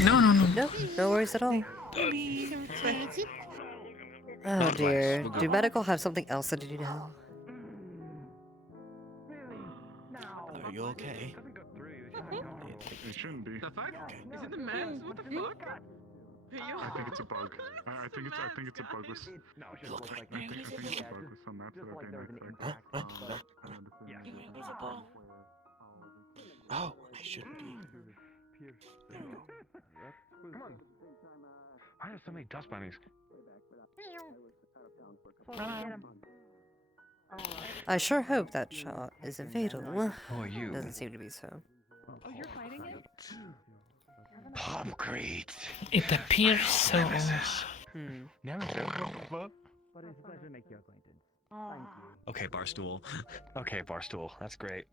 No. No worries at all. Oh dear. Do medical have something else to do now? Are you okay? It shouldn't be. The fuck? Is it the meds? What the fuck? I think it's a bug. I think it's a bug with. No, it looks like I think it's a bug with some maps that are being Invisible. Oh, I shouldn't be. Come on. Why are there so many dust bunnies? I sure hope that shot isn't fatal. Who are you? Doesn't seem to be so. Oh, you're fighting it? Concrete. It appears so. Never said before. But it's a pleasure to make your acquaintance. Thank you. Okay, Barstool. Okay, Barstool. That's great.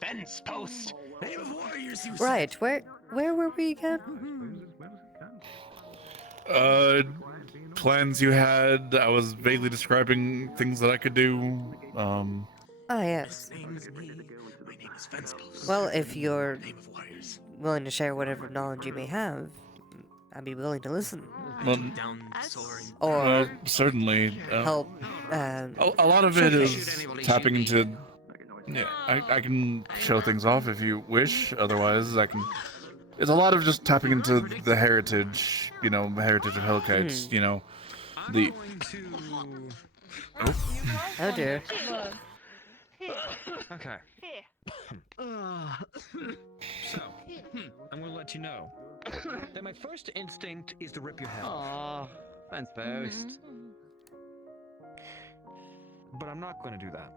Fence post! Name of warriors, you Right, where were we again? Plans you had. I was vaguely describing things that I could do. Ah, yes. Well, if you're willing to share whatever knowledge you may have, I'd be willing to listen. Well, Or certainly. help. A lot of it is tapping into. Yeah, I can show things off if you wish. Otherwise, I can. It's a lot of just tapping into the heritage, heritage of Hellkites. The. Oh dear. Okay. So, I'm gonna let you know that my first instinct is to rip your head off. Fence post. But I'm not gonna do that.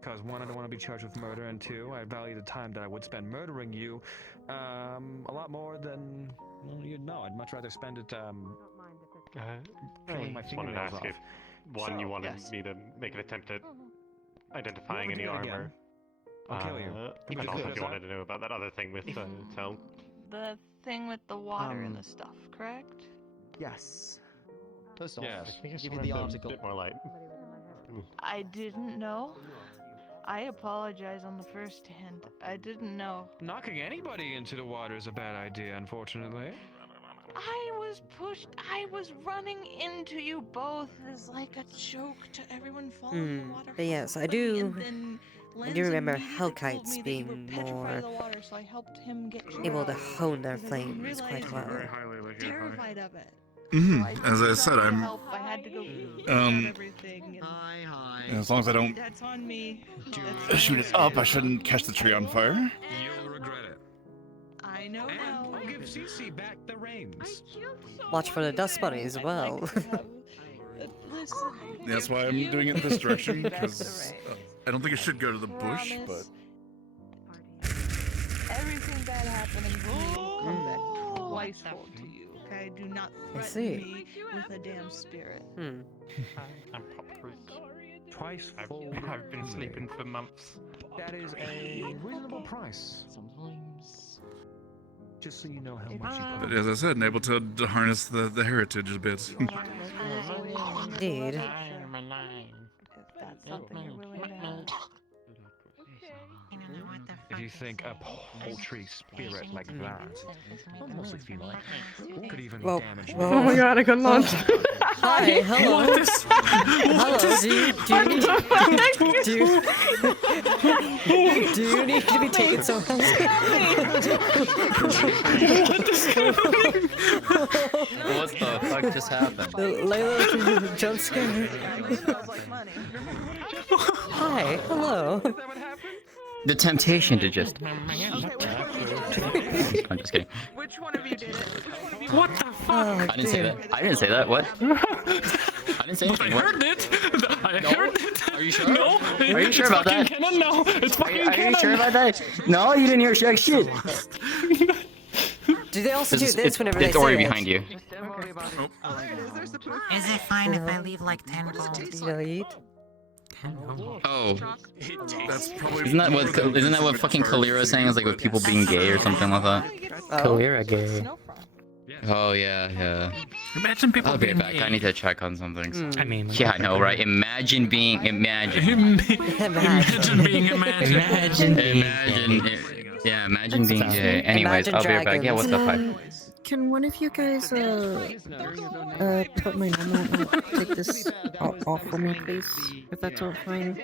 Because one, I don't want to be charged with murder, and two, I value the time that I would spend murdering you a lot more than you'd know. I'd much rather spend it peeling my just wanted to fingernails ask off. if one, you wanted me to make an attempt at identifying any armor. I'll kill you. And also if you wanted to know about that other thing with Tel. The thing with the water and the stuff, correct? Yes. Yes. I think it's Give you the a article. bit more light. I didn't know. I apologize on the first hand. I didn't know. Knocking anybody into the water is a bad idea, unfortunately. I was pushed. I was running into you both as like a joke to everyone falling in the water. But yes, I do remember Hellkites being more So I helped him get able to hone their flames quite well. terrified of it. As I said, I'm. I had to go everything. As long as I don't That's on me. shoot it up, I shouldn't catch the tree on fire. You'll regret it. I know now. I'll give Cece back the reins. Watch for the dust bunny as well. That's why I'm doing it this direction, because I don't think it should go to the bush, but. Everything bad happening to me will come back twicefold to you. Okay, do not I see. threaten me with a damn spirit. I'm Pop Twice fold. I've been sleeping for months. That is a reasonable price. Sometimes. Just so you know how much you But as I said, I'm able to harness the heritage a bit. Indeed. If that's something you're willing to have. If you think a poultry spirit like that, almost it feel like, could even damage me? Oh my god, I got launched. Hi, hello. What is... Hello, do you need to be taken somewhere else? What the fuck just happened? Layla jump scare. Hi, hello. The temptation to just. I'm just kidding. Which one of you did it? What the fuck? I didn't say that. I didn't say that. What? I didn't say anything. I heard it. I heard it. Are you sure? No. Are you sure about that? Canon? No. It's fucking Are canon. you sure about that? No, you didn't hear jack shit. Do they also do this whenever it's they Ori say behind you. Is it fine if I leave like 10 gold? Oh. That's probably. Isn't that what fucking Kalira is saying? Is like with people being gay or something like that? Kalira gay. Oh yeah. Imagine people I'll be being right back. gay. I need to check on some things. I mean, Yeah, I know, right? Imagine being. Imagine being Yeah, imagine being gay. Anyways, I'll be right back. Yeah, what's up, hi? Can one of you guys put my number and take this off for me, please? If that's all fine.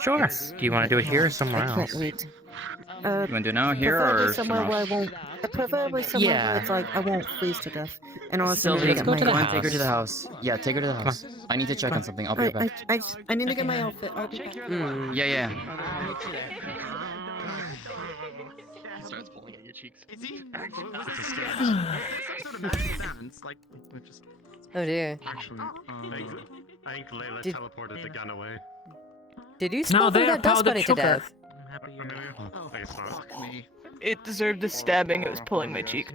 Sure. Do you want to do it here or somewhere I else? can't wait. You want to do it now, here, Preferably or somewhere where I somewhere? won't. Preferably somewhere where it's like I won't freeze to death. And also, Sylvie, need let's to go get to the my house. Take her to the house. Yeah, take her to the house. I need to check on something. I'll be right back. I need to get my outfit. I'll be back. Yeah. Starts pulling at your cheeks. Is he? Oh dear. Actually, I think Layla teleported the gun away. Did you smother that dust bunny to death? It deserved the stabbing. It was pulling my cheek.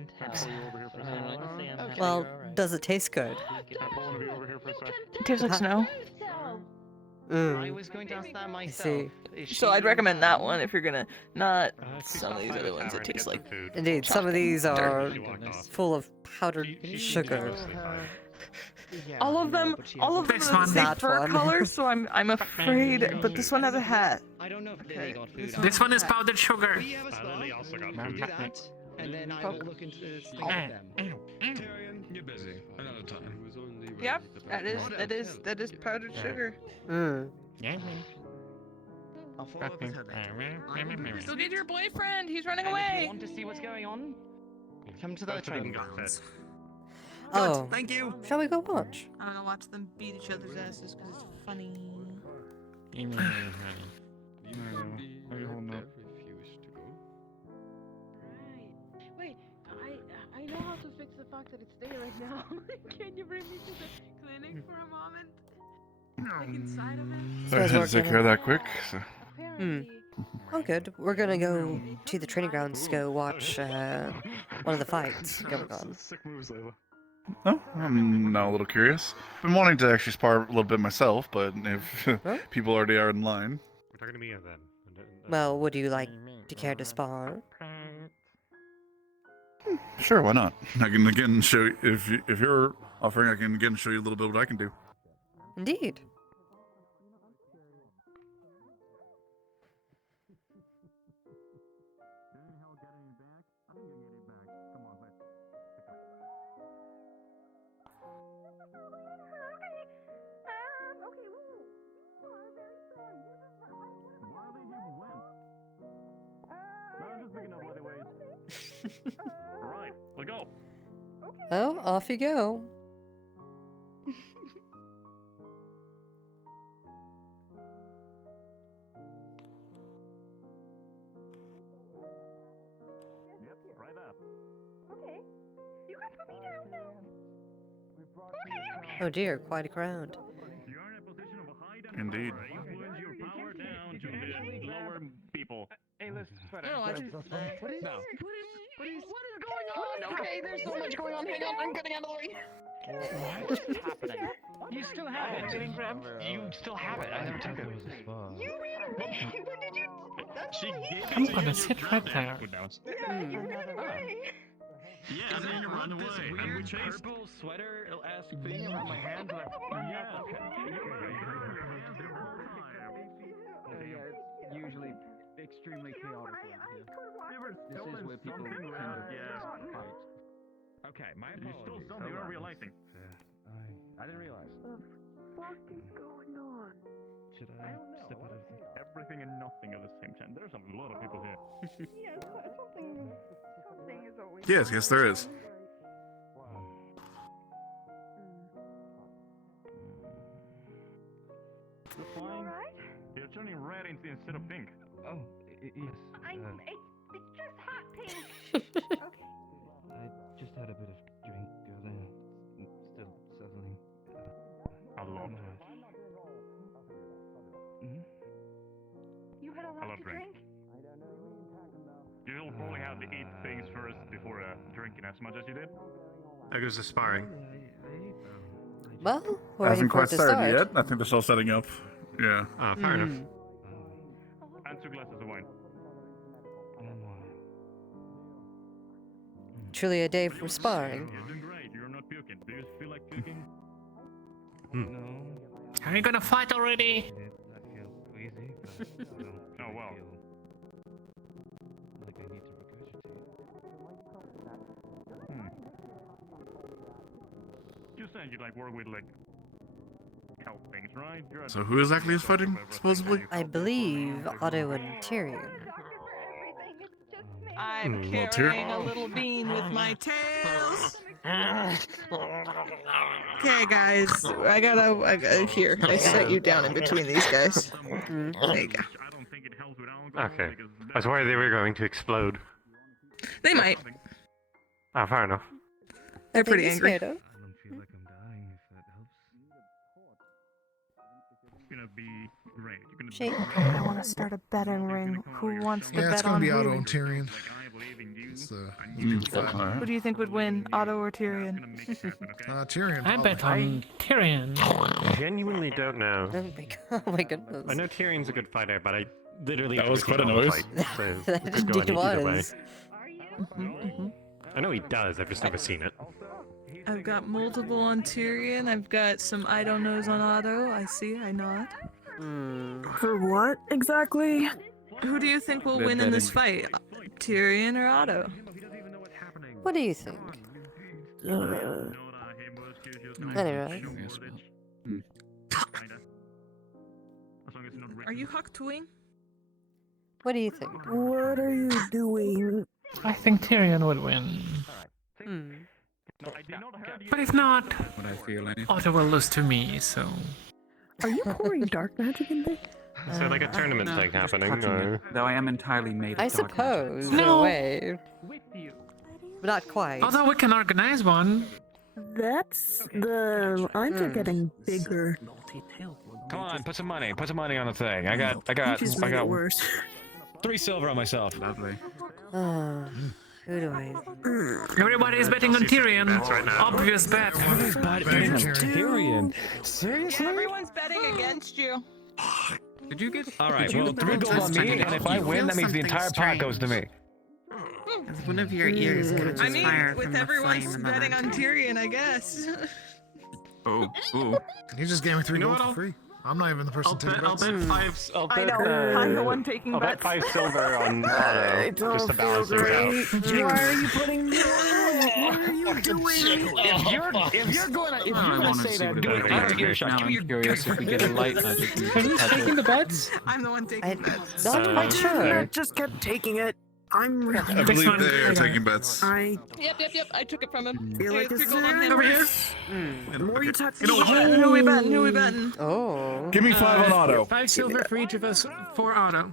Well, does it taste good? It tastes like snow. I was going to ask that myself. So I'd recommend that one if you're gonna not some of these other ones that taste like. Indeed, some of these are full of powdered sugar. All of them are the same That fur one. color, so I'm afraid. But this one has a hat. I don't know if Lily got food. This one is powdered sugar. Lily also got Do food. that, and then I will look into stuff them. You're busy. Another time. Yep, that is powdered sugar. I'll follow up with her later. Go get your boyfriend. He's running And if away. you want to see what's going on? Come to the training grounds. Oh. Thank you. Shall we go watch? I'm gonna watch them beat each other's asses because it's funny. Wait, I know how to fix the fact that it's there right now. Can you bring me to the clinic for a moment? Like inside of it? I had to take care of that quick. So. Oh, good. We're gonna go to the training grounds to go watch one of the fights going on. Sick moves, Layla. Oh, I'm now a little curious. Been wanting to actually spar a little bit myself, but if people already are in line. We're talking to me then. Well, would you like to care to spar? Sure, why not? I can again show you, if you're offering, I can again show you a little bit what I can do. Indeed. Alright, let's go. Oh, off you go. Yep, right up. Okay. You can put me down now. Oh dear, quite a crowd. Indeed. Influence your power down to the lower people. Hey, listen, sweater. What is going on? Okay, there's so much going on. Hang on, I'm getting out of the way. What is happening? You still have it. Getting grabbed. You still have it. I never took it. You ran away. When did you? That's She gave I'm gonna sit right there. Yeah, you ran away. Yeah, and then you run away. This And we weird chased. purple sweater-esque thing around my hand. Like, yeah, okay. Usually, they extremely chaotic around here. This is where people tend to fight. Okay, my apologies. You stole something you're not realizing. I didn't realize. What is going on? Should I step out of everything and nothing at the same time? There's a lot of people here. Yeah, something is always. Yes, there is. Alright? You're turning red instead of pink. Oh, yes. It's just hot pink. Okay. I just had a bit of drink earlier. Still settling. A lot. You had a lot to drink? You'll probably have to eat things first before drinking as much as you did. There goes the sparring. Well, we're ready Hasn't for it quite to started start. yet. I think they're still setting up. Yeah. Oh, fair enough. And 2 glasses of wine. Truly a day for sparring. You're doing great. You're not puking. Do you feel like puking? No. Are you gonna fight already? I feel queasy, but I don't Oh, wow. feel like I need to regurgitate. You said you'd like work with like health things, right? So who exactly is fighting, supposedly? I believe Otto and Tyrion. I'm well, carrying a little bean with my tails. Okay, guys, I gotta here. I set you down in between these guys. There you go. Okay. I was worried they were going to explode. They might. Ah, fair enough. They're pretty angry. I don't feel like I'm dying, if that helps. It's gonna be great. You're Shake. I want to start a betting ring. Who wants to bet on be Otto who? and Tyrion. It's the evening fight. Who do you think would win, Otto or Tyrion? Tyrion. I bet on Tyrion. I genuinely don't know. Oh my goodness. I know Tyrion's a good fighter, but I literally That never was seen quite a all the noise. fight, so it That could go indeed either way. was. I know he does. I've just never seen it. I've got multiple on Tyrion. I've got some I don't knows on Otto. I see. I nod. For what exactly? Who do you think will win in this fight, Tyrion or Otto? What do you think? Anyway. Are you Huck Twing? What do you think? What are you doing? I think Tyrion would win. But if not, Would I feel anything? Otto will lose to me, so... Are you pouring dark magic in this? Is there like a tournament thing happening? Or... Though I am entirely made of I dark magic. suppose, in a No. way. But not quite. Although we can organize one. That's the lines are getting bigger. Come on, put some money on the thing. I got Just made it worse. 3 silver on myself. Lovely. Who do I? Everybody is betting on Tyrion. Obvious bet. Tyrion. Seriously? Everyone's betting against you. Did you get? All right, did you well, get 3 the gold on me, testing? and if I win, that means the entire pot goes to me. One of your ears catches I mean, fire with from the everyone flame in betting the on Tyrion, I guess. Oh, ooh. You just gave me 3 You know gold what, for I'll- free. I'm not even the person taking I'll bets. bet 5. I'll I bet, know. I'm the one taking I'll bet bets. 5 silver on Otto, just to balance things out. Why are you putting me on? What are you doing? If you're gonna say that, do it after earshot. Now Give me I'm your curious if we get a light magic. Are you taking the bets? I'm the one taking bets. Not quite sure. Just kept taking it. I'm I really. believe they are taking bets. I Yep. I took it from him. feel like Here, this 3 gold on him. Over here. the more you touch Who we betting? Who we betting? Oh. Give me 5 on Otto. 5 silver for each of us for Otto.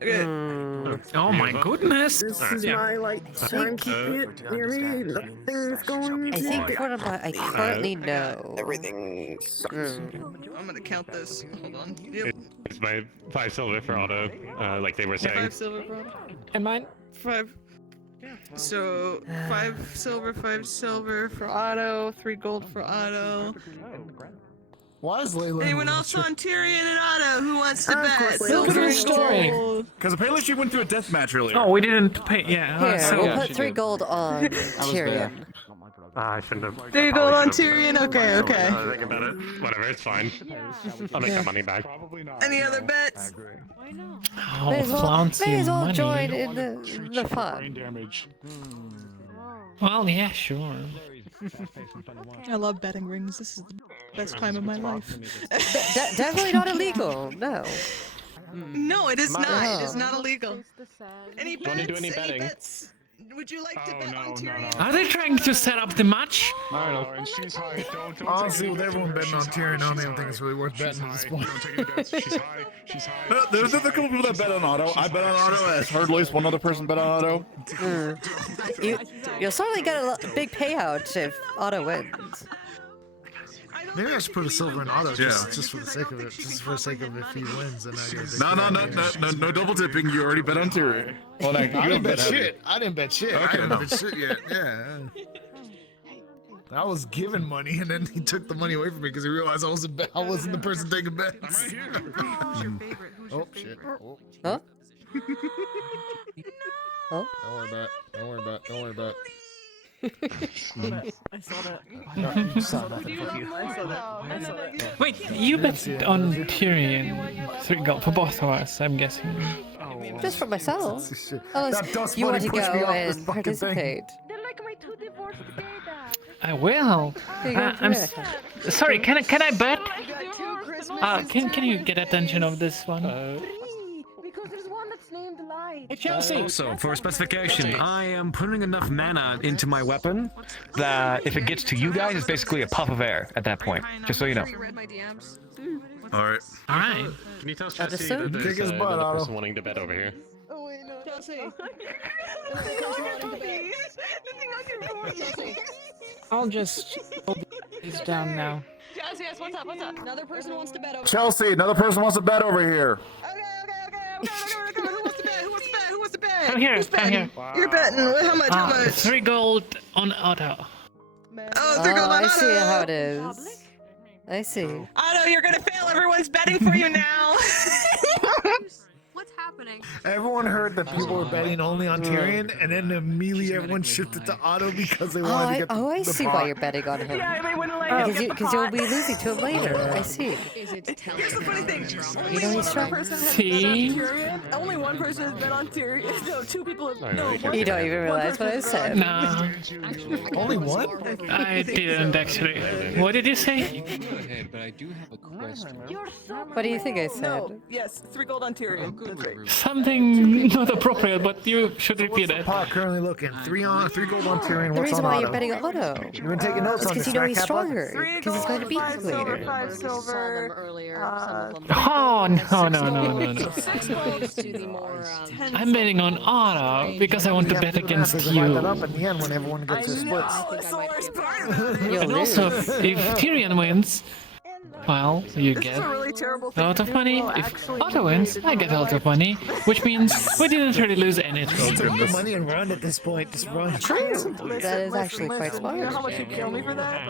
Okay. Oh my goodness. This Alright, is yeah. my light. I'm keeping it near me. Nothing's going I to think what about I currently know. Everything sucks. I'm gonna count this. Hold on. Yep. It's my 5 silver for Otto, like they were saying. 5 silver for Otto. And mine? 5. So 5 silver for Otto, 3 gold for Otto. Why is Layla? Anyone else on Tyrion and Otto who wants to bet? Look at her story. Because apparently she went through a death match earlier. Oh, we didn't pay. Yeah. Here, so we'll put 3 gold on Tyrion. I shouldn't have. There you go on Tyrion. Okay, okay. Think about it. Whatever, it's fine. I'll make that money back. Any other bets? Oh, flouncy may as well money. join in the fun. Well, yeah, sure. I love betting rings. This is the best time of my life. Definitely not illegal. No. No, it is not. It is Oh. not illegal. Any Do you want to do any bets? betting? Bets? Would you like to bet on Tyrion? Are they trying to set up the match? I don't know. And she's high. Don't Honestly, take with any everyone bets. betting on She's Tyrion, I high, don't she's even think it's high. really worth She's betting at this high. point. Don't take any bets. She's high. She's high. There's a couple people that bet on auto. I bet on auto. I've heard at least one other person bet on auto. You'll certainly get a big payout if Otto wins. Maybe I should put a silver in auto just for the sake of it. Just for the sake of if he wins, then I get a big No double dipping. You already bet on Tyrion. Well, I didn't bet shit. I didn't bet shit. Okay, I didn't no. bet shit yet. Yeah. I was given money, and then he took the money away from me because he realized I wasn't the person taking bets. Oh shit. Oh. Huh? Huh? Don't worry about it. Don't worry about it. Don't worry about it. I saw that. You saw nothing from you. I saw that. Wait, you bet on Tyrion 3 gold for both of us, I'm guessing. Just for myself. That Unless dust you want money to pushed me go off this and fucking thing. participate. They're like my 2 divorced gay dads. I will. There you go, I'm Tyrion. sorry. Can I bet? Can you get attention of this one? Because there's one that's named Light. Hey, Chelsea. Also, for specification, I am putting enough mana into my weapon that if it gets to you guys, it's basically a puff of air at that point. Just so you know. All right. Can you tell That is Jesse so- that there's Kick his butt, another Otto. person wanting to bet over here? Oh wait, no. Chelsea. I'll just hold these down now. Chelsea, yes, what's up? What's up? Another person wants to bet over. Chelsea, another person wants to bet over here. Okay. Who wants to bet? Who wants to bet? I'm here. Who's I'm betting? here. You're betting. How much? How much? 3 gold on auto. Oh, they're going I see Otto. how it is. I see. Otto, you're gonna fail. Everyone's betting for you now. What's happening? Everyone heard that people were betting only on Tyrion, and then immediately everyone shifted to Otto because they wanted to get the I see pot. why you're betting on him. Yeah, they wouldn't let you get the Because you'll pot. be losing to him later. I see. Is it Here's the funny thing. You know he's strong. See? Only one person has bet on Tyrion. No, 2 people have. No, You don't even realize what I said. No, Only one? I didn't actually. What did you say? But I do have a question. What do you think I said? No. Yes, 3 gold on Tyrion. That's right. Something not appropriate, but you should repeat it. Pot currently looking 3 gold on Tyrion. The What's reason on why Otto? you're betting on Otto. You've been taking notes on Because this. you know he's Fat Cat Buck? stronger. Because he's going to beat you 5 silver, later. 5 Saw them silver. earlier. Some of them. Oh no. 6 golds to the more. I'm betting on Otto because I want to bet against Divide that you. up at the end when everyone gets their splits. You'll And lose. also, if Tyrion wins, well, you get This is a really terrible a thing. lot of money. If Otto wins, I get a lot of money, which means we didn't really lose anything. Take the money and run at this point. Just run. True. That is actually quite You know how smart. much you kill me for that?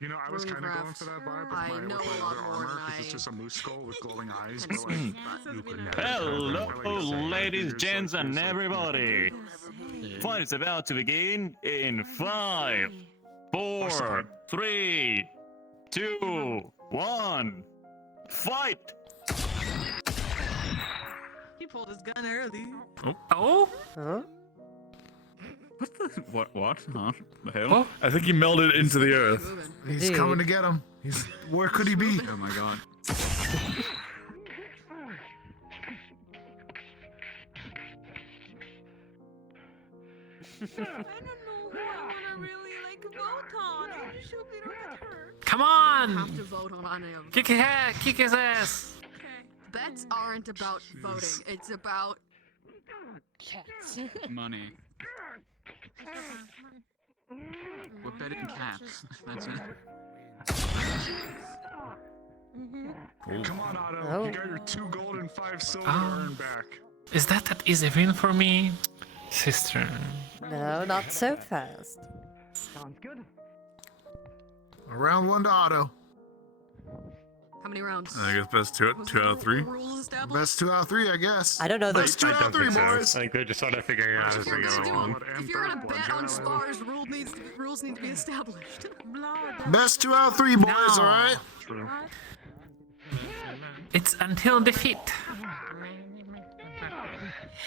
You know, I was kind of going for that vibe with my leather armor because it's just a moose skull with glowing eyes. But like, you could never. Hello, ladies, gents, and everybody. Fight is about to begin in 5, 4, 3, 2, 1. Fight! He pulled his gun early. Oh? Huh? What? Huh? The hell? Oh? I think he melded into the earth. He's coming to get him. Where could he be? Oh my god. Come Have on! to vote on him. Kick his ass! Bets aren't about voting. It's about Cats. Money. We're betting cats. That's it. Come on, Otto. Oh. You got your 2 gold and 5 silver Oh. earned back. Is that easy win for me? Sister. No, not so fast. Round 1 to Otto. How many rounds? I guess best two out of 3. Rules established? Best 2 out of 3, I guess. I don't know the Best 2 out of 3, boys. I think they're just sort of figuring out as they go along. If you're gonna bet on spars, rules need to be established. Best 2 out of 3, boys. No. All right. It's until defeat.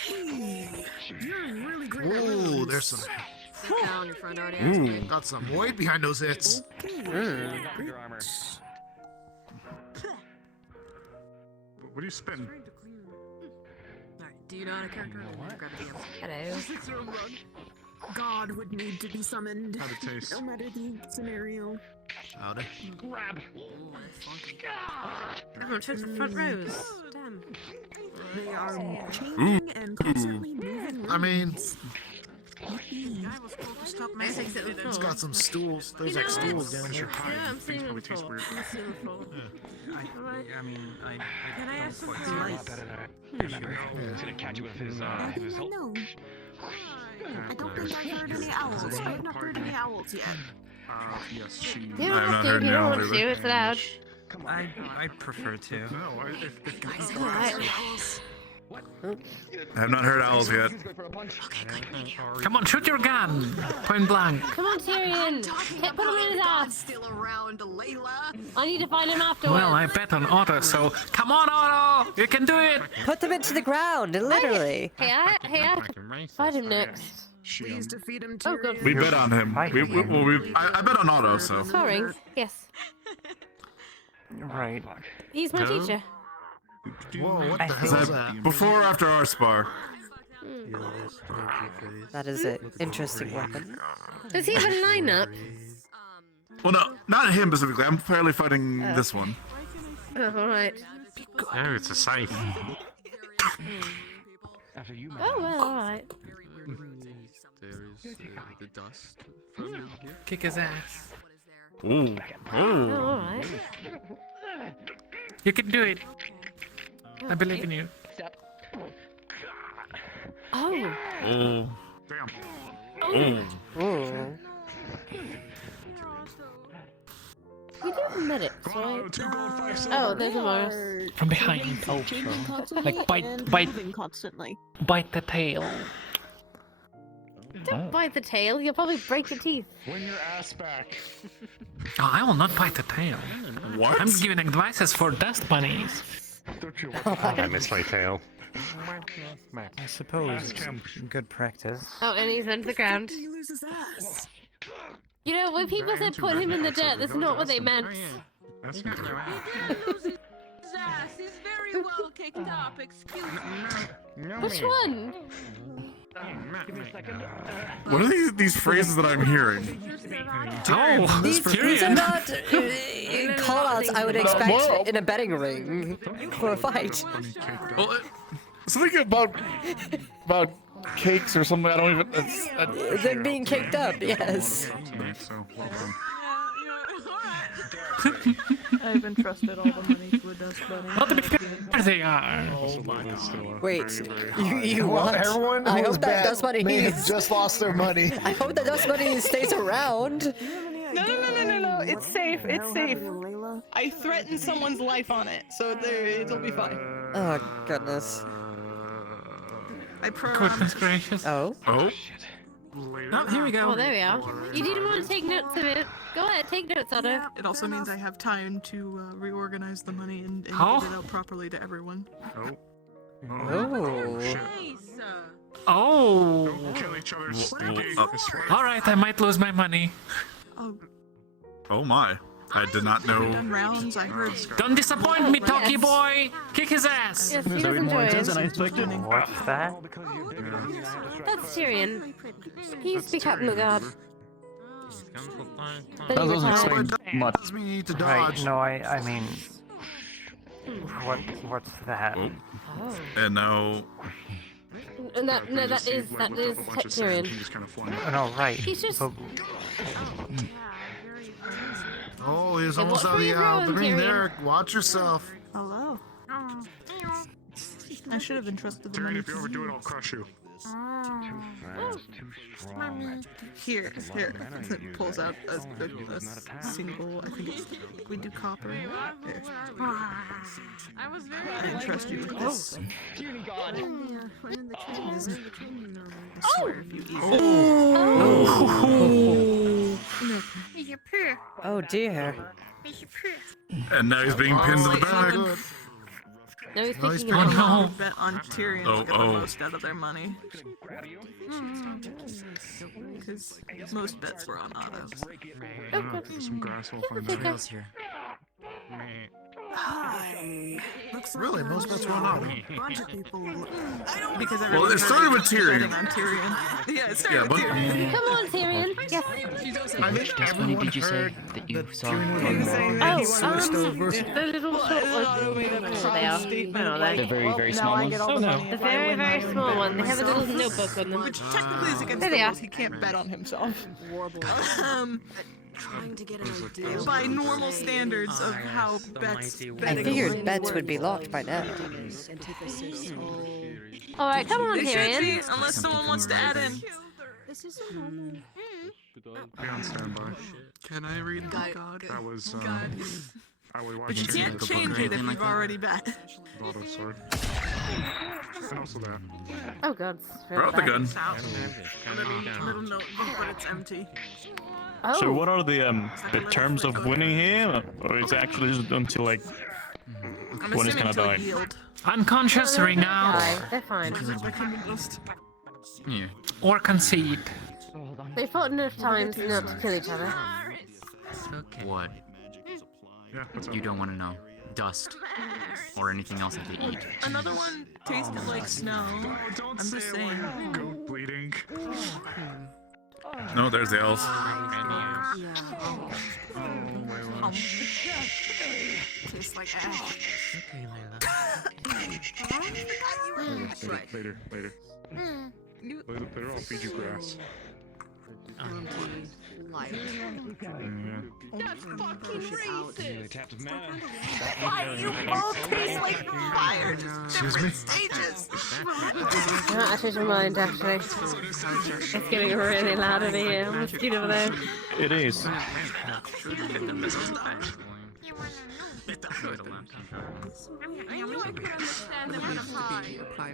You're really great. Ooh, there's some. Sit down, your friend already asked me. Got some weight behind those hits. Your armor. What do you spin? Alright, do you know how to character? Grab the DM. Hello. Sits room rug. God would need to be summoned. How'd it taste? No matter the scenario. Howdy. Grab. Everyone took the front rows. Damn. They are changing and constantly moving. I mean, It's got some stools. There's like stools down here. Yeah, I'm sitting on the floor. I'm sitting on the floor. I mean, Can I ask some It's a lot advice? better than I remember. He's gonna catch you with his No. I don't think I've heard any owls. I've not heard any owls yet. Yes, she. You don't have to if you don't want to. It's loud. I prefer to. No, if Alright. I have not heard owls yet. Come on, shoot your gun. Point blank. Come on, Tyrion. Put him in his ass. Still around, Layla. I need to find him afterwards. Well, I bet on Otto, so come on, Otto. You can do it. Put them into the ground, literally. Hey, I fight him next. Please defeat him, Oh, good. We bet on him. I bet on Otto, so. Sparring. Yes. Right. He's my teacher. Whoa, what the Is hell is that that? before or after our spar? That is an interesting weapon. Does he have a lineup? Well, no, not him specifically. I'm fairly fighting this one. Oh, alright. No, it's a safe. Oh, well, alright. There is the dust from here. Kick his ass. Oh, alright. You can do it. I believe in you. Oh. Damn. Ooh. You do have medics, right? Oh, there's a Morris. From behind. Oh, like bite constantly. Bite the tail. Don't bite the tail. You'll probably break your teeth. Win your ass back. Oh, I will not bite the tail. What? I'm giving advices for dust bunnies. I miss my tail. I suppose good practice. Oh, and he's under the ground. He loses ass. You know, when people said put him in the dirt, that's not what they meant. That's He did lose his ass. He's very well kicked up. Excuse me. Which one? Give me a second. What are these phrases that I'm hearing? Oh, These are not callouts I would expect in a betting ring for a fight. Well, something about cakes or something. I don't even. Them being kicked up, yes. I've entrusted all the money to a dust bunny. Not to be fair, they are. Wait, you what? Everyone I who was hope that dust bunny may have just lost their money. I hope that dust bunny stays around. No. It's safe. It's safe. I threatened someone's life on it, so it'll be fine. Oh goodness. I programmed. Goodness gracious. Oh. Oh. Oh, here we go. Oh, there we are. You didn't want to take notes of it. Go ahead, take notes, Otto. It also means I have time to reorganize the money and get it out properly to everyone. Oh. Oh. Don't kill each other, stinky. All right, I might lose my money. Oh my. I did not know. Done rounds, I heard. Don't disappoint me, Talkie boy. Kick his ass. Yes, he does enjoy it. What's that? That's Tyrion. He used to be Captain of the Guard. That wasn't expecting much. Does mean you need to Right, dodge. no, I mean, what's that? And now. That is Tyrion. No, right. He's just. But, Oh, he's Hey, almost watch out of where you're the going, ring Tyrion. there. Watch yourself. Hello. I should have entrusted the money. If you overdo it, I'll crush you. Here. Pulls out a single, I think it's we do copper. Here. I was very. I trust you with this. God. I swear if you eat Oh dear. And now he's being pinned to the back. No, he's Nice thinking point. about Bet on Tyrion to get the most out of their money. Because most bets were on autos. Some grass will find trails here. Hi. Really, most bets were on auto. Bunch of people. Because Well, it started with Tyrion. On Tyrion. Yeah, it started Yeah, with but Tyrion. Come on, Tyrion. Yes. I think everyone did you say heard that you saw? Tyrion was switched over. The little short ones. They are. The very, very small ones? The very, very small one. They have a little notebook on them. Which technically is against There the they are. rules. He can't bet on himself. Trying to get an idea. By normal standards of how bets. I figured bets would be locked by now. All right, come on, They should be, Tyrion. unless someone wants to add in. This is Be on standby. Can I read God? That was, God. I was But you watching can't change it if you've already bet. Auto sword. And also that. Oh god. Throw out the gun. Little notebook, but it's empty. Oh. So what are the terms of winning here, or is it actually just until like one is gonna die? Unconscious, ring out, They're fine. Yeah. or concede. They fought enough times not to kill each other. Okay. What? Yeah, what's up? You don't want to know. Dust. Or anything else that they eat. Another one tasted like snow. I'm just saying. Goat bleeding. No, there's the elves. Tastes like ash. Later. Later, I'll feed you grass. That's fucking racist. Why you all taste like fire? Just different stages. I changed my mind, actually. It's getting really loud in here. Mosquito over there. It is. I knew I could understand the amount of pie.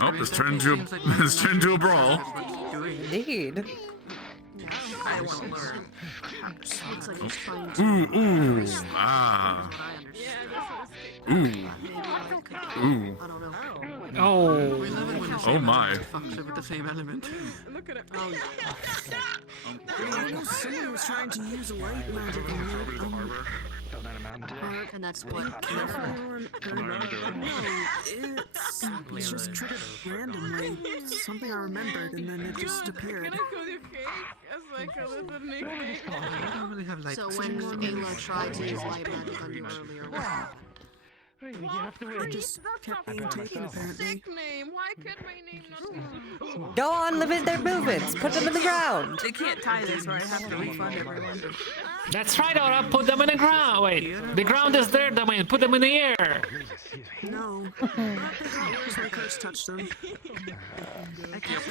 Oh, it's turned into a brawl. Indeed. I want to learn. Ooh, ah. Ooh. Oh. Oh my. With the same element. Look at it. Someone was trying to use light magic on And that's what. It's just triggered randomly. Something I remembered and then it just appeared. So when Ayla tried to use light magic on you earlier, I just kept being taken apparently. name. Why could my name not be so? Go on, limit their movements. Put them in the ground. They can't tie this or I have to refund everyone. That's right, Aura. Put them in the ground. Wait, the ground is there, Domain. Put them in the air. No. They got worse when Curse touched them. I kept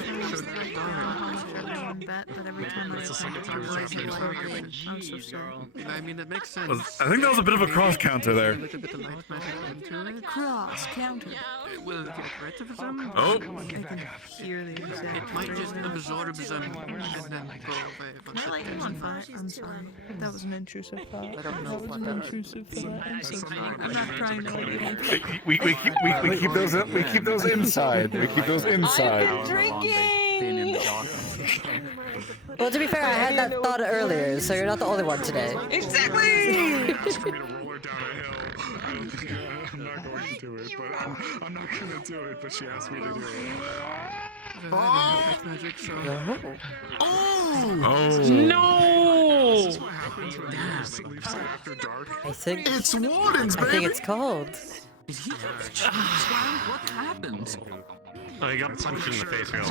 bet, but every time I attempted to realize it was broken. I'm so sorry. I mean, it makes sense. I think that was a bit of a cross counter there. A little bit of light magic into it. Cross counter. It will get rid of them. Oh. I can hear the exact. It might just absorb them and then go away. Am I lighting on fire? I'm sorry. That was an intrusive thought. I don't know what that is. I'm not trying to. We keep those inside. We keep those inside. Drinking. Well, to be fair, I had that thought earlier, so you're not the only one today. Exactly. Ask for me to roll her down a hill. I don't think I'm not going to do it, but I'm not going to do it. But she asked me to do it. No! This is what happens when you sleep after dark. I think it's Wardens, I think it's called. What happened? Oh, he got punched in the face real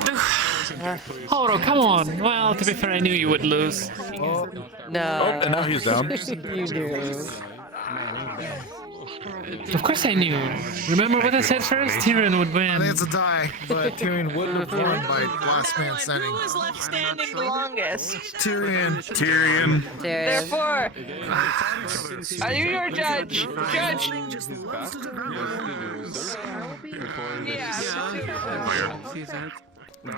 Oro, come on. Well, to be fair, I knew you would lose. No. Oh, and now he's down. You knew. Of course I knew. Remember what I said first? Tyrion would win. I think it's a tie, but Tyrion would have won by last man standing. Who was left standing the longest? Tyrion. Therefore, are you your judge? Judge. You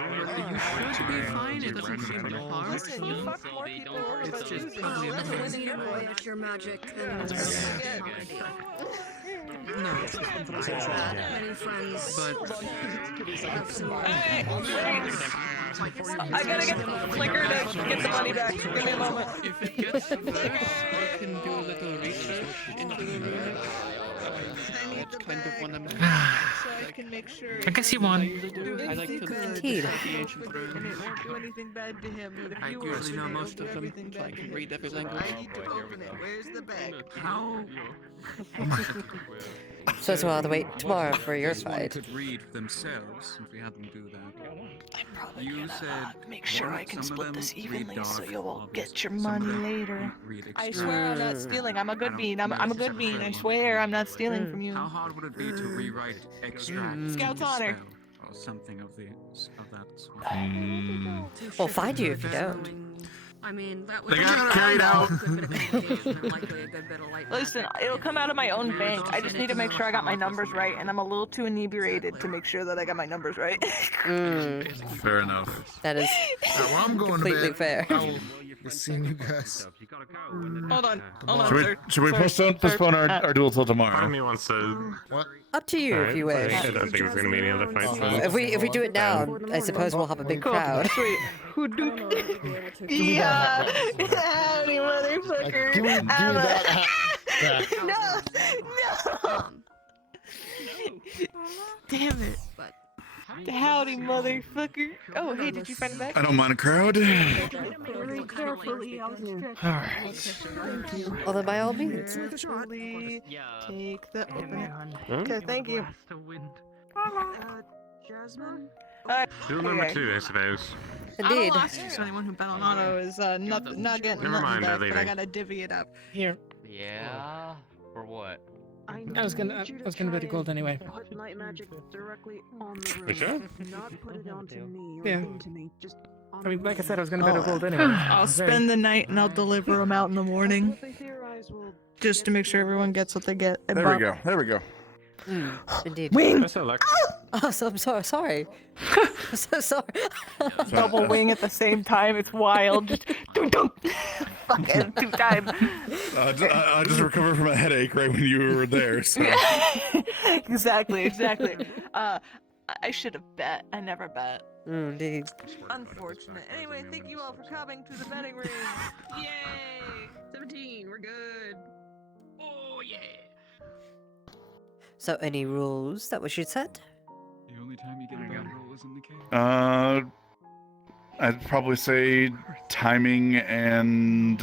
should be fine. It doesn't seem to harm. Listen, you fuck more people. It's just probably It's your magic. No. Many friends. But I gotta get the flicker to get the money back. Give me a moment. if it gets worse, I can do a little research into the room. It's kind of one of my So I can make sure. I guess you won. I like to Indeed. the ancient And runes. it won't do anything bad to him. But if I you were usually know to most of them, everything so I bad to can him. read every language. I need to open it. Where's the bag? How? So we'll have to wait tomorrow for your This one fight. could read themselves if we had them do that. You said Make sure I can some of split them this read evenly so dark, you will obvious. get your Some of money them later. read I extreme. swear I'm not stealing. I'm a good bean. I'm a good bean. I swear I'm not stealing from you. How hard would it be to rewrite extract? Scout's into honor. spell Or something of that sort. We'll find you if you don't. I mean, that They got carried out. Listen, it'll come out of my own bank. I just need to make sure I got my numbers right, and I'm a little too inebriated to make sure that I got my numbers right. Fair enough. That is Well, I'm going completely to bed. fair. I'll be seeing you guys. Hold on, Should we postpone our duel till tomorrow? Part of me wants to. What? Up to you if you wish. I don't think it's gonna be any other fight. If we do it now, I suppose we'll have a big crowd. Sweet. Who do? Yeah. Howdy, motherfucker. Give me that. No. Damn it. Howdy, motherfucker. Oh, hey, did you find it back? I don't mind a crowd. Very carefully. Well, then by all means. Carefully take the open. Okay, thank you. Jasmine? Duel number 2, I suppose. Indeed. So anyone who bet on auto is not getting Never nothing mind, back, they're but I leaving. gotta divvy it up. Here. Yeah. For what? I was gonna bet a gold anyway. Put night magic directly on the room. You sure? Not put it onto me or Yeah. into me. Just on I mean, like I said, I was gonna Oh. bet a gold anyway. I'll spend the night and I'll deliver them out in the morning, what they theorize will just to make sure everyone gets what they get. And There we go. There we go. Indeed. Wing! Best of luck. Oh, so I'm sorry. I'm so sorry. Double wing at the same time. It's wild. Just dunk dunk. Fucking 2 times. I just recovered from a headache right when you were there. So. Exactly. I should have bet. I never bet. Indeed. Unfortunate. Anyway, thank you all for coming to the betting ring. Yay! 17, we're good. Oh yeah. So, any rules that we should set? The only time you get a bad roll is in the cave. I'd probably say timing and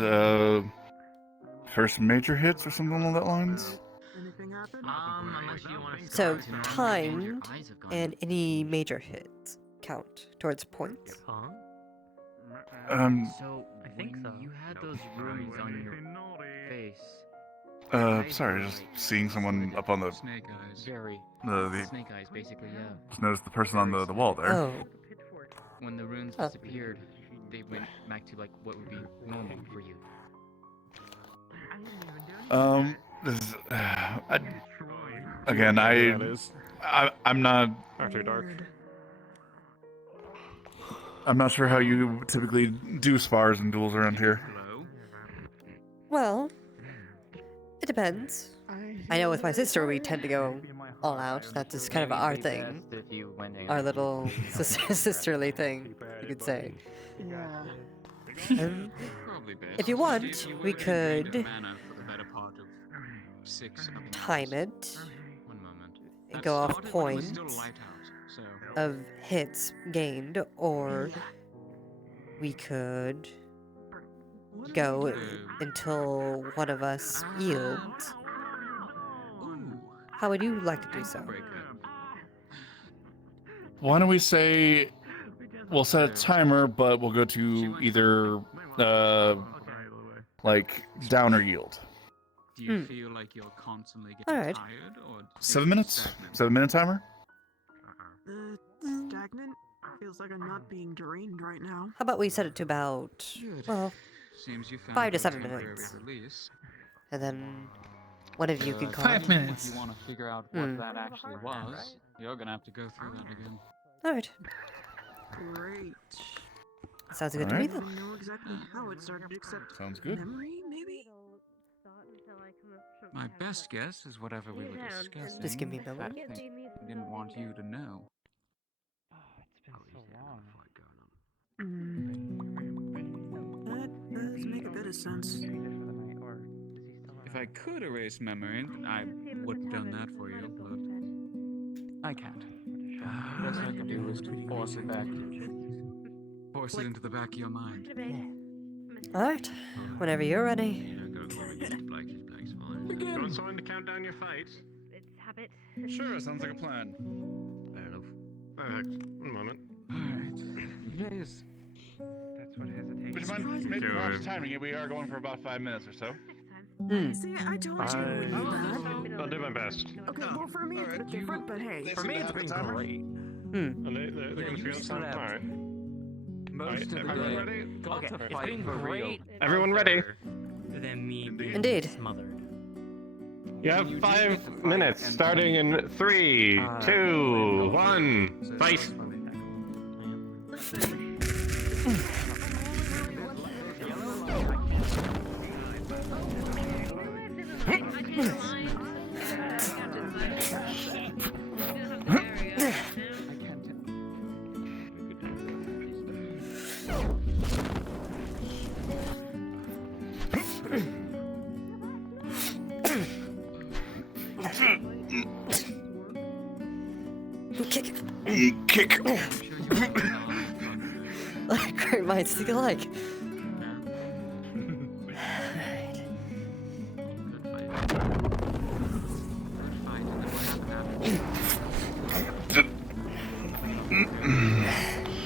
first major hits or something along that lines. anything happen? Unless you want to So, time and any major hits count towards points. So I think so. You had those runes on your face. Sorry, just seeing someone up on the Snake eyes. Very. the Snake eyes, basically, yeah. just noticed the person on the wall there. Oh. When the runes Oh. disappeared, they went back to like what would be normal for you. This is, again, I'm not. After dark. I'm not sure how you typically do spars and duels around here. Well, it depends. I know with my sister we tend to go all out. That's just kind of our thing. Our little sisterly thing, you could say. Yeah. If you want, we could time it and go off points of hits gained, or we could go until one of us yields. How would you like to do so? Why don't we say we'll set a timer, but we'll go to either like down or yield. Do you feel like you're constantly getting Alright. tired, or 7 minutes? 7-minute timer? Stagnant? Feels like I'm not being drained right now. How about we set it to about, well, Seems you found 5 to a 7 temporary minutes. release. And then one of you can call 5 it. minutes. If you want to figure out what that actually was, you're gonna have to go through that again. Alright. Great. Sounds good to I me don't then. even know exactly how it started, except Sounds good. memory, maybe? My best guess is whatever we were discussing. Just give me a that moment. thing we didn't want you to know. It's been so long. That does make a bit of sense. If I could erase memory, I would have done that for you, but I can't. The best I can do is to force it back. Force it into the back of your mind. Alright. Whenever you're ready. You want someone to count down your fight? It's habit. Sure, sounds like a plan. Fair enough. 1 moment. Alright. Please. That's what hesitation. Would you mind maybe watch the timing? We are going for about 5 minutes or so. See, I told you it wouldn't be bad. I'll do my best. Okay, well, for me, it's a bit different, but hey. For me, it's been great. They're going to feel something. Alright. Most of the Everyone day. ready? Got to It's fight been for real. great. Everyone ready? Than me being Indeed. smothered. You have 5 minutes, starting in 3, 2, 1, fight! Kick. Kick. Great minds think alike.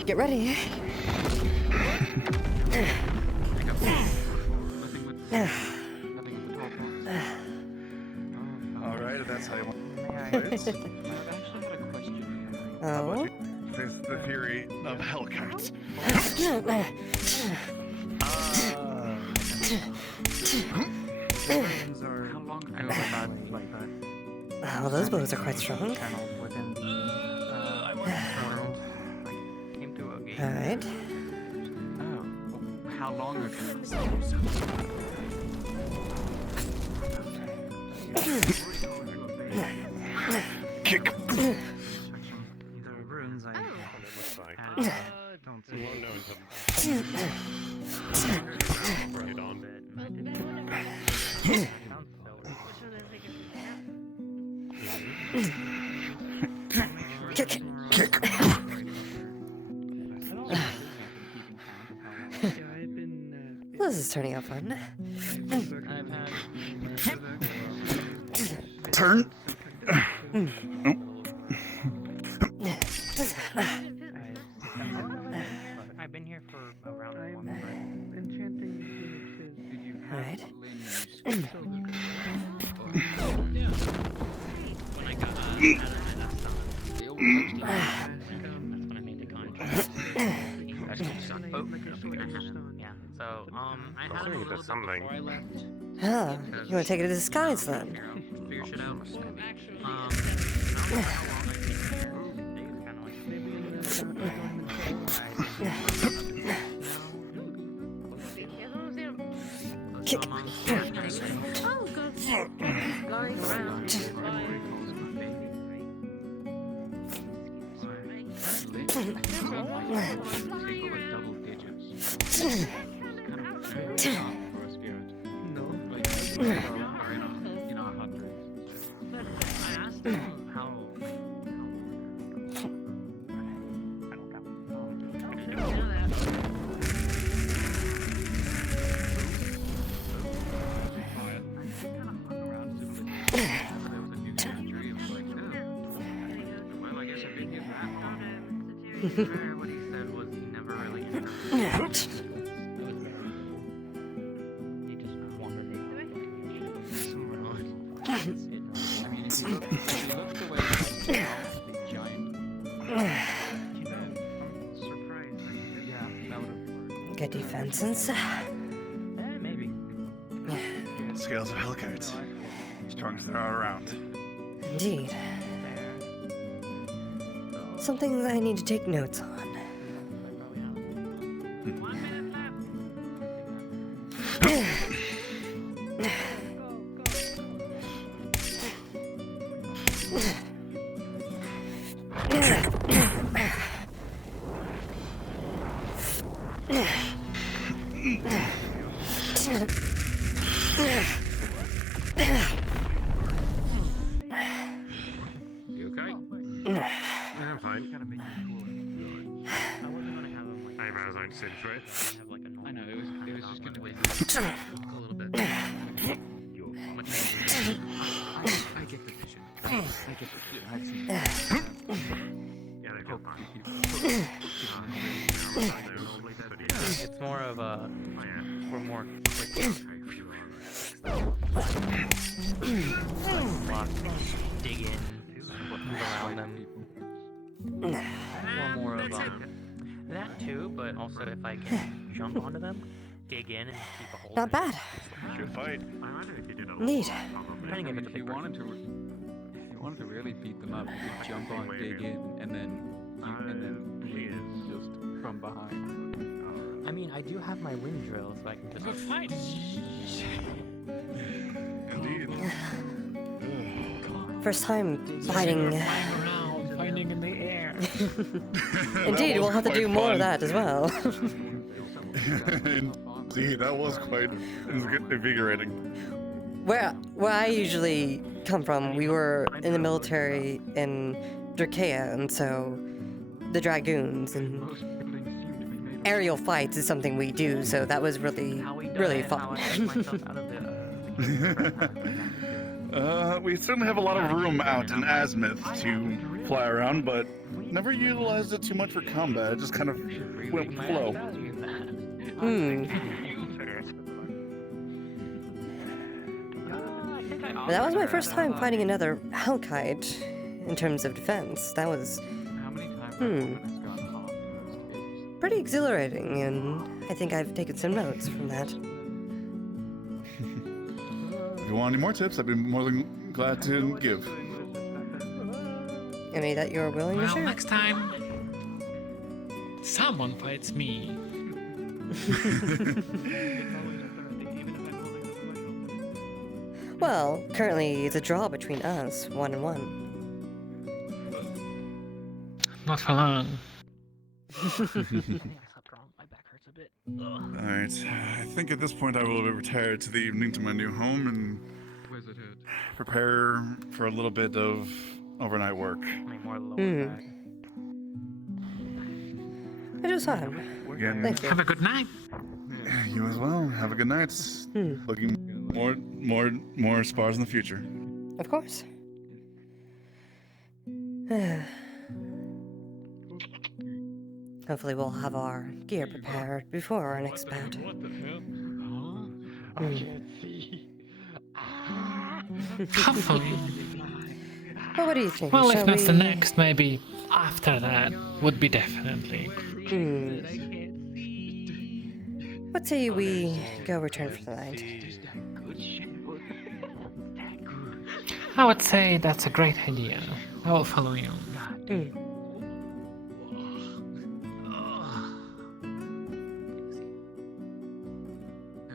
Get ready. Alright, that's how you want it. Oh? There's the fury of Hellcart. How long ago was that like that? Oh, those bows are quite strong. Within the world, came to a game. Alright. Oh, how long ago? Kick. The runes I Don't see. Won't know until. Right on. Kick. Kick. This is turning out fun. Turn. I've been here for around a month. Alright. When I got that's when I made the contract. Yeah. So I had a little bit before I left. Ah, you want to take it to the skies then? Figure shit out. Kick. Oh, good. Going around. What he said was he never really interested. He just wanted defense. Good defenses. Maybe. Scales of Hellcards. Strongest there are around. Indeed. Something that I need to take notes on. You okay? I'm fine. I have Arizona City, right? I know, it was just gonna be a little bit. I get the vision. I get the I've seen Yeah, they're good. It's more of a... We're more quick. Block, dig in, move around them. Or more of that too, but also if I can jump onto them, dig in and keep a hold. Not bad. Good fight. Neat. If you wanted to really beat them up, you could jump on, dig in, and then just from behind. I mean, I do have my wind drill, so I can just fight. Indeed. First time fighting. Fighting in the air. Indeed, we'll have to do more of that as well. Indeed, that was quite invigorating. Where I usually come from, we were in the military in Durkea, and so the Dragoons and aerial fights is something we do, so that was really fun. We certainly have a lot of room out in Azimuth to fly around, but never utilized it too much for combat. It just kind of went with the flow. But that was my first time fighting another Hellkite in terms of defense. That was pretty exhilarating, and I think I've taken some notes from that. If you want any more tips, I'd be more than glad to give. Any that you're willing to share? Next time, someone fights me. Well, currently it's a draw between us, 1-1. Not for long. Alright, I think at this point I will retire to the evening to my new home and prepare for a little bit of overnight work. I just saw him. Again, Thank you. Have a good night. You as well. Have a good night. Looking more spars in the future. Of course. Hopefully we'll have our gear prepared before our next bout. What the hell? I can't see. Hopefully. Well, what do you think? Well, if Shall not we... the next, maybe after that would be definitely. What say we go return for the night? I would say that's a great idea. I will follow you. Have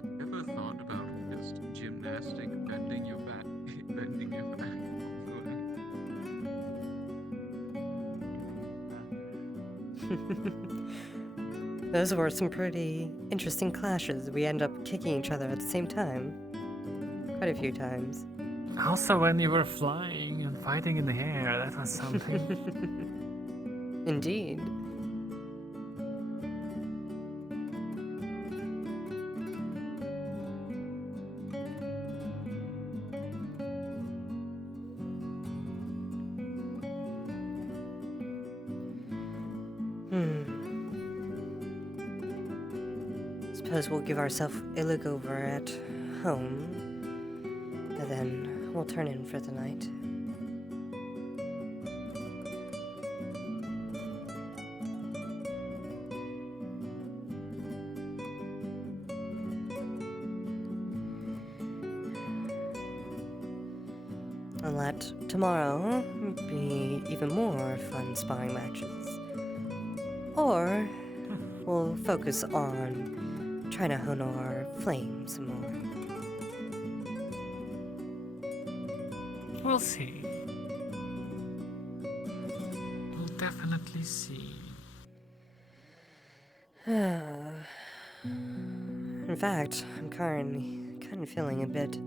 you ever thought about just gymnastic, bending your back? Those were some pretty interesting clashes. We end up kicking each other at the same time. Quite a few times. Also, when you were flying and fighting in the air, that was something. Indeed. Suppose we'll give ourselves a look over at home, and then we'll turn in for the night. And let tomorrow be even more fun sparring matches. Or we'll focus on trying to hone our flame some more. We'll see. We'll definitely see. In fact, I'm kind of feeling a bit.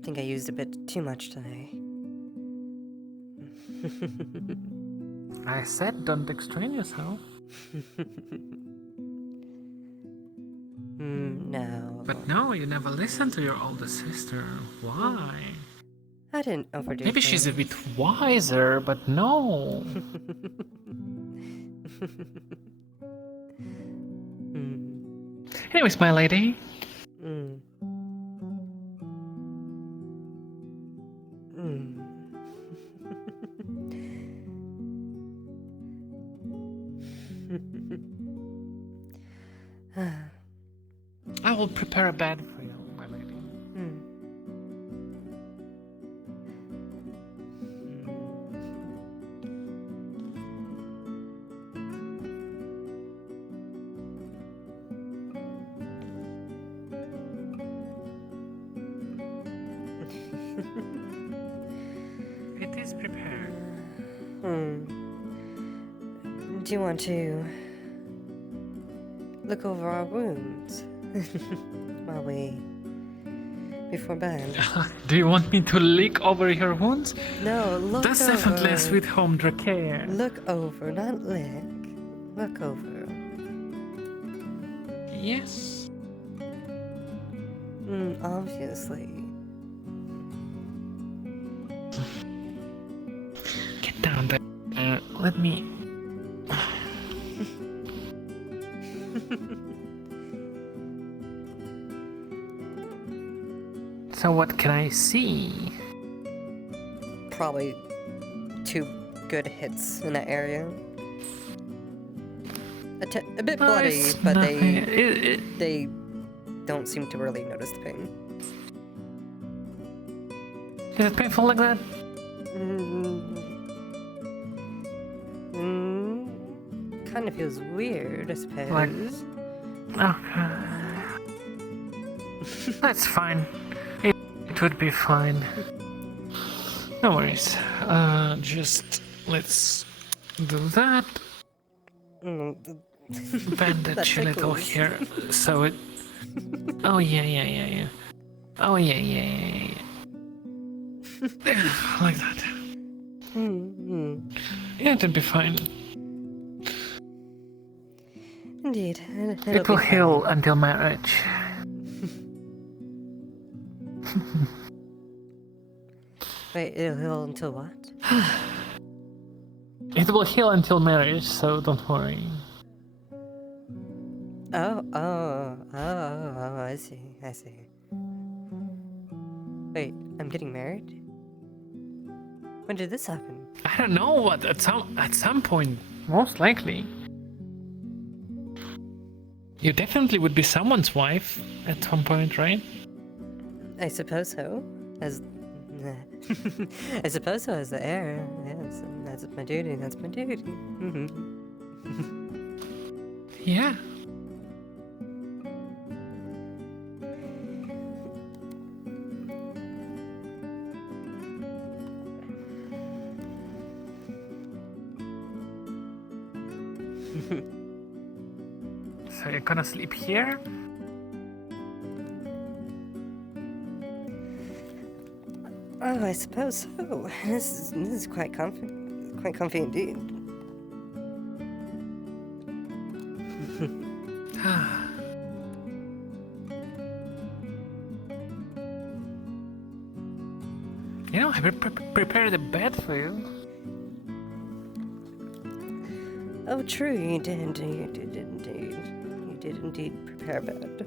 I think I used a bit too much today. I said don't extrain yourself. No. But no, you never listened to your older sister. Why? I didn't overdo Maybe she's a things. bit wiser, but no. Anyways, my lady. I will prepare a bed for you, my lady. It is prepared. Do you want to look over our wounds while before bed? Do you want me to lick over your wounds? No, look That's over. definitely a sweet home care. Look over, not lick. Look over. Yes. Obviously. Get down there. Let me. So what can I see? Probably 2 good hits in that area. A bit bloody, it's but nothing. they don't seem to really notice the pain. Is it painful like that? Kind of feels weird, I suppose. Like, that's fine. It would be fine. No worries. Just let's do that. Bandage a little here, so it. Oh yeah. Oh yeah. Like that. Yeah, it'll be fine. Indeed. It will heal until marriage. Wait, it'll heal until what? It will heal until marriage, so don't worry. Oh, I see. Wait, I'm getting married? When did this happen? I don't know what at some point, most likely. You definitely would be someone's wife at some point, right? I suppose so. I suppose so as the heir. Yes, that's my duty. That's my duty. Yeah. So you're gonna sleep here? Oh, I suppose so. This is quite comfy. Quite comfy indeed. You know, I prepared a bed for you. Oh, true, you did. You did indeed. You did indeed prepare a bed.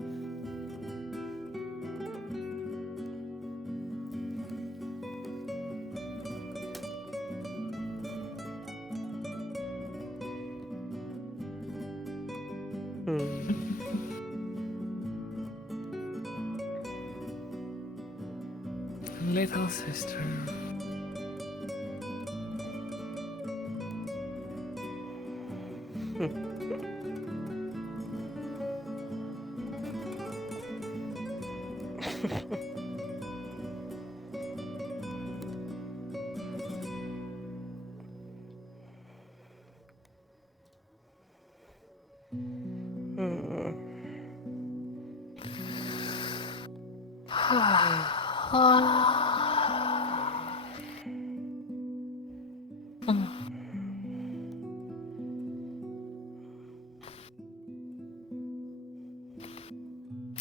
little sister.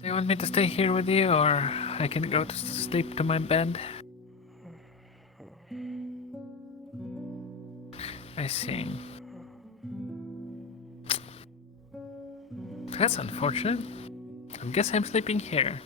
Do you want me to stay here with you, or I can go to sleep to my bed? I see. That's unfortunate. I guess I'm sleeping here.